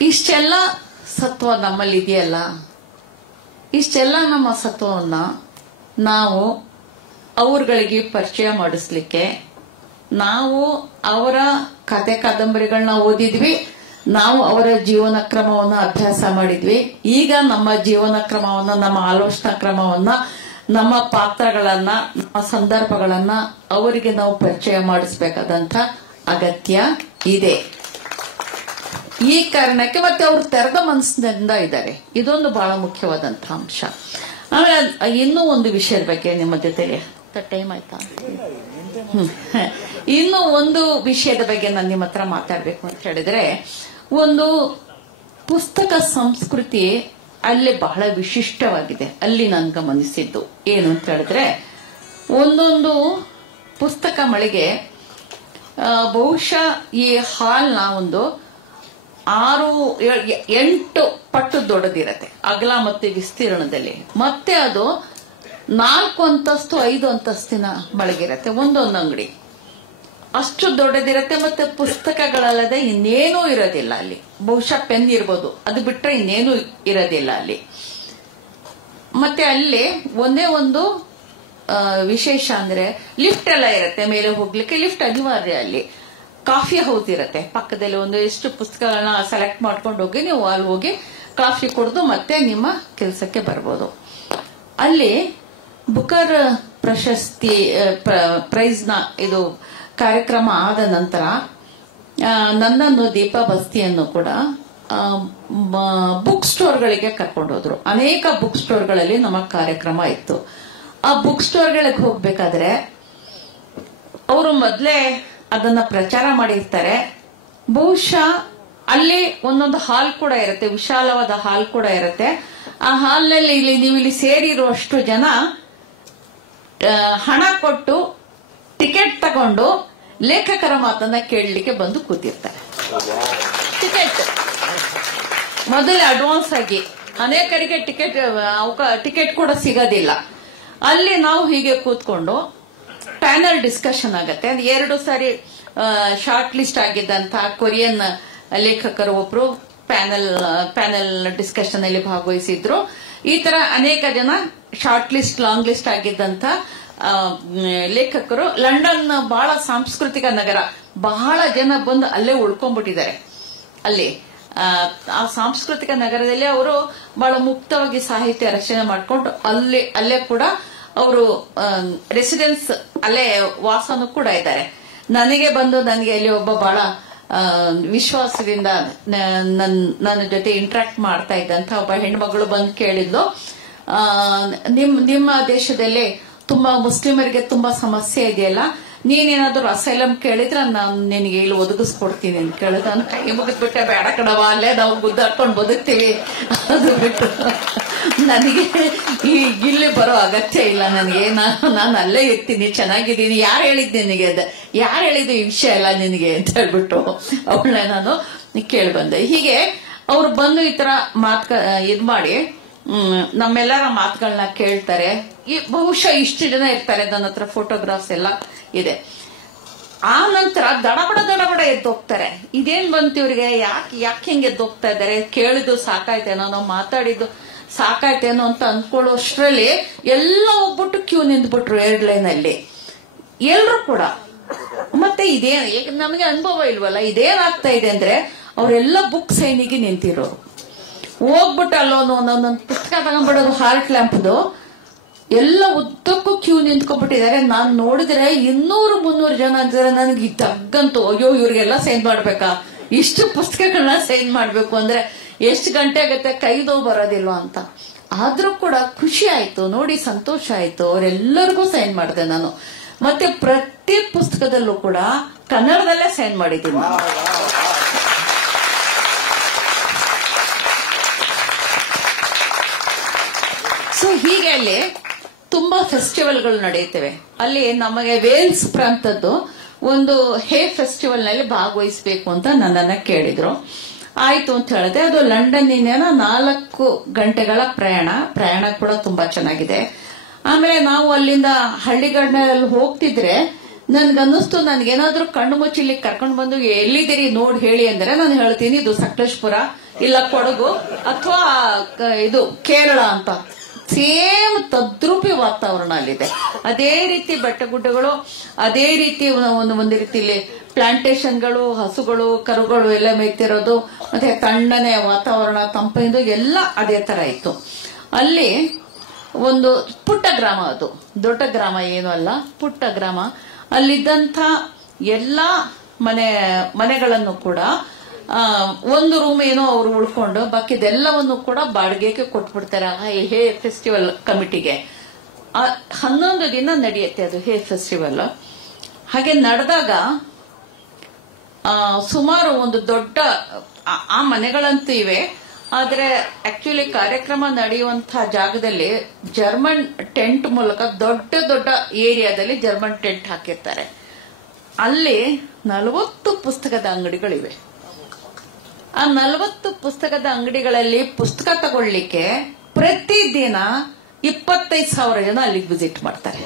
ಇಷ್ಟೆಲ್ಲ ಸತ್ವ ನಮ್ಮಲ್ಲಿ ಇದೆಯಲ್ಲ, ಇಷ್ಟೆಲ್ಲ ನಮ್ಮ ಸತ್ವವನ್ನ ನಾವು ಅವ್ರಗಳಿಗೆ ಪರಿಚಯ ಮಾಡಿಸ್ಲಿಕ್ಕೆ, ನಾವು ಅವರ ಕತೆ ಕಾದಂಬರಿಗಳನ್ನ ಓದಿದ್ವಿ, ನಾವು ಅವರ ಜೀವನ ಕ್ರಮವನ್ನ ಅಭ್ಯಾಸ ಮಾಡಿದ್ವಿ. ಈಗ ನಮ್ಮ ಜೀವನ ಕ್ರಮವನ್ನ, ನಮ್ಮ ಆಲೋಚನಾ ಕ್ರಮವನ್ನ, ನಮ್ಮ ಪಾತ್ರಗಳನ್ನ, ನಮ್ಮ ಸಂದರ್ಭಗಳನ್ನ ಅವರಿಗೆ ನಾವು ಪರಿಚಯ ಮಾಡಿಸ್ಬೇಕಾದಂತ ಅಗತ್ಯ ಇದೆ. ಈ ಕಾರಣಕ್ಕೆ ಮತ್ತೆ ಅವರು ತೆರೆದ ಮನಸ್ಸಿನಿಂದ ಇದ್ದಾರೆ. ಇದೊಂದು ಬಹಳ ಮುಖ್ಯವಾದಂತಹ ಅಂಶ. ಆಮೇಲೆ ಇನ್ನೂ ಒಂದು ವಿಷಯದ ಬಗ್ಗೆ ನಿಮ್ಮ ಜೊತೆಗೆ ಟೈಮ್ ಆಯ್ತಾ? ಇನ್ನೂ ಒಂದು ವಿಷಯದ ಬಗ್ಗೆ ನಾನು ನಿಮ್ಮ ಹತ್ರ ಮಾತಾಡ್ಬೇಕು ಅಂತ ಹೇಳಿದ್ರೆ, ಒಂದು ಪುಸ್ತಕ ಸಂಸ್ಕೃತಿ ಅಲ್ಲಿ ಬಹಳ ವಿಶಿಷ್ಟವಾಗಿದೆ. ಅಲ್ಲಿ ನಾನು ಗಮನಿಸಿದ್ದು ಏನು ಅಂತ ಹೇಳಿದ್ರೆ, ಒಂದೊಂದು ಪುಸ್ತಕ ಮಳಿಗೆ ಬಹುಶಃ ಈ ಹಾಲ್ನ ಒಂದು 6-8 ಪಟ್ಟು ದೊಡ್ಡದಿರತ್ತೆ ಅಗಲ ಮತ್ತೆ ವಿಸ್ತೀರ್ಣದಲ್ಲಿ. ಮತ್ತೆ ಅದು 4 ಅಂತಸ್ತು 5 ಅಂತಸ್ತಿನ ಮಳಿಗಿರತ್ತೆ ಒಂದೊಂದು ಅಂಗಡಿ. ಅಷ್ಟು ದೊಡ್ಡದಿರತ್ತೆ. ಮತ್ತೆ ಪುಸ್ತಕಗಳಲ್ಲದೆ ಇನ್ನೇನೂ ಇರೋದಿಲ್ಲ ಅಲ್ಲಿ. ಬಹುಶಃ ಪೆನ್ ಇರ್ಬೋದು, ಅದು ಬಿಟ್ರೆ ಇನ್ನೇನು ಇರೋದಿಲ್ಲ ಅಲ್ಲಿ. ಮತ್ತೆ ಅಲ್ಲಿ ಒಂದೇ ಒಂದು ವಿಶೇಷ ಅಂದ್ರೆ ಲಿಫ್ಟ್ ಎಲ್ಲ ಇರತ್ತೆ. ಮೇಲೆ ಹೋಗ್ಲಿಕ್ಕೆ ಲಿಫ್ಟ್ ಅನಿವಾರ್ಯ. ಅಲ್ಲಿ ಕಾಫಿ ಹೌಸ್ ಇರತ್ತೆ ಪಕ್ಕದಲ್ಲಿ. ಒಂದು ಎಷ್ಟು ಪುಸ್ತಕಗಳನ್ನ ಸೆಲೆಕ್ಟ್ ಮಾಡ್ಕೊಂಡು ಹೋಗಿ ನೀವು ಅಲ್ಲಿ ಹೋಗಿ ಕಾಫಿ ಕುಡಿದು ಮತ್ತೆ ನಿಮ್ಮ ಕೆಲಸಕ್ಕೆ ಬರ್ಬೋದು. ಅಲ್ಲಿ ಬುಕರ್ ಪ್ರಶಸ್ತಿ ಪ್ರೈಸ್ನ ಇದು ಕಾರ್ಯಕ್ರಮ ಆದ ನಂತರ ನನ್ನನ್ನು ದೀಪಾ ಬಸ್ತಿಯನ್ನು ಕೂಡ ಬುಕ್ ಸ್ಟೋರ್ಗಳಿಗೆ ಕರ್ಕೊಂಡು ಹೋದ್ರು. ಅನೇಕ ಬುಕ್ ಸ್ಟೋರ್ಗಳಲ್ಲಿ ನಮ್ಮ ಕಾರ್ಯಕ್ರಮ ಇತ್ತು. ಆ ಬುಕ್ ಸ್ಟೋರ್ಗಳಿಗೆ ಹೋಗ್ಬೇಕಾದ್ರೆ ಅವರು ಮೊದಲೇ ಅದನ್ನ ಪ್ರಚಾರ ಮಾಡಿರ್ತಾರೆ. ಬಹುಶಃ ಅಲ್ಲಿ ಒಂದೊಂದು ಹಾಲ್ ಕೂಡ ಇರುತ್ತೆ, ವಿಶಾಲವಾದ ಹಾಲ್ ಕೂಡ ಇರುತ್ತೆ. ಆ ಹಾಲ್ನಲ್ಲಿ ನೀವು ಇಲ್ಲಿ ಸೇರಿರುವಷ್ಟು ಜನ ಹಣ ಕೊಟ್ಟು ಟಿಕೆಟ್ ತಗೊಂಡು ಲೇಖಕರ ಮಾತನ್ನ ಕೇಳಲಿಕ್ಕೆ ಬಂದು ಕೂತಿರ್ತಾರೆ. ಮೊದಲೇ ಅಡ್ವಾನ್ಸ್ ಆಗಿ ಅನೇಕರಿಗೆ ಟಿಕೆಟ್ ಕೂಡ ಸಿಗೋದಿಲ್ಲ. ಅಲ್ಲಿ ನಾವು ಹೀಗೆ ಕೂತ್ಕೊಂಡು ಪ್ಯಾನಲ್ ಡಿಸ್ಕಷನ್ ಆಗತ್ತೆ. 2 ಸಾರಿ ಶಾರ್ಟ್ ಲಿಸ್ಟ್ ಆಗಿದ್ದಂತಹ ಕೊರಿಯನ್ ಲೇಖಕರು ಒಬ್ರು ಪ್ಯಾನಲ್ ಡಿಸ್ಕಷನ್ ಅಲ್ಲಿ ಭಾಗವಹಿಸಿದ್ರು. ಈ ತರ ಅನೇಕ ಜನ ಶಾರ್ಟ್ ಲಿಸ್ಟ್ ಲಾಂಗ್ ಲಿಸ್ಟ್ ಆಗಿದ್ದಂತ ಲೇಖಕರು. ಲಂಡನ್ ಬಹಳ ಸಾಂಸ್ಕೃತಿಕ ನಗರ, ಬಹಳ ಜನ ಬಂದು ಅಲ್ಲೇ ಉಳ್ಕೊಂಡ್ಬಿಟ್ಟಿದ್ದಾರೆ. ಅಲ್ಲಿ ಆ ಸಾಂಸ್ಕೃತಿಕ ನಗರದಲ್ಲಿ ಅವರು ಬಹಳ ಮುಕ್ತವಾಗಿ ಸಾಹಿತ್ಯ ರಚನೆ ಮಾಡ್ಕೊಂಡು ಅಲ್ಲೇ ಕೂಡ ಅವರು ರೆಸಿಡೆನ್ಸ್ ಅಲ್ಲೇ ವಾಸನೂ ಕೂಡ ಇದ್ದಾರೆ. ನನಗೆ ಅಲ್ಲಿ ಒಬ್ಬ ಬಹಳ ವಿಶ್ವಾಸದಿಂದ ನನ್ನ ಜೊತೆ ಇಂಟ್ರಾಕ್ಟ್ ಮಾಡ್ತಾ ಇದ್ದಂತ ಒಬ್ಬ ಹೆಣ್ಮಗಳು ಬಂದು ಕೇಳಿದ್ಲು, ನಿಮ್ಮ ದೇಶದಲ್ಲಿ ತುಂಬಾ ಮುಸ್ಲಿಮರಿಗೆ ತುಂಬಾ ಸಮಸ್ಯೆ ಇದೆಯಲ್ಲ, ನೀನೇನಾದ್ರೂ ಅಸೈಲಂ ಕೇಳಿದ್ರೆ ನಾನು ನಿನಗೆ ಇಲ್ಲಿ ಒದಗಿಸ್ಕೊಡ್ತೀನಿ ಅಂತ ಕೇಳಿದ. ನಾನು ಕೈ ಮುಗಿದ್ಬಿಟ್ಟೆ, ಬೇಡ ಕಣವ, ಅಲ್ಲೇ ನಾವು ಗುದ್ದಾಡ್ಕೊಂಡು ಬದುಕ್ತೀವಿ, ಅದು ಬಿಟ್ಟು ನನಗೆ ಇಲ್ಲಿ ಬರೋ ಅಗತ್ಯ ಇಲ್ಲ, ನನಗೆ ನಾನು ಅಲ್ಲೇ ಇರ್ತೀನಿ, ಚೆನ್ನಾಗಿದ್ದೀನಿ. ಯಾರು ಹೇಳಿದ್ ನಿನಗೆ, ಯಾರು ಹೇಳಿದ್ದು ಈ ವಿಷಯ ಎಲ್ಲ ನಿನಗೆ ಅಂತ ಹೇಳ್ಬಿಟ್ಟು ಅವಳನ್ನ ನಾನು ಕೇಳಿ ಬಂದೆ. ಹೀಗೆ ಅವ್ರು ಬಂದು ಈ ತರ ಇದ್ ಮಾಡಿ ನಮ್ಮೆಲ್ಲರ ಮಾತುಗಳನ್ನ ಕೇಳ್ತಾರೆ. ಬಹುಶಃ ಇಷ್ಟು ಜನ ಇರ್ತಾರೆ, ನನ್ನ ಹತ್ರ ಫೋಟೋಗ್ರಾಫ್ಸ್ ಎಲ್ಲ ಇದೆ. ಆ ನಂತರ ದಡಬಡ ಎದ್ದೋಗ್ತಾರೆ. ಇದೇನ್ ಬಂತು ಇವ್ರಿಗೆ, ಯಾಕೆ ಹಿಂಗೆ ಎದ್ದೋಗ್ತಾ ಇದ್ದಾರೆ, ಕೇಳಿದ್ದು ಸಾಕಾಯ್ತೇನೋ, ನಾವು ಮಾತಾಡಿದ್ದು ಸಾಕಾಯ್ತೇನೋ ಅಂತ ಅನ್ಕೊಳ್ಳೋಷ್ಟ್ರಲ್ಲಿ ಎಲ್ಲ ಹೋಗ್ಬಿಟ್ಟು ಕ್ಯೂ ನಿಂತ್ಬಿಟ್ರು 2 ಲೈನ್ ಅಲ್ಲಿ ಎಲ್ರು ಕೂಡ. ಮತ್ತೆ ನಮಗೆ ಅನುಭವ ಇಲ್ವಲ್ಲ, ಇದೇನಾಗ್ತಾ ಇದೆ ಅಂದ್ರೆ ಅವರೆಲ್ಲ ಬುಕ್ ಸೈನಿಗೆ ನಿಂತಿರೋರು. ಹೋಗ್ಬಿಟ್ಟು ಒಂದೊಂದು ಪುಸ್ತಕ ತಗೊಂಡ್ಬಿಡೋದು, ಹಾರ್ಟ್ ಲ್ಯಾಂಪ್ದು ಎಲ್ಲ ಉದ್ದಕ್ಕೂ ಕ್ಯೂ ನಿಂತ್ಕೊಂಡ್ಬಿಟ್ಟಿದ್ದಾರೆ. ನಾನ್ ನೋಡಿದ್ರೆ 200-300 ಜನ ಅಂತಿದ್ರೆ ನನಗೆ ತಗ್ಗಂತೂ, ಅಯ್ಯೋ ಇವ್ರಿಗೆಲ್ಲ ಸೈನ್ ಮಾಡ್ಬೇಕಾ, ಇಷ್ಟು ಪುಸ್ತಕಗಳನ್ನ ಸೈನ್ ಮಾಡ್ಬೇಕು ಅಂದ್ರೆ ಎಷ್ಟು ಗಂಟೆ ಆಗತ್ತೆ, ಕೈ ನೋವು ಬರೋದಿಲ್ವಾ ಅಂತ. ಆದ್ರೂ ಕೂಡ ಖುಷಿ ಆಯ್ತು ನೋಡಿ, ಸಂತೋಷ ಆಯ್ತು. ಅವರೆಲ್ಲರಿಗೂ ಸೈನ್ ಮಾಡಿದೆ ನಾನು. ಮತ್ತೆ ಪ್ರತಿ ಪುಸ್ತಕದಲ್ಲೂ ಕೂಡ ಕನ್ನಡದಲ್ಲೇ ಸೈನ್ ಮಾಡಿದ್ದೀನಿ. ಸೊ ಹೀಗೆ ಅಲ್ಲಿ ತುಂಬಾ ಫೆಸ್ಟಿವಲ್ಗಳು ನಡೆಯುತ್ತವೆ. ಅಲ್ಲಿ ನಮಗೆ ವೇಲ್ಸ್ ಪ್ರಾಂತದ್ದು ಒಂದು ಹೇ ಫೆಸ್ಟಿವಲ್ ನಲ್ಲಿ ಭಾಗವಹಿಸಬೇಕು ಅಂತ ನನ್ನನ್ನ ಕೇಳಿದ್ರು. ಆಯ್ತು ಅಂತ ಹೇಳಿದೆ. ಅದು ಲಂಡನ್ನಿನ 4 ಗಂಟೆಗಳ ಪ್ರಯಾಣ ಕೂಡ ತುಂಬಾ ಚೆನ್ನಾಗಿದೆ. ಆಮೇಲೆ ನಾವು ಅಲ್ಲಿಂದ ಹಳ್ಳಿಗಡನಲ್ಲಿ ಹೋಗ್ತಿದ್ರೆ ನನ್ಗನ್ನಿಸ್ತು, ನನ್ಗೇನಾದ್ರೂ ಕಣ್ಣು ಮುಚ್ಚಿಲಿ ಕರ್ಕೊಂಡು ಬಂದು ಎಲ್ಲಿದ್ದೀರಿ ನೋಡಿ ಹೇಳಿ ಅಂದ್ರೆ ನಾನು ಹೇಳ್ತೀನಿ ಇದು ಸಕಲೇಶ್ಪುರ, ಇಲ್ಲ ಕೊಡಗು, ಅಥವಾ ಇದು ಕೇರಳ ಅಂತ. ಸೇಮ್ ತದ್ರೂಪಿ ವಾತಾವರಣ ಅಲ್ಲಿದೆ. ಅದೇ ರೀತಿ ಬೆಟ್ಟಗುಡ್ಡಗಳು, ಅದೇ ರೀತಿ ಒಂದು ರೀತಿಯಲ್ಲಿ ಪ್ಲಾಂಟೇಶನ್ಗಳು, ಹಸುಗಳು, ಕರುಗಳು ಎಲ್ಲ ಮೇಯ್ತಿರೋದು, ಮತ್ತೆ ತಣ್ಣನೆ ವಾತಾವರಣ, ತಂಪಿಂದು ಎಲ್ಲ ಅದೇ ತರ ಇತ್ತು. ಅಲ್ಲಿ ಒಂದು ಪುಟ್ಟ ಗ್ರಾಮ, ಅದು ದೊಡ್ಡ ಗ್ರಾಮ ಏನೂ ಅಲ್ಲ, ಪುಟ್ಟ ಗ್ರಾಮ. ಅಲ್ಲಿದ್ದಂಥ ಎಲ್ಲಾ ಮನೆಗಳನ್ನು ಕೂಡ ಒಂದು ರೂಮ್ ಏನೋ ಅವರು ಉಳ್ಕೊಂಡು ಬಾಕಿದೆಲ್ಲವನ್ನು ಕೂಡ ಬಾಡಿಗೆಗೆ ಕೊಟ್ಬಿಡ್ತಾರೆ ಹೇ ಫೆಸ್ಟಿವಲ್ ಕಮಿಟಿಗೆ. 11 ದಿನ ನಡೆಯುತ್ತೆ ಅದು ಹೇ ಫೆಸ್ಟಿವಲ್. ಹಾಗೆ ನಡೆದಾಗ ಸುಮಾರು ಒಂದು ದೊಡ್ಡ ಆ ಮನೆಗಳಂತೂ ಇವೆ, ಆದ್ರೆ ಆಕ್ಚುಲಿ ಕಾರ್ಯಕ್ರಮ ನಡೆಯುವಂತಹ ಜಾಗದಲ್ಲಿ ಜರ್ಮನ್ ಟೆಂಟ್ ಮೂಲಕ ದೊಡ್ಡ ದೊಡ್ಡ ಏರಿಯಾದಲ್ಲಿ ಜರ್ಮನ್ ಟೆಂಟ್ ಹಾಕಿರ್ತಾರೆ. ಅಲ್ಲಿ 40 ಪುಸ್ತಕದ ಅಂಗಡಿಗಳಿವೆ. ಆ 40 ಪುಸ್ತಕದ ಅಂಗಡಿಗಳಲ್ಲಿ ಪುಸ್ತಕ ತಗೊಳ್ಳಿಕ್ಕೆ ಪ್ರತಿದಿನ 25,000 ಜನ ಅಲ್ಲಿಗೆ ವಿಸಿಟ್ ಮಾಡ್ತಾರೆ,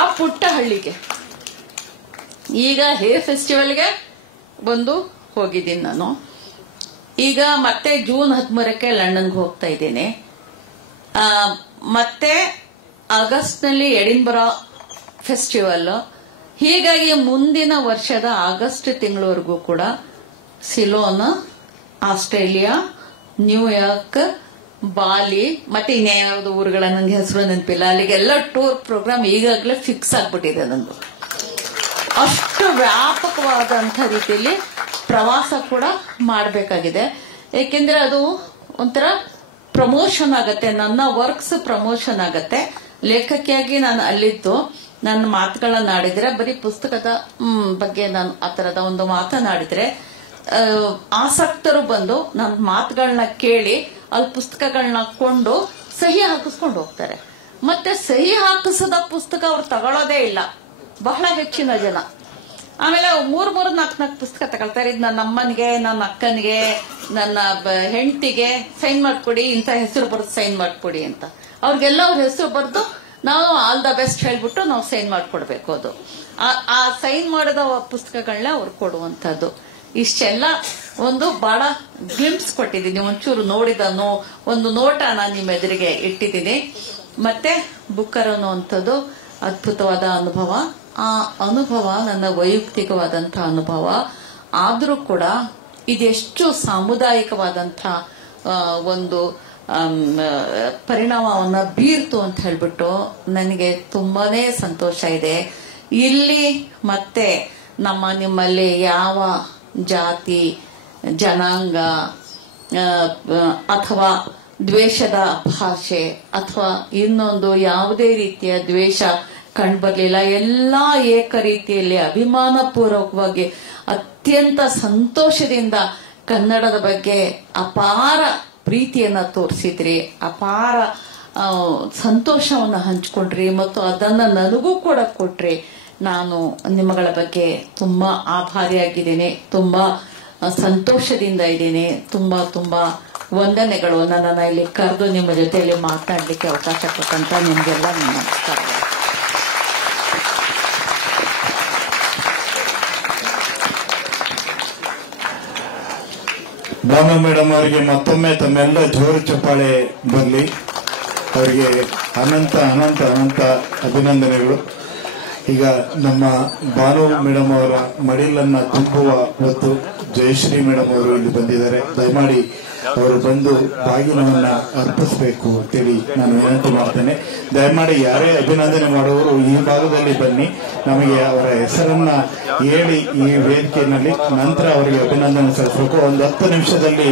ಆ ಪುಟ್ಟ ಹಳ್ಳಿಗೆ. ಈಗ ಹೇ ಫೆಸ್ಟಿವಲ್ಗೆ ಬಂದು ಹೋಗಿದ್ದೀನಿ ನಾನು. ಈಗ ಮತ್ತೆ ಜೂನ್ 13ಕ್ಕೆ ಲಂಡನ್ಗೆ ಹೋಗ್ತಾ ಇದ್ದೇನೆ. ಮತ್ತೆ ಆಗಸ್ಟ್ ನಲ್ಲಿ ಎಡಿನ್ಬರಾ ಫೆಸ್ಟಿವಲ್. ಹೀಗಾಗಿ ಮುಂದಿನ ವರ್ಷದ ಆಗಸ್ಟ್ ತಿಂಗಳವರೆಗೂ ಕೂಡ ಸಿಲೋನ್, ಆಸ್ಟ್ರೇಲಿಯಾ, ನ್ಯೂಯಾರ್ಕ್, ಬಾಲಿ ಮತ್ತೆ ಇನ್ಯಾವುದು ಊರುಗಳ ನಂಗೆ ಹೆಸರು ನೆನಪಿಲ್ಲ, ಅಲ್ಲಿಗೆಲ್ಲ ಟೂರ್ ಪ್ರೋಗ್ರಾಮ್ ಈಗಾಗಲೇ ಫಿಕ್ಸ್ ಆಗ್ಬಿಟ್ಟಿದೆ ನಂದು. ಅಷ್ಟು ವ್ಯಾಪಕವಾದಂಥ ರೀತಿಯಲ್ಲಿ ಪ್ರವಾಸ ಕೂಡ ಮಾಡಬೇಕಾಗಿದೆ. ಏಕೆಂದ್ರೆ ಅದು ಒಂಥರ ಪ್ರಮೋಷನ್ ಆಗತ್ತೆ, ನನ್ನ ವರ್ಕ್ಸ್ ಪ್ರಮೋಷನ್ ಆಗತ್ತೆ. ಲೇಖಕಿಯಾಗಿ ನಾನು ಅಲ್ಲಿದ್ದು ನನ್ನ ಮಾತುಗಳನ್ನ ಆಡಿದ್ರೆ, ಬರೀ ಪುಸ್ತಕದ ಬಗ್ಗೆ ನಾನು ಆ ತರದ ಒಂದು ಮಾತನಾಡಿದ್ರೆ ಆಸಕ್ತರು ಬಂದು ನನ್ನ ಮಾತುಗಳನ್ನ ಕೇಳಿ ಅಲ್ಲಿ ಪುಸ್ತಕಗಳನ್ನ ಕೊಂಡು ಸಹಿ ಹಾಕಿಸ್ಕೊಂಡು ಹೋಗ್ತಾರೆ. ಮತ್ತೆ ಸಹಿ ಹಾಕಿಸದ ಪುಸ್ತಕ ಅವ್ರು ತಗೊಳ್ಳೋದೇ ಇಲ್ಲ, ಬಹಳ ಹೆಚ್ಚಿನ ಜನ. ಆಮೇಲೆ 3-4 ಪುಸ್ತಕ ತಗೊಳ್ತಾರೆ. ಇದು ನನ್ನ ಅಮ್ಮನಿಗೆ, ನನ್ನ ಅಕ್ಕನಿಗೆ, ನನ್ನ ಹೆಂಡತಿಗೆ ಸೈನ್ ಮಾಡ್ಕೊಡಿ, ಇಂಥ ಹೆಸರು ಬರೆದು ಸೈನ್ ಮಾಡ್ಕೊಡಿ ಅಂತ. ಅವ್ರಿಗೆಲ್ಲ ಅವ್ರ ಹೆಸರು ಬರೆದು ನಾವು ಆಲ್ ದ ಬೆಸ್ಟ್ ಹೇಳ್ಬಿಟ್ಟು ನಾವು ಸೈನ್ ಮಾಡ್ಕೊಡ್ಬೇಕು. ಅದು ಆ ಸೈನ್ ಮಾಡಿದ ಪುಸ್ತಕಗಳನ್ನ ಅವ್ರು ಕೊಡುವಂತದ್ದು. ಇಷ್ಟೆಲ್ಲ ಒಂದು ಬಹಳ ಗ್ಲಿಮ್ಸ್ ಕೊಟ್ಟಿದ್ದೀನಿ, ಒಂಚೂರು ನೋಡಿದ ಒಂದು ನೋಟ ನಾನು ನಿಮ್ಮ ಎದುರಿಗೆ ಇಟ್ಟಿದ್ದೀನಿ. ಮತ್ತೆ ಬುಕ್ಕರ್ ಅನ್ನುವಂಥದ್ದು ಅದ್ಭುತವಾದ ಅನುಭವ. ಆ ಅನುಭವ ನನ್ನ ವೈಯಕ್ತಿಕವಾದಂಥ ಅನುಭವ ಆದರೂ ಕೂಡ ಇದೆಷ್ಟು ಸಾಮುದಾಯಿಕವಾದಂಥ ಒಂದು ಪರಿಣಾಮವನ್ನ ಬೀರ್ತು ಅಂತ ಹೇಳ್ಬಿಟ್ಟು ನನಗೆ ತುಂಬಾನೇ ಸಂತೋಷ ಇದೆ. ಇಲ್ಲಿ ಮತ್ತೆ ನಿಮ್ಮಲ್ಲಿ ಯಾವ ಜಾತಿ, ಜನಾಂಗ ಅಥವಾ ದ್ವೇಷದ ಭಾಷೆ ಅಥವಾ ಇನ್ನೊಂದು ಯಾವುದೇ ರೀತಿಯ ದ್ವೇಷ ಕಂಡುಬರ್ಲಿಲ್ಲ. ಎಲ್ಲಾ ಏಕ ರೀತಿಯಲ್ಲಿ ಅಭಿಮಾನ ಪೂರ್ವಕವಾಗಿ ಅತ್ಯಂತ ಸಂತೋಷದಿಂದ ಕನ್ನಡದ ಬಗ್ಗೆ ಅಪಾರ ಪ್ರೀತಿಯನ್ನ ತೋರಿಸಿದ್ರಿ, ಅಪಾರ ಸಂತೋಷವನ್ನ ಹಂಚಿಕೊಂಡ್ರಿ ಮತ್ತು ಅದನ್ನ ನನಗೂ ಕೂಡ ಕೊಟ್ರಿ. ನಾನು ನಿಮ್ಮಗಳ ಬಗ್ಗೆ ತುಂಬಾ ಆಭಾರಿಯಾಗಿದ್ದೇನೆ, ತುಂಬಾ ಸಂತೋಷದಿಂದ ಇದ್ದೇನೆ. ತುಂಬಾ ವಂದನೆಗಳು. ನನ್ನನ್ನು ಇಲ್ಲಿ ಕರೆದು ನಿಮ್ಮ ಜೊತೆಯಲ್ಲಿ ಮಾತನಾಡಲಿಕ್ಕೆ ಅವಕಾಶ ಕೊಟ್ಟಂತ ನಿಮ್ಗೆಲ್ಲ ನನ್ನ ನಮಸ್ಕಾರ. ಭಾನು ಮೇಡಮ್ ಅವರಿಗೆ ಮತ್ತೊಮ್ಮೆ ತಮ್ಮೆಲ್ಲ ಜೋರು ಚಪ್ಪಾಳೆ ಬರಲಿ. ಅವರಿಗೆ ಅನಂತ ಅನಂತ ಅನಂತ ಅಭಿನಂದನೆಗಳು. ಈಗ ನಮ್ಮ ಭಾನು ಮೇಡಮ್ ಅವರ ಮಡಿಲನ್ನ ತುಂಬುವ ಹೊತ್ತು ಜಯಶ್ರೀ ಮೇಡಮ್ ಅವರು ಇಲ್ಲಿ ಬಂದಿದ್ದಾರೆ. ದಯಮಾಡಿ ಅವರು ಬಂದು ಬಾಗಿನವನ್ನ ಅರ್ಪಿಸಬೇಕು ಅಂತೇಳಿ ನಾನು ವಿನಂತಿ ಮಾಡ್ತೇನೆ. ದಯಮಾಡಿ ಯಾರೇ ಅಭಿನಂದನೆ ಮಾಡುವವರು ಈ ಭಾಗದಲ್ಲಿ ಬನ್ನಿ, ನಮಗೆ ಅವರ ಹೆಸರನ್ನ ಹೇಳಿ ಈ ವೇದಿಕೆಯಲ್ಲಿ ನಂತರ ಅವರಿಗೆ ಅಭಿನಂದನೆ ಸಲ್ಲಿಸಬೇಕು. ಒಂದು 10 ನಿಮಿಷದಲ್ಲಿ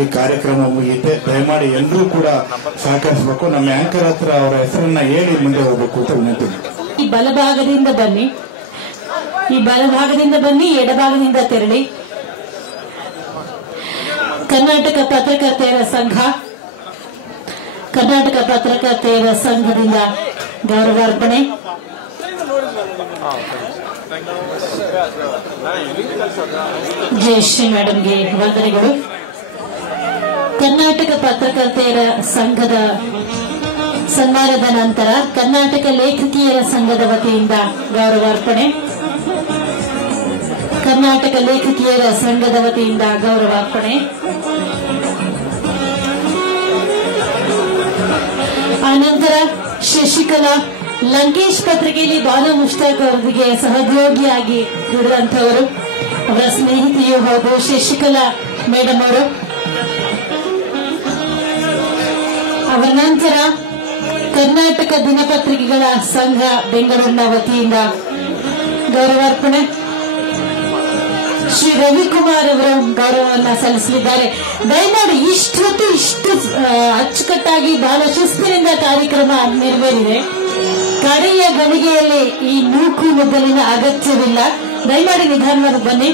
ಈ ಕಾರ್ಯಕ್ರಮ ಮುಗಿಯುತ್ತೆ. ದಯಮಾಡಿ ಎಲ್ಲರೂ ಕೂಡ ಸಹಕರಿಸಬೇಕು. ನಮ್ಮ ಆಂಕರ್ ಹತ್ರ ಅವರ ಹೆಸರನ್ನ ಹೇಳಿ ಮುಂದೆ ಹೋಗಬೇಕು ಅಂತ ವಿನಂತಿ. ಈ ಬಲಭಾಗದಿಂದ ಬನ್ನಿ, ಈ ಬಲಭಾಗದಿಂದ ಬನ್ನಿ, ಎಡಭಾಗದಿಂದ ತೆರಳಿ. ಕರ್ನಾಟಕ ಪತ್ರಕರ್ತೆಯರ ಸಂಘ, ಕರ್ನಾಟಕ ಪತ್ರಕರ್ತೆಯರ ಸಂಘದಿಂದ ಗೌರವಾರ್ಪಣೆ. ಜಯಶ್ರೀ ಮೇಡಂಗೆ ವಂದನೆಗಳು. ಕರ್ನಾಟಕ ಪತ್ರಕರ್ತೆಯರ ಸಂಘದ ಸನ್ಮಾನದ ನಂತರ ಕರ್ನಾಟಕ ಲೇಖಕಿಯರ ಸಂಘದ ವತಿಯಿಂದ ಗೌರವಾರ್ಪಣೆ. ಕರ್ನಾಟಕ ಲೇಖಕಿಯರ ಸಂಘದ ವತಿಯಿಂದ ಗೌರವಾರ್ಪಣೆ. ಆನಂತರ ಶಶಿಕಲಾ ಲಂಕೇಶ್ ಪತ್ರಿಕೆಯಲ್ಲಿ ಬಾನು ಮುಷ್ತಾಕ್ ಅವರಿಗೆ ಸಹೋದ್ಯೋಗಿಯಾಗಿ ದುಡಿದಂಥವರು, ಅವರ ಸ್ನೇಹಿತೆಯೂ ಹೌದು ಶಶಿಕಲಾ ಮೇಡಮ್ ಅವರು. ಅವರ ನಂತರ ಕರ್ನಾಟಕ ದಿನಪತ್ರಿಕೆಗಳ ಸಂಘ ಬೆಂಗಳೂರಿನ ವತಿಯಿಂದ ಗೌರವಾರ್ಪಣೆ. ಶ್ರೀ ರವಿಕುಮಾರ್ ಅವರು ಗೌರವವನ್ನು ಸಲ್ಲಿಸಲಿದ್ದಾರೆ. ದಯಮಾಡಿ ಇಷ್ಟು ಅಚ್ಚುಕಟ್ಟಾಗಿ ಬಹಳ ಶಿಸ್ತಿನಿಂದ ಕಾರ್ಯಕ್ರಮ ನೆರವೇರಿದೆ. ಕಡೆಯ ಗಳಿಗೆಯಲ್ಲಿ ಈ ನೂಕು ನುಗ್ಗಲಿನ ಅಗತ್ಯವಿಲ್ಲ. ದಯಮಾಡಿ ನಿಧಾನವಾಗಿ ಬನ್ನಿ.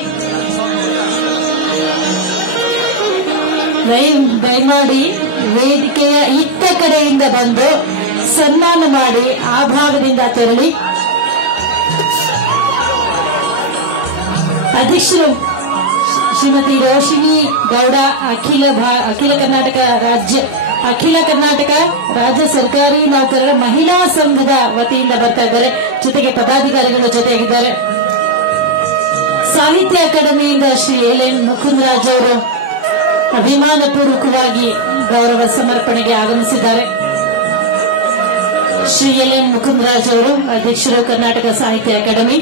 ದಯಮಾಡಿ ವೇದಿಕೆಯ ಇತ್ತ ಕಡೆಯಿಂದ ಬಂದು ಸನ್ಮಾನ ಮಾಡಿ ಆ ಭಾಗದಿಂದ ತೆರಳಿ. ಅಧ್ಯಕ್ಷರು ಶ್ರೀಮತಿ ರೋಶಿನಿ ಗೌಡ, ಅಖಿಲ ಕರ್ನಾಟಕ ರಾಜ್ಯ ಸರ್ಕಾರಿ ನೌಕರರ ಮಹಿಳಾ ಸಂಘದ ವತಿಯಿಂದ ಬರ್ತಾ ಇದ್ದಾರೆ. ಜೊತೆಗೆ ಪದಾಧಿಕಾರಿಗಳು ಜೊತೆಗಿದ್ದಾರೆ. ಸಾಹಿತ್ಯ ಅಕಾಡೆಮಿಯಿಂದ ಶ್ರೀ ಎಲ್.ಎನ್. ಮುಕುಂದರಾಜ್ ಅವರು ಅಭಿಮಾನ ಪೂರ್ವಕವಾಗಿ ಗೌರವ ಸಮರ್ಪಣೆಗೆ ಆಗಮಿಸಿದ್ದಾರೆ. ಶ್ರೀ ಎಲ್.ಎನ್. ಮುಕುಂದರಾಜ್ ಅವರು ಅಧ್ಯಕ್ಷರು, ಕರ್ನಾಟಕ ಸಾಹಿತ್ಯ ಅಕಾಡೆಮಿ.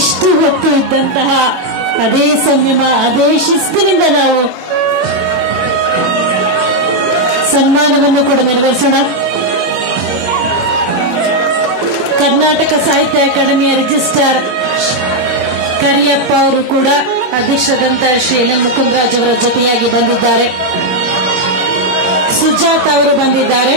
ಇಷ್ಟು ಹೊತ್ತು ಇದ್ದಂತಹ ಅದೇ ಸಂಯಮ, ಅದೇ ಶಿಸ್ತಿನಿಂದ ನಾವು ಸನ್ಮಾನವನ್ನು ಕೂಡ ನೆರವೇರಿಸೋಣ. ಕರ್ನಾಟಕ ಸಾಹಿತ್ಯ ಅಕಾಡೆಮಿಯ ರಿಜಿಸ್ಟ್ರಾರ್ ಕರಿಯಪ್ಪ ಅವರು ಕೂಡ ಅಧ್ಯಕ್ಷರಾದಂತ ಶ್ರೀ ಎನ್ ಎನ್ ಮುಕುಂದರಾಜ್ ಅವರ ಜೊತೆಯಾಗಿ ಬಂದಿದ್ದಾರೆ. ಸುಜಾತ ಅವರು ಬಂದಿದ್ದಾರೆ.